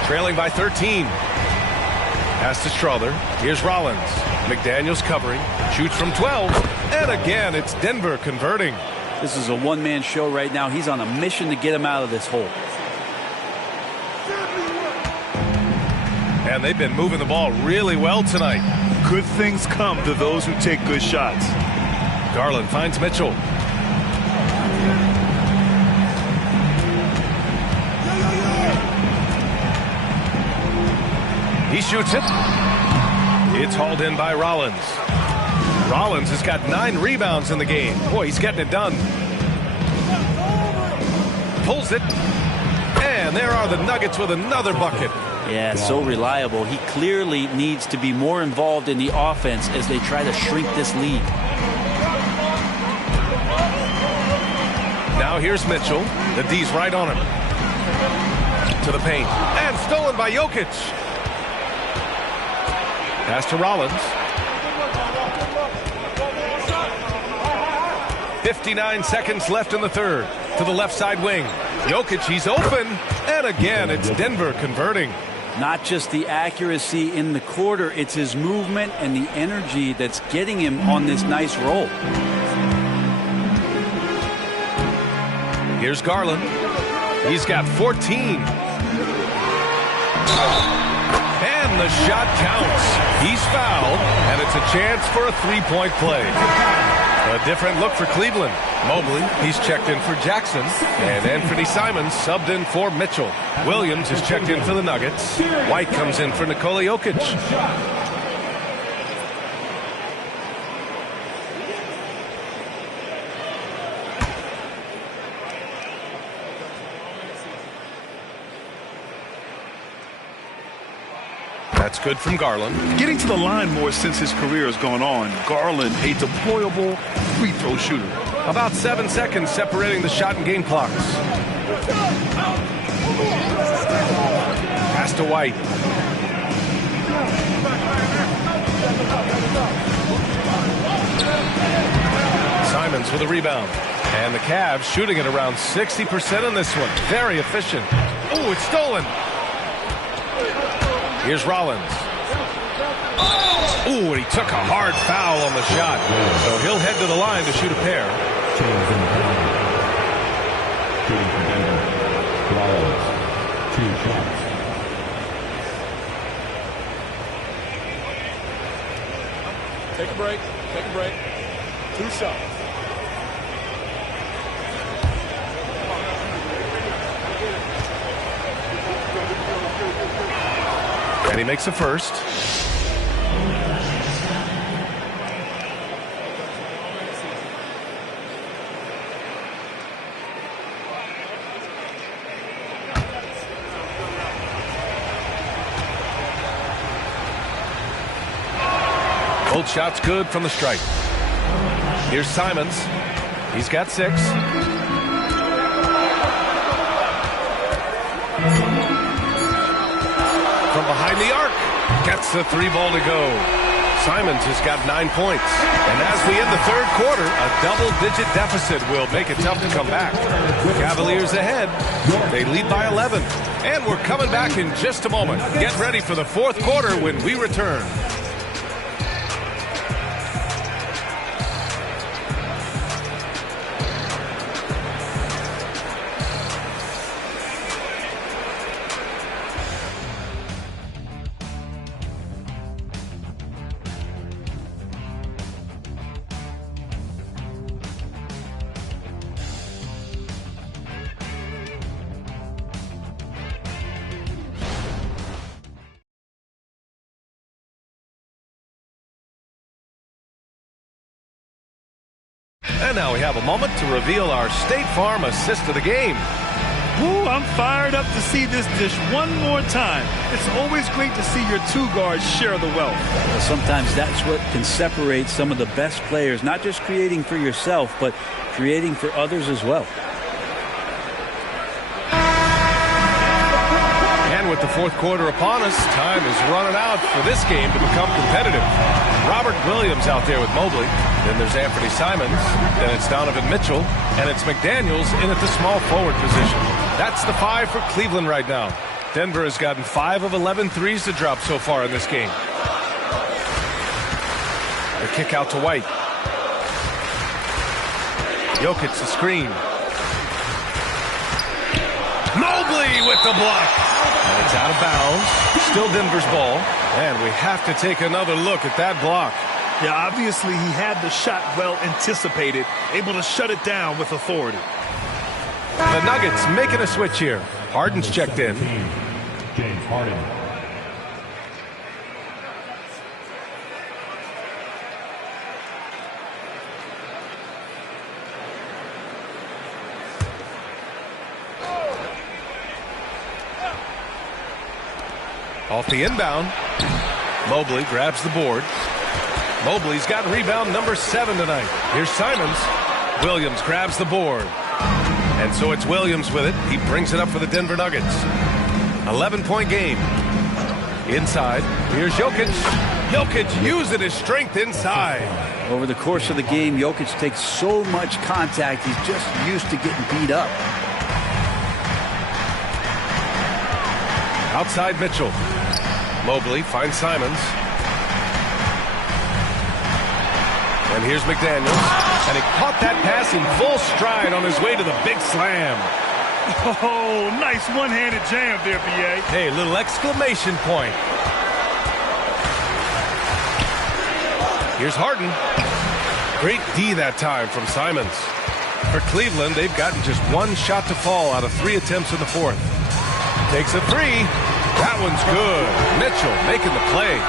Trailing by 13. Pass to Strother. Here's Rollins. McDaniels covering. Shoots from 12. And again, it's Denver converting. This is a one-man show right now. He's on a mission to get him out of this hole. And they've been moving the ball really well tonight. Good things come to those who take good shots. Garland finds Mitchell. He shoots it. It's hauled in by Rollins. Rollins has got 9 rebounds in the game. Boy, he's getting it done. Pulls it. And there are the Nuggets with another bucket. Yeah, so reliable. He clearly needs to be more involved in the offense as they try to shrink this lead. Now here's Mitchell. The D's right on him. To the paint. And stolen by Jokic. Pass to Rollins. 59 seconds left in the third. To the left side wing. Jokic, he's open. And again, it's Denver converting. Not just the accuracy in the quarter, it's his movement and the energy that's getting him on this nice roll. Here's Garland. He's got 14. And the shot counts. He's fouled, and it's a chance for a three-point play. A different look for Cleveland. Mobley, he's checked in for Jackson. And Anthony Simons subbed in for Mitchell. Williams is checked in for the Nuggets. White comes in for Nikola Jokic. That's good from Garland. Getting to the line more since his career has gone on. Garland, a deployable free throw shooter. About 7 seconds separating the shot and game clocks. Pass to White. Simons with a rebound. And the Cavs shooting at around 60% in this one. Very efficient. Oh, it's stolen. Here's Rollins. Ooh, and he took a hard foul on the shot. So he'll head to the line to shoot a pair. Shooting for Denver. Rollins. 2 shots. Take a break. Take a break. 2 shots. And he makes a first. Both shots good from the stripe. Here's Simons. He's got 6. From behind the arc. Gets the 3 ball to go. Simons has got 9 points. And as we end the third quarter, a double-digit deficit will make it tough to come back. Cavaliers ahead. They lead by 11. And we're coming back in just a moment. Get ready for the fourth quarter when we return. And now we have a moment to reveal our State Farm assist of the game. Ooh, I'm fired up to see this dish one more time. It's always great to see your 2 guards share the wealth. Well, sometimes that's what can separate some of the best players, not just creating for yourself, but creating for others as well. And with the fourth quarter upon us, time is running out for this game to become competitive. Robert Williams out there with Mobley. Then there's Anthony Simons. Then it's Donovan Mitchell. And it's McDaniels in at the small forward position. That's the 5 for Cleveland right now. Denver has gotten 5 of 11 threes to drop so far in this game. The kick out to White. Jokic the screen. Mobley with the block. And it's out of bounds. Still Denver's ball. And we have to take another look at that block. Yeah, obviously he had the shot well anticipated, able to shut it down with authority. The Nuggets making a switch here. Harden's checked in. James Harden. Off the inbound. Mobley grabs the board. Mobley's got rebound number 7 tonight. Here's Simons. Williams grabs the board. And so it's Williams with it. He brings it up for the Denver Nuggets. 11-point game. Inside. Here's Jokic. Jokic using his strength inside. Over the course of the game, Jokic takes so much contact. He's just used to getting beat up. Outside Mitchell. Mobley finds Simons. And here's McDaniels. And he caught that pass in full stride on his way to the big slam. Oh, nice one-handed jam there, B.A. Hey, little exclamation point. Here's Harden. Great D that time from Simons. For Cleveland, they've gotten just 1 shot to fall out of 3 attempts in the fourth. Takes a 3. That one's good. Mitchell making the play.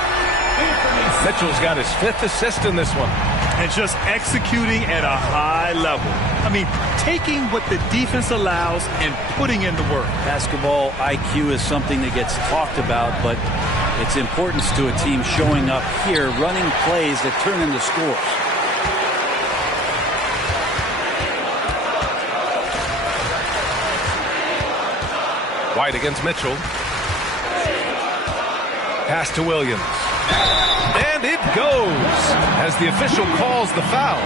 Mitchell's got his 5th assist in this one. And just executing at a high level. I mean, taking what the defense allows and putting in the work. Basketball IQ is something that gets talked about, but its importance to a team showing up here, running plays that turn into scores. White against Mitchell. Pass to Williams. And it goes. As the official calls the foul,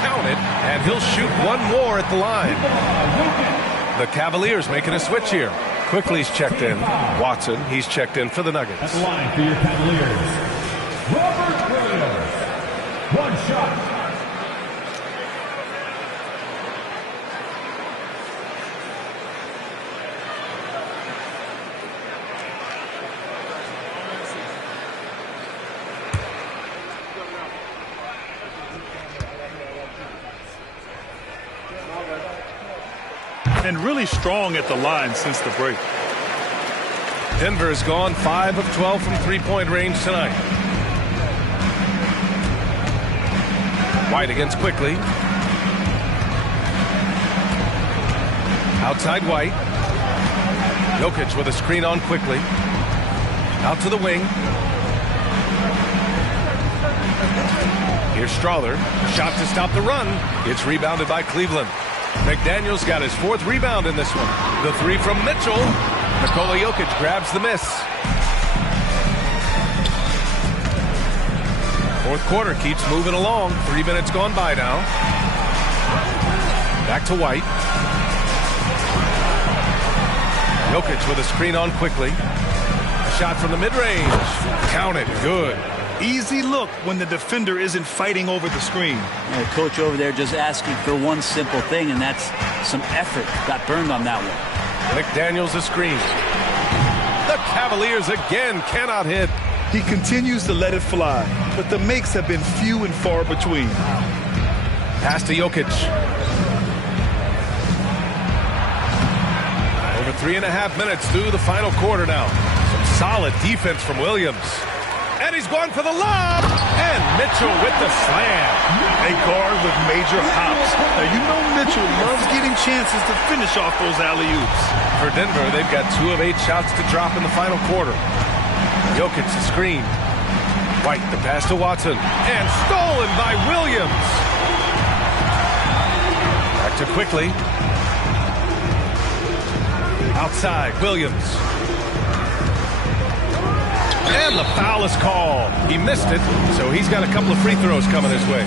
count it, and he'll shoot 1 more at the line. The Cavaliers making a switch here. Quickly's checked in. Watson, he's checked in for the Nuggets. At the line for your Cavaliers, Robert Williams. 1 shot. And really strong at the line since the break. Denver has gone 5 of 12 from 3-point range tonight. White against Quickly. Outside White. Jokic with a screen on Quickly. Out to the wing. Here's Strother. Shot to stop the run. It's rebounded by Cleveland. McDaniels got his 4th rebound in this one. The 3 from Mitchell. Nikola Jokic grabs the miss. 4th quarter keeps moving along. 3 minutes gone by now. Back to White. Jokic with a screen on quickly. A shot from the mid-range. Counted. Good. Easy look when the defender isn't fighting over the screen. The coach over there just asking for one simple thing, and that's some effort. Got burned on that one. McDaniels a screen. The Cavaliers again cannot hit. He continues to let it fly, but the makes have been few and far between. Pass to Jokic. Over 3.5 minutes through the final quarter now. Some solid defense from Williams. And he's going for the lob. And Mitchell with the slam. A guard with major hops. Now, you know Mitchell loves getting chances to finish off those alley-oops. For Denver, they've got 2 of 8 shots to drop in the final quarter. Jokic the screen. White the pass to Watson. And stolen by Williams. Back to Quickly. Outside, Williams. And the foul is called. He missed it, so he's got a couple of free throws coming his way.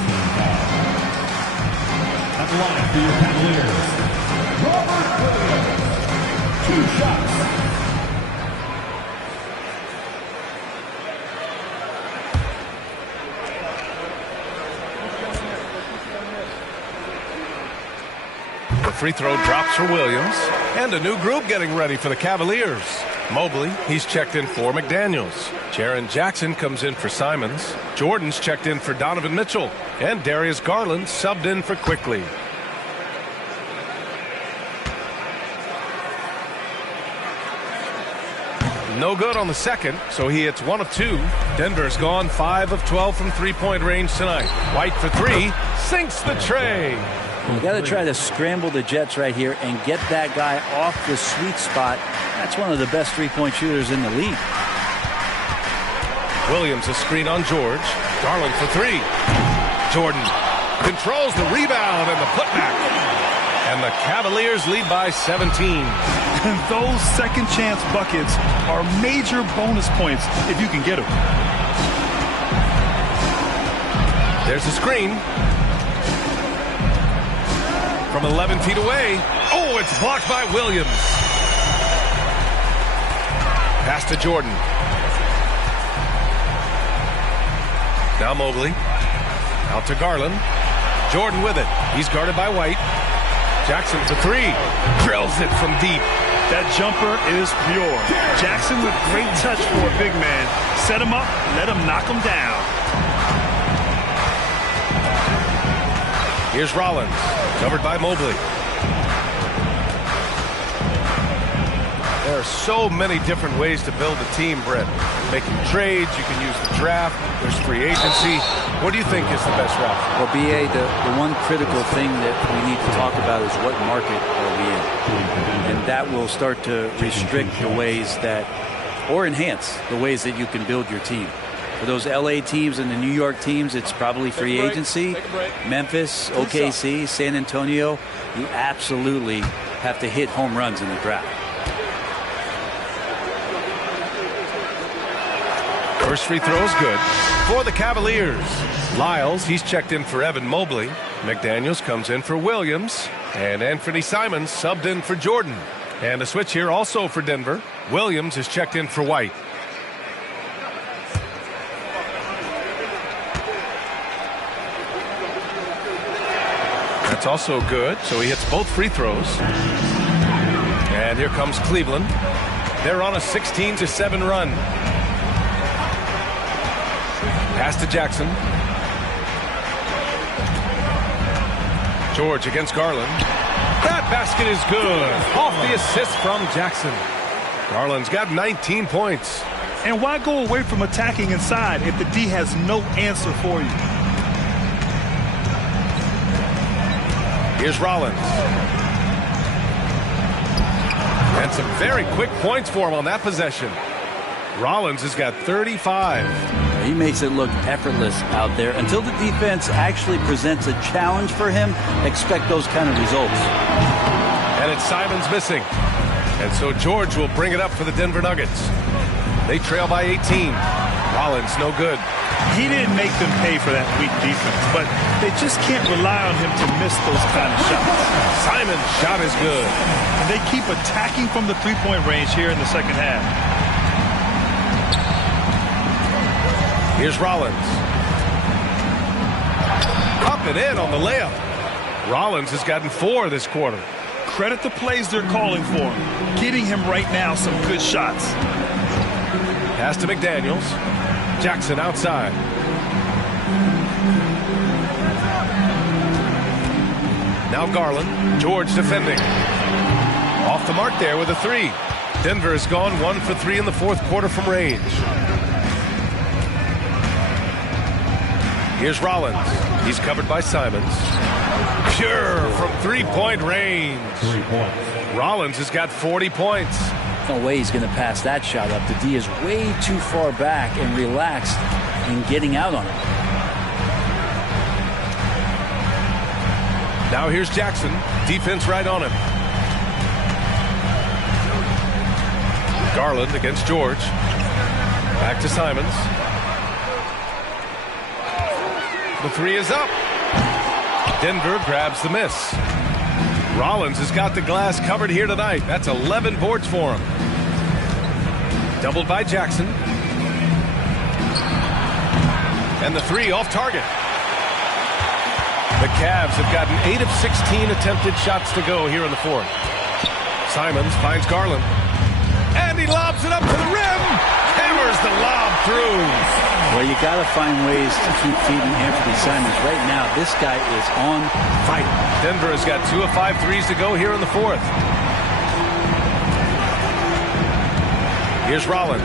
At the line for your Cavaliers, Robert Williams. 2 shots. The free throw drops for Williams. And a new group getting ready for the Cavaliers. Mobley, he's checked in for McDaniels. Jaren Jackson comes in for Simons. Jordan's checked in for Donovan Mitchell. And Darius Garland subbed in for Quickly. No good on the second, so he hits 1 of 2. Denver's gone 5 of 12 from 3-point range tonight. White for 3, sinks the tray. You got to try to scramble the Jets right here and get that guy off the sweet spot. That's one of the best 3-point shooters in the league. Williams a screen on George. Garland for 3. Jordan controls the rebound and the putback. And the Cavaliers lead by 17. And those second chance buckets are major bonus points if you can get them. There's a screen. From 11 feet away. Oh, it's blocked by Williams. Pass to Jordan. Now Mobley. Out to Garland. Jordan with it. He's guarded by White. Jackson for 3. Drills it from deep. That jumper is pure. Jackson with great touch for a big man. Set him up, let him knock him down. Here's Rollins. Covered by Mobley. There are so many different ways to build a team, Brett. Making trades, you can use the draft, there's free agency. What do you think is the best route? Well, BA, the one critical thing that we need to talk about is what market are we in? And that will start to restrict the ways that, or enhance the ways that you can build your team. For those LA teams and the New York teams, it's probably free agency. Memphis, OKC, San Antonio, you absolutely have to hit home runs in the draft. First free throw is good for the Cavaliers. Lyles, he's checked in for Evan Mobley. McDaniels comes in for Williams. And Anthony Simons subbed in for Jordan. And a switch here also for Denver. Williams is checked in for White. That's also good, so he hits both free throws. And here comes Cleveland. They're on a 16-7 run. Pass to Jackson. George against Garland. That basket is good. Off the assist from Jackson. Garland's got 19 points. And why go away from attacking inside if the D has no answer for you? Here's Rollins. And some very quick points for him on that possession. Rollins has got 35. He makes it look effortless out there. Until the defense actually presents a challenge for him, expect those kind of results. And it's Simons missing. And so George will bring it up for the Denver Nuggets. They trail by 18. Rollins, no good. He didn't make them pay for that weak defense, but they just can't rely on him to miss those kind of shots. Simons' shot is good. And they keep attacking from the three-point range here in the second half. Here's Rollins. Up and in on the layup. Rollins has gotten 4 this quarter. Credit the plays they're calling for him. Getting him right now some good shots. Pass to McDaniels. Jackson outside. Now Garland. George defending. Off the mark there with a 3. Denver has gone 1 for 3 in the fourth quarter from range. Here's Rollins. He's covered by Simons. Pure from three-point range. 3 points. Rollins has got 40 points. No way he's going to pass that shot up. The D is way too far back and relaxed in getting out on it. Now here's Jackson. Defense right on him. Garland against George. Back to Simons. The 3 is up. Denver grabs the miss. Rollins has got the glass covered here tonight. That's 11 boards for him. Doubled by Jackson. And the 3 off target. The Cavs have gotten 8 of 16 attempted shots to go here in the fourth. Simons finds Garland. And he lobs it up to the rim. Hammers the lob through. Well, you got to find ways to keep feeding Anthony Simons. Right now, this guy is on fire. Denver has got 2 of 5 threes to go here in the fourth. Here's Rollins.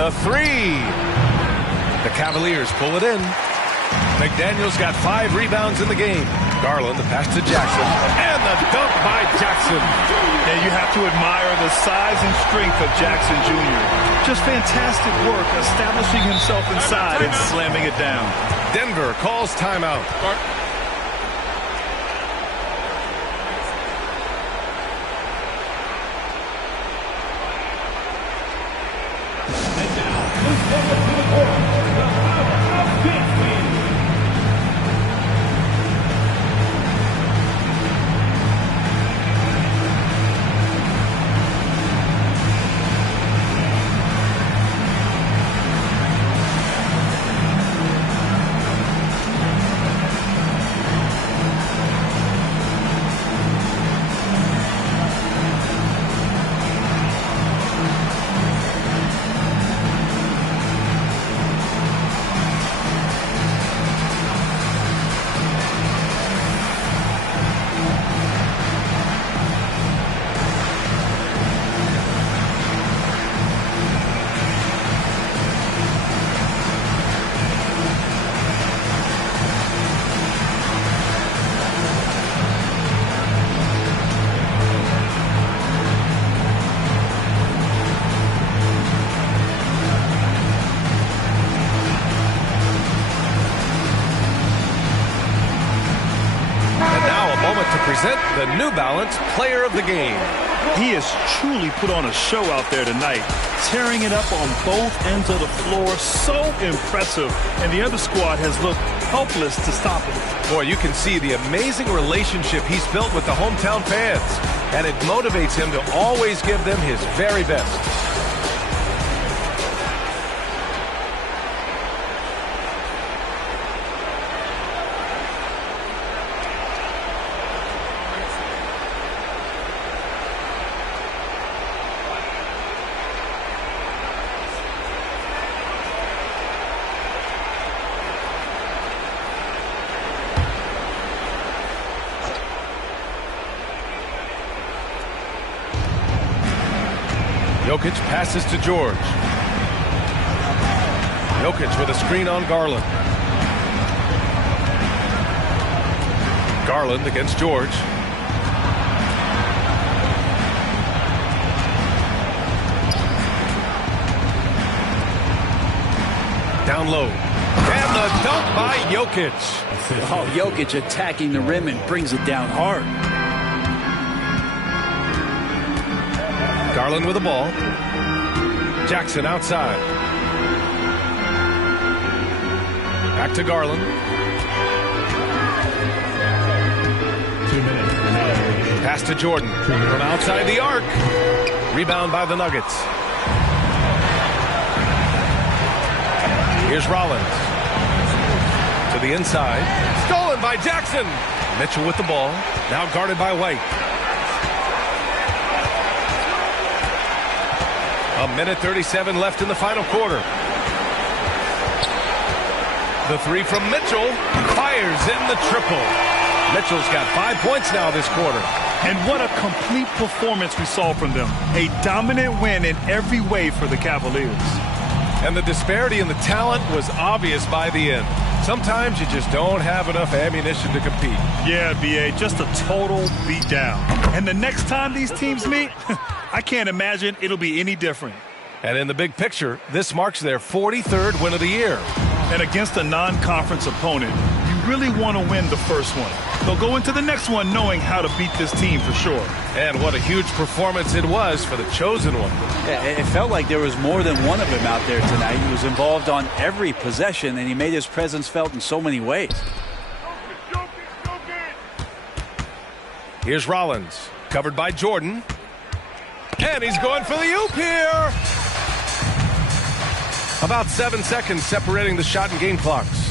The 3. The Cavaliers pull it in. McDaniels got 5 rebounds in the game. Garland, the pass to Jackson. And the dunk by Jackson. And you have to admire the size and strength of Jackson Jr. Just fantastic work establishing himself inside and slamming it down. Denver calls timeout. Present the New Balance Player of the Game. He has truly put on a show out there tonight, tearing it up on both ends of the floor. So impressive, and the other squad has looked helpless to stop him. Boy, you can see the amazing relationship he's built with the hometown fans, and it motivates him to always give them his very best. Jokic passes to George. Jokic with a screen on Garland. Garland against George. down low. And the dunk by Jokic. Oh, Jokic attacking the rim and brings it down hard. Garland with the ball. Jackson outside. Back to Garland. 2 minutes remaining. Pass to Jordan. From outside the arc. Rebound by the Nuggets. Here's Rollins. To the inside. Stolen by Jackson. Mitchell with the ball. Now guarded by White. A minute 37 left in the final quarter. The three from Mitchell. Fires in the triple. Mitchell's got 5 points now this quarter. And what a complete performance we saw from them. A dominant win in every way for the Cavaliers. And the disparity in the talent was obvious by the end. Sometimes you just don't have enough ammunition to compete. Yeah, B.A., just a total beatdown. And the next time these teams meet, I can't imagine it'll be any different. And in the big picture, this marks their 43rd win of the year. And against a non-conference opponent, you really want to win the first one. They'll go into the next one knowing how to beat this team for sure. And what a huge performance it was for the chosen one. Yeah, it felt like there was more than one of him out there tonight. He was involved on every possession, and he made his presence felt in so many ways. Here's Rollins, covered by Jordan. And he's going for the oop here. About 7 seconds separating the shot and game clocks.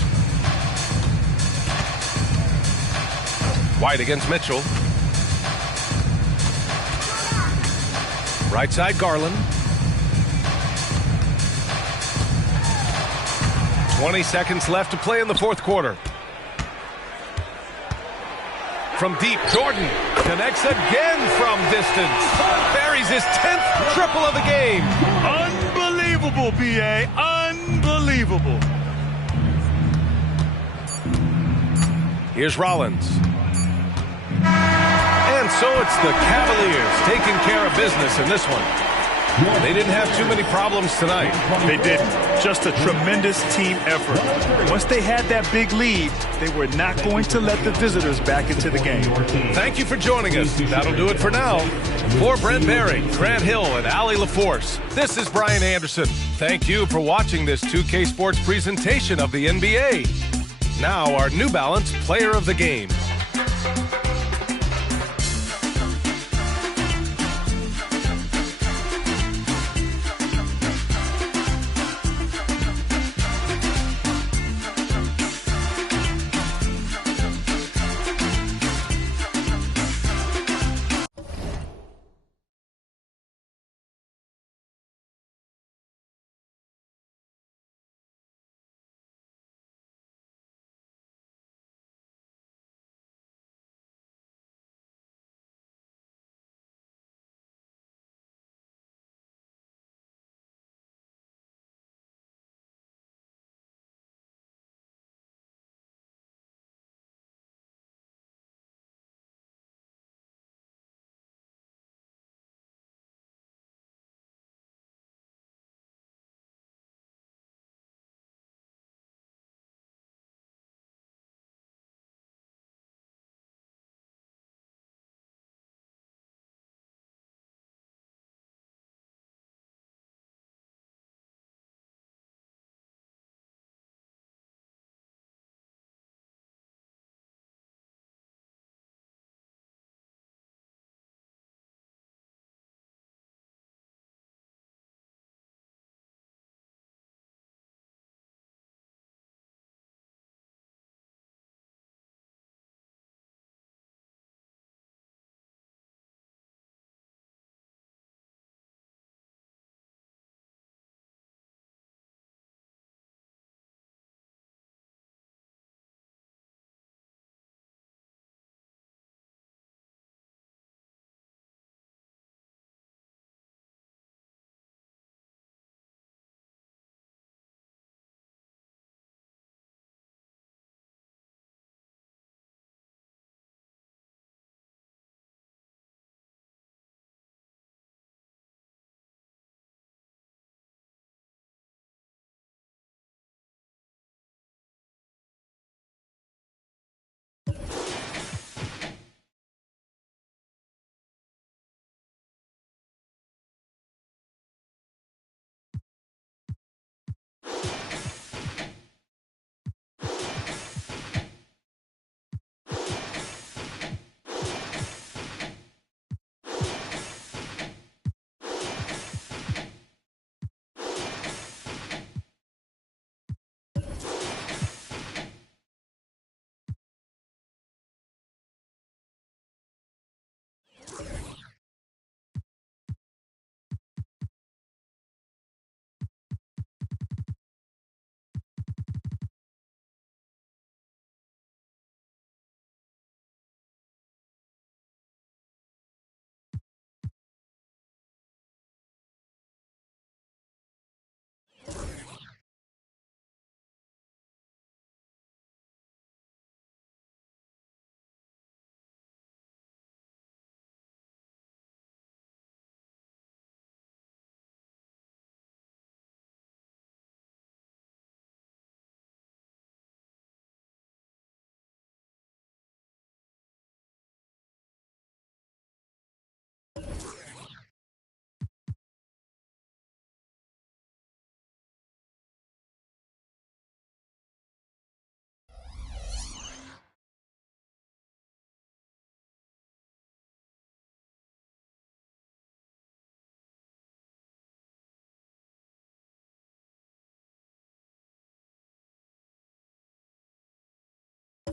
White against Mitchell. Right side Garland. 20 seconds left to play in the fourth quarter. From deep, Jordan connects again from distance. Buries his 10th triple of the game. Unbelievable, B.A. Unbelievable. Here's Rollins. And so it's the Cavaliers taking care of business in this one. They didn't have too many problems tonight. They didn't. Just a tremendous team effort. Once they had that big lead, they were not going to let the visitors back into the game. Thank you for joining us. That'll do it for now. For Brent Barry, Grant Hill, and Allie LaForce, this is Brian Anderson. Thank you for watching this 2K Sports presentation of the NBA. Now our New Balance Player of the Game.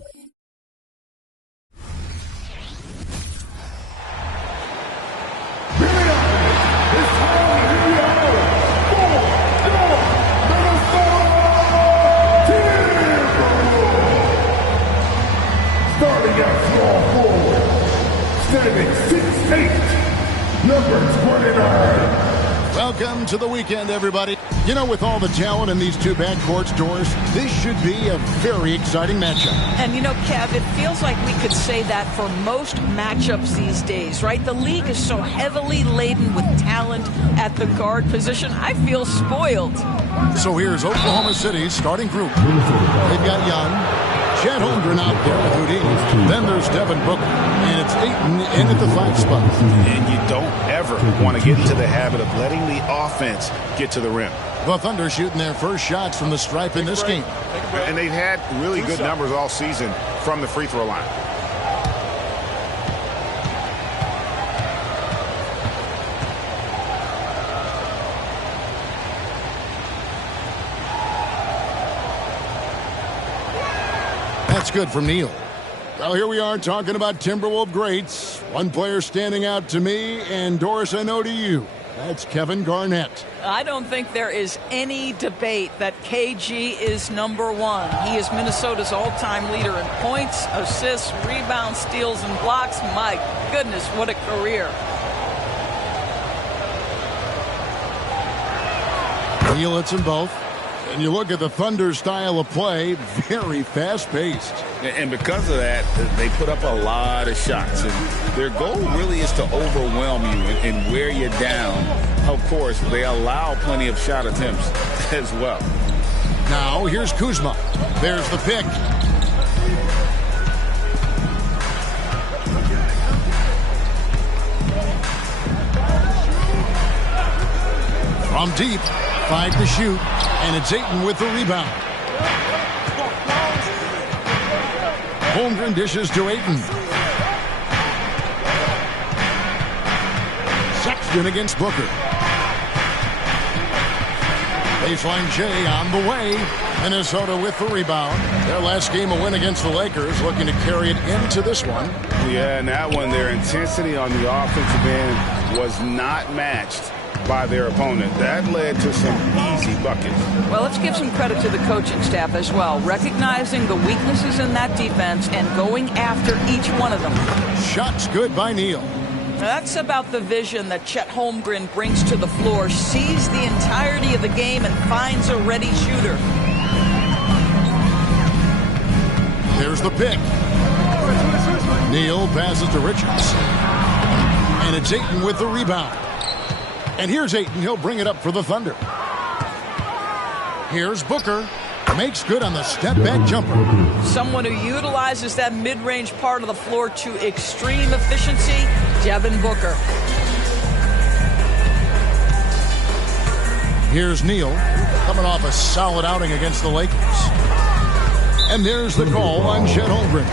Starting at small forward, standing 6'8", number 29. Welcome to the weekend, everybody. You know, with all the talent in these two backcourts, Doris, this should be a very exciting matchup. And you know, Kev, it feels like we could say that for most matchups these days, right? The league is so heavily laden with talent at the guard position. I feel spoiled. So here's Oklahoma City's starting group. They've got Young, Chet Holmgren out there with Houdini. Then there's Devin Booker, and it's Ayton in at the 5 spot. And you don't ever want to get into the habit of letting the offense get to the rim. The Thunder shooting their first shots from the stripe in this game. And they've had really good numbers all season from the free throw line. That's good from Neal. Well, here we are talking about Timberwolves greats. One player standing out to me, and Doris, I know to you. That's Kevin Garnett. I don't think there is any debate that KG is number one. He is Minnesota's all-time leader in points, assists, rebounds, steals, and blocks. My goodness, what a career. Neal hits them both. And you look at the Thunder style of play, very fast-paced. And because of that, they put up a lot of shots. And their goal really is to overwhelm you and wear you down. Of course, they allow plenty of shot attempts as well. Now, here's Kuzma. There's the pick. From deep, 5 to shoot. And it's Ayton with the rebound. Holmgren dishes to Ayton. Sexton against Booker. Baseline J on the way. Minnesota with the rebound. Their last game a win against the Lakers, looking to carry it into this one. Yeah, and that one, their intensity on the offensive end was not matched by their opponent. That led to some easy buckets. Well, let's give some credit to the coaching staff as well, recognizing the weaknesses in that defense and going after each one of them. Shots good by Neal. That's about the vision that Chet Holmgren brings to the floor, sees the entirety of the game and finds a ready shooter. There's the pick. Neal passes to Richards. And it's Ayton with the rebound. And here's Ayton. He'll bring it up for the Thunder. Here's Booker. Makes good on the step-back jumper. Someone who utilizes that mid-range part of the floor to extreme efficiency, Devin Booker. Here's Neal, coming off a solid outing against the Lakers. And there's the call on Chet Holmgren.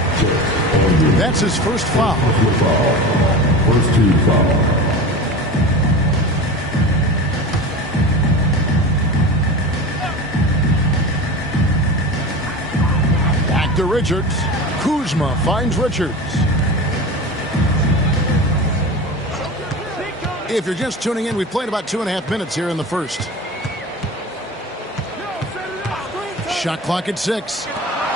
That's his first foul. First team foul. To Richards. Kuzma finds Richards. If you're just tuning in, we've played about 2.5 minutes here in the first. Shot clock at 6.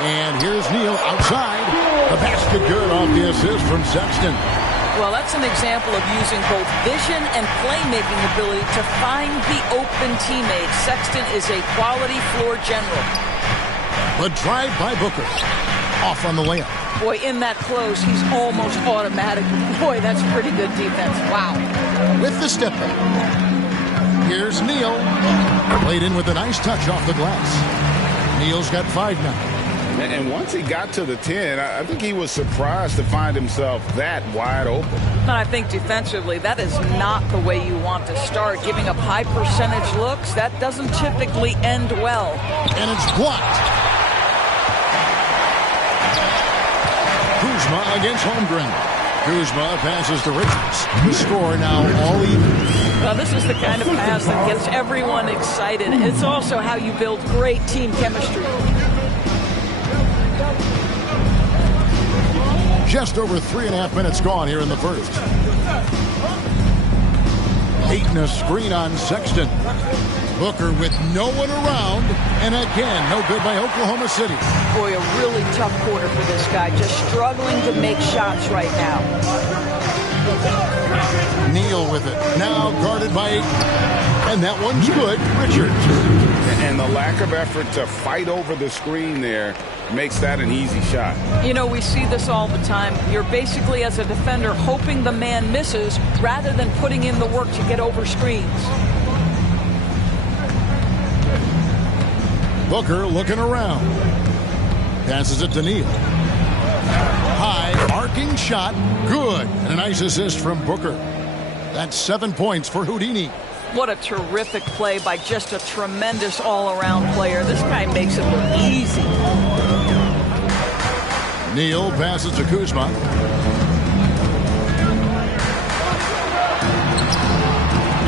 And here's Neal outside. The basket good off the assist from Sexton. Well, that's an example of using both vision and playmaking ability to find the open teammate. Sexton is a quality floor general. The drive by Booker. Off on the layup. Boy, in that close, he's almost automatic. Boy, that's pretty good defense. Wow. With the step back. Here's Neal. Played in with a nice touch off the glass. Neal's got 5 now. And once he got to the 10, I think he was surprised to find himself that wide open. And I think defensively, that is not the way you want to start. Giving up high percentage looks, that doesn't typically end well. And it's blocked. Kuzma against Holmgren. Kuzma passes to Richards. The score now all even. Well, this is the kind of pass that gets everyone excited. It's also how you build great team chemistry. Just over 3.5 minutes gone here in the first. Peyton a screen on Sexton. Booker with no one around, and again, no good by Oklahoma City. Boy, a really tough quarter for this guy, just struggling to make shots right now. Neal with it, now guarded by Ayton, and that one's good. Richards. And the lack of effort to fight over the screen there makes that an easy shot. You know, we see this all the time. You're basically, as a defender, hoping the man misses rather than putting in the work to get over screens. Booker looking around. Passes it to Neal. High, arcing shot. Good. And a nice assist from Booker. That's 7 points for Houdini. What a terrific play by just a tremendous all-around player. This guy makes it look easy. Neal passes to Kuzma.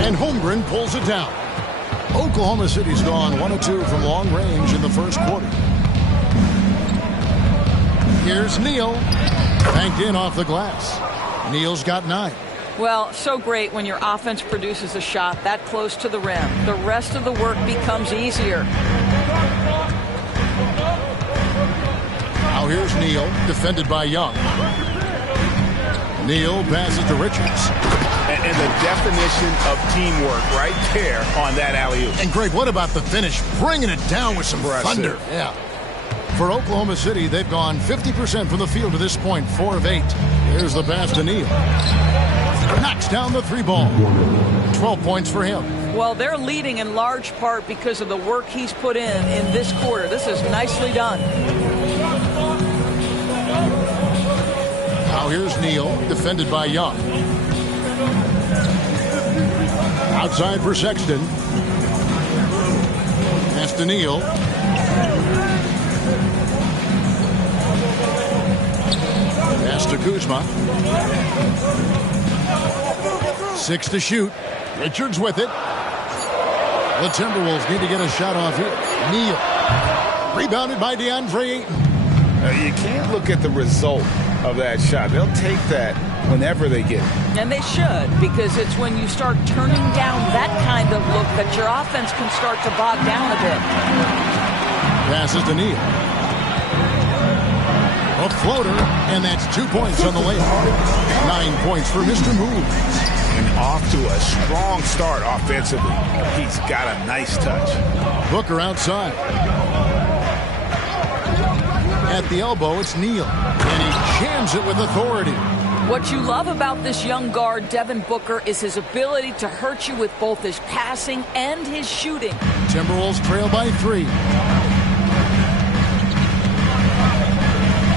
And Holmgren pulls it down. Oklahoma City's gone 1 of 2 from long range in the first quarter. Here's Neal. Banked in off the glass. Neal's got 9. Well, so great when your offense produces a shot that close to the rim. The rest of the work becomes easier. Now here's Neal, defended by Young. Neal passes to Richards. And the definition of teamwork right there on that alley-oop. And Greg, what about the finish? Bringing it down with some thunder. Yeah. For Oklahoma City, they've gone 50% from the field to this point, 4 of 8. Here's the pass to Neal. Knocks down the 3 ball. 12 points for him. Well, they're leading in large part because of the work he's put in this quarter. This is nicely done. Now here's Neal, defended by Young. Outside for Sexton. Pass to Neal. Pass to Kuzma. 6 to shoot. Richards with it. The Timberwolves need to get a shot off here. Neal. Rebounded by DeAndre Ayton. You can't look at the result of that shot. They'll take that whenever they get it. And they should, because it's when you start turning down that kind of look that your offense can start to bog down a bit. Passes to Neal. A floater, and that's 2 points on the layup. 9 points for Mr. Moves. And off to a strong start offensively. He's got a nice touch. Booker outside. At the elbow, it's Neal. And he jams it with authority. What you love about this young guard, Devin Booker, is his ability to hurt you with both his passing and his shooting. Timberwolves trail by 3.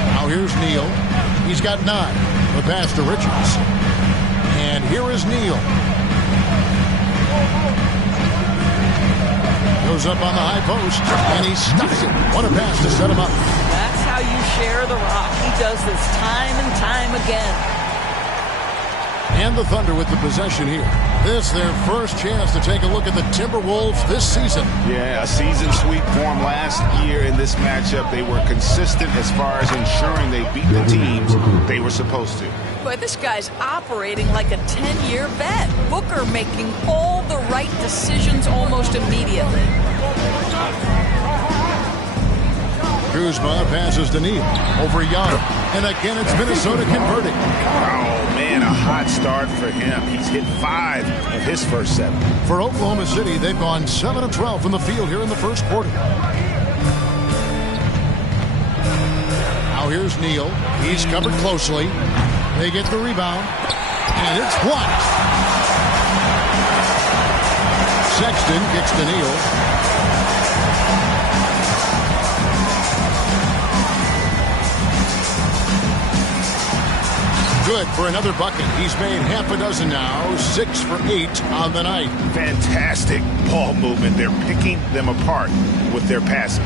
Now here's Neal. He's got 9. The pass to Richards. And here is Neal. Goes up on the high post, and he stuffs it. What a pass to set him up. That's how you share the rock. He does this time and time again. And the Thunder with the possession here. This their first chance to take a look at the Timberwolves this season. Yeah, a season sweep form last year in this matchup. They were consistent as far as ensuring they beat the teams they were supposed to. Boy, this guy's operating like a 10-year vet. Booker making all the right decisions almost immediately. Kuzma passes to Neal over Young. And again, it's Minnesota converting. Oh, man, a hot start for him. He's hit 5 of his first 7. For Oklahoma City, they've gone 7 of 12 from the field here in the first quarter. Now here's Neal. He's covered closely. They get the rebound. And it's blocked. Sexton kicks to Neal. Good for another bucket. He's made half a dozen now. 6 for 8 on the night. Fantastic ball movement. They're picking them apart with their passing.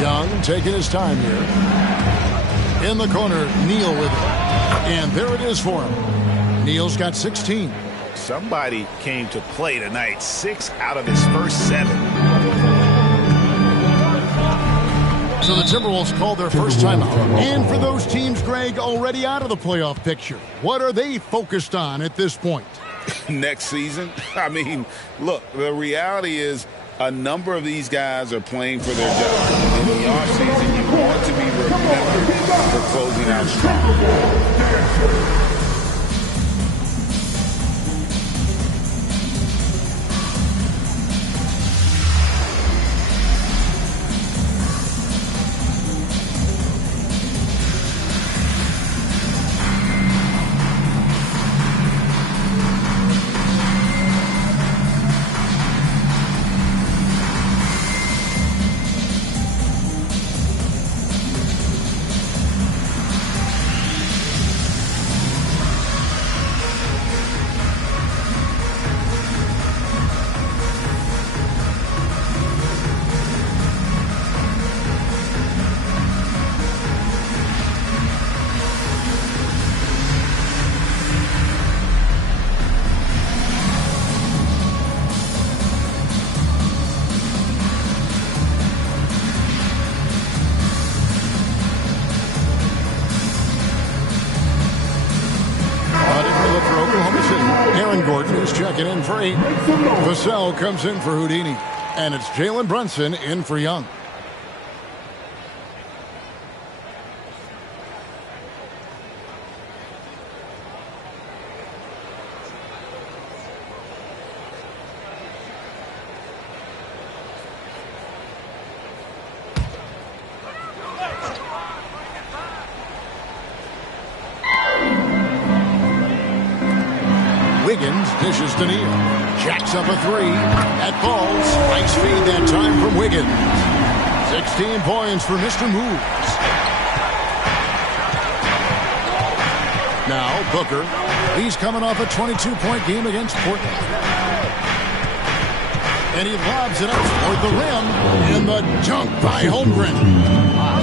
Young taking his time here. In the corner, Neal with it. And there it is for him. Neal's got 16. Somebody came to play tonight. 6 out of his first 7. So the Timberwolves called their first timeout. And for those teams, Greg, already out of the playoff picture, what are they focused on at this point? Next season? I mean, look, the reality is a number of these guys are playing for their jobs. In the offseason, you want to be remembered for closing out strong. Checking in for 8. Vassell comes in for Houdini. And it's Jalen Brunson in for Young. Wiggins dishes to Neal. Jacks up a 3. That falls. Nice feed that time from Wiggins. 16 points for Mr. Moves. Now Booker. He's coming off a 22-point game against Portland. And he lobs it up toward the rim. And the dunk by Holmgren.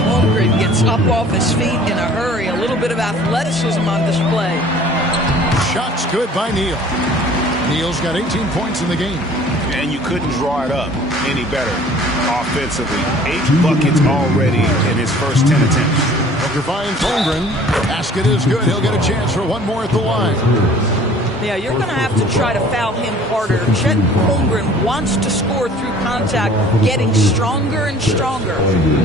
Holmgren gets up off his feet in a hurry. A little bit of athleticism on display. Shots good by Neal. Neal's got 18 points in the game. And you couldn't draw it up any better offensively. 8 buckets already in his first 10 attempts. Booker finds Holmgren. Basket is good. He'll get a chance for one more at the line. Yeah, you're going to have to try to foul him harder. Chet Holmgren wants to score through contact, getting stronger and stronger.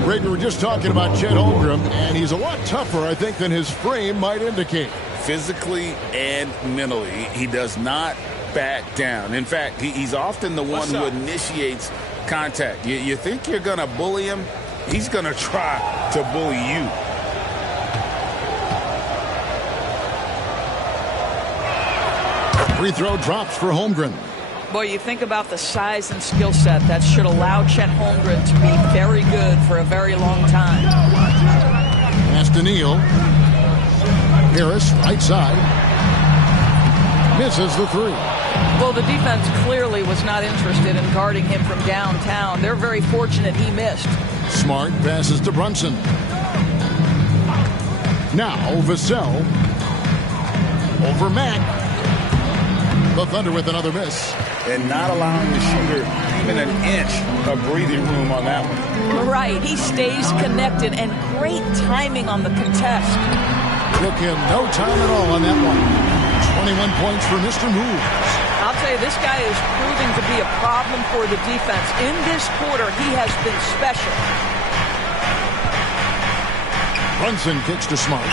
Greg, we were just talking about Chet Holmgren, and he's a lot tougher, I think, than his frame might indicate. Physically and mentally, he does not back down. In fact, he's often the one who initiates contact. You think you're going to bully him? He's going to try to bully you. Free throw drops for Holmgren. Boy, you think about the size and skill set that should allow Chet Holmgren to be very good for a very long time. Pass to Neal. Harris, right side. Misses the 3. Well, the defense clearly was not interested in guarding him from downtown. They're very fortunate he missed. Smart passes to Brunson. Now Vassell. Over Mack. The Thunder with another miss. And not allowing the shooter even an inch of breathing room on that one. Right. He stays connected, and great timing on the contest. Took him no time at all on that one. 21 points for Mr. Moves. I'll tell you, this guy is proving to be a problem for the defense. In this quarter, he has been special. Brunson kicks to Smart.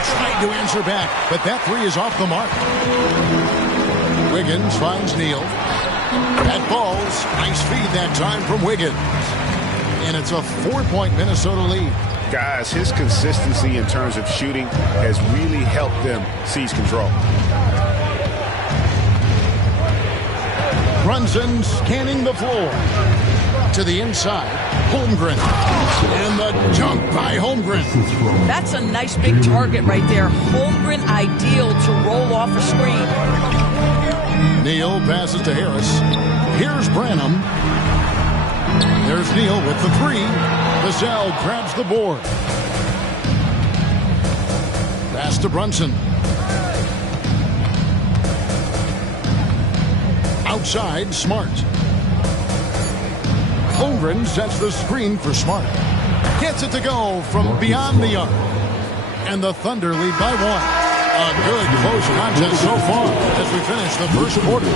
Trying to answer back, but that 3 is off the mark. Wiggins finds Neal. That falls. Nice feed that time from Wiggins. And it's a 4-point Minnesota lead. Guys, his consistency in terms of shooting has really helped them seize control. Brunson scanning the floor. To the inside. Holmgren. And the dunk by Holmgren. That's a nice big target right there. Holmgren ideal to roll off a screen. Neal passes to Harris. Here's Branham. There's Neal with the 3. Vassell grabs the board. Pass to Brunson. Outside, Smart. Holmgren sets the screen for Smart. Gets it to go from beyond the arc. And the Thunder lead by 1. A good close contest so far as we finish the first quarter.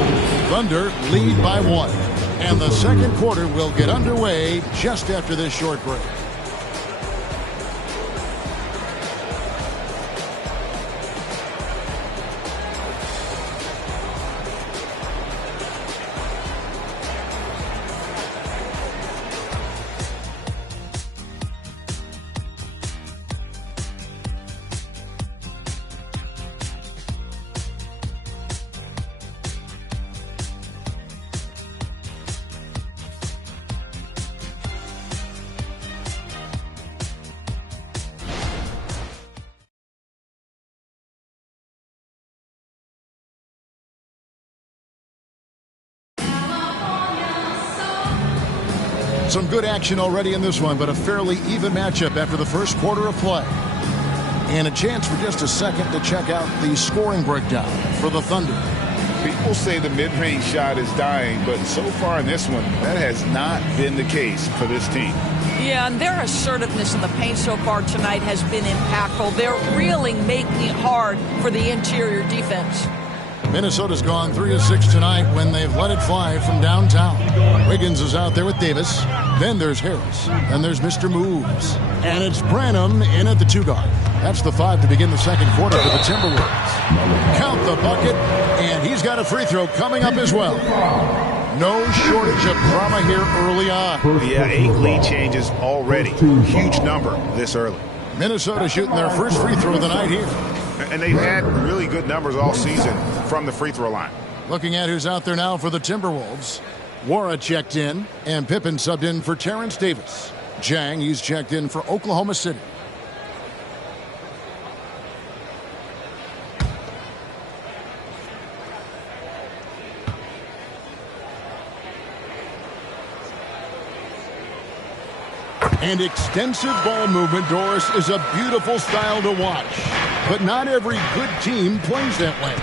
Thunder lead by 1. And the second quarter will get underway just after this short break. Some good action already in this one, but a fairly even matchup after the first quarter of play. And a chance for just a second to check out the scoring breakdown for the Thunder. People say the mid-range shot is dying, but so far in this one, that has not been the case for this team. Yeah, and their assertiveness in the paint so far tonight has been impactful. They're really making it hard for the interior defense. Minnesota's gone 3 of 6 tonight when they've let it fly from downtown. Wiggins is out there with Davis. Then there's Harris. Then there's Mr. Moves. And it's Branham in at the 2 guard. That's the 5 to begin the second quarter for the Timberwolves. Count the bucket, and he's got a free throw coming up as well. No shortage of drama here early on. Yeah, 8 lead changes already. Huge number this early. Minnesota shooting their first free throw of the night here. And they've had really good numbers all season from the free throw line. Looking at who's out there now for the Timberwolves. Wara checked in, and Pippen subbed in for Terrence Davis. Jang, he's checked in for Oklahoma City. And extensive ball movement, Doris, is a beautiful style to watch. But not every good team plays that way.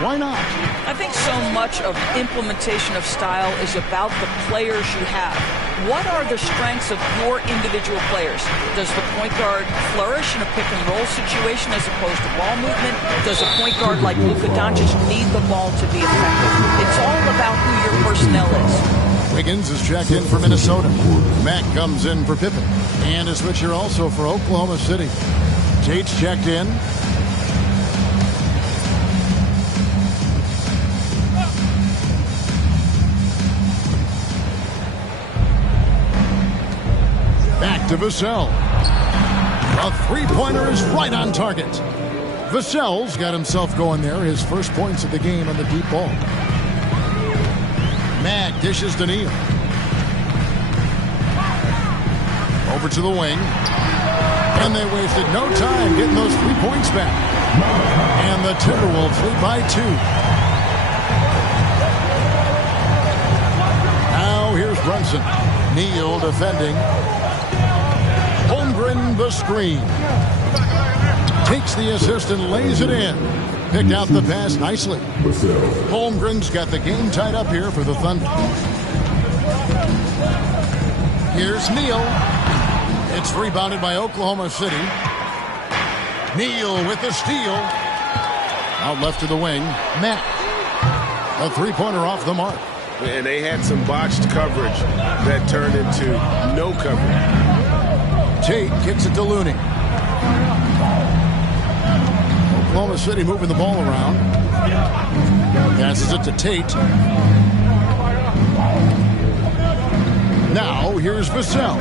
Why not? I think so much of implementation of style is about the players you have. What are the strengths of your individual players? Does the point guard flourish in a pick-and-roll situation as opposed to ball movement? Does a point guard like Luka Doncic need the ball to be effective? It's all about who your personnel is. Wiggins is checked in for Minnesota. Mack comes in for Pippen. And a switcher also for Oklahoma City. Tate's checked in. Back to Vassell. A three-pointer is right on target. Vassell's got himself going there. His first points of the game on the deep ball. Mack dishes to Neal. Over to the wing. And they wasted no time getting those 3 points back. And the Timberwolves lead by 2. Now here's Brunson. Neal defending. Holmgren the screen. Takes the assist and lays it in. Picked out the pass nicely. Holmgren's got the game tied up here for the Thunder. Here's Neal. It's rebounded by Oklahoma City. Neal with the steal. Out left to the wing. Mack. A three-pointer off the mark. And they had some botched coverage that turned into no coverage. Tate kicks it to Looney. Oklahoma City moving the ball around. Passes it to Tate. Now here's Vassell.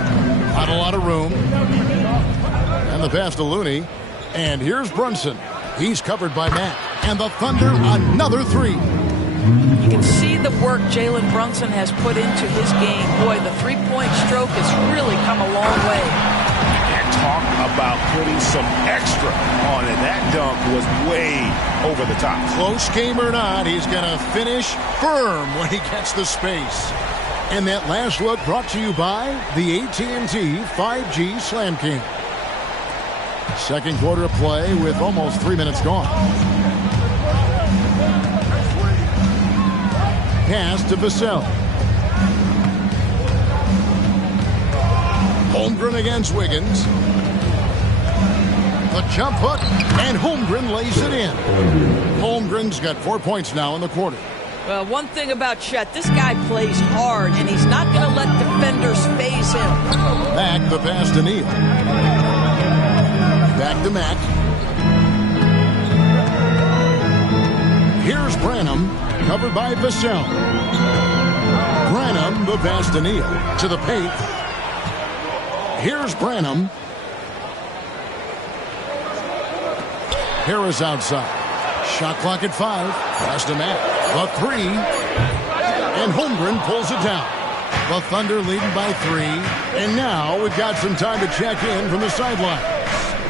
Not a lot of room. And the pass to Looney. And here's Brunson. He's covered by Matt. And the Thunder another 3. You can see the work Jalen Brunson has put into his game. Boy, the three-point stroke has really come a long way. Talk about putting some extra on it. That dunk was way over the top. Close game or not, he's going to finish firm when he gets the space. And that last look brought to you by the AT&T 5G Slam King. Second quarter of play with almost 3 minutes gone. Pass to Vassell. Holmgren against Wiggins. The jump hook, and Holmgren lays it in. Holmgren's got 4 points now in the quarter. Well, one thing about Chet, this guy plays hard, and he's not going to let defenders phase him. Mack, the pass to Neal. Back to Mack. Here's Branham, covered by Vassell. Branham, the pass to Neal. To the paint. Here's Branham. Harris outside. Shot clock at 5. Pass to Mack. The 3. And Holmgren pulls it down. The Thunder leading by 3. And now we've got some time to check in from the sideline.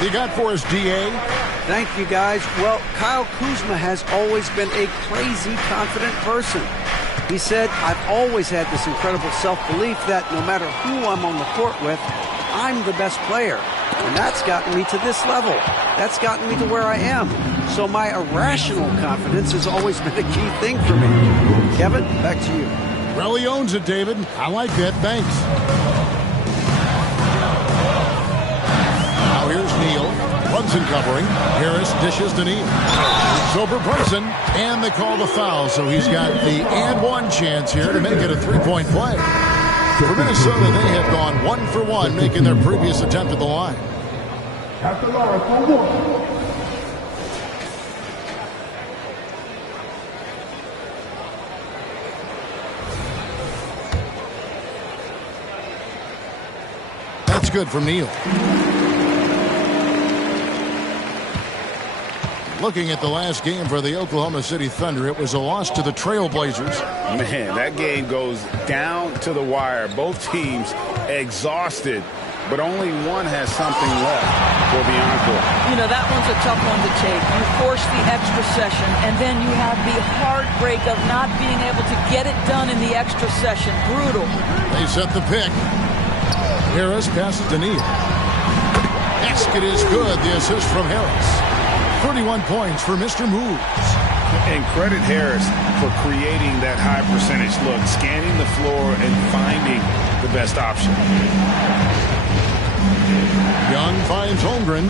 You got for us, D.A.? Thank you, guys. Well, Kyle Kuzma has always been a crazy, confident person. He said, I've always had this incredible self-belief that no matter who I'm on the court with, I'm the best player. And that's gotten me to this level. That's gotten me to where I am. So my irrational confidence has always been a key thing for me. Kevin, back to you. Well, he owns it, David. I like that. Thanks. Now here's Neal. Brunson covering. Harris dishes to Neal. It's over Brunson. And they call the foul. So he's got the and one chance here to make it a three-point play. For Minnesota, they have gone 1 for 1, making their previous attempt at the line. At the line for 1. That's good from Neal. Looking at the last game for the Oklahoma City Thunder, it was a loss to the Trailblazers. Man, that game goes down to the wire. Both teams exhausted, but only one has something left for the encore. You know, that one's a tough one to take. You force the extra session, and then you have the heartbreak of not being able to get it done in the extra session. Brutal. They set the pick. Harris passes to Neal. Basket is good. The assist from Harris. 31 points for Mr. Moves. And credit Harris for creating that high percentage look, scanning the floor and finding the best option. Young finds Holmgren.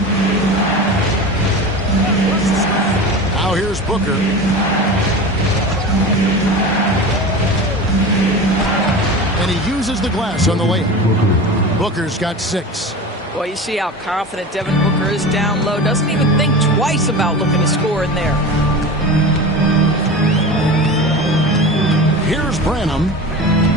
Now here's Booker. And he uses the glass on the layup. Booker's got 6. Well, you see how confident Devin Booker is down low. Doesn't even think twice about looking to score in there. Here's Branham.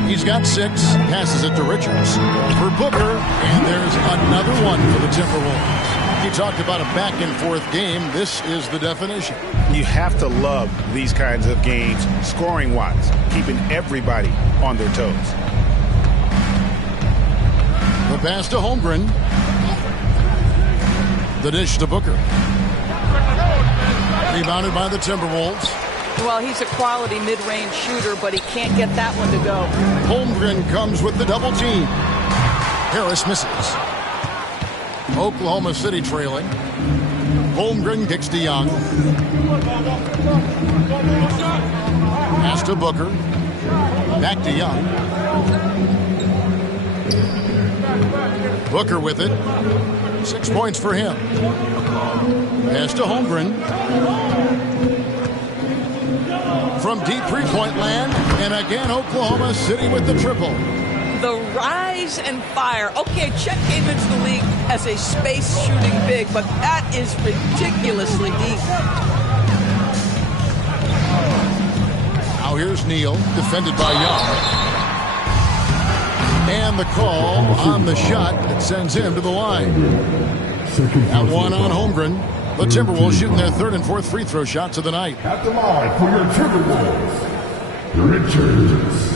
He's got 6. Passes it to Richards. For Booker. And there's another one for the Timberwolves. You talked about a back-and-forth game. This is the definition. You have to love these kinds of games, scoring-wise, keeping everybody on their toes. The pass to Holmgren. The dish to Booker. Rebounded by the Timberwolves. Well, he's a quality mid-range shooter, but he can't get that one to go. Holmgren comes with the double team. Harris misses. Oklahoma City trailing. Holmgren kicks to Young. Pass to Booker. Back to Young. Booker with it. 6 points for him. Pass to Holmgren. From deep three-point land. And again, Oklahoma City with the triple. The rise and fire. Okay, Chet came into the league as a space shooting big, but that is ridiculously deep. Now here's Neal, defended by Young. And the call on the shot that sends him to the line. That one on Holmgren. The Timberwolves shooting their 3rd and 4th free throw shots of the night. At the line for your Timberwolves, Richards.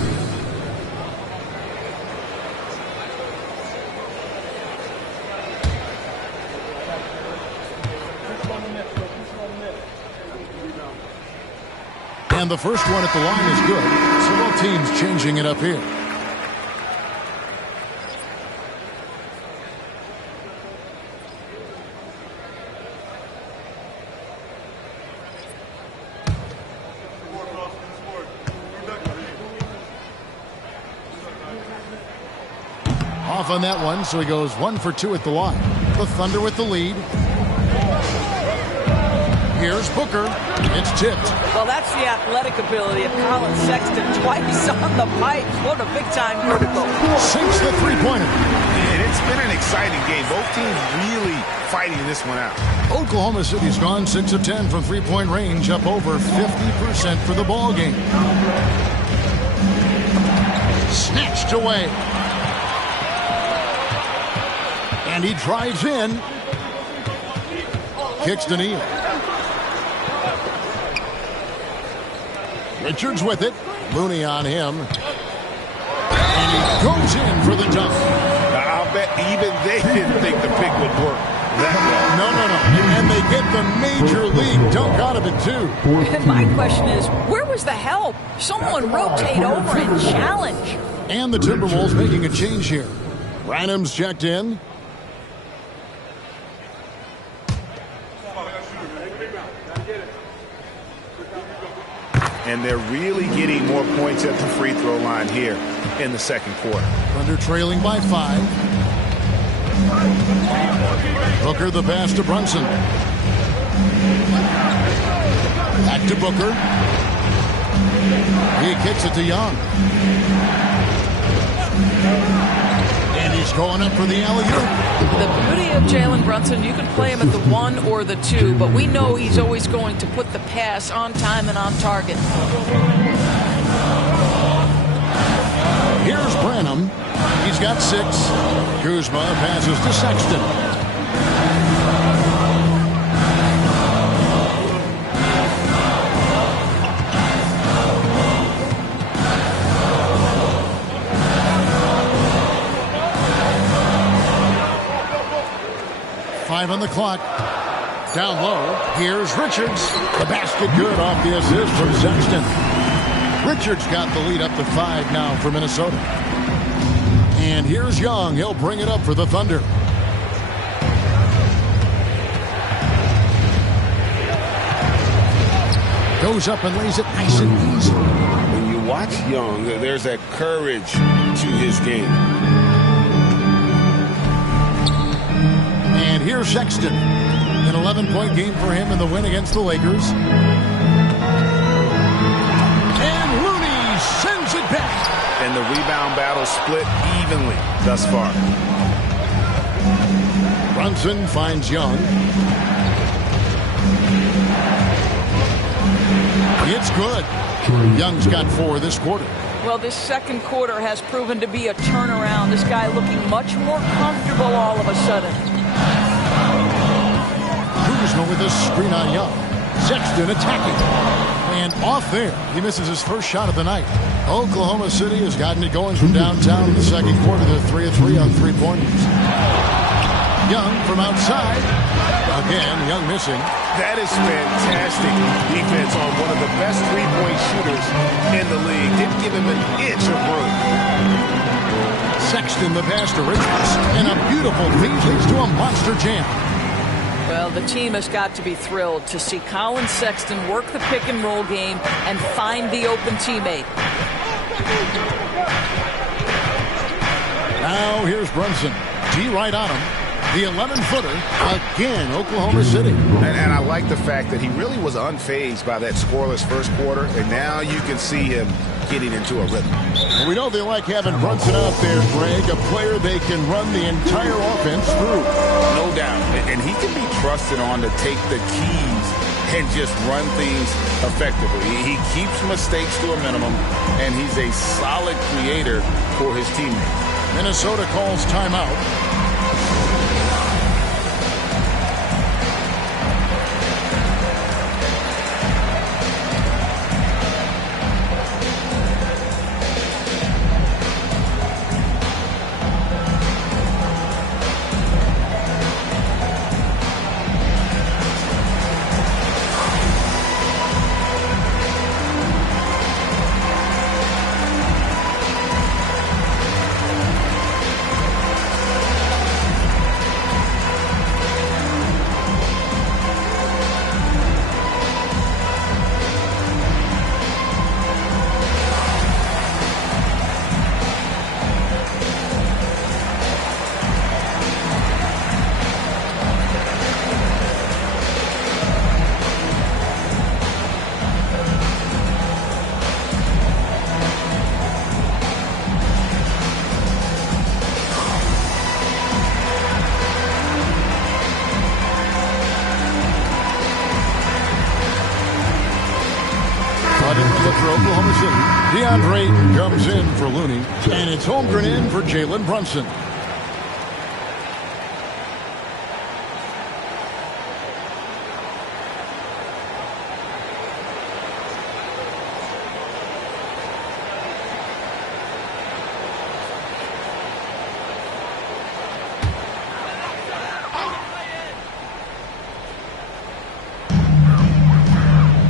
And the first one at the line is good. So both teams changing it up here. off on that one, so he goes 1 for 2 at the line. The Thunder with the lead. Here's Booker. It's tipped. Well, that's the athletic ability of Colin Sexton. Twice on the pipe. What a big-time vertical. Sinks the three-pointer. And it's been an exciting game. Both teams really fighting this one out. Oklahoma City's gone 6 of 10 from three-point range, up over 50% for the ball game. Snatched away. And he drives in. Kicks to Neal. Richards with it. Looney on him. And he goes in for the dunk. I'll bet even they didn't think the pick would work that well. No. And they get the major league dunk out of it, too. And my question is, where was the help? Someone rotate over and challenge. And the Timberwolves making a change here. Branham's checked in. And they're really getting more points at the free throw line here in the second quarter. Thunder trailing by 5. Booker the pass to Brunson. Back to Booker. He kicks it to Young. And he's going up for the alley-oop. The beauty of Jalen Brunson, you can play him at the 1 or the 2, but we know he's always going to put the pass on time and on target. Here's Branham. He's got 6. Kuzma passes to Sexton. On the clock. Down low. Here's Richards. The basket good off the assist from Sexton. Richards got the lead up to 5 now for Minnesota. And here's Young. He'll bring it up for the Thunder. Goes up and lays it nice and easy. When you watch Young, there's that courage to his game. And here's Sexton. An 11-point game for him in the win against the Lakers. And Looney sends it back. And the rebound battle split evenly thus far. Brunson finds Young. It's good. Young's got 4 this quarter. Well, this second quarter has proven to be a turnaround. This guy looking much more comfortable all of a sudden. Kuzma with a screen on Young. Sexton attacking. And off there. He misses his first shot of the night. Oklahoma City has gotten it going from downtown in the second quarter. They're 3 of 3 on three-pointers. Young from outside. Again, Young missing. That is fantastic defense on one of the best three-point shooters in the league. Didn't give him an inch of room. Sexton the pass to Richards. And a beautiful feed leads to a monster jam. Well, the team has got to be thrilled to see Colin Sexton work the pick-and-roll game and find the open teammate. Now here's Brunson. G right on him. The 11-footer, again, Oklahoma City. And I like the fact that he really was unfazed by that scoreless first quarter, and now you can see him getting into a rhythm. Well, we know they like having Brunson out there, Greg, a player they can run the entire offense through. No doubt. And he can be trusted on to take the keys and just run things effectively. He keeps mistakes to a minimum, and he's a solid creator for his teammates. Minnesota calls timeout. for Oklahoma City. DeAndre Ayton comes in for Looney. And it's Holmgren in for Jalen Brunson.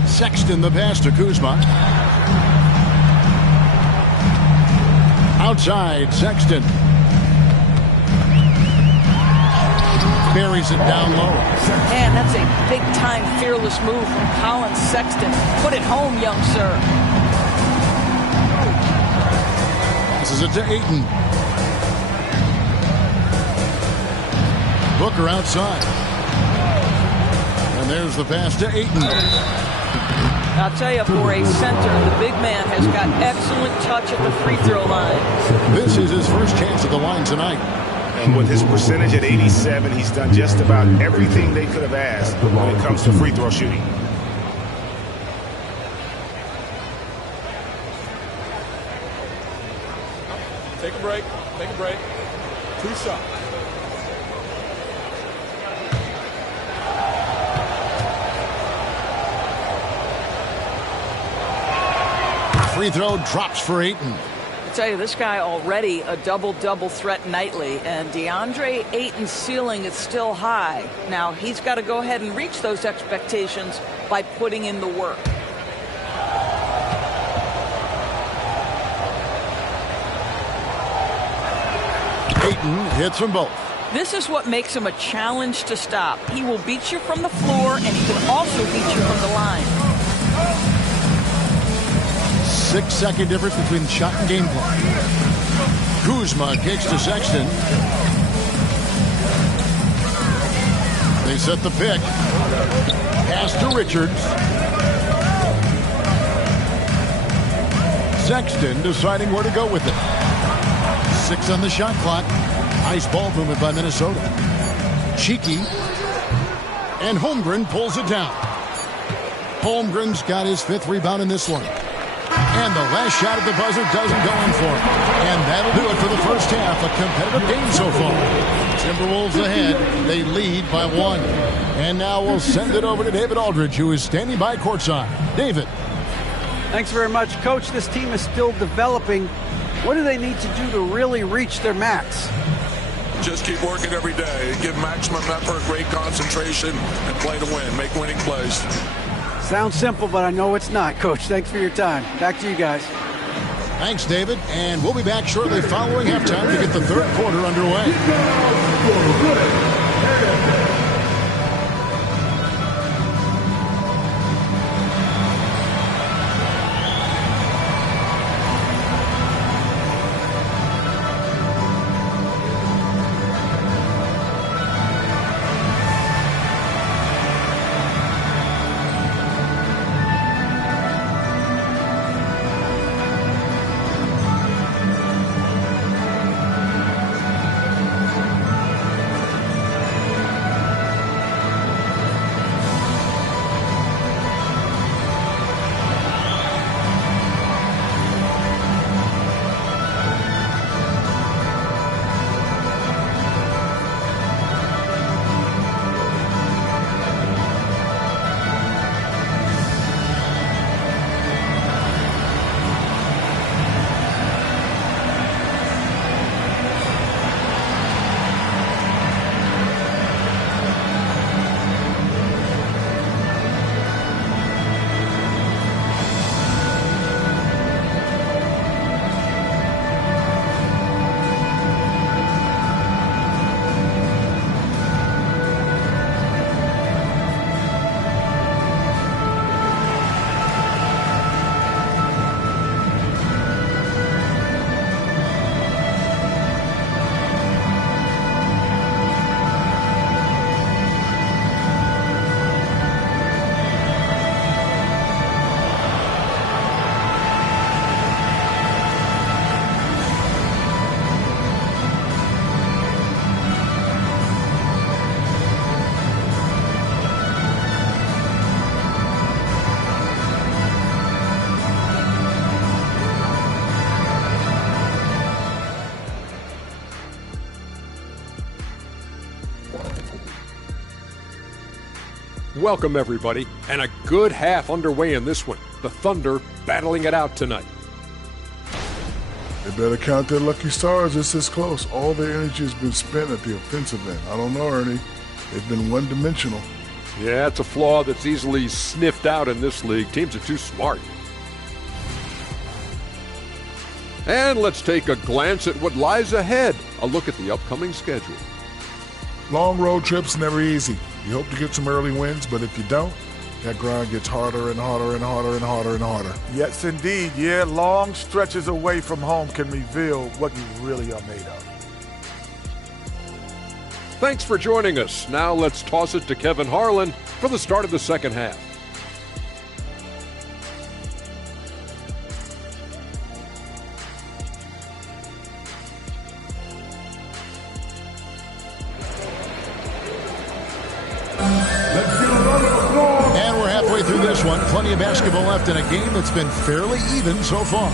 Sexton the pass to Kuzma. Outside, Sexton. Buries it down low. Man, that's a big-time fearless move from Colin Sexton. Put it home, young sir. This is it to Ayton. Booker outside. And there's the pass to Ayton. I'll tell you, for a center, the big man has got excellent touch at the free throw line. This is his first chance at the line tonight. And with his percentage at 87, he's done just about everything they could have asked when it comes to free throw shooting. Take a break. Take a break. 2 shots. Free throw drops for Ayton. I tell you, this guy already a double-double threat nightly, and DeAndre Ayton's ceiling is still high. Now, he's got to go ahead and reach those expectations by putting in the work. Ayton hits them both. This is what makes him a challenge to stop. He will beat you from the floor, and he can also beat you from the line. 6-second difference between shot and game clock. Kuzma kicks to Sexton. They set the pick. Pass to Richards. Sexton deciding where to go with it. 6 on the shot clock. Nice ball movement by Minnesota. Cheeky. And Holmgren pulls it down. Holmgren's got his 5th rebound in this one. And the last shot at the buzzer doesn't go in for him. And that'll do it for the first half. A competitive game so far. Timberwolves ahead. They lead by 1. And now we'll send it over to David Aldridge, who is standing by courtside. David. Thanks very much, Coach. This team is still developing. What do they need to do to really reach their max? Just keep working every day. Give maximum effort, great concentration, and play to win. Make winning plays. Sounds simple, but I know it's not, Coach. Thanks for your time. Back to you guys. Thanks, David. And we'll be back shortly following halftime to get the 3rd quarter underway. Welcome, everybody, and a good half underway in this one. The Thunder battling it out tonight. They better count their lucky stars. It's this close. All their energy has been spent at the offensive end. I don't know, Ernie. They've been one-dimensional. Yeah, it's a flaw that's easily sniffed out in this league. Teams are too smart. And let's take a glance at what lies ahead. A look at the upcoming schedule. Long road trips, never easy. You hope to get some early wins, but if you don't, that grind gets harder and harder and harder and harder and harder. Yes, indeed. Yeah, long stretches away from home can reveal what you really are made of. Thanks for joining us. Now let's toss it to Kevin Harlan for the start of the second half. And we're halfway through this one. Plenty of basketball left in a game that's been fairly even so far.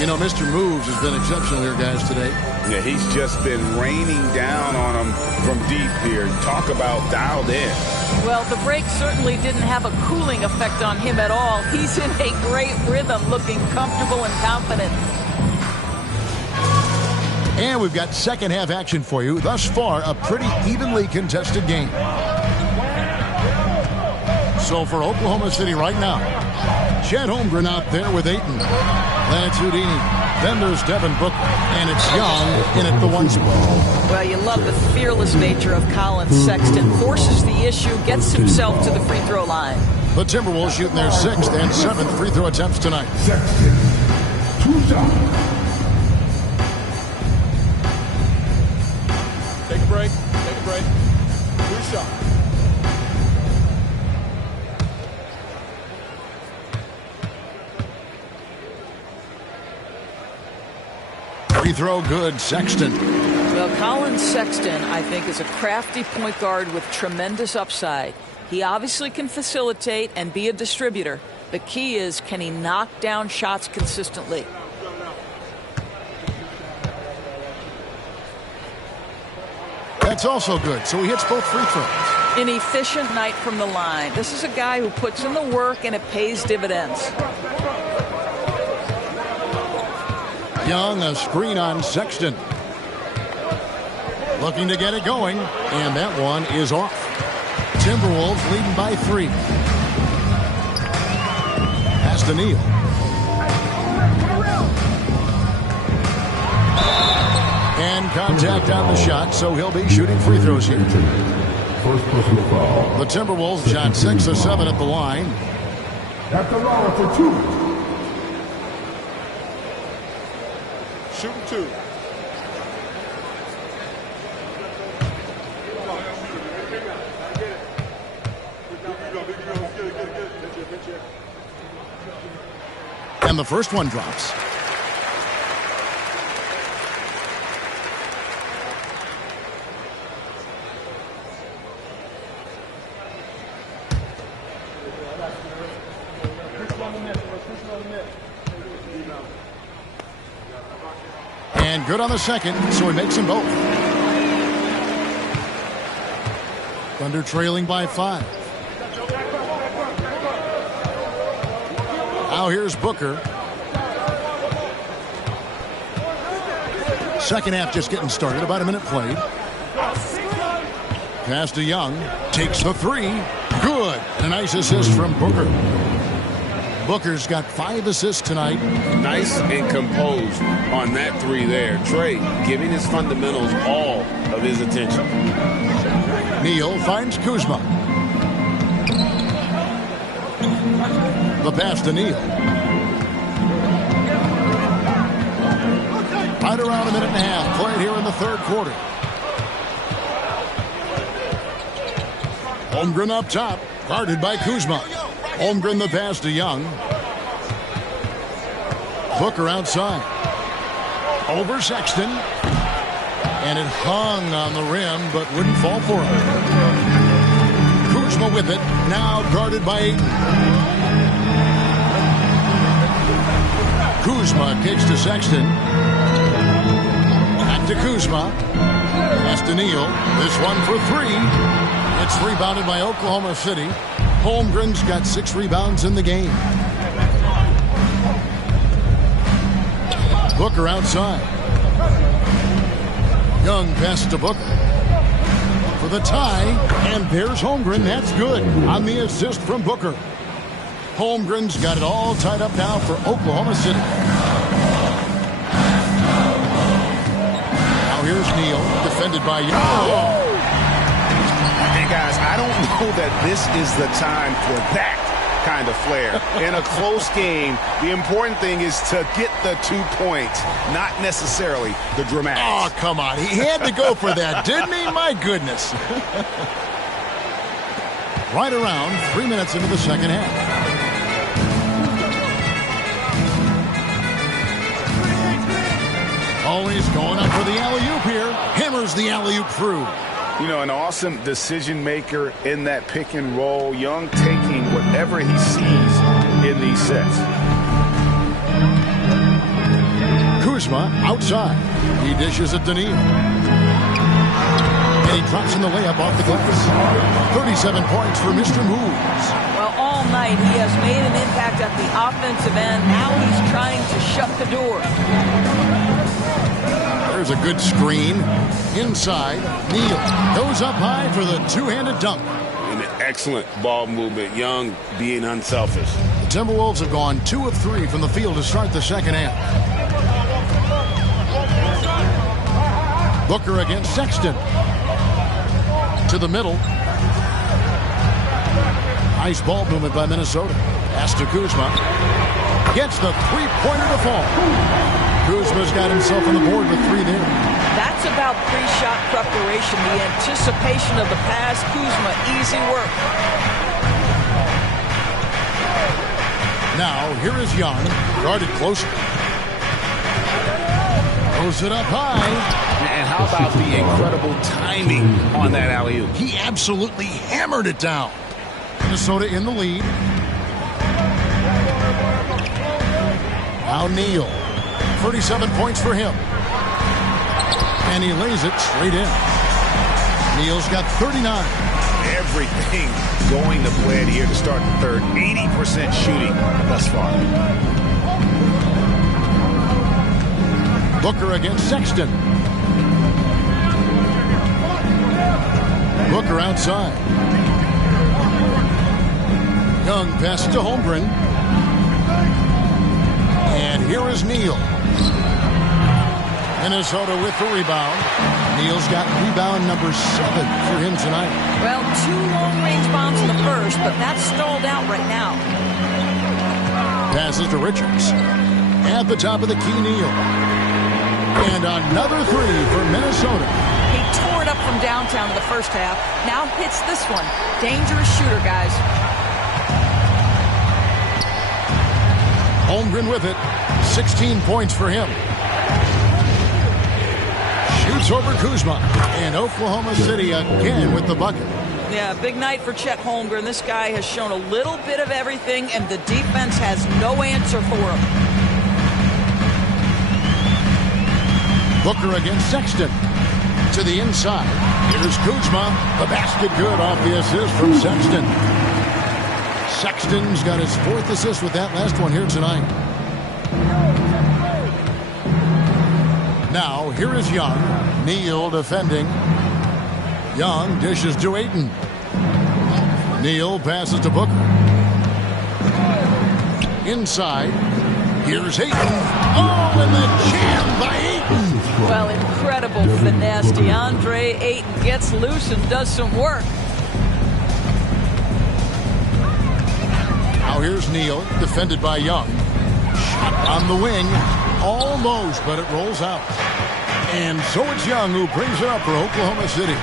You know, Mr. Moves has been exceptional here, guys, today. Yeah, he's just been raining down on them from deep here. Talk about dialed in. Well, the break certainly didn't have a cooling effect on him at all. He's in a great rhythm, looking comfortable and confident. And we've got second half action for you. Thus far, a pretty evenly contested game. So for Oklahoma City right now, Chet Holmgren out there with Ayton. Lance Houdini. Then there's Devin Booker. And it's Young in at the one spot. Well, you love the fearless nature of Colin Sexton. Forces the issue, gets himself to the free throw line. The Timberwolves shooting their 6th and 7th free throw attempts tonight. Sexton. 2 shots. Take a break. Take a break. 2 shots. Free throw good, Sexton. Well, Colin Sexton, I think, is a crafty point guard with tremendous upside. He obviously can facilitate and be a distributor. The key is, can he knock down shots consistently? That's also good, so he hits both free throws. An efficient night from the line. This is a guy who puts in the work and it pays dividends. Young, a screen on Sexton. Looking to get it going, and that one is off. Timberwolves leading by 3. Pass to Neal. And contact on the shot, so he'll be shooting free throws here. First personal foul. The Timberwolves shot 6 of 7 at the line. At the line for 2. Shooting 2. And the first one drops. And good on the second, so he makes them both. Thunder trailing by 5. Now here's Booker. Second half just getting started, about a minute played. Pass to Young, takes the 3. Good. A nice assist from Booker. Booker's got 5 assists tonight. Nice and composed on that 3 there. Trey giving his fundamentals all of his attention. Neal finds Kuzma. The pass to Neal. Right around a minute and a half played here in the third quarter. Holmgren up top, guarded by Kuzma. Holmgren the pass to Young. Booker outside. Over Sexton. And it hung on the rim, but wouldn't fall for him. Kuzma with it, now guarded by Ayton. Kuzma kicks to Sexton. Back to Kuzma. Pass to Neal. This one for 3. It's rebounded by Oklahoma City. Holmgren's got 6 rebounds in the game. Booker outside. Young pass to Booker for the tie, and there's Holmgren. That's good on the assist from Booker. Holmgren's got it all tied up now for Oklahoma City. Now here's Neal, defended by Young. Hey, guys, I don't know that this is the time for that kind of flair. In a close game, the important thing is to get the 2 points, not necessarily the dramatics. Oh, come on. He had to go for that, didn't he? My goodness. Right around 3 minutes into the second half. Always going up for the alley-oop here. Hammers the alley-oop through. You know, an awesome decision maker in that pick and roll. Young taking whatever he sees in these sets. Kuzma outside. He dishes it to Neal. And he drops in the layup off the glass. 37 points for Mr. Moves. Well, all night he has made an impact at the offensive end. Now he's trying to shut the door. There's a good screen. Inside, Neal goes up high for the two-handed dunk. And an excellent ball movement. Young being unselfish. The Timberwolves have gone 2 of 3 from the field to start the second half. Booker against Sexton. To the middle. Nice ball movement by Minnesota. Pass to Kuzma. Gets the three-pointer to fall. Kuzma's got himself on the board with 3 there. That's about pre-shot preparation, the anticipation of the pass. Kuzma, easy work. Now, here is Young, guarded closer. Throws it up high. And how about the incredible timing on that alley-oop? He absolutely hammered it down. Minnesota in the lead. Now Neal. 37 points for him. And he lays it straight in. Neal's got 39. Everything going to plan here to start the third. 80% shooting thus far. Booker against Sexton. Booker outside. Young pass to Holmgren. And here is Neal. Minnesota with the rebound. Neal's got rebound number 7 for him tonight. Well, 2 long-range bombs in the first, but that's stalled out right now. Passes to Richards. At the top of the key, Neal. And another 3 for Minnesota. He tore it up from downtown in the first half. Now hits this one. Dangerous shooter, guys. Holmgren with it. 16 points for him. Shoots over Kuzma. And Oklahoma City again with the bucket. Yeah, big night for Chet Holmgren. This guy has shown a little bit of everything, and the defense has no answer for him. Booker against Sexton. To the inside. Here's Kuzma. The basket good off the assist from Sexton. Sexton's got his 4th assist with that last one here tonight. Now, here is Young. Neal defending. Young dishes to Ayton. Neal passes to Booker. Inside. Here's Ayton. Oh, and the jam by Ayton. Well, incredible finesse. DeAndre Ayton gets loose and does some work. Now here's Neal, defended by Young. Shot on the wing. Almost, but it rolls out. And so it's Young who brings it up for Oklahoma City.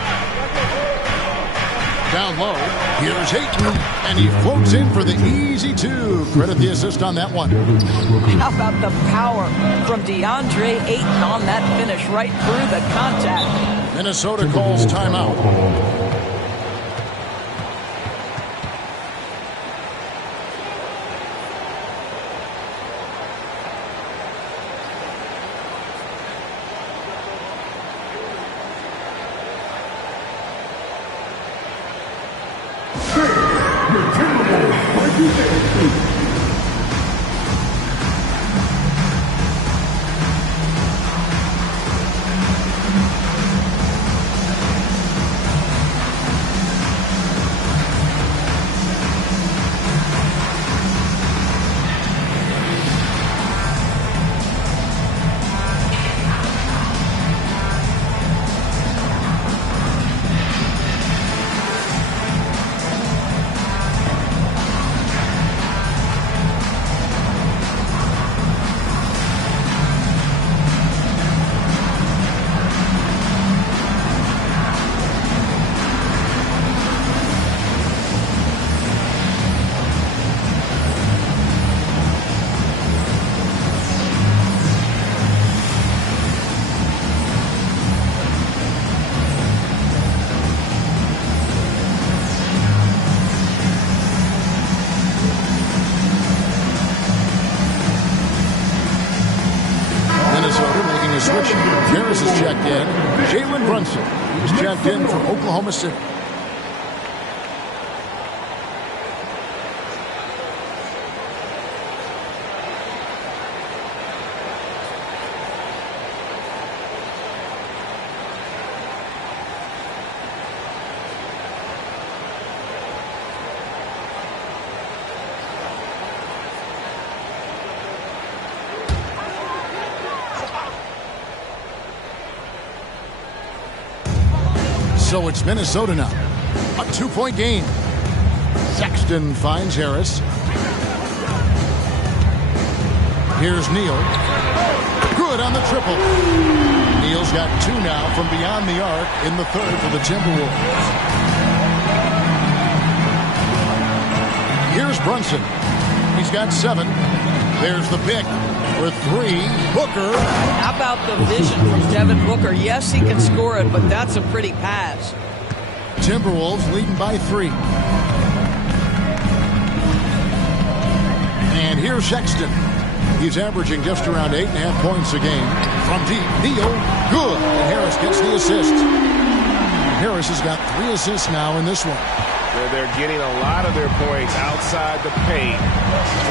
Down low, here's Ayton, and he floats in for the easy 2. Credit the assist on that one. How about the power from DeAndre Ayton on that finish right through the contact. Minnesota calls timeout. switch. Harris is checked in. Jalen Brunson, he's checked in for Oklahoma City. So it's Minnesota now. A 2-point game. Sexton finds Harris. Here's Neal. Good on the triple. Neal's got 2 now from beyond the arc in the third for the Timberwolves. Here's Brunson. He's got 7. There's the pick for 3. Booker. How about the vision from Devin Booker? Yes, he can score it, but that's a pretty pass. Timberwolves leading by 3. And here's Sexton. He's averaging just around 8.5 points a game. From deep, Neal, good. And Harris gets the assist. Harris has got 3 assists now in this one. They're getting a lot of their points outside the paint.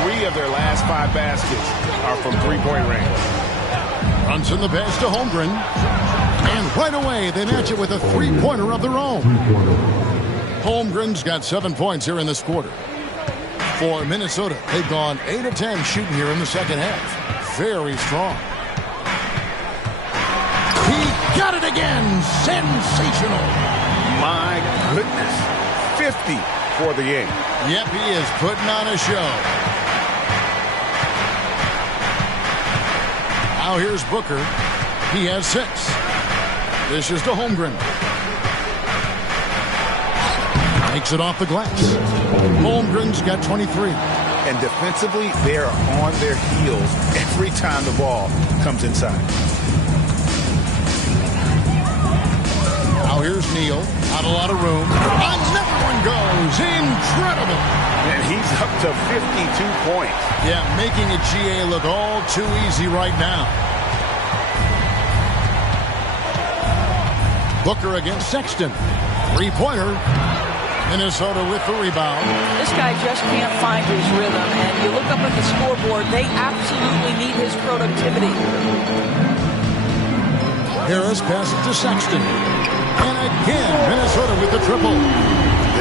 3 of their last 5 baskets are from three-point range. Brunson the pass to Holmgren. And right away, they match it with a 3-pointer of their own. Holmgren's got 7 points here in this quarter. For Minnesota, they've gone 8 of 10 shooting here in the second half. Very strong. He got it again. Sensational. My goodness. 50 for the game. Yep, he is putting on a show. Now here's Booker. He has 6. This is to Holmgren. Makes it off the glass. Holmgren's got 23. And defensively, they're on their heels every time the ball comes inside. Now here's Neal. Not a lot of room. Another one goes. Incredible. And he's up to 52 points. Yeah, making a GA look all too easy right now. Booker against Sexton. 3-pointer. Minnesota with the rebound. This guy just can't find his rhythm. And you look up at the scoreboard, they absolutely need his productivity. Harris passes to Sexton. And again, Minnesota with the triple.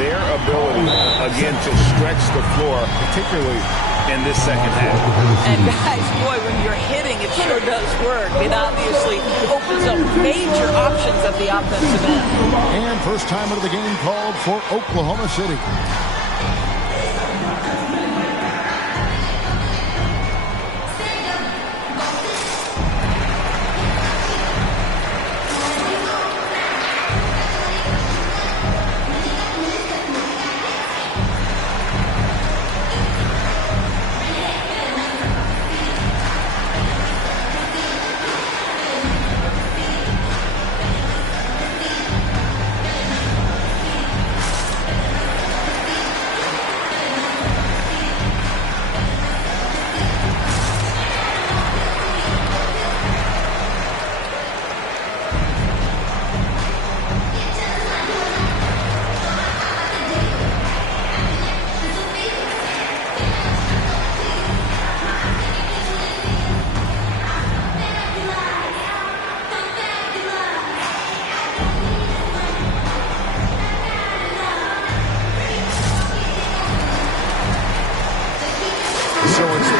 Their ability, again, to stretch the floor, particularly in this second half. And guys, boy, when you're hitting, it sure does work. It obviously opens up major options at the offensive end. And first time out of the game called for Oklahoma City.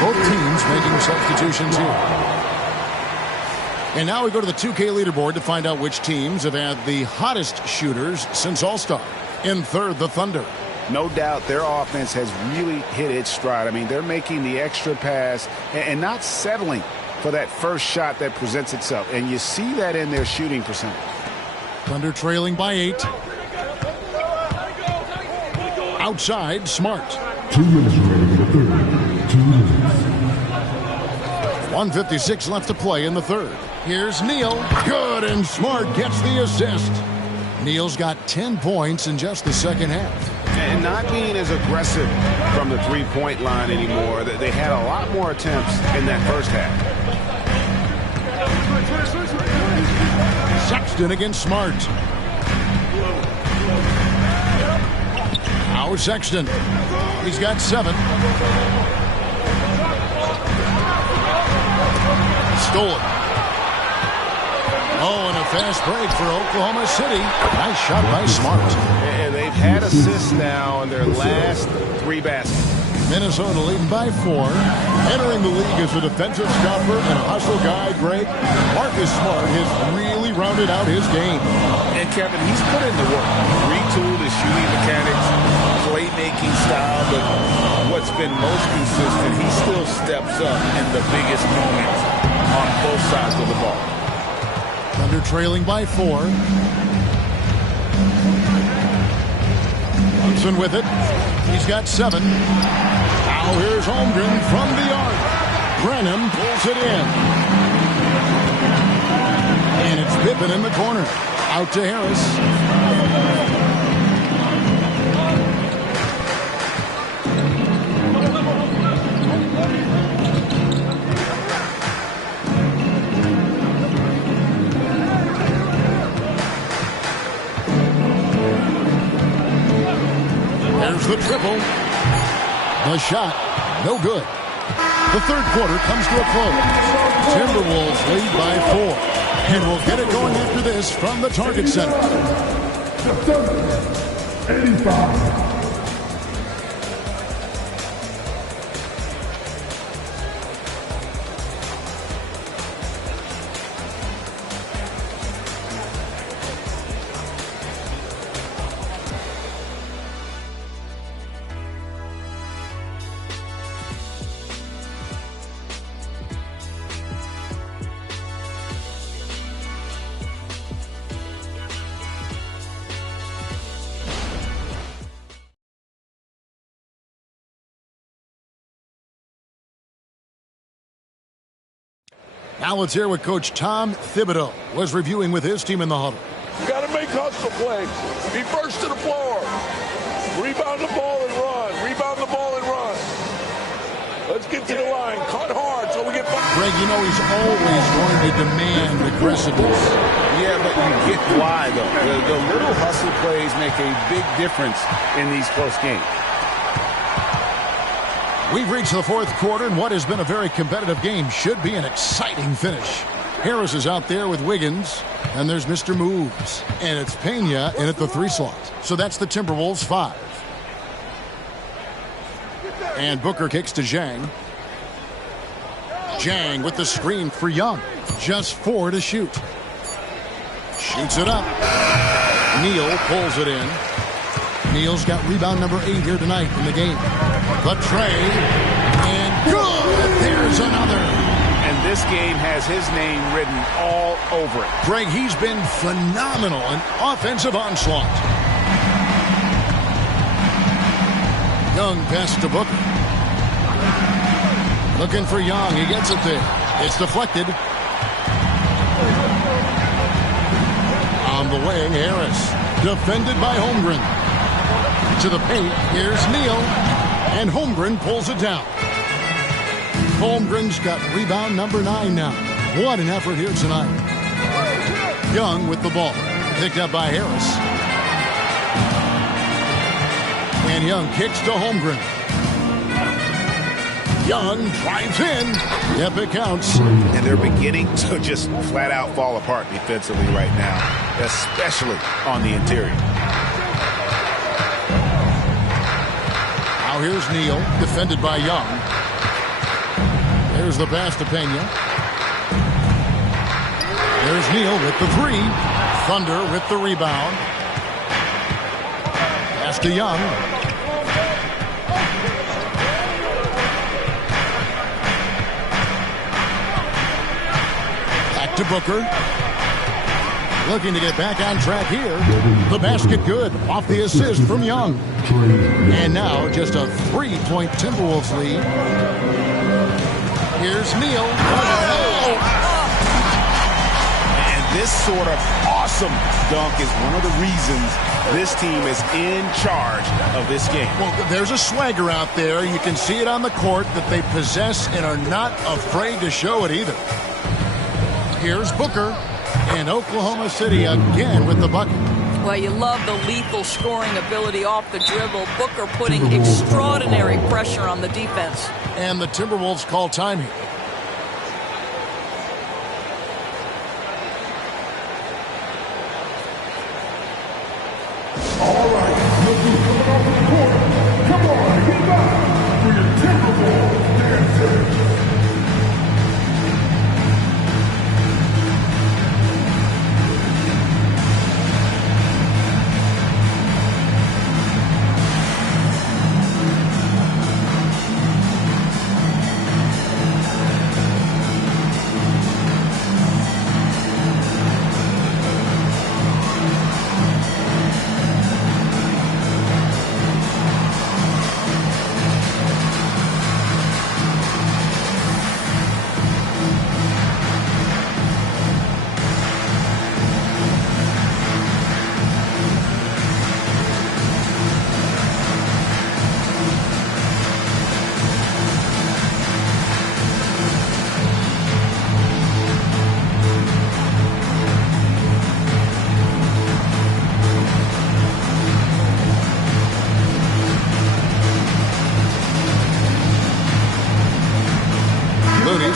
Both teams making substitutions here. And now we go to the 2K leaderboard to find out which teams have had the hottest shooters since All-Star. In third, the Thunder. No doubt their offense has really hit its stride. I mean, they're making the extra pass and not settling for that first shot that presents itself. And you see that in their shooting percentage. Thunder trailing by 8. Outside, Smart. 2 minutes remaining in the third. 2 minutes. 1:56 left to play in the third. Here's Neal. Good, and Smart gets the assist. Neal's got 10 points in just the second half. And not being as aggressive from the three-point line anymore. They had a lot more attempts in that first half. Sexton against Smart. Now Sexton. He's got 7. Stolen. Oh, and a fast break for Oklahoma City. Nice shot by Smart. And they've had assists now in their last 3 baskets. Minnesota leading by 4. Entering the league as a defensive stopper and a hustle guy, Greg. Marcus Smart has really rounded out his game. And Kevin, he's put in the work. Retooled his shooting mechanics, playmaking style, but what's been most consistent, he still steps up in the biggest moments on both sides of the ball. Thunder trailing by 4. Brunson with it. He's got 7. Now here's Holmgren from the arc. Brenham pulls it in. And it's Pippen in the corner. Out to Harris. There's the triple. The shot, no good. The third quarter comes to a close. Timberwolves lead by 4. And we'll get it going after this from the Target Center. 85. Now let's hear what Coach Tom Thibodeau was reviewing with his team in the huddle. You got to make hustle plays. Be first to the floor. Rebound the ball and run. Rebound the ball and run. Let's get to the line. Cut hard so we get back. Greg, you know he's always going to demand aggressiveness. Yeah, but you get why, though. The little hustle plays make a big difference in these close games. We've reached the fourth quarter, and what has been a very competitive game should be an exciting finish. Harris is out there with Wiggins, and there's Mr. Moves. And it's Pena in at the 3 slot. So that's the Timberwolves 5. And Booker kicks to Zhang. Zhang with the screen for Young. Just 4 to shoot. Shoots it up. Neal pulls it in. Neal's got rebound number 8 here tonight in the game. The tray, and good! There's another. And this game has his name written all over it. Greg, he's been phenomenal in offensive onslaught. Young pass to Booker. Looking for Young. He gets it there. It's deflected. On the way, Harris. Defended by Holmgren. To the paint. Here's Neal. And Holmgren pulls it down. Holmgren's got rebound number 9 now. What an effort here tonight. Young with the ball. Picked up by Harris. And Young kicks to Holmgren. Young drives in. Yep, it counts. And they're beginning to just flat out fall apart defensively right now, especially on the interior. Now here's Neal, defended by Young. There's the pass to Pena. There's Neal with the three. Thunder with the rebound. Pass to Young. Back to Booker. Looking to get back on track here. The basket good off the assist from Young. And now just a 3-point Timberwolves lead. Here's Neal. And this sort of awesome dunk is one of the reasons this team is in charge of this game. Well, there's a swagger out there. You can see it on the court that they possess and are not afraid to show it either. Here's Booker. And Oklahoma City again with the bucket. Well, you love the lethal scoring ability off the dribble. Booker putting extraordinary pressure on the defense. And the Timberwolves call time here. All right, look who's coming off the court. Come on, get back for your Timberwolves dancers.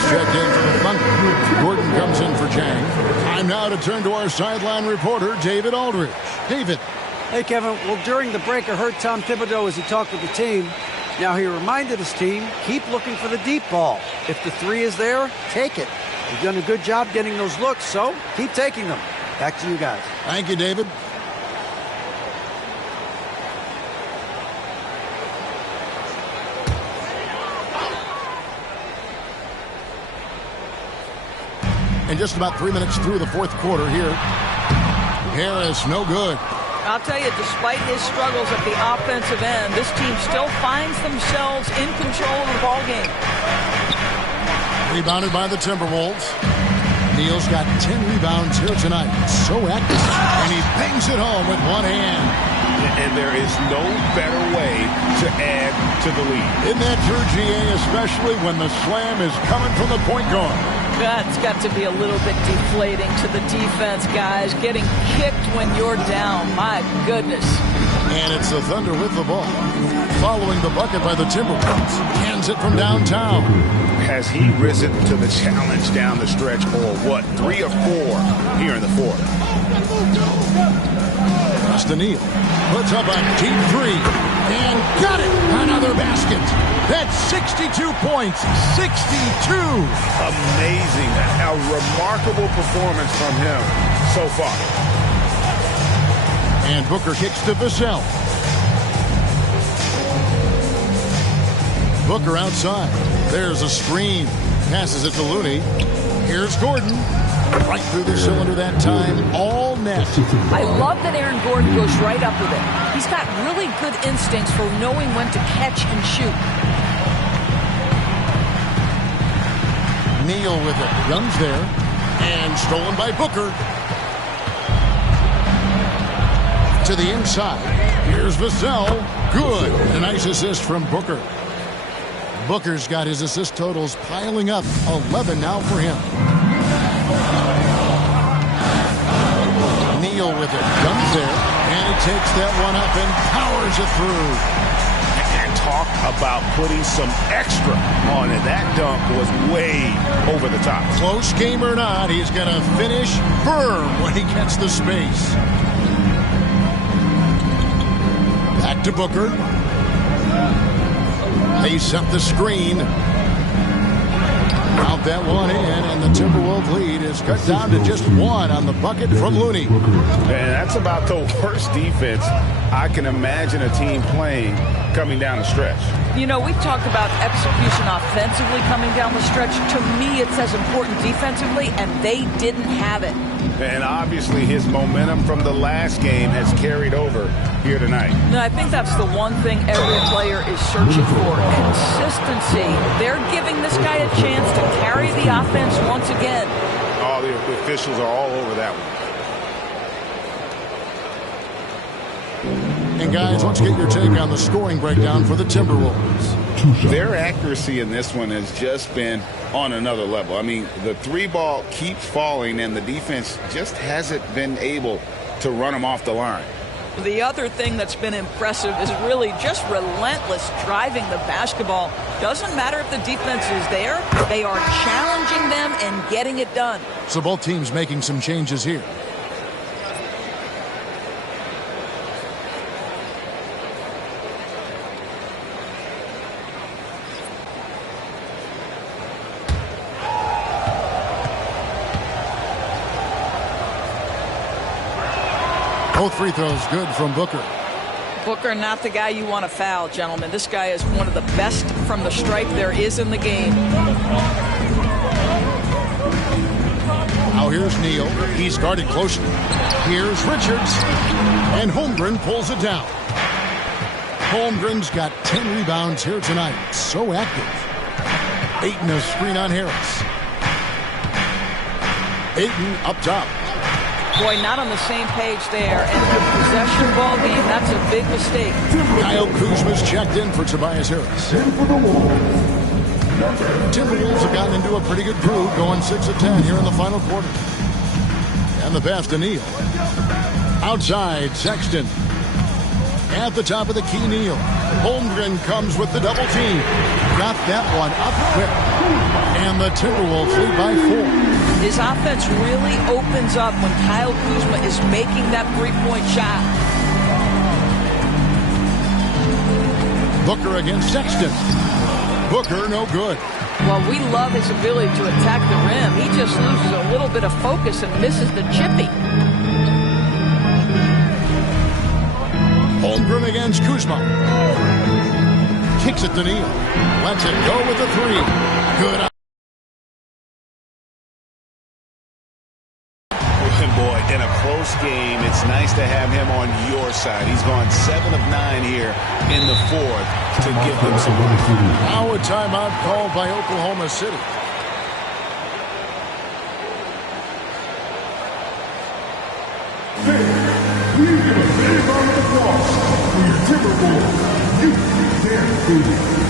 Checked in for the Thunder. Gordon comes in for Jang. Time now to turn to our sideline reporter, David Aldridge. David. Hey, Kevin. Well, during the break, I heard Tom Thibodeau as he talked with the team. Now, he reminded his team, keep looking for the deep ball. If the three is there, take it. You've done a good job getting those looks, so keep taking them. Back to you guys. Thank you, David. And just about 3 minutes through the fourth quarter here. Harris, no good. I'll tell you, despite his struggles at the offensive end, this team still finds themselves in control of the ball game. Rebounded by the Timberwolves. Neal's got 10 rebounds here tonight. So active. And he bangs it home with one hand. And there is no better way to add to the lead. Isn't that true, GA, especially when the slam is coming from the point guard? That's got to be a little bit deflating to the defense, guys. Getting kicked when you're down. My goodness. And it's the Thunder with the ball. Following the bucket by the Timberwolves. Hands it from downtown. Has he risen to the challenge down the stretch, or what? 3 or 4 here in the fourth. Neal puts up a deep three and got it. Another basket. That's 62 points. 62. Amazing. A remarkable performance from him so far. And Booker kicks to Vassell. Booker outside. There's a screen. Passes it to Looney. Here's Gordon. Right through the cylinder that time. All net. I love that Aaron Gordon goes right up with it. He's got really good instincts for knowing when to catch and shoot. Neal with it. Young's there. And stolen by Booker. To the inside. Here's Vassell. Good. A nice assist from Booker. Booker's got his assist totals piling up. 11 now for him. Neal with it. Comes there. And he takes that one up and powers it through. And talk about putting some extra on it. That dunk was way over the top. Close game or not, he's going to finish firm when he gets the space. Back to Booker. They set the screen. Count that one in, and the Timberwolves lead is cut down to just one on the bucket from Looney. And that's about the worst defense I can imagine a team playing coming down the stretch. You know, we've talked about execution offensively coming down the stretch. To me, it's as important defensively, and they didn't have it. And obviously his momentum from the last game has carried over here tonight. No, I think that's the one thing every player is searching for. Consistency. They're giving this guy a chance to carry the offense once again. All the officials are all over that one. And guys, let's get your take on the scoring breakdown for the Timberwolves. Their accuracy in this one has just been on another level. I mean, the three ball keeps falling, and the defense just hasn't been able to run them off the line. The other thing that's been impressive is really just relentless driving the basketball. Doesn't matter if the defense is there. They are challenging them and getting it done. So both teams making some changes here. Both free throws good from Booker. Booker, not the guy you want to foul, gentlemen. This guy is one of the best from the stripe there is in the game. Now here's Neal. He's guarded closely. Here's Richards. And Holmgren pulls it down. Holmgren's got 10 rebounds here tonight. So active. Ayton a screen on Harris. Ayton up top. Boy, not on the same page there. And the possession ball game, that's a big mistake. Kyle Kuzma's checked in for Tobias Harris. Timberwolves have gotten into a pretty good groove, going 6 of 10 here in the final quarter. And the pass to Neal. Outside, Sexton. At the top of the key, Neal. Holmgren comes with the double team. Got that one up quick. And the Timberwolves lead by 4. His offense really opens up when Kyle Kuzma is making that three-point shot. Booker against Sexton. Booker, no good. Well, we love his ability to attack the rim. He just loses a little bit of focus and misses the chippy. Holmgren against Kuzma. Kicks it to Neal. Lets it go with the three. Good. Boy, in a close game, it's nice to have him on your side. He's gone 7 of 9 here in the fourth to give them some money. Now a timeout called by Oklahoma City. Please give a big round of applause for your Timberwolves. You damn fool.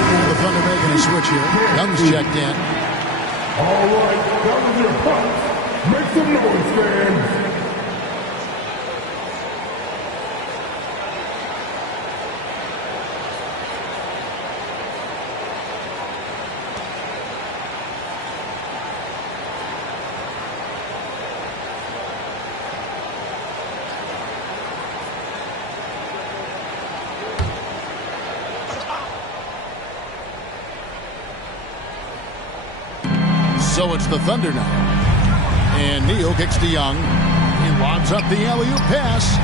The Thunder making a switch here. Young's checked in. All right, that was your punch. Make some noise, fans. So it's the Thunder now. And Neal kicks to Young. He lobs up the alley-oop pass.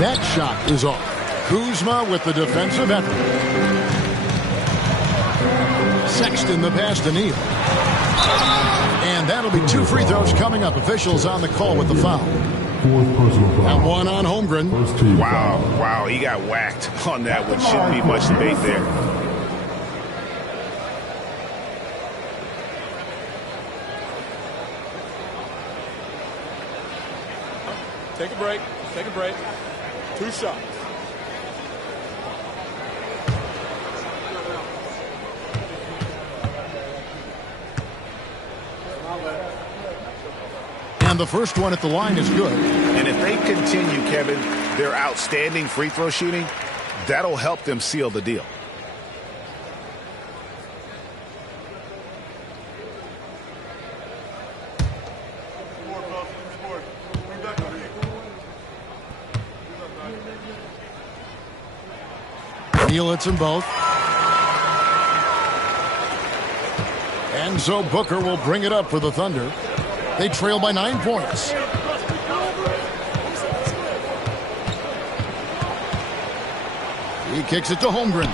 That shot is off. Kuzma with the defensive effort. Sexton the pass to Neal. And that'll be 2 free throws coming up. Officials on the call with the foul. And one on Holmgren. Wow, he got whacked on that, which shouldn't be much debate there. Take a break. Take a break. 2 shots. And the first one at the line is good. And if they continue, Kevin, their outstanding free throw shooting, that'll help them seal the deal. Neal hits them both. And so Booker will bring it up for the Thunder. They trail by 9 points. He kicks it to Holmgren.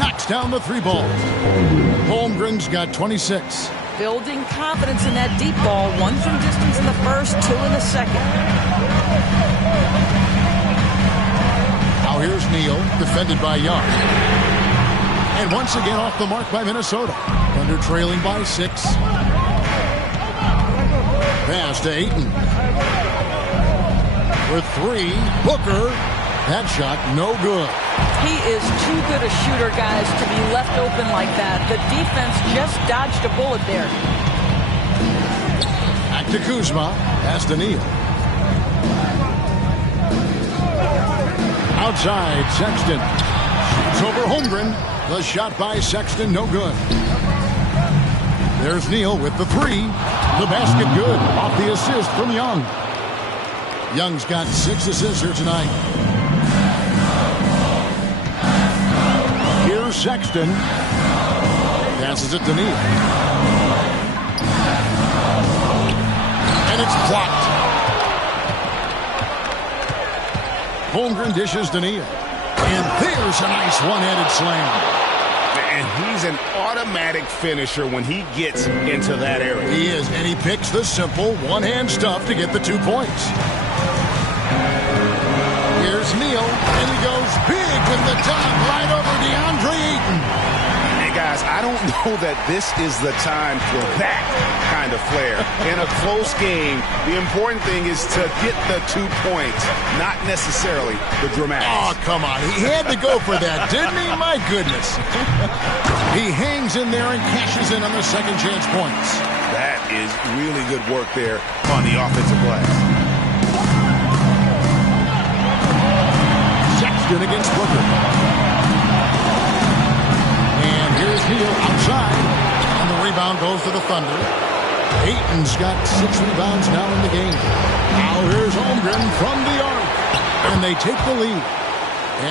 Knocks down the 3 ball. Holmgren's got 26. Building confidence in that deep ball. 1 from distance in the first, 2 in the second. Now here's Neal, defended by Young. And once again off the mark by Minnesota. Thunder trailing by 6. Pass to Ayton. For 3, Booker. That shot, no good. He is too good a shooter, guys, to be left open like that. The defense just dodged a bullet there. Back to Kuzma. Pass to Neal. Outside, Sexton. Shoots over Holmgren. The shot by Sexton, no good. There's Neal with the 3. The basket good. Off the assist from Young. Young's got 6 assists here tonight. Here's Sexton. Passes it to Neal. And it's blocked. Holmgren dishes to Neal. And there's a nice one-handed slam. And he's an automatic finisher when he gets into that area. He is, and he picks the simple one-hand stuff to get the 2 points. Here's Neal, and he goes big with the dunk right over DeAndre Ayton. Hey, guys, I don't know that this is the time for that kind of flair. In a close game, the important thing is to get the 2 points, not necessarily the dramatics. Oh, come on. He had to go for that, didn't he? My goodness. He hangs in there and cashes in on the second chance points. That is really good work there on the offensive glass. Sexton against Booker. And here's Neal outside. And the rebound goes to the Thunder. Ayton's got 6 rebounds now in the game. Now here's Holmgren from the arc. And they take the lead.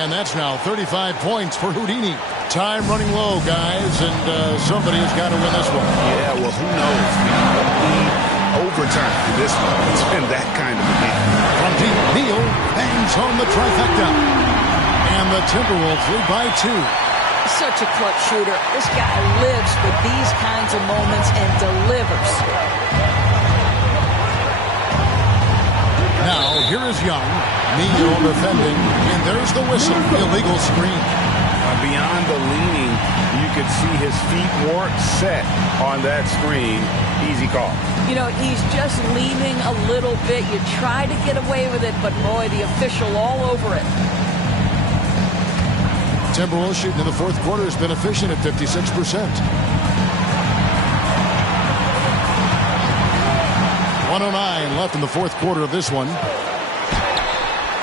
And that's now 35 points for Houdini. Time running low, guys, and somebody has got to win this one. Yeah, well, who knows? Overtime for this one. It's been that kind of a game. From deep, Neal bangs home the trifecta. And the Timberwolves lead by 2. Such a clutch shooter. This guy lives for these kinds of moments and delivers. Now, here is Young. Neal defending, and there's the whistle. Illegal screen. Beyond the leaning, you could see his feet weren't set on that screen. Easy call. You know, he's just leaning a little bit. You try to get away with it, but boy, the official all over it. Timberwolves shooting in the fourth quarter has been efficient at 56%. 109 left in the fourth quarter of this one.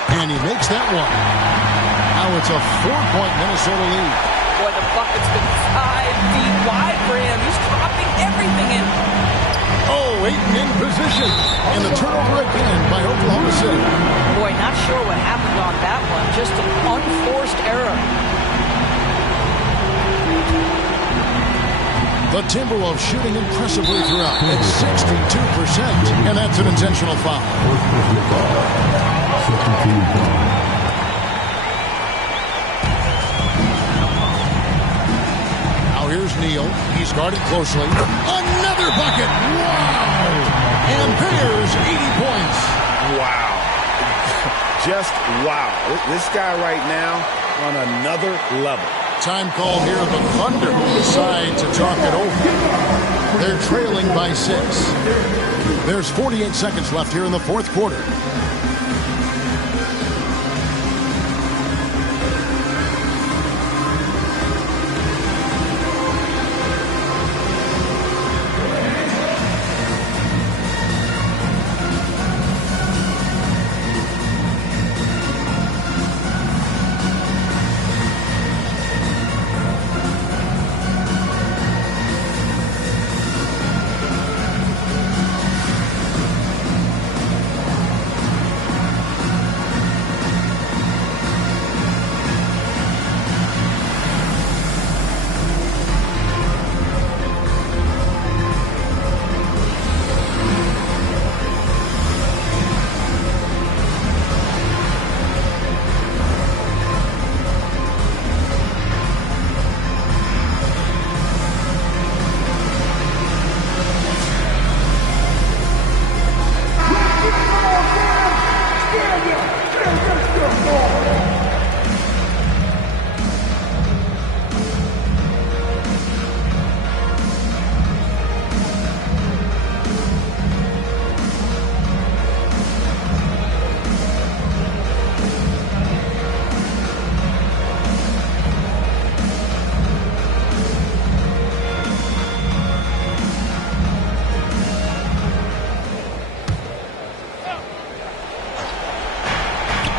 And he makes that one. Now it's a 4-point Minnesota lead. Boy, the bucket's been 5 feet wide for him. He's dropping everything in. Oh, Ayton in position. And the turnover again by Oklahoma City. Boy, not sure what happened on that one. Just an unforced error. The Timberwolves shooting impressively throughout at 62%. And that's an intentional foul. He's guarded closely. Another bucket. Wow. And there's 80 points. Wow. Just wow. This guy right now on another level. Time called here. The Thunder decide to talk it over. They're trailing by 6. There's 48 seconds left here in the fourth quarter.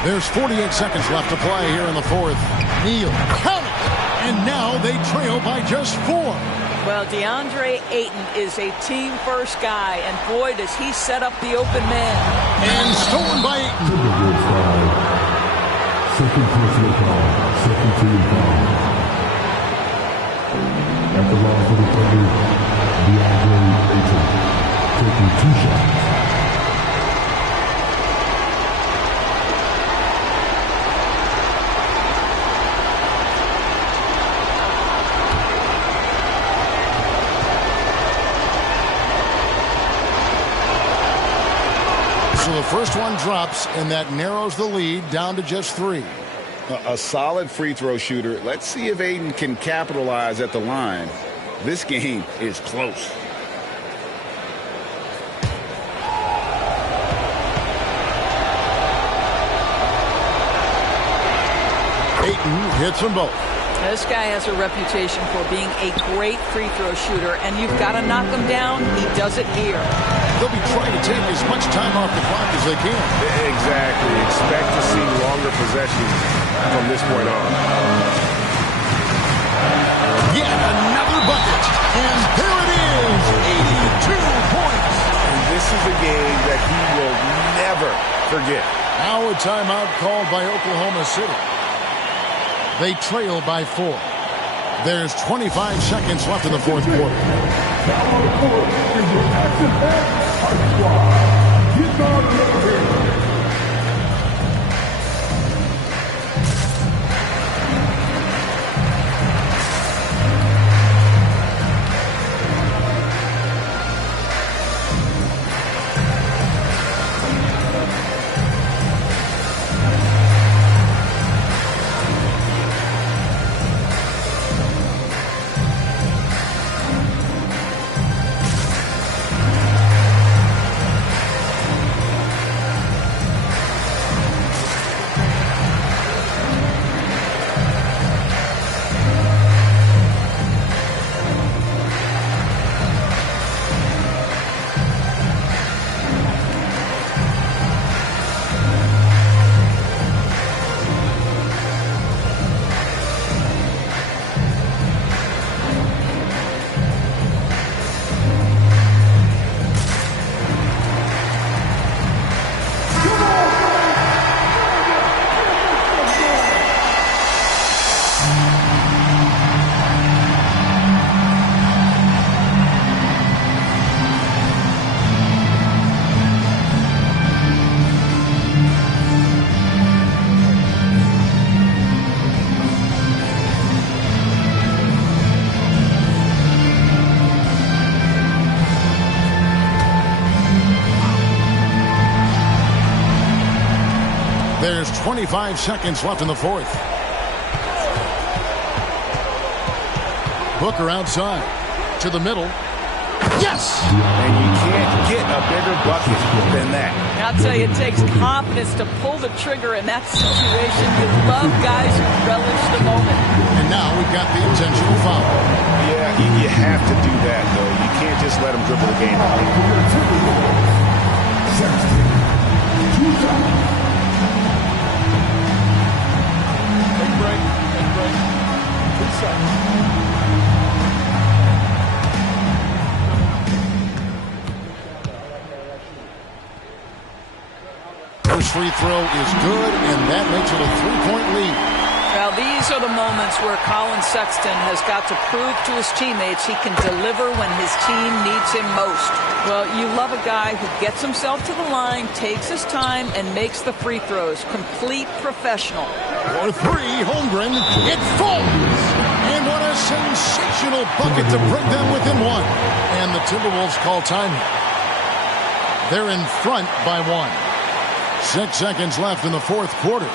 There's 48 seconds left to play here in the fourth. Neal, count it! And now they trail by just 4. Well, DeAndre Ayton is a team-first guy, and boy, does he set up the open man. And stolen by Ayton. Second personal foul, second team foul. At the line for the Thunder, DeAndre Ayton taking 2 shots. So the first one drops, and that narrows the lead down to just 3. A solid free throw shooter. Let's see if Ayton can capitalize at the line. This game is close. Ayton hits them both. This guy has a reputation for being a great free throw shooter, and you've got to knock him down. He does it here. They'll be trying to take as much time off the clock as they can. Exactly. Expect to see longer possessions from this point on. Yet another bucket. And there it is. 82 points. And this is a game that he will never forget. Now a timeout called by Oklahoma City. They trail by 4. There's 25 seconds left in the fourth quarter. 25 seconds left in the fourth. Booker outside to the middle. Yes! And you can't get a bigger bucket than that. I'll tell you, it takes confidence to pull the trigger in that situation. You love guys who relish the moment. And now we've got the intentional foul. Yeah, you have to do that, though. You can't just let them dribble the game out. Take break. 2 seconds. First free throw is good, and that makes it a 3-point lead. Well, these are the moments where Colin Sexton has got to prove to his teammates he can deliver when his team needs him most. Well, you love a guy who gets himself to the line, takes his time, and makes the free throws. Complete professional. For three, Holmgren, it falls! And what a sensational bucket to bring them within one. And the Timberwolves call time. They're in front by 1. 6 seconds left in the fourth quarter.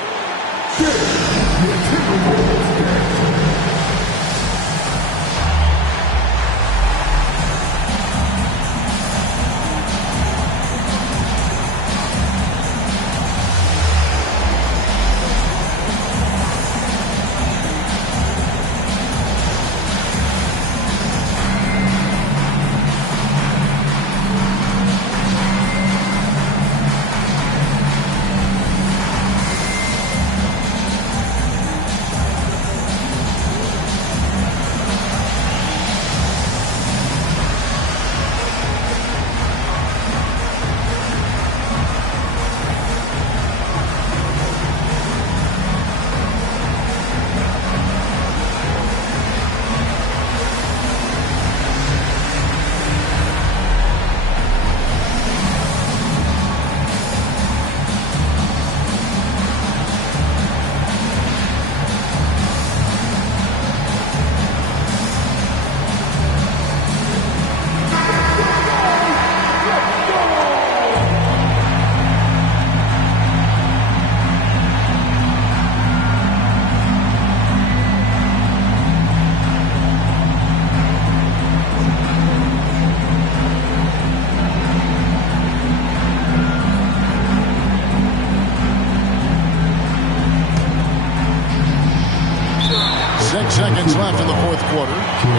6 seconds left in the fourth quarter.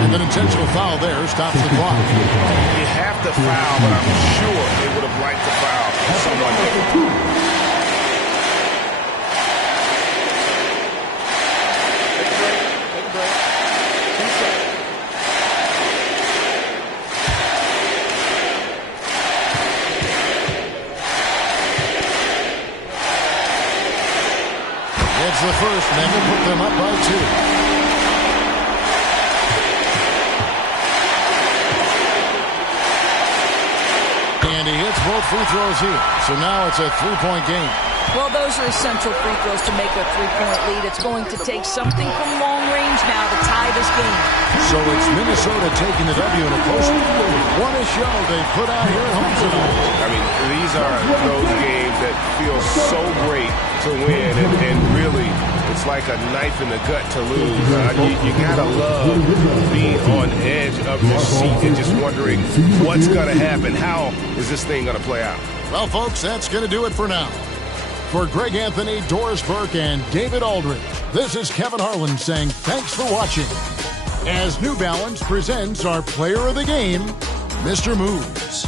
And an intentional foul there stops the clock. You have to foul, but I'm sure they would have liked to foul someone different. It's the first, and that will put them up by 2. And he hits both free throws here. So now it's a 3-point game. Well, those are essential free throws to make a 3-point lead. It's going to take something from long range now to tie this game. So it's Minnesota taking the W in a close one. What a show they put out here at home tonight. I mean, these are those games that feel so great to win, and really, it's like a knife in the gut to lose. You gotta love being on edge of your seat and just wondering what's gonna happen. How is this thing gonna play out? Well, folks, that's gonna do it for now. For Greg Anthony, Doris Burke, and David Aldridge, this is Kevin Harlan saying thanks for watching. As New Balance presents our player of the game, Mr. Moves.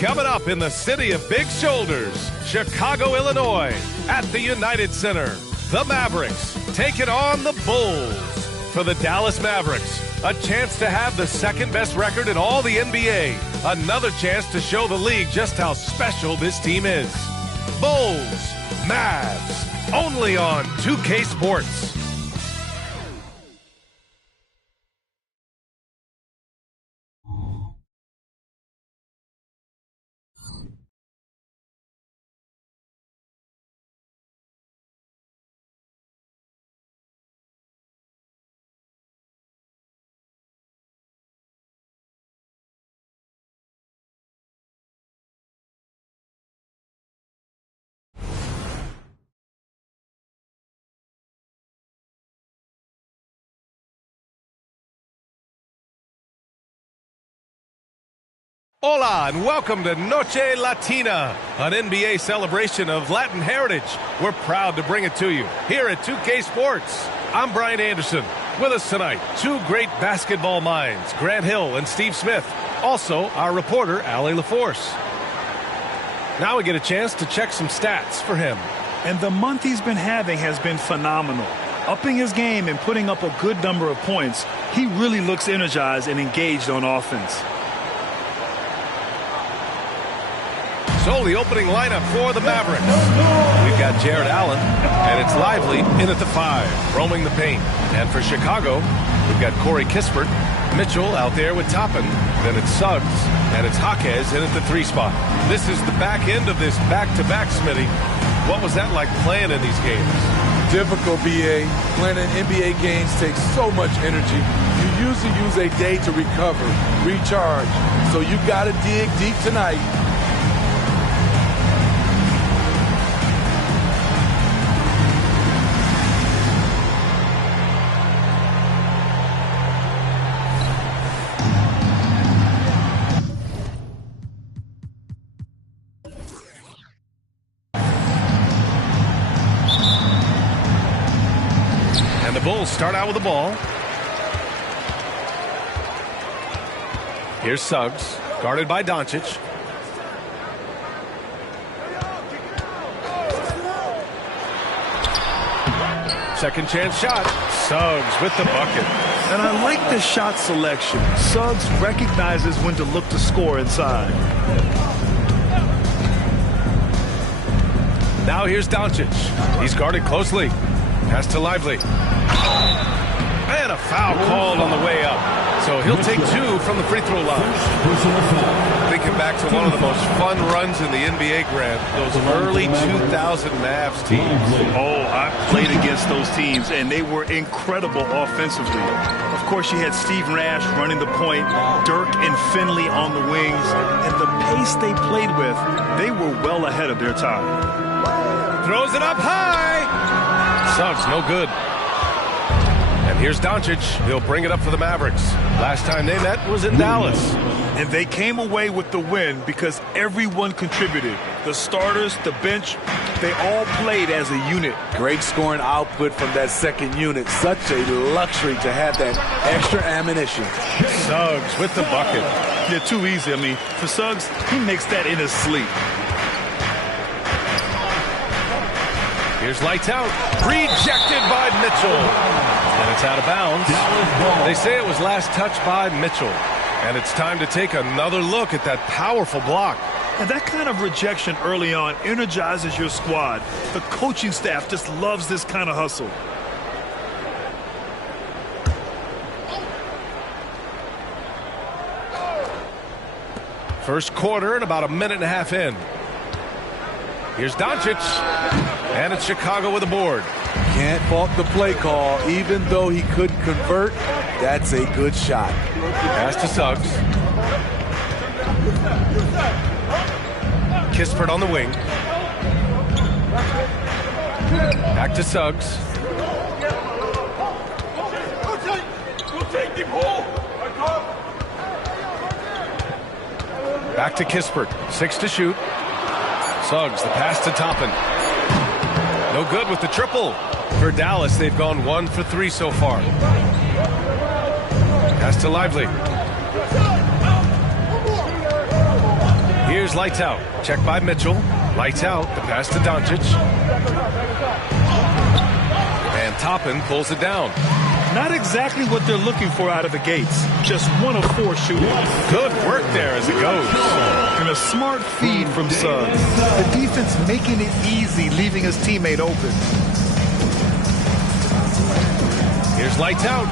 Coming up in the city of big shoulders, Chicago, Illinois, at the United Center, the Mavericks taking on the Bulls. For the Dallas Mavericks, a chance to have the second best record in all the NBA. Another chance to show the league just how special this team is. Bulls, Mavs, only on 2K Sports. Hola and welcome to Noche Latina, an NBA celebration of Latin heritage. We're proud to bring it to you here at 2K Sports. I'm Brian Anderson. With us tonight, two great basketball minds, Grant Hill and Steve Smith. Also, our reporter, Allie LaForce. Now we get a chance to check some stats for him. And the month he's been having has been phenomenal. Upping his game and putting up a good number of points, he really looks energized and engaged on offense. So the opening lineup for the Mavericks. We've got Jared Allen, and it's Lively in at the 5, roaming the paint. And for Chicago, we've got Corey Kispert, Mitchell out there with Toppin, then it's Suggs, and it's Jaquez in at the 3 spot. This is the back end of this back-to-back, Smitty. What was that like playing in these games? Difficult, BA. Playing in NBA games takes so much energy. You usually use a day to recover, recharge. So you got to dig deep tonight. Bulls start out with the ball. Here's Suggs, guarded by Doncic. Second chance shot. Suggs with the bucket. And I like the shot selection. Suggs recognizes when to look to score inside. Now here's Doncic. He's guarded closely. Pass to Lively. And a foul called on the way up. So he'll take 2 from the free throw line. Thinking back to one of the most fun runs in the NBA, Grant, those early 2000 Mavs teams. Oh, I played against those teams, and they were incredible offensively. Of course, you had Steve Nash running the point, Dirk and Finley on the wings, and the pace they played with, they were well ahead of their time. Throws it up high. Suggs, no good. And here's Doncic. He'll bring it up for the Mavericks. Last time they met was in Dallas. And they came away with the win because everyone contributed. The starters, the bench, they all played as a unit. Great scoring output from that second unit. Such a luxury to have that extra ammunition. Suggs with the bucket. Yeah, too easy. I mean, for Suggs, he makes that in his sleep. Here's lights out. Rejected by Mitchell. And it's out of bounds. They say it was last touched by Mitchell. And it's time to take another look at that powerful block. And that kind of rejection early on energizes your squad. The coaching staff just loves this kind of hustle. First quarter and about a minute and a half in. Here's Doncic. And it's Chicago with a board. Can't fault the play call. Even though he couldn't convert, that's a good shot. Pass to Suggs. Kispert on the wing. Back to Suggs. Back to Kispert. 6 to shoot. Suggs, the pass to Toppin. No good with the triple. For Dallas, they've gone 1 for 3 so far. Pass to Lively. Here's lights out. Check by Mitchell. Lights out. The pass to Doncic. And Toppin pulls it down. Not exactly what they're looking for out of the gates. Just 1 of 4 shooting. Good work there as it goes. And a smart feed from Suggs. The defense making it easy, leaving his teammate open. Here's lights out.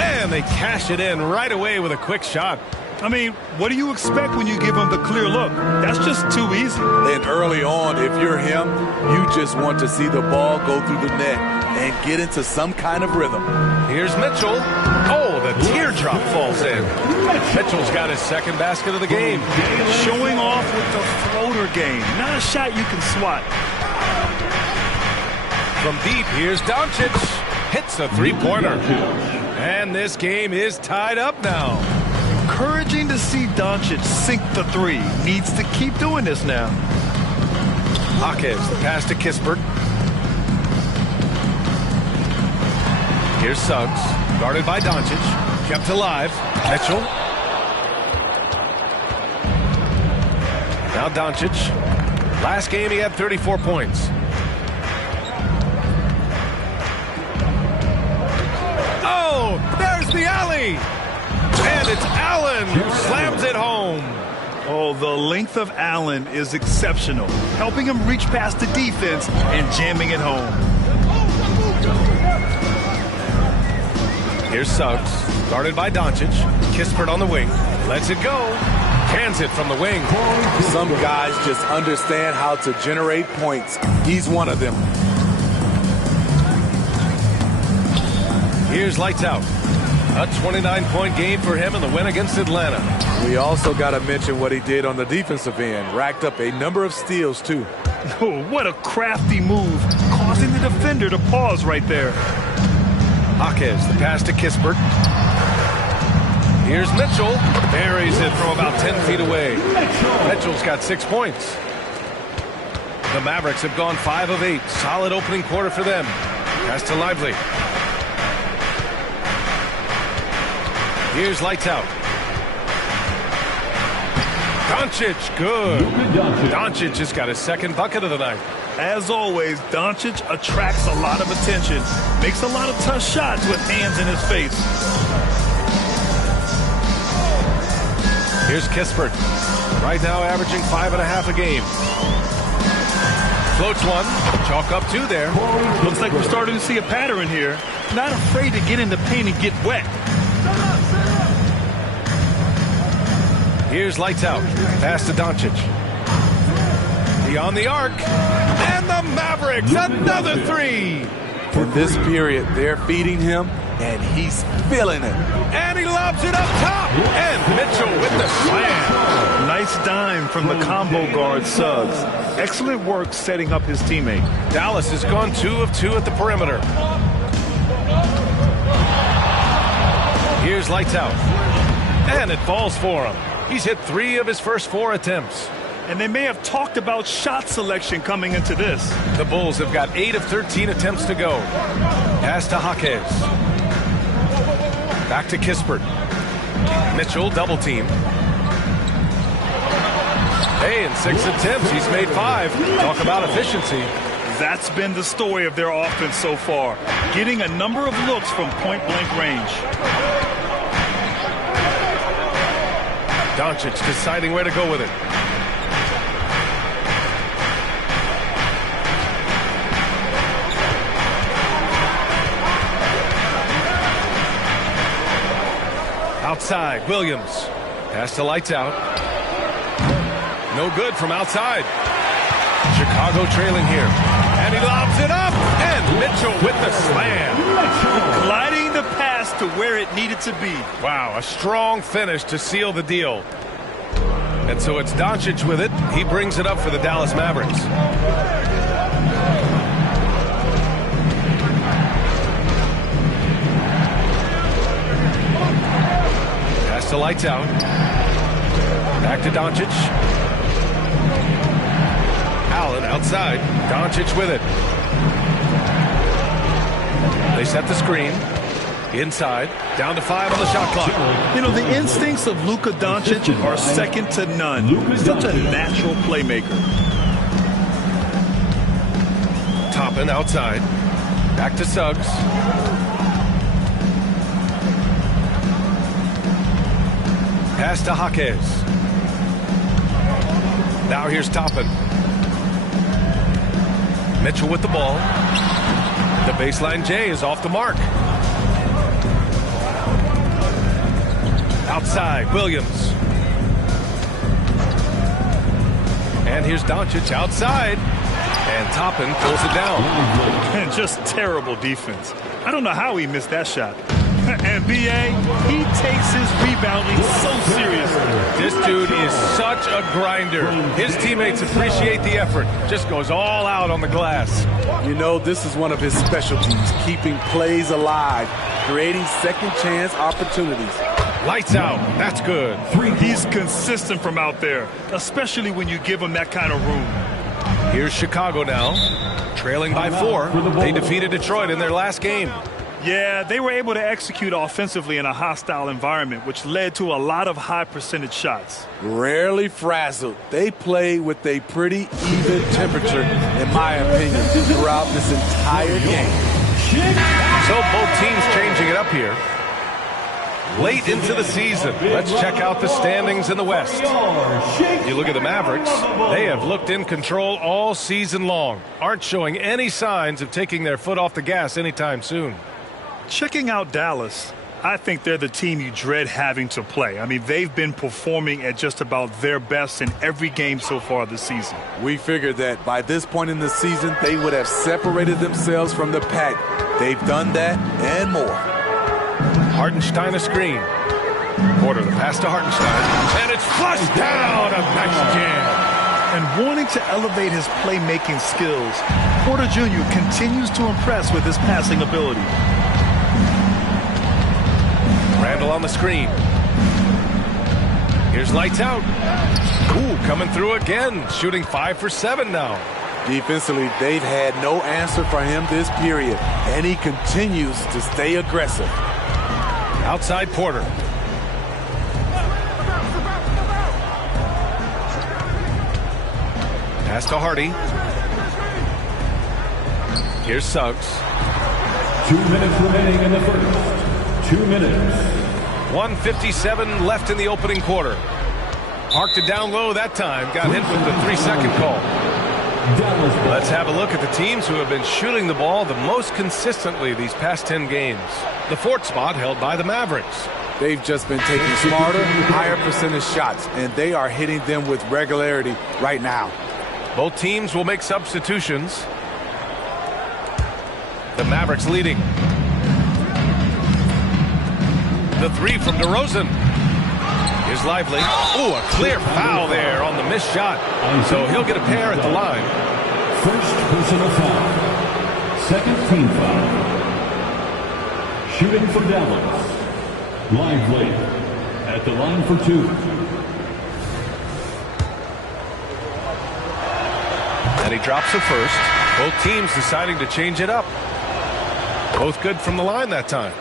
And they cash it in right away with a quick shot. I mean, what do you expect when you give him the clear look? That's just too easy. And early on, if you're him, you just want to see the ball go through the net and get into some kind of rhythm. Here's Mitchell. Oh, the teardrop falls in. Mitchell's got his second basket of the game. Showing off with the floater game. Not a shot you can swat. From deep, here's Doncic. Hits a three-pointer. And this game is tied up now. Encouraging to see Doncic sink the three. Needs to keep doing this now. Hawkins, the pass to Kispert. Here's Suggs, guarded by Doncic. Kept alive. Mitchell. Now Doncic. Last game he had 34 points. Oh, there's the alley. And it's Allen who slams it home. Oh, the length of Allen is exceptional, helping him reach past the defense and jamming it home. Here's Suggs, guarded by Doncic. Kispert on the wing. Lets it go. Cans it from the wing. Some guys just understand how to generate points. He's one of them. Here's lights out. A 29-point game for him in the win against Atlanta. We also got to mention what he did on the defensive end. Racked up a number of steals, too. Oh, what a crafty move, causing the defender to pause right there. Hawkins, the pass to Kispert. Here's Mitchell. Buries it from about 10 feet away. Mitchell's got 6 points. The Mavericks have gone 5 of 8. Solid opening quarter for them. Pass to Lively. Here's lights out. Doncic, good. Doncic has got his second bucket of the night. As always, Doncic attracts a lot of attention. Makes a lot of tough shots with hands in his face. Here's Kispert. Right now averaging 5.5 a game. Floats one. Chalk up 2 there. Looks like we're starting to see a pattern here. Not afraid to get in the paint and get wet. Here's lights out. Pass to Doncic. Beyond the arc. And the Mavericks, another 3. In this period, they're feeding him, and he's feeling it. And he lobs it up top. And Mitchell with the slam. Nice dime from the combo guard Suggs. Excellent work setting up his teammate. Dallas has gone 2 of 2 at the perimeter. Here's lights out. And it falls for him. He's hit 3 of his first 4 attempts. And they may have talked about shot selection coming into this. The Bulls have got 8 of 13 attempts to go. Pass to Hawkins. Back to Kispert. Mitchell double team. Hey, in 6 attempts, he's made 5. Talk about efficiency. That's been the story of their offense so far. Getting a number of looks from point-blank range. Doncic deciding where to go with it. Outside, Williams. Pass to lights out. No good from outside. Chicago trailing here. And he lobs it up. And Mitchell with the slam. Gliding the pass to where it needed to be. Wow, a strong finish to seal the deal. And so it's Doncic with it. He brings it up for the Dallas Mavericks. Pass to lights out. Back to Doncic. Allen outside. Doncic with it. They set the screen. Inside, down to 5 on the shot clock. You know, the instincts of Luka Doncic are second to none. Such a natural playmaker. Toppin outside. Back to Suggs. Pass to Jaquez. Now here's Toppin. Mitchell with the ball. The baseline J is off the mark. Outside, Williams. And here's Doncic outside. And Toppin pulls it down. And just terrible defense. I don't know how he missed that shot. And B.A., he takes his rebounding so seriously. This dude is such a grinder. His teammates appreciate the effort. Just goes all out on the glass. You know, this is one of his specialties, keeping plays alive, creating second chance opportunities. Lights out. That's good. He's consistent from out there, especially when you give him that kind of room. Here's Chicago now, trailing by 4. They defeated Detroit in their last game. Yeah, they were able to execute offensively in a hostile environment, which led to a lot of high percentage shots. Rarely frazzled. They play with a pretty even temperature, in my opinion, throughout this entire game. So both teams changing it up here. Late into the season, let's check out the standings in the West. You look at the Mavericks, they have looked in control all season long, aren't showing any signs of taking their foot off the gas anytime soon. Checking out Dallas, I think they're the team you dread having to play. I mean, they've been performing at just about their best in every game so far this season. We figured that by this point in the season, they would have separated themselves from the pack. They've done that and more. Hartenstein a screen. Porter the pass to Hartenstein. And it's flushed down. A nice jam. And wanting to elevate his playmaking skills, Porter Jr. continues to impress with his passing ability. Randall on the screen. Here's lights out. Ooh, coming through again. Shooting 5 for 7 now. Defensively, they've had no answer for him this period. And he continues to stay aggressive. Outside Porter. Pass to Hardy. Here's Suggs. 2 minutes remaining in the first. 2 minutes. 1:57 left in the opening quarter. Parked it down low that time. Got hit with the 3-second call. Let's have a look at the teams who have been shooting the ball the most consistently these past 10 games. The 4th spot held by the Mavericks. They've just been taking smarter, higher percentage shots, and they are hitting them with regularity right now. Both teams will make substitutions. The Mavericks leading. The 3 from DeRozan. Here's Lively. Ooh, a clear foul there on the missed shot. So he'll get a pair at the line. First personal foul. Second team foul. Shooting for Dallas. Lively at the line for 2. And he drops the first. Both teams deciding to change it up. Both good from the line that time.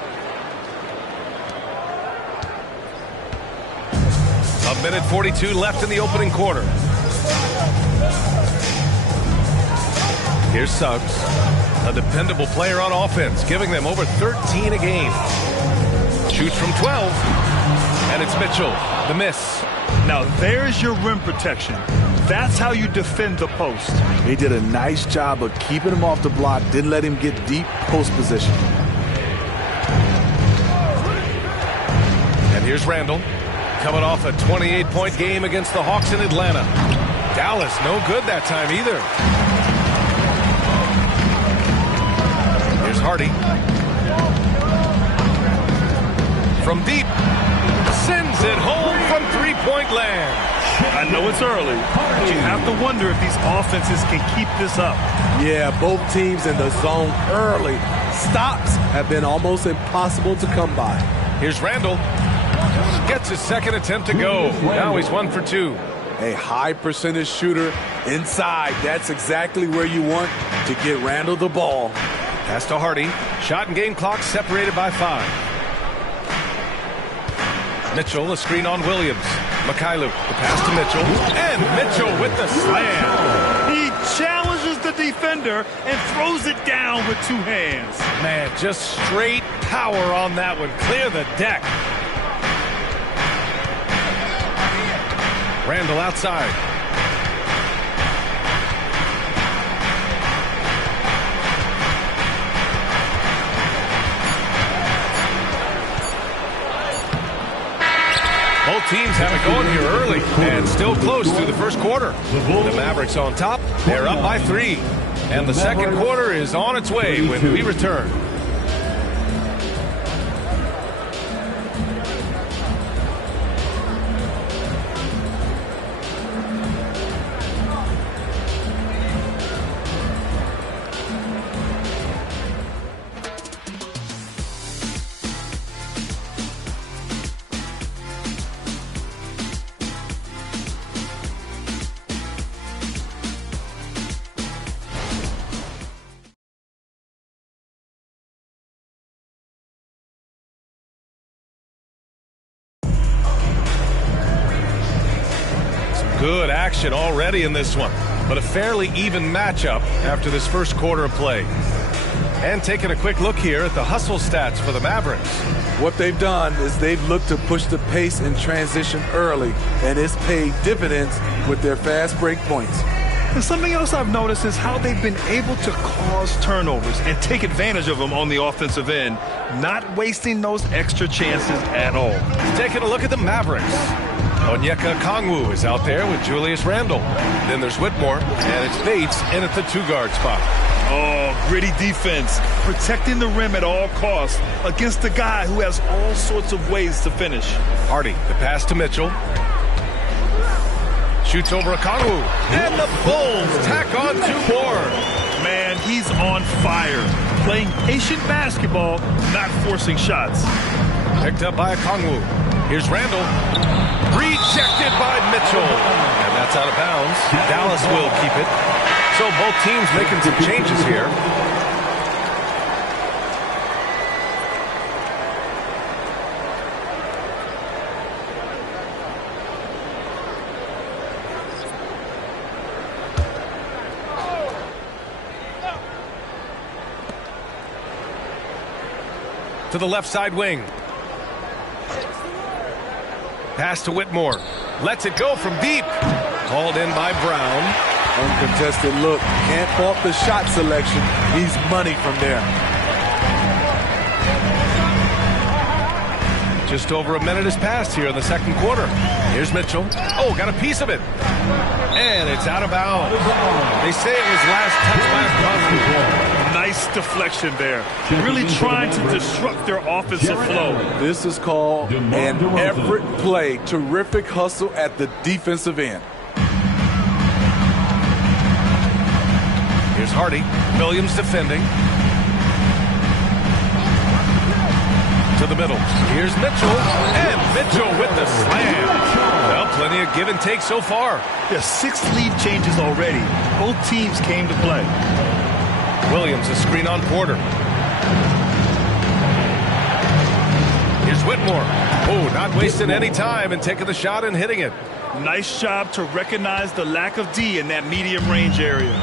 1:42 left in the opening quarter. Here's Suggs, a dependable player on offense, giving them over 13 a game. Shoots from 12, and it's Mitchell, the miss. Now there's your rim protection. That's how you defend the post. He did a nice job of keeping him off the block, didn't let him get deep post position. And here's Randall, coming off a 28-point game against the Hawks in Atlanta. Dallas no good that time either. Here's Hardy. From deep. Sends it home from three-point land. I know it's early, but you have to wonder if these offenses can keep this up. Yeah, both teams in the zone early. Stops have been almost impossible to come by. Here's Randall. Gets his second attempt to go. Now he's 1 for 2. A high percentage shooter inside. That's exactly where you want to get Randall the ball. Pass to Hardy. Shot and game clock separated by 5. Mitchell, a screen on Williams. Mikhailuk, the pass to Mitchell. And Mitchell with the slam. He challenges the defender and throws it down with 2 hands. Man, just straight power on that one. Clear the deck. Randall outside. Both teams have it going here early and still close through the first quarter. The Mavericks on top. They're up by 3. And the second quarter is on its way when we return. Good action already in this one, but a fairly even matchup after this first quarter of play. And taking a quick look here at the hustle stats for the Mavericks. What they've done is they've looked to push the pace in transition early, and it's paid dividends with their fast break points. And something else I've noticed is how they've been able to cause turnovers and take advantage of them on the offensive end, not wasting those extra chances at all. Taking a look at the Mavericks. Onyeka Okongwu is out there with Julius Randle. Then there's Whitmore, and it's Bates in at the 2-guard spot. Oh, gritty defense, protecting the rim at all costs against a guy who has all sorts of ways to finish. Hardy, the pass to Mitchell. Shoots over Okongwu, and the Bulls tack on 2 more. Man, he's on fire, playing patient basketball, not forcing shots. Picked up by Okongwu. Here's Randall. Rejected by Mitchell. And that's out of bounds. Dallas will keep it. So both teams making some changes here. To the left side wing. Pass to Whitmore. Lets it go from deep. Called in by Brown. Uncontested look. Can't fault the shot selection. He's money from there. Just over a minute has passed here in the second quarter. Here's Mitchell. Oh, got a piece of it. And it's out of bounds. They say it was last touched by Okongwu. Nice deflection there. Really trying to disrupt their offensive flow. This is called an effort play. Terrific hustle at the defensive end. Here's Hardy. Williams defending. To the middle. Here's Mitchell. And Mitchell with the slam. Well, plenty of give and take so far. There's 6 lead changes already. Both teams came to play. Williams, a screen on Porter. Here's Whitmore. Oh, not wasting any time and taking the shot and hitting it. Nice job to recognize the lack of D in that medium range area.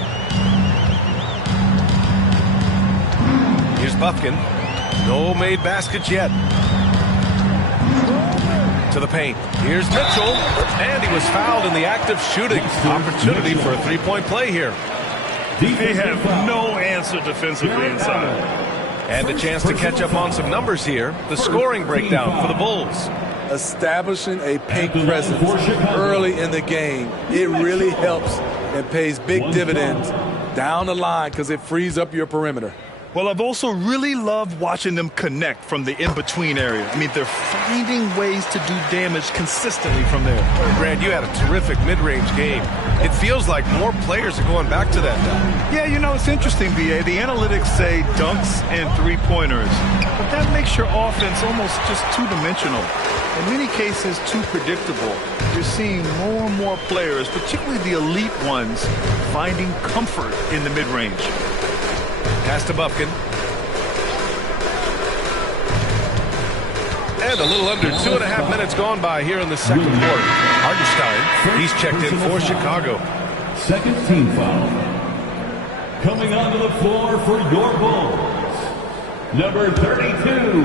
Here's Buffkin. No made baskets yet. To the paint. Here's Mitchell. And he was fouled in the act of shooting. Opportunity for a 3-point play here. They have no answer defensively inside. And a chance to catch up on some numbers here. The scoring breakdown for the Bulls. Establishing a paint presence early in the game, it really helps and pays big dividends down the line because it frees up your perimeter. Well, I've also really loved watching them connect from the in-between area. I mean, they're finding ways to do damage consistently from there. Grant, you had a terrific mid-range game. It feels like more players are going back to that now. Yeah, you know, it's interesting, B.A. The analytics say dunks and 3-pointers. But that makes your offense almost just two-dimensional. In many cases, too predictable. You're seeing more and more players, particularly the elite ones, finding comfort in the mid-range. Pass to Buffkin. And a little under 2.5 minutes gone by here in the second quarter. Hartenstein, he's checked in for Chicago. Second team foul. Coming onto the floor for your Bulls, number 32,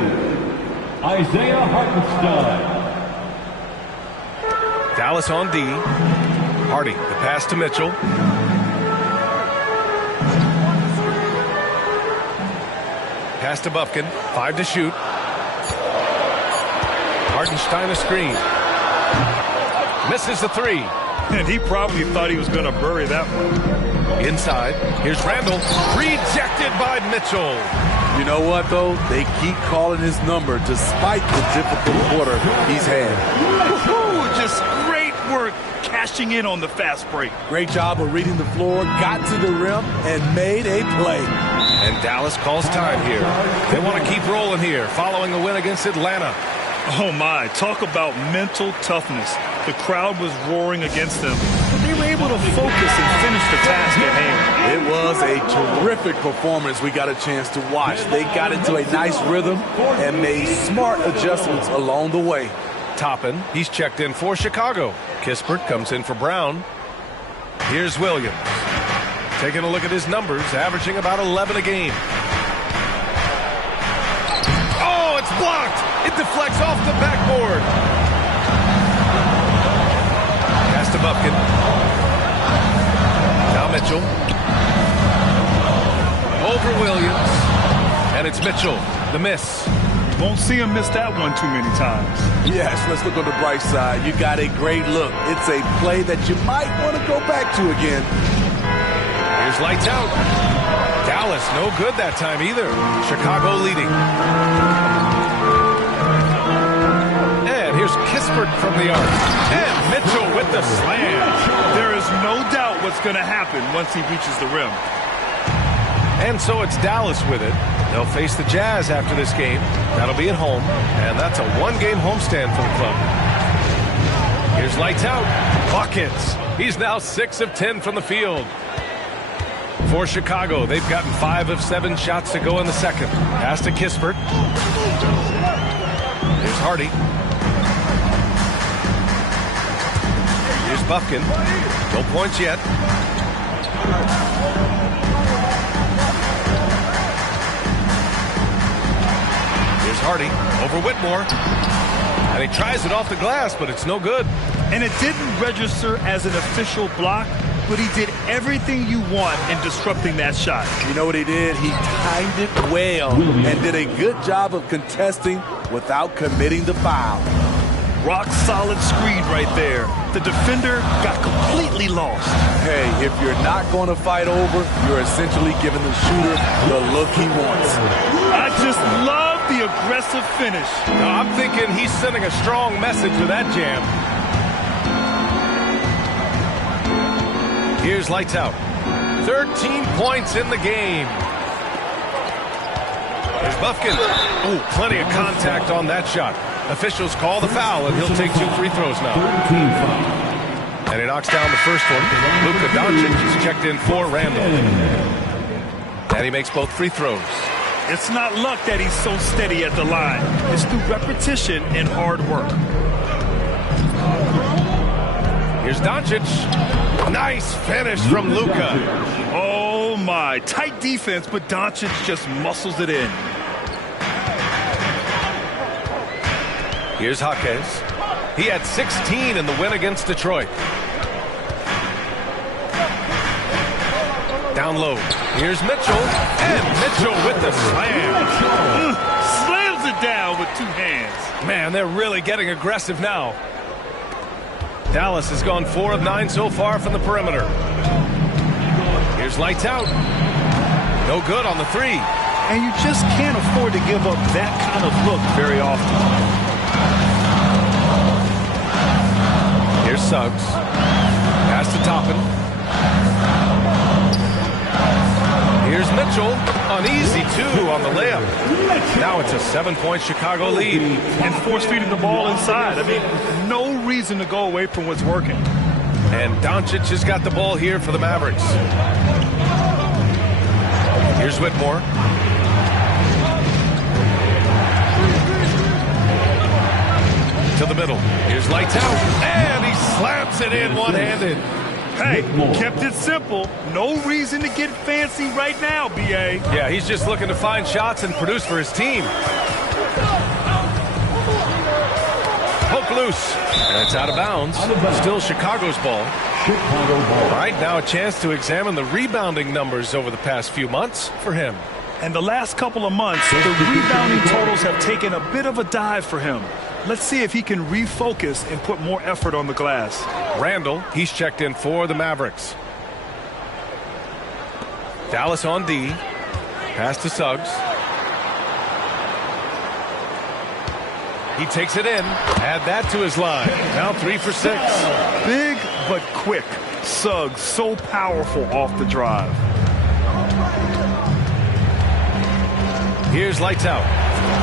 Isaiah Hartenstein. Dallas on D. Hardy, the pass to Mitchell. Pass to Bufkin, 5 to shoot. Hartenstein a screen. Misses the 3. And he probably thought he was going to bury that one. Inside, here's Randall. Rejected by Mitchell. You know what, though? They keep calling his number despite the difficult quarter he's had. Just great work cashing in on the fast break. Great job of reading the floor, got to the rim, and made a play. And Dallas calls time here. They want to keep rolling here following a win against Atlanta. Oh, my. Talk about mental toughness. The crowd was roaring against them, but they were able to focus and finish the task at hand. It was a terrific performance we got a chance to watch. They got into a nice rhythm and made smart adjustments along the way. Toppin, he's checked in for Chicago. Kispert comes in for Brown. Here's Williams. Taking a look at his numbers, averaging about 11 a game. Oh, it's blocked! It deflects off the backboard. Pass to Bufkin. Now Mitchell. Over Williams. And it's Mitchell, the miss. Won't see him miss that one too many times. Yes, let's look on the bright side. You got a great look. It's a play that you might want to go back to again. Here's lights out. Dallas, no good that time either. Chicago leading. And here's Kispert from the arc. And Mitchell with the slam. There is no doubt what's going to happen once he reaches the rim. And so it's Dallas with it. They'll face the Jazz after this game. That'll be at home. And that's a one-game homestand for the club. Here's lights out. Buckets. He's now 6 of 10 from the field. For Chicago, they've gotten 5 of 7 shots to go in the second. Pass to Kispert. Here's Hardy. Here's Bufkin. No points yet. Here's Hardy over Whitmore. And he tries it off the glass, but it's no good. And it didn't register as an official block, but he did everything you want in disrupting that shot. You know what he did? He timed it well and did a good job of contesting without committing the foul. Rock solid screen right there. The defender got completely lost. Hey, if you're not going to fight over, you're essentially giving the shooter the look he wants. I just love the aggressive finish. I'm thinking he's sending a strong message with that jam. Here's lights out. 13 points in the game. There's Bufkin. Oh, plenty of contact on that shot. Officials call the foul, and he'll take 2 free throws now. And he knocks down the first one. Luka Doncic is checked in for Randall. And he makes both free throws. It's not luck that he's so steady at the line. It's through repetition and hard work. Here's Doncic. Nice finish from Luka. Oh, my. Tight defense, but Doncic just muscles it in. Here's Jaquez. He had 16 in the win against Detroit. Down low. Here's Mitchell. And Mitchell with the slam. Slams it down with 2 hands. Man, they're really getting aggressive now. Dallas has gone 4 of 9 so far from the perimeter. Here's lights out. No good on the 3. And you just can't afford to give up that kind of look very often. Here's Suggs. Pass to Toppin. Here's Mitchell. An easy 2 on the layup. Now it's a 7-point Chicago lead. And force-feeding the ball inside. I mean, no reason to go away from what's working. And Doncic has got the ball here for the Mavericks. Here's Whitmore. to the middle. Here's lights out, and he slams it in one-handed. Hey, kept it simple. No reason to get fancy right now, B.A. Yeah, he's just looking to find shots and produce for his team. Poke loose, and it's out of bounds. Still Chicago's ball. All right, now a chance to examine the rebounding numbers over the past few months for him. And the last couple of months, the rebounding totals have taken a bit of a dive for him. Let's see if he can refocus and put more effort on the glass. Randall, he's checked in for the Mavericks. Dallas on D. Pass to Suggs. He takes it in. Add that to his line. Now 3 for 6. Big but quick. Suggs so powerful off the drive. Here's lights out.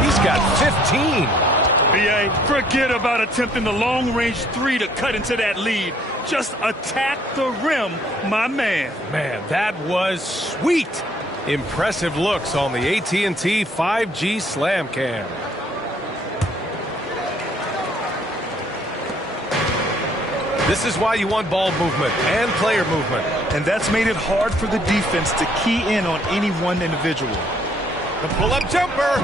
He's got 15. B.A., forget about attempting the long-range three to cut into that lead. Just attack the rim, my man. Man, that was sweet. Impressive looks on the AT&T 5G Slam Cam. This is why you want ball movement and player movement. And that's made it hard for the defense to key in on any one individual. The pull-up jumper.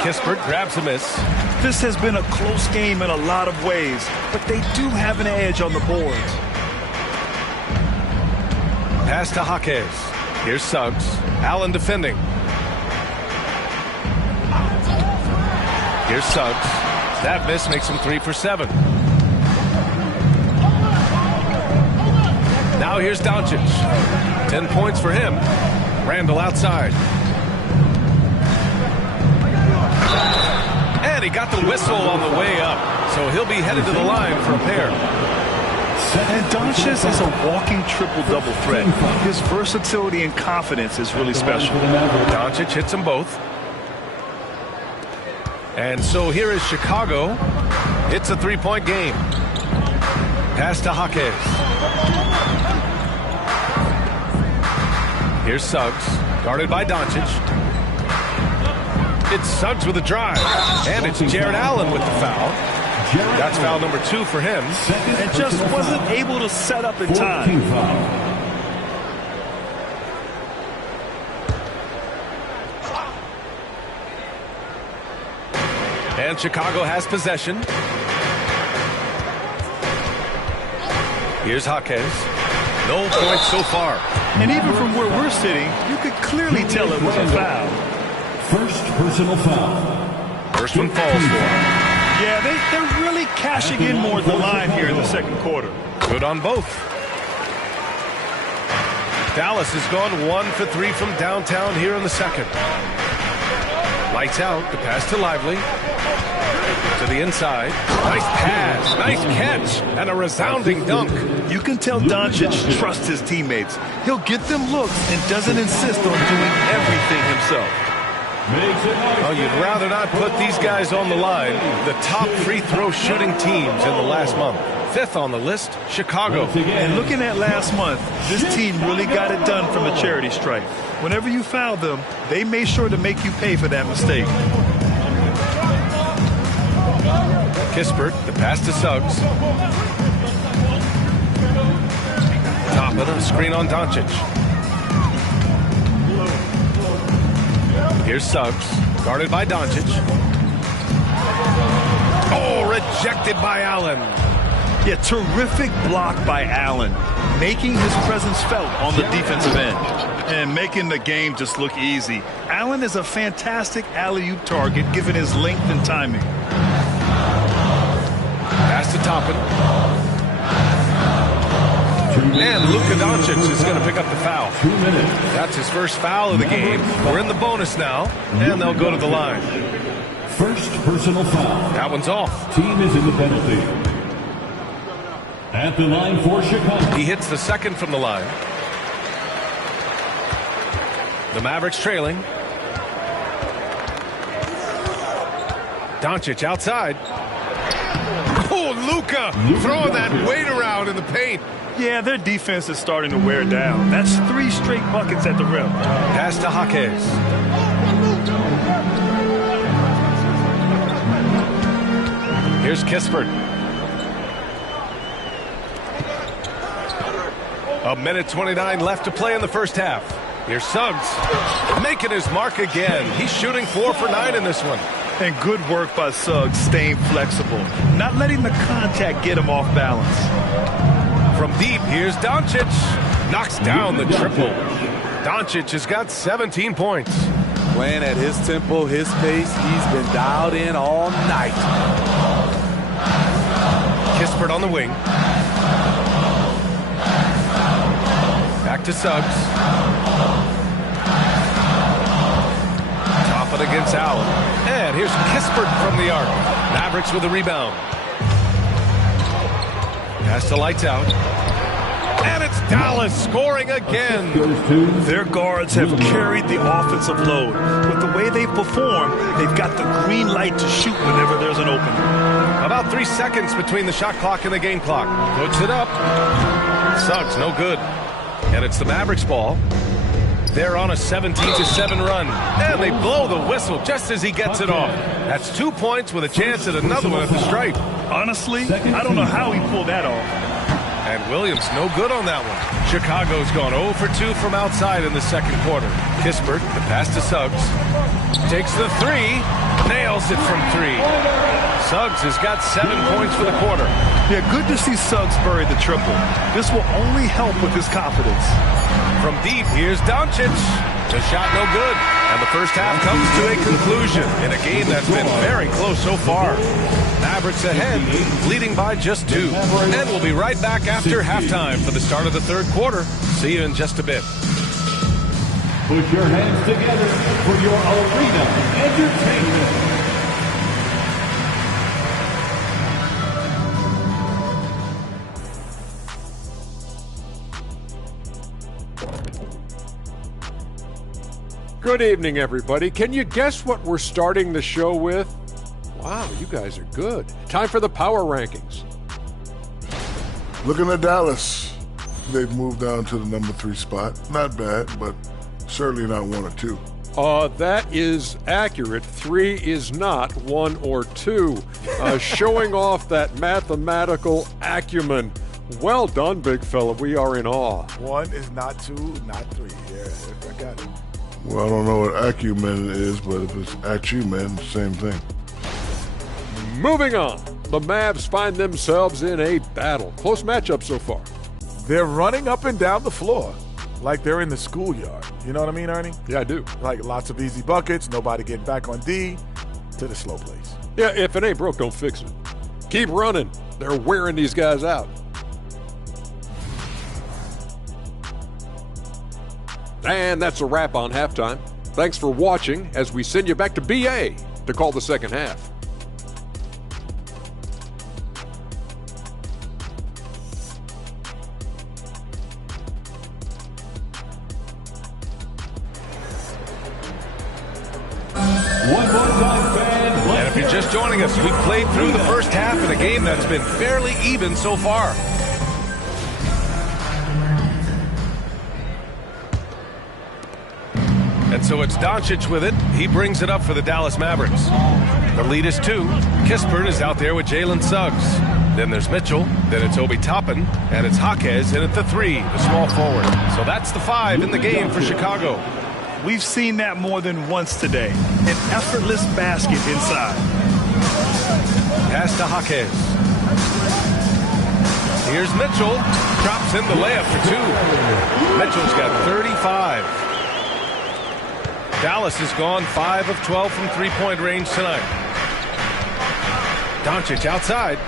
Kispert grabs a miss. This has been a close game in a lot of ways, but they do have an edge on the boards. Pass to Jaquez. Here's Suggs. Allen defending. Here's Suggs. That miss makes him 3 for 7. Now here's Doncic. 10 points for him. Randall outside. And he got the whistle on the way up, so he'll be headed to the line for a pair. And Doncic is a walking triple-double threat. His versatility and confidence is really special. Doncic hits them both. And so here is Chicago. It's a 3-point game. Pass to Jaquez. Here's Suggs, guarded by Doncic. It's Suggs with a drive, and it's Jared Allen with the foul. That's foul number 2 for him. And just wasn't able to set up in time. And Chicago has possession. Here's Jaquez. No points so far. And even from where we're sitting, you could clearly tell it was a foul. First personal foul. First one falls for him. Yeah, they're really cashing in more at the line here in the second quarter. Good on both. Dallas has gone 1 for 3 from downtown here in the second. Lights out. The pass to Lively. To the inside. Nice pass. Nice catch. And a resounding dunk. You can tell Doncic trusts his teammates. He'll get them looks and doesn't insist on doing everything himself. Oh, you'd rather not put these guys on the line. The top free throw shooting teams in the last month. 5th on the list, Chicago. And looking at last month, this team really got it done from a charity stripe. Whenever you foul them, they made sure to make you pay for that mistake. Kispert, the pass to Suggs. Top of the screen on Doncic. Here's Suggs, guarded by Doncic. Oh, rejected by Allen. Yeah, terrific block by Allen, making his presence felt on the defensive end and making the game just look easy. Allen is a fantastic alley-oop target given his length and timing. Pass to Toppin. And Luka Doncic is going to pick up the foul. 2 minutes. That's his first foul of the game. We're in the bonus now, and they'll go to the line. First personal foul. That one's off. Team is in the penalty. At the line for Chicago. He hits the second from the line. The Mavericks trailing. Doncic outside. Oh, Luka throwing that weight around in the paint. Yeah, their defense is starting to wear down. That's 3 straight buckets at the rim. Pass to Jaquez. Here's Kispert. 1:29 left to play in the first half. Here's Suggs making his mark again. He's shooting 4 for 9 in this one. And good work by Suggs, staying flexible, not letting the contact get him off balance. From deep, here's Doncic. Knocks down the triple. Doncic has got 17 points. Playing at his tempo, his pace. He's been dialed in all night. Kispert on the wing. Back to Suggs. Top it against Allen. And here's Kispert from the arc. Mavericks with a rebound. Pass to Lights Out. And it's Dallas scoring again. Their guards have carried the offensive load. With the way they've performed, they've got the green light to shoot whenever there's an opening. About 3 seconds between the shot clock and the game clock. Puts it up. Suggs, no good. And it's the Mavericks ball. They're on a 17-7 run. And they blow the whistle just as he gets it off. That's 2 points with a chance at another one at the stripe. Honestly, I don't know how he pulled that off. And Williams no good on that one. Chicago's gone 0 for 2 from outside in the second quarter. Kispert, the pass to Suggs. Takes the 3. Nails it from 3. Suggs has got 7 points for the quarter. Yeah, good to see Suggs bury the triple. This will only help with his confidence. From deep, here's Doncic. The shot no good. And the first half comes to a conclusion in a game that's been very close so far. Mavericks ahead, leading by just 2. And we'll be right back after halftime for the start of the third quarter. See you in just a bit. Put your hands together for your arena entertainment. Good evening, everybody. Can you guess what we're starting the show with? Wow, you guys are good. Time for the power rankings. Looking at Dallas, they've moved down to the number 3 spot. Not bad, but certainly not 1 or 2. That is accurate. 3 is not 1 or 2. Showing off that mathematical acumen. Well done, big fella. We are in awe. 1 is not 2, not 3. Yeah, I got it. Well, I don't know what acumen is, but if it's acumen, same thing. Moving on. The Mavs find themselves in a battle. Close matchup so far. They're running up and down the floor like they're in the schoolyard. You know what I mean, Ernie? Yeah, I do. Like lots of easy buckets, nobody getting back on D, to the slow plays. Yeah, if it ain't broke, don't fix it. Keep running. They're wearing these guys out. And that's a wrap on halftime. Thanks for watching as we send you back to BA to call the second half. And if you're just joining us, we've played through the first half in a game that's been fairly even so far. And so it's Doncic with it. He brings it up for the Dallas Mavericks. The lead is 2. Kispert is out there with Jalen Suggs. Then there's Mitchell. Then it's Obi Toppin. And it's Jaquez in at the 3, the small forward. So that's the 5 in the game for Chicago. We've seen that more than once today. An effortless basket inside. Pass to Jaquez. Here's Mitchell. Drops in the layup for 2. Mitchell's got 35. Dallas has gone 5 of 12 from three-point range tonight. Doncic outside.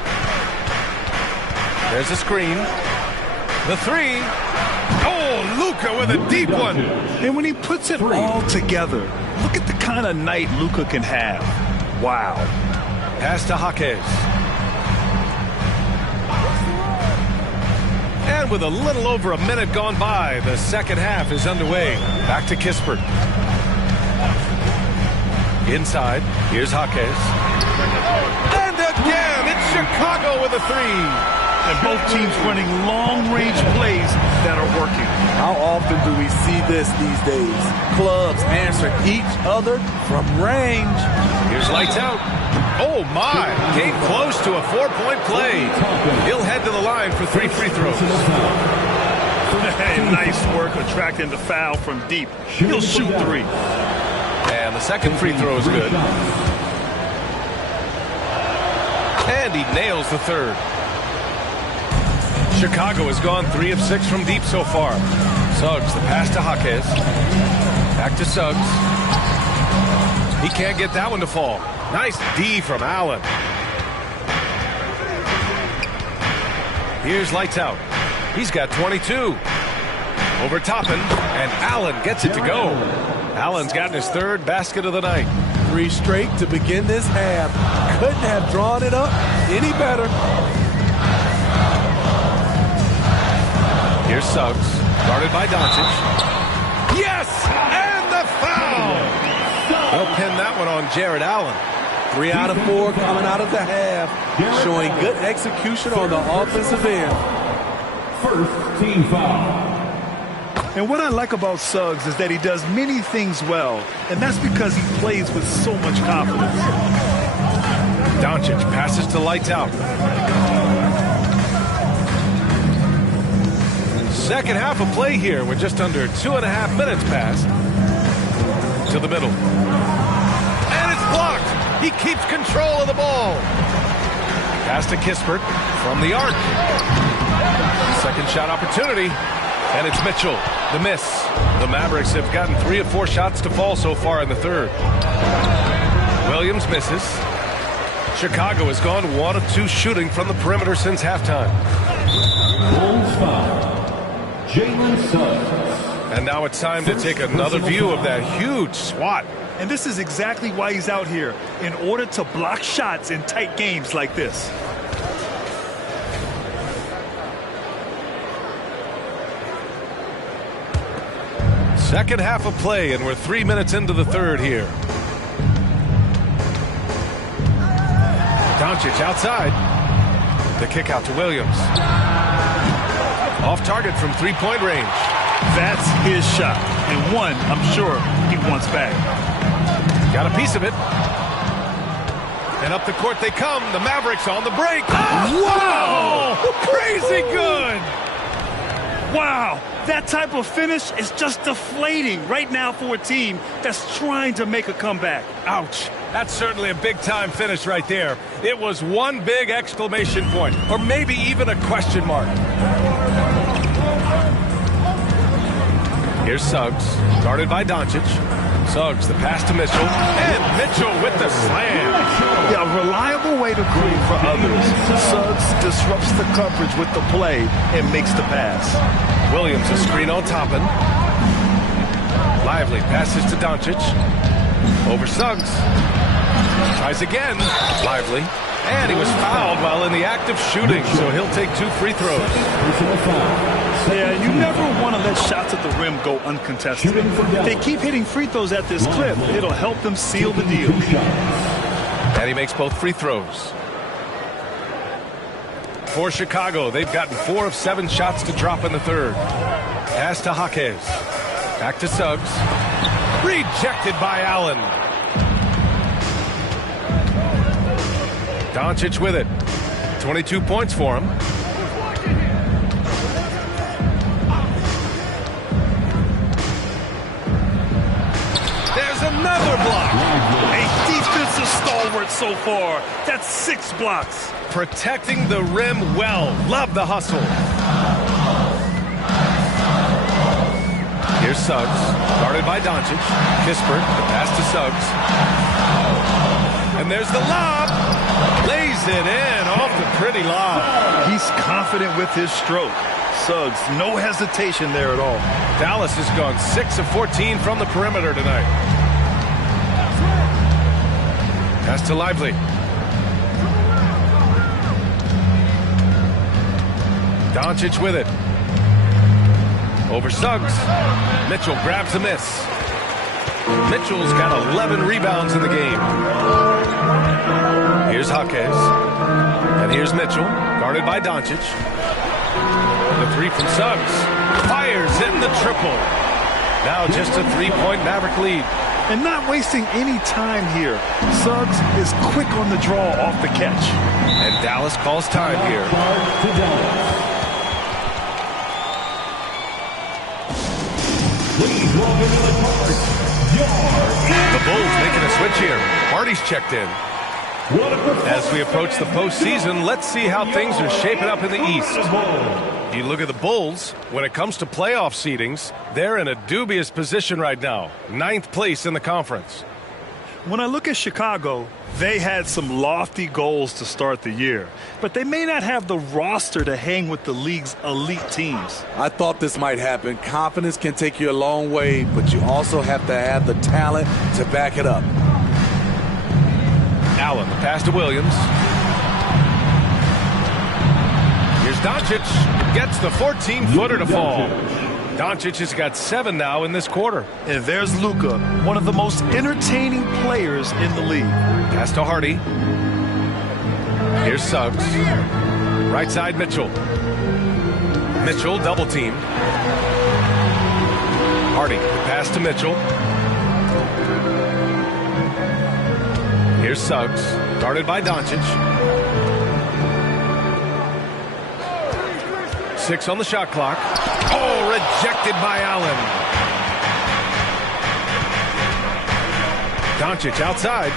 There's a screen. The 3. Oh, Luka with a deep one. And when he puts it all together, look at the kind of night Luka can have. Wow. Pass to Jaquez. And with a little over a minute gone by, the second half is underway. Back to Kispert. Inside, here's Jaquez. And again, it's Chicago with a 3. And both teams running long-range plays that are working. How often do we see this these days? Clubs answer each other from range. Here's Lights Out. Oh, my. Came close to a 4-point play. He'll head to the line for 3 free throws. Hey, nice work attracting the foul from deep. He'll shoot 3. And the second free throw is good. And he nails the third. Chicago has gone 3 of 6 from deep so far. Suggs, the pass to Jaquez. Back to Suggs. He can't get that one to fall. Nice D from Allen. Here's lights out. He's got 22. Over Toppin, and Allen gets it to go. Allen's gotten his 3rd basket of the night. 3 straight to begin this half. Couldn't have drawn it up any better. Here's Suggs, guarded by Doncic. Yes! And the foul! They'll pin that one on Jared Allen. 3 out of 4 coming out of the half, showing good execution on the offensive end. First team foul. And what I like about Suggs is that he does many things well, and that's because he plays with so much confidence. Doncic passes to lights out. Second half of play here with just under 2.5 minutes passed. To the middle. And it's blocked. He keeps control of the ball. Pass to Kispert from the arc. Second shot opportunity. And it's Mitchell. The miss. The Mavericks have gotten 3 of 4 shots to fall so far in the third. Williams misses. Chicago has gone 1 of 2 shooting from the perimeter since halftime. Bulls foul. Jalen Suggs. And now it's time to take another view of that huge swat. And this is exactly why he's out here, in order to block shots in tight games like this. Second half of play, and we're 3 minutes into the third here. Doncic outside. The kick out to Williams. Off target from 3-point range. That's his shot, and one I'm sure he wants back. Got a piece of it. And up the court they come. The Mavericks on the break. Wow! Crazy good! Wow! That type of finish is just deflating right now for a team that's trying to make a comeback. Ouch. That's certainly a big-time finish right there. It was one big exclamation point, or maybe even a question mark. Here's Suggs, guarded by Doncic. Suggs, the pass to Mitchell, and Mitchell with the slam. Yeah, a reliable way to create for others. Suggs disrupts the coverage with the play and makes the pass. Williams, a screen on Toppin. Lively passes to Doncic. Over Suggs. Tries again. Lively. And he was fouled while in the act of shooting, so he'll take 2 free throws. Yeah, you never want to let shots at the rim go uncontested. If they keep hitting free throws at this clip, it'll help them seal the deal. And he makes both free throws. For Chicago, they've gotten 4 of 7 shots to drop in the third. Pass to Jaquez. Back to Suggs. Rejected by Allen. Doncic with it. 22 points for him. There's another block. A defensive stalwart so far. That's 6 blocks. Protecting the rim well. Love the hustle. Here's Suggs, guarded by Doncic. Kispert, the pass to Suggs. And there's the lob. Lays it in off the pretty lob. He's confident with his stroke. Suggs, no hesitation there at all. Dallas has gone 6 of 14 from the perimeter tonight. Pass to Lively. Doncic with it. Over Suggs. Mitchell grabs a miss. Mitchell's got 11 rebounds in the game. Here's Jaquez. And here's Mitchell, guarded by Doncic. The 3 from Suggs. Fires in the triple. Now just a 3-point Maverick lead. and not wasting any time here. Suggs is quick on the draw off the catch. And Dallas calls time here. The Bulls making a switch here. Hardy's checked in. As we approach the postseason, let's see how things are shaping up in the East. You look at the Bulls, when it comes to playoff seedings, they're in a dubious position right now. 9th place in the conference. When I look at Chicago, they had some lofty goals to start the year, but they may not have the roster to hang with the league's elite teams. I thought this might happen. Confidence can take you a long way, but you also have to have the talent to back it up. Allen, the pass to Williams. Here's Doncic. Gets the 14-footer to fall. Doncic has got 7 now in this quarter. And there's Luka, one of the most entertaining players in the league. Pass to Hardy. Here's Suggs. Right side, Mitchell. Mitchell, double team. Hardy, pass to Mitchell. Here's Suggs, guarded by Doncic. 6 on the shot clock. Oh, rejected by Allen. Doncic outside.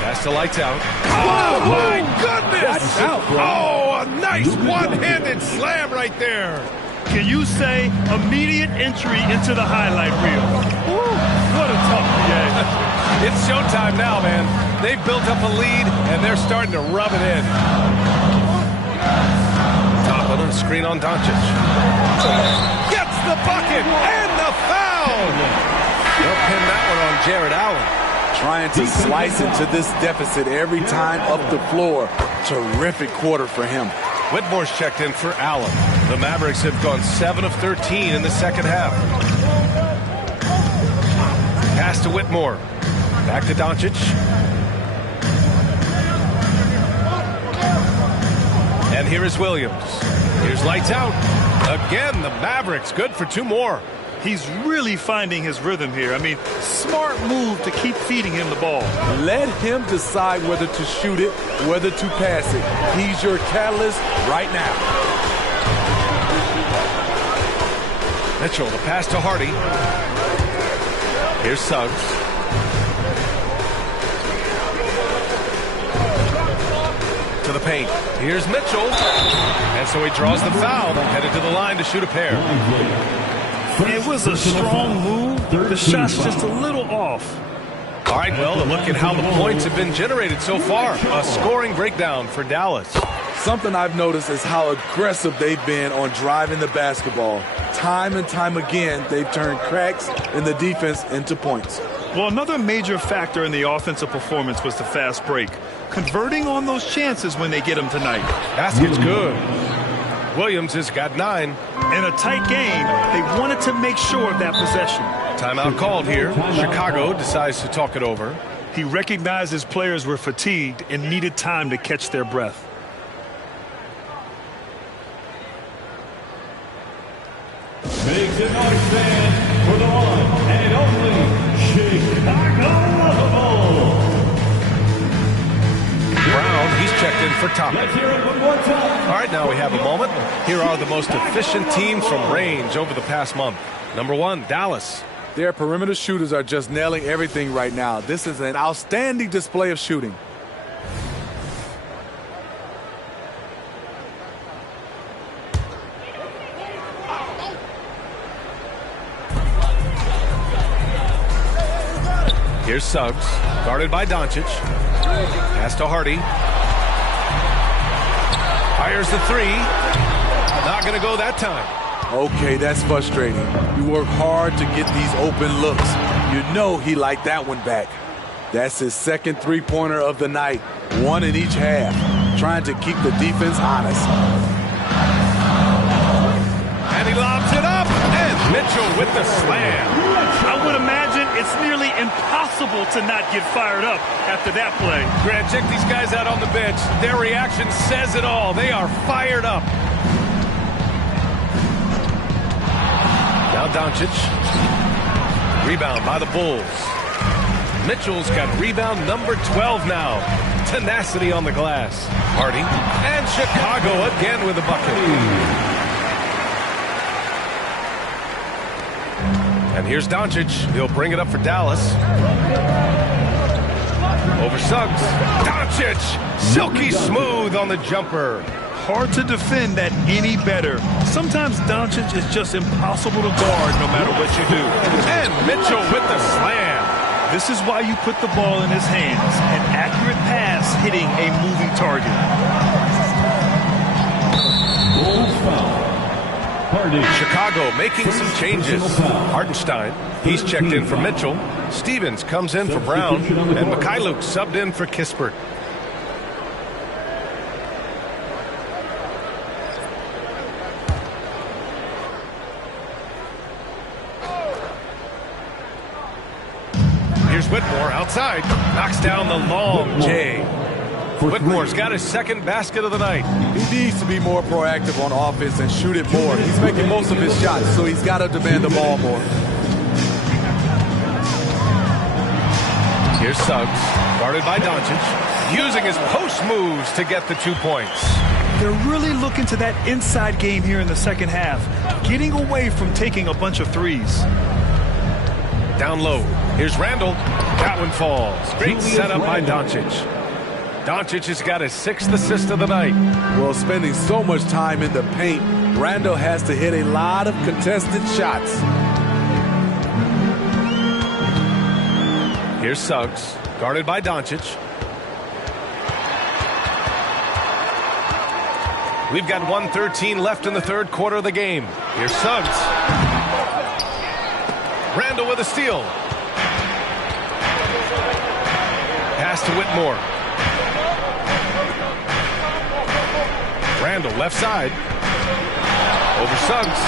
Pass to lights out. Oh, my goodness! Oh, a nice one-handed slam right there. Can you say immediate entry into the highlight reel? Woo, what a tough game. It's showtime now, man. They've built up a lead, and they're starting to rub it in. Top of the screen on Doncic. Gets the bucket and the foul. They'll pin that one on Jared Allen. Trying to slice into this deficit every time up the floor. Terrific quarter for him. Whitmore's checked in for Allen. The Mavericks have gone 7 of 13 in the second half. Pass to Whitmore. Back to Doncic. And here is Williams. Here's lights out. Again, the Mavericks good for 2 more. He's really finding his rhythm here. I mean, smart move to keep feeding him the ball. Let him decide whether to shoot it, whether to pass it. He's your catalyst right now. Mitchell, the pass to Hardy. Here's Suggs. To the paint. Here's Mitchell. And so he draws the foul, headed to the line to shoot a pair. It was a strong move. The shot's just a little off. All right, well, look at how the points have been generated so far. A scoring breakdown for Dallas. Something I've noticed is how aggressive they've been on driving the basketball. Time and time again, they've turned cracks in the defense into points. Well, another major factor in the offensive performance was the fast break. Converting on those chances when they get them tonight. Basket's good. Williams has got 9. In a tight game, they wanted to make sure of that possession. Timeout called here. Chicago decides to talk it over. He recognized his players were fatigued and needed time to catch their breath. Make the noise stand for the one and only Chicago Bulls. Brown, he's checked in for Thompson. Let's hear it one more time. All right, now we have a moment. Here are the most efficient teams from range over the past month. Number 1, Dallas. Their perimeter shooters are just nailing everything right now. This is an outstanding display of shooting. Here's Suggs, guarded by Doncic. Pass to Hardy. Fires the 3. Not going to go that time. Okay, that's frustrating. You work hard to get these open looks. You know he liked that one back. That's his second three-pointer of the night. 1 in each half. Trying to keep the defense honest. And he lobs it up. And Mitchell with the slam. I would imagine it's nearly impossible to not get fired up after that play. Grant, check these guys out on the bench. Their reaction says it all. They are fired up. Now Doncic. Rebound by the Bulls. Mitchell's got rebound number 12 now. Tenacity on the glass. Hardy. And Chicago again with a bucket. And here's Doncic. He'll bring it up for Dallas. Over Suggs. Doncic. Silky smooth on the jumper. Hard to defend that any better. Sometimes Doncic is just impossible to guard no matter what you do. And Mitchell with the slam. This is why you put the ball in his hands. An accurate pass hitting a moving target. Chicago making some changes. Hartenstein, he's checked in for Mitchell. Stevens comes in for Brown. And Mikhailuk subbed in for Kispert. Here's Whitmore outside. Knocks down the long J. Whitmore's got his second basket of the night. He needs to be more proactive on offense and shoot it more. He's making most of his shots, so he's got to demand the ball more. Here's Suggs, guarded by Doncic, using his post moves to get the 2 points. They're really looking to that inside game here in the second half, getting away from taking a bunch of threes. Down low. Here's Randall. That one falls. Great setup by Doncic. Doncic has got his 6th assist of the night. Well, spending so much time in the paint, Randall has to hit a lot of contested shots. Here's Suggs, guarded by Doncic. We've got 1:13 left in the third quarter of the game. Here's Suggs. Randall with a steal. Pass to Whitmore. Randall left side. Over Suggs.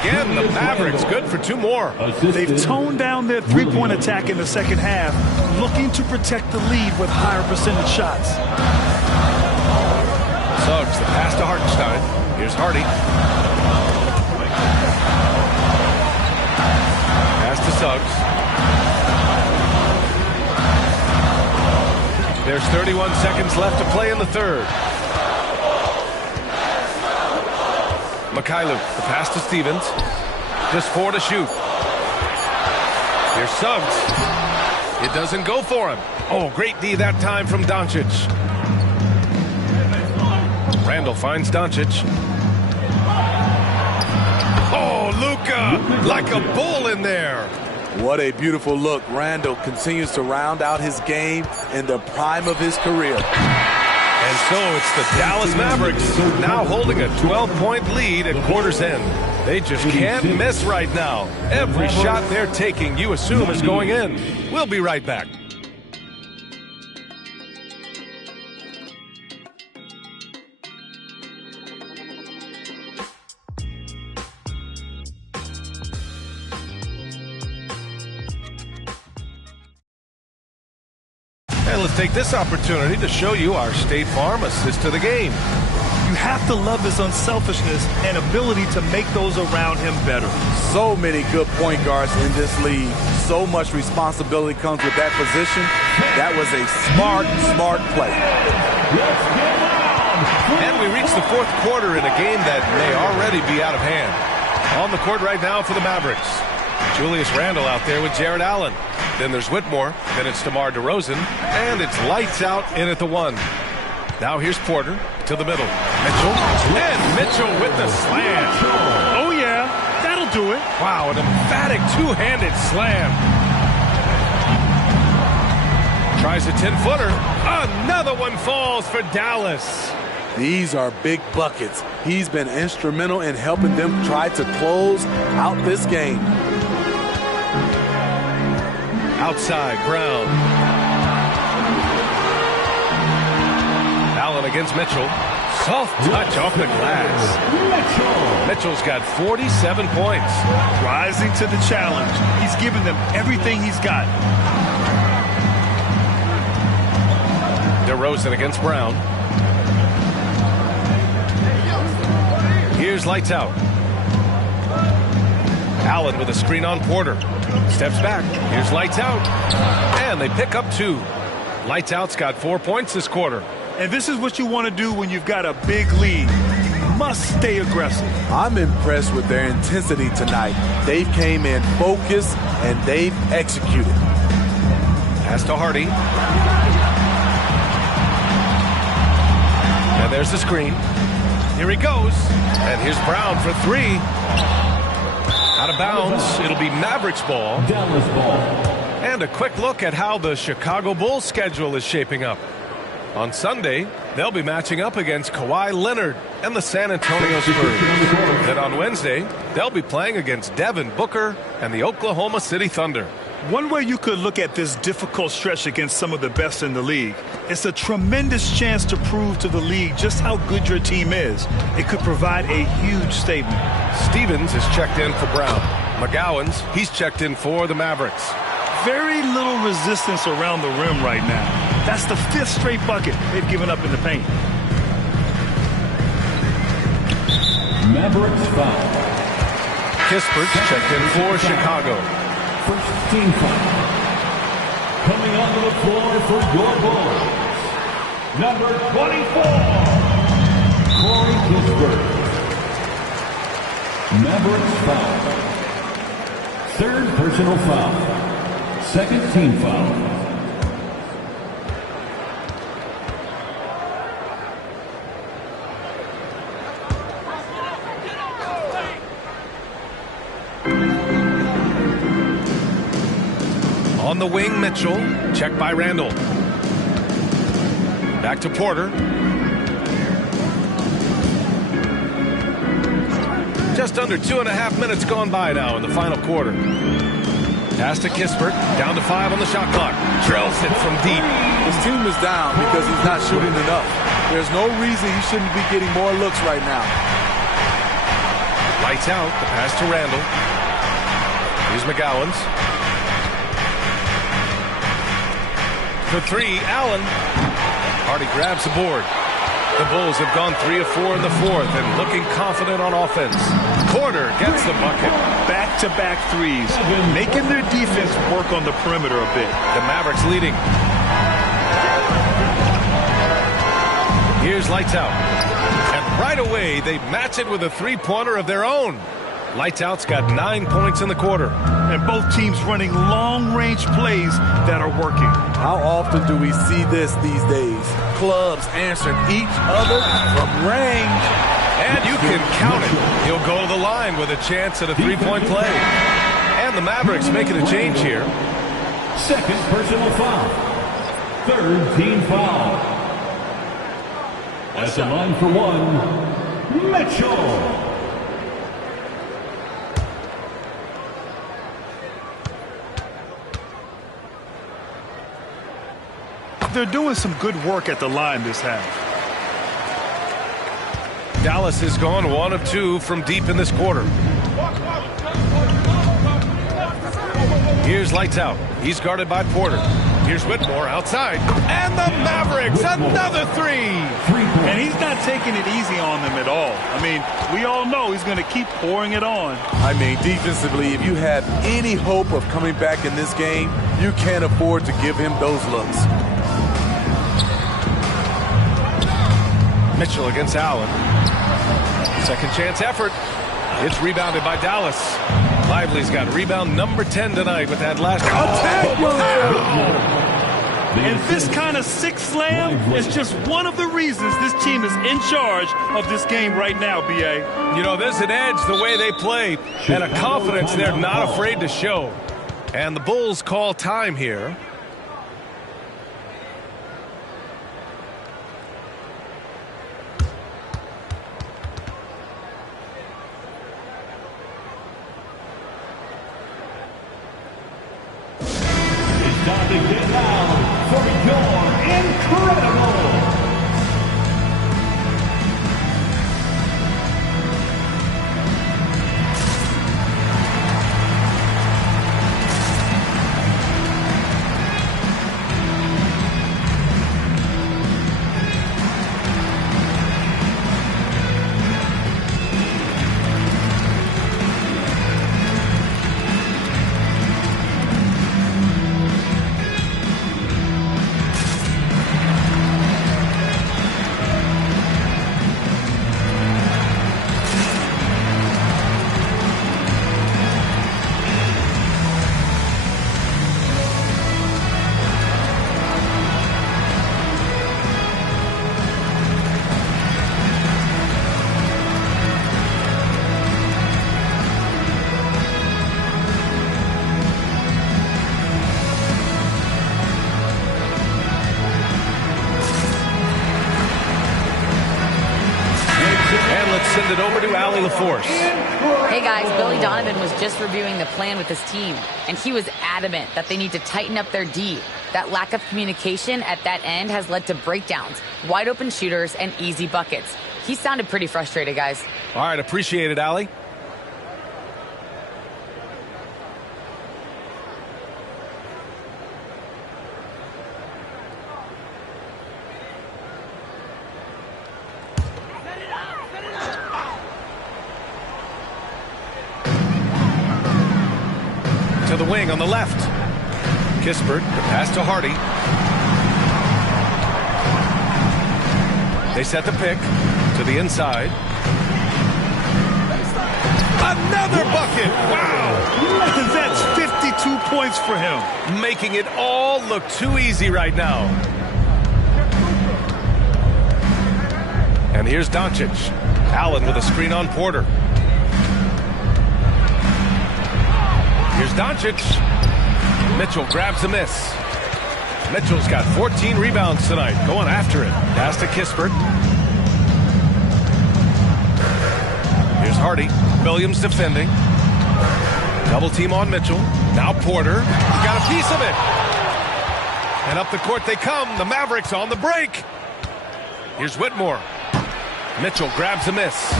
Again, the Mavericks good for 2 more. They've toned down their three-point attack in the second half, looking to protect the lead with higher percentage shots. Suggs, the pass to Hartenstein. Here's Hardy. Pass to Suggs. There's 31 seconds left to play in the third. Mikhailuk, the pass to Stevens. Just 4 to shoot. Here's Suggs. It doesn't go for him. Oh, great D that time from Doncic. Randall finds Doncic. Oh, Luka, like a bull in there. What a beautiful look. Randall continues to round out his game in the prime of his career. And so it's the Dallas Mavericks now holding a 12-point lead at quarter's end. They just can't miss right now. Every shot they're taking, you assume, is going in. We'll be right back. And let's take this opportunity to show you our State Farm assist to the game. You have to love his unselfishness and ability to make those around him better. So many good point guards in this league. So much responsibility comes with that position. That was a smart play. And we reach the fourth quarter in a game that may already be out of hand. On the court right now for the Mavericks. Julius Randle out there with Jared Allen. Then there's Whitmore. Then it's DeMar DeRozan. And it's lights out in at the 1. Now here's Porter to the middle. Mitchell. And Mitchell with the slam. Oh, yeah. That'll do it. Wow, an emphatic two-handed slam. Tries a 10-footer. Another one falls for Dallas. These are big buckets. He's been instrumental in helping them try to close out this game. Outside, Brown. Allen against Mitchell. Soft touch off the glass. Mitchell's got 47 points. Rising to the challenge. He's given them everything he's got. DeRozan against Brown. Here's lights out. Allen with a screen on Porter. Steps back. Here's Lights Out. And they pick up 2. Lights Out's got 4 points this quarter. And this is what you want to do when you've got a big lead. You must stay aggressive. I'm impressed with their intensity tonight. They've came in focused and they've executed. Pass to Hardy. And there's the screen. Here he goes. And here's Brown for 3. Out of bounds. It'll be Mavericks ball. Dallas ball. And a quick look at how the Chicago Bulls schedule is shaping up. On Sunday, they'll be matching up against Kawhi Leonard and the San Antonio Spurs. Then on Wednesday, they'll be playing against Devin Booker and the Oklahoma City Thunder. One way you could look at this difficult stretch against some of the best in the league, it's a tremendous chance to prove to the league just how good your team is. It could provide a huge statement. Stevens is checked in for Brown. McGowan's, he's checked in for the Mavericks. Very little resistance around the rim right now. That's the 5th straight bucket they've given up in the paint. Mavericks foul. Kispert's checked in for Chicago. First team foul. Coming onto the floor for your Bulls, number 24, Corey Kispert. Mavericks foul. 3rd personal foul. 2nd team foul. On the wing, Mitchell. Checked by Randall. Back to Porter. Just under 2.5 minutes gone by now in the final quarter. Pass to Kispert. Down to 5 on the shot clock. Drills it from deep. His team is down because he's not shooting enough. There's no reason he shouldn't be getting more looks right now. Lights out. The pass to Randall. Here's McGowan's. For 3, Allen. Hardy grabs the board. The Bulls have gone 3 of 4 in the 4th and looking confident on offense. Porter gets the bucket. Back-to-back threes, making their defense work on the perimeter a bit. The Mavericks leading. Here's Lights Out. And right away, they match it with a 3-pointer of their own. Lights Out's got 9 points in the quarter. And both teams running long-range plays that are working. How often do we see this these days? Clubs answering each other from range. And you can count it. He'll go to the line with a chance at a 3-point play. And the Mavericks making a change here. 2nd personal foul. 3rd team foul. At the line for 1, Mitchell. They're doing some good work at the line this half. Dallas has gone 1 of 2 from deep in this quarter. Here's Lights Out. He's guarded by Porter. Here's Whitmore outside. And the Mavericks, another 3. And he's not taking it easy on them at all. I mean, we all know he's going to keep pouring it on. I mean, defensively, if you have any hope of coming back in this game, you can't afford to give him those looks. Mitchell against Allen. Second chance effort. It's rebounded by Dallas. Lively's got rebound number 10 tonight with that last attack. And this kind of sick slam is just one of the reasons this team is in charge of this game right now, B.A. You know, there's an edge the way they play and a confidence they're not afraid to show. And the Bulls call time here. Time to get loud for your incredible. to Allie LaForce. Hey guys, Billy Donovan was just reviewing the plan with his team, and he was adamant that they need to tighten up their D. That lack of communication at that end has led to breakdowns, wide open shooters, and easy buckets. He sounded pretty frustrated, guys. All right, appreciate it, Allie. To the wing on the left. Kispert, the pass to Hardy. They set the pick to the inside. Another bucket! Wow! That's 52 points for him. Making it all look too easy right now. And here's Doncic. Allen with a screen on Porter. Here's Doncic. Mitchell grabs a miss. Mitchell's got 14 rebounds tonight. Going after it. Pass to Kispert. Here's Hardy. Williams defending. Double team on Mitchell. Now Porter. He got a piece of it. And up the court they come. The Mavericks on the break. Here's Whitmore. Mitchell grabs a miss.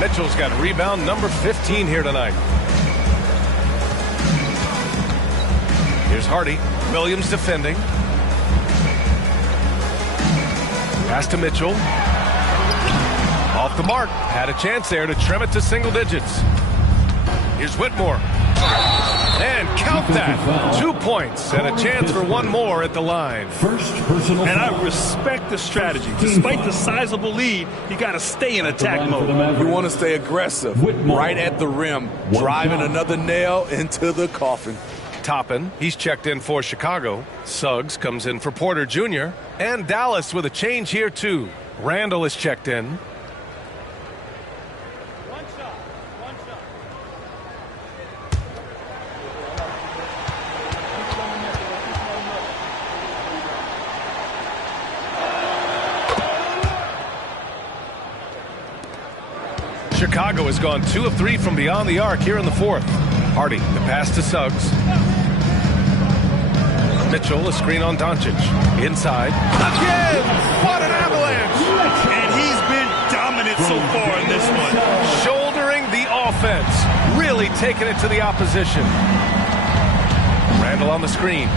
Mitchell's got rebound number 15 here tonight. Here's Hardy. Williams defending. Pass to Mitchell. Off the mark. Had a chance there to trim it to single digits. Here's Whitmore. And count that. 2 points and a chance for one more at the line. First personal and I respect the strategy. Despite the sizable lead, you got to stay in attack mode. You want to stay aggressive. Right at the rim. Driving another nail into the coffin. Toppin, he's checked in for Chicago. Suggs comes in for Porter Jr. And Dallas with a change here too. Randall is checked in. Chicago has gone 2 of 3 from beyond the arc here in the fourth. Hardy, the pass to Suggs. Mitchell, a screen on Doncic. Inside. Again! What an avalanche! And he's been dominant so far in this one. Shouldering the offense. Really taking it to the opposition. Randall on the screen.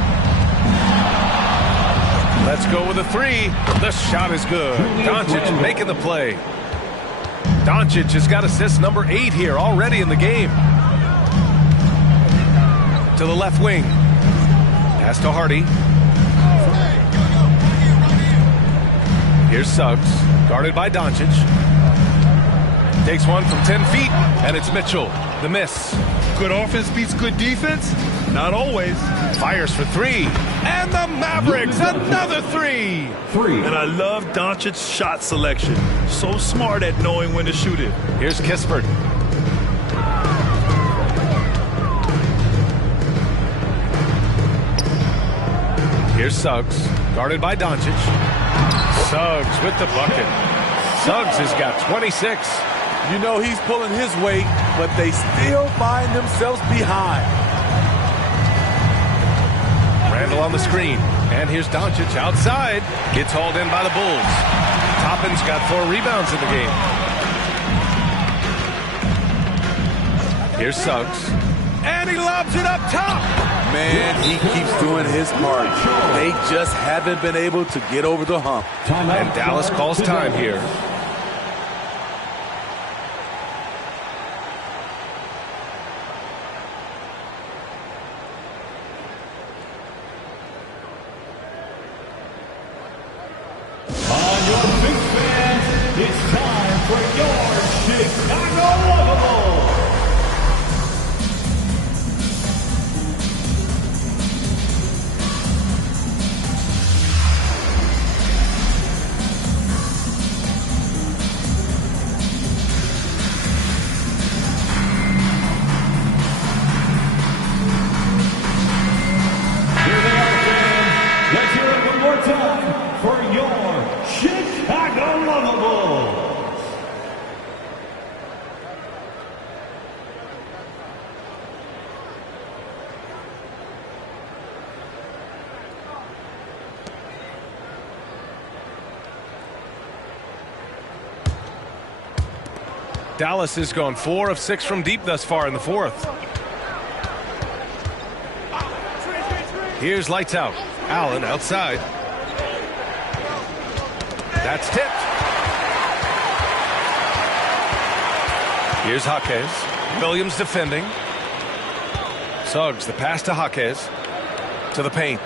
Let's go with a 3. The shot is good. Doncic making the play. Doncic has got assist number 8 here already in the game. To the left wing. Pass to Hardy. Here's Suggs, guarded by Doncic. Takes one from 10 feet, and it's Mitchell. The miss. Good offense beats good defense? Not always. Fires for 3. And the Mavericks, another 3. And I love Doncic's shot selection. So smart at knowing when to shoot it. Here's Kispert. Here's Suggs, guarded by Doncic. Suggs with the bucket. Suggs has got 26. You know he's pulling his weight, but they still find themselves behind. Randall on the screen. And here's Doncic outside. Gets hauled in by the Bulls. Toppin's got 4 rebounds in the game. Here's Suggs. And he lobs it up top. Man, he keeps doing his part. They just haven't been able to get over the hump. And Dallas calls time here. On your big fans, it's time for your Chicago Lovables. Let's hear it one more time for your Chicago Lovables. Dallas has gone 4 of 6 from deep thus far in the fourth. Here's lights out. Allen outside. That's tipped. Here's Jaquez. Williams defending. Suggs, the pass to Jaquez. To the paint.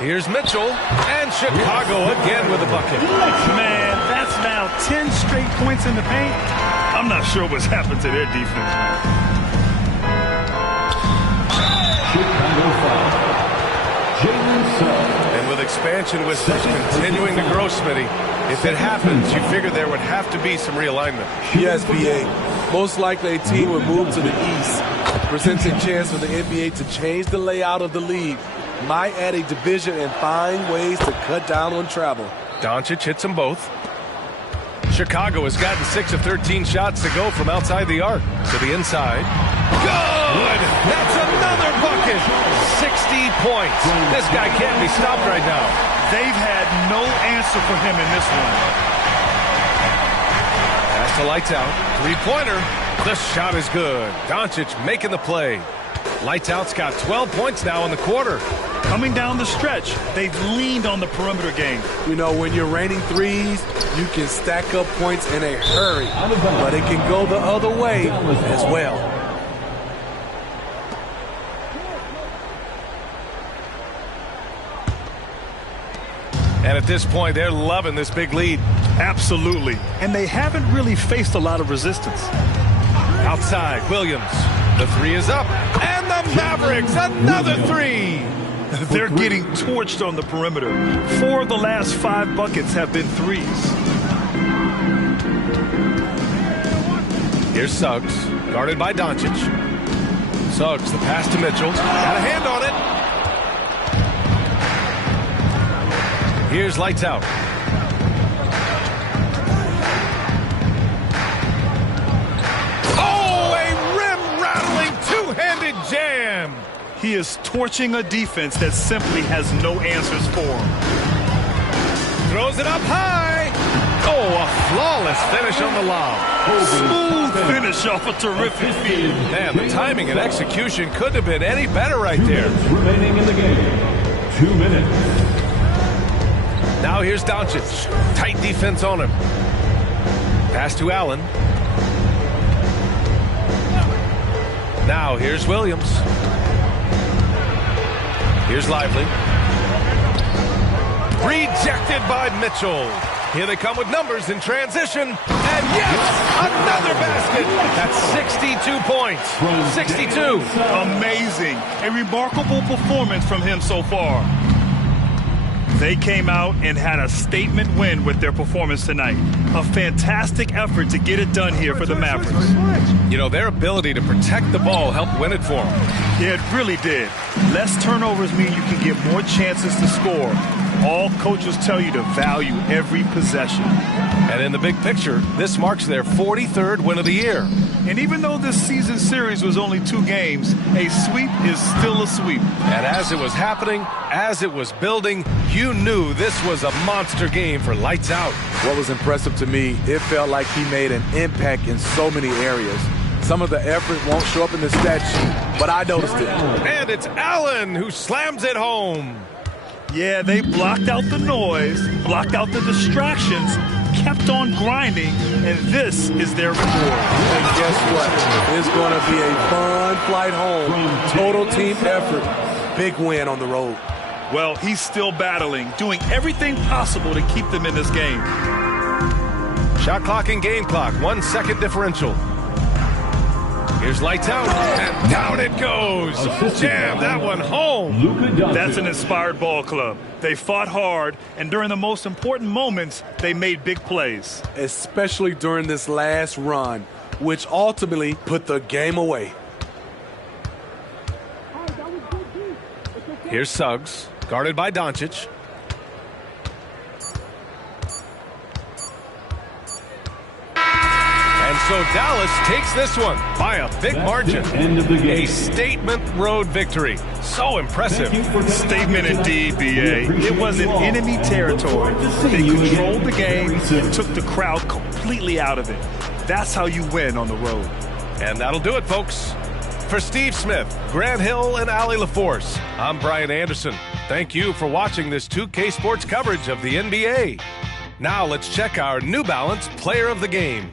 Here's Mitchell. And Chicago again with a bucket. Man, that's now 10 straight points in the paint. I'm not sure what's happened to their defense, man. And with expansion with continuing to grow, Smitty, if it happens, you figure there would have to be some realignment. Yes, B.A. Most likely a team would move to the east, presenting a chance for the NBA to change the layout of the league. Might add a division and find ways to cut down on travel. Doncic hits them both. Chicago has gotten 6 of 13 shots to go from outside the arc to the inside. Good! That's another bucket! 60 points. This guy can't be stopped right now. They've had no answer for him in this one. Pass to lights out. Three-pointer. The shot is good. Doncic making the play. Lights out's got 12 points now in the quarter. Coming down the stretch, they've leaned on the perimeter game. You know, when you're raining threes, you can stack up points in a hurry, but it can go the other way as well. And at this point, they're loving this big lead. Absolutely. And they haven't really faced a lot of resistance. Outside, Williams. The three is up. And the Mavericks, another three. They're getting torched on the perimeter. 4 of the last 5 buckets have been threes. Here's Suggs, guarded by Doncic. Suggs, the pass to Mitchell. Got a hand on it. Here's lights out. Oh, a rim-rattling two-handed jam. He is torching a defense that simply has no answers for him. Throws it up high. Oh, a flawless finish on the lob. Smooth finish off a terrific feed. Man, the timing and execution couldn't have been any better right there. Remaining in the game. 2 minutes. Now here's Doncic. Tight defense on him. Pass to Allen. Now here's Williams. Here's Lively. Rejected by Mitchell. Here they come with numbers in transition. And yes, another basket. That's 62 points. 62. Amazing. A remarkable performance from him so far. They came out and had a statement win with their performance tonight. A fantastic effort to get it done here for the Mavericks. You know, their ability to protect the ball helped win it for them. Yeah, it really did. Less turnovers mean you can get more chances to score. All coaches tell you to value every possession. And in the big picture, this marks their 43rd win of the year. And even though this season series was only 2 games, a sweep is still a sweep. And as it was happening, as it was building, you knew this was a monster game for Lights Out. What was impressive to me, it felt like he made an impact in so many areas. Some of the effort won't show up in the stat sheet, but I noticed it. And it's Allen who slams it home. Yeah, they blocked out the noise, blocked out the distractions, kept on grinding, and this is their reward. And guess what? It's going to be a fun flight home. Total team effort. Big win on the road. Well, he's still battling, doing everything possible to keep them in this game. Shot clock and game clock, 1 second differential. Here's Lights Out, and down it goes. Jam that one home. That's an inspired ball club. They fought hard, and during the most important moments, they made big plays. Especially during this last run, which ultimately put the game away. Here's Suggs, guarded by Doncic. And so Dallas takes this one by a big margin. End of the game. A statement road victory. So impressive. Statement indeed, BA. It was in enemy territory. They controlled the game and took the crowd completely out of it. That's how you win on the road. And that'll do it, folks. For Steve Smith, Grant Hill, and Allie LaForce, I'm Brian Anderson. Thank you for watching this 2K Sports coverage of the NBA. Now let's check our New Balance Player of the Game.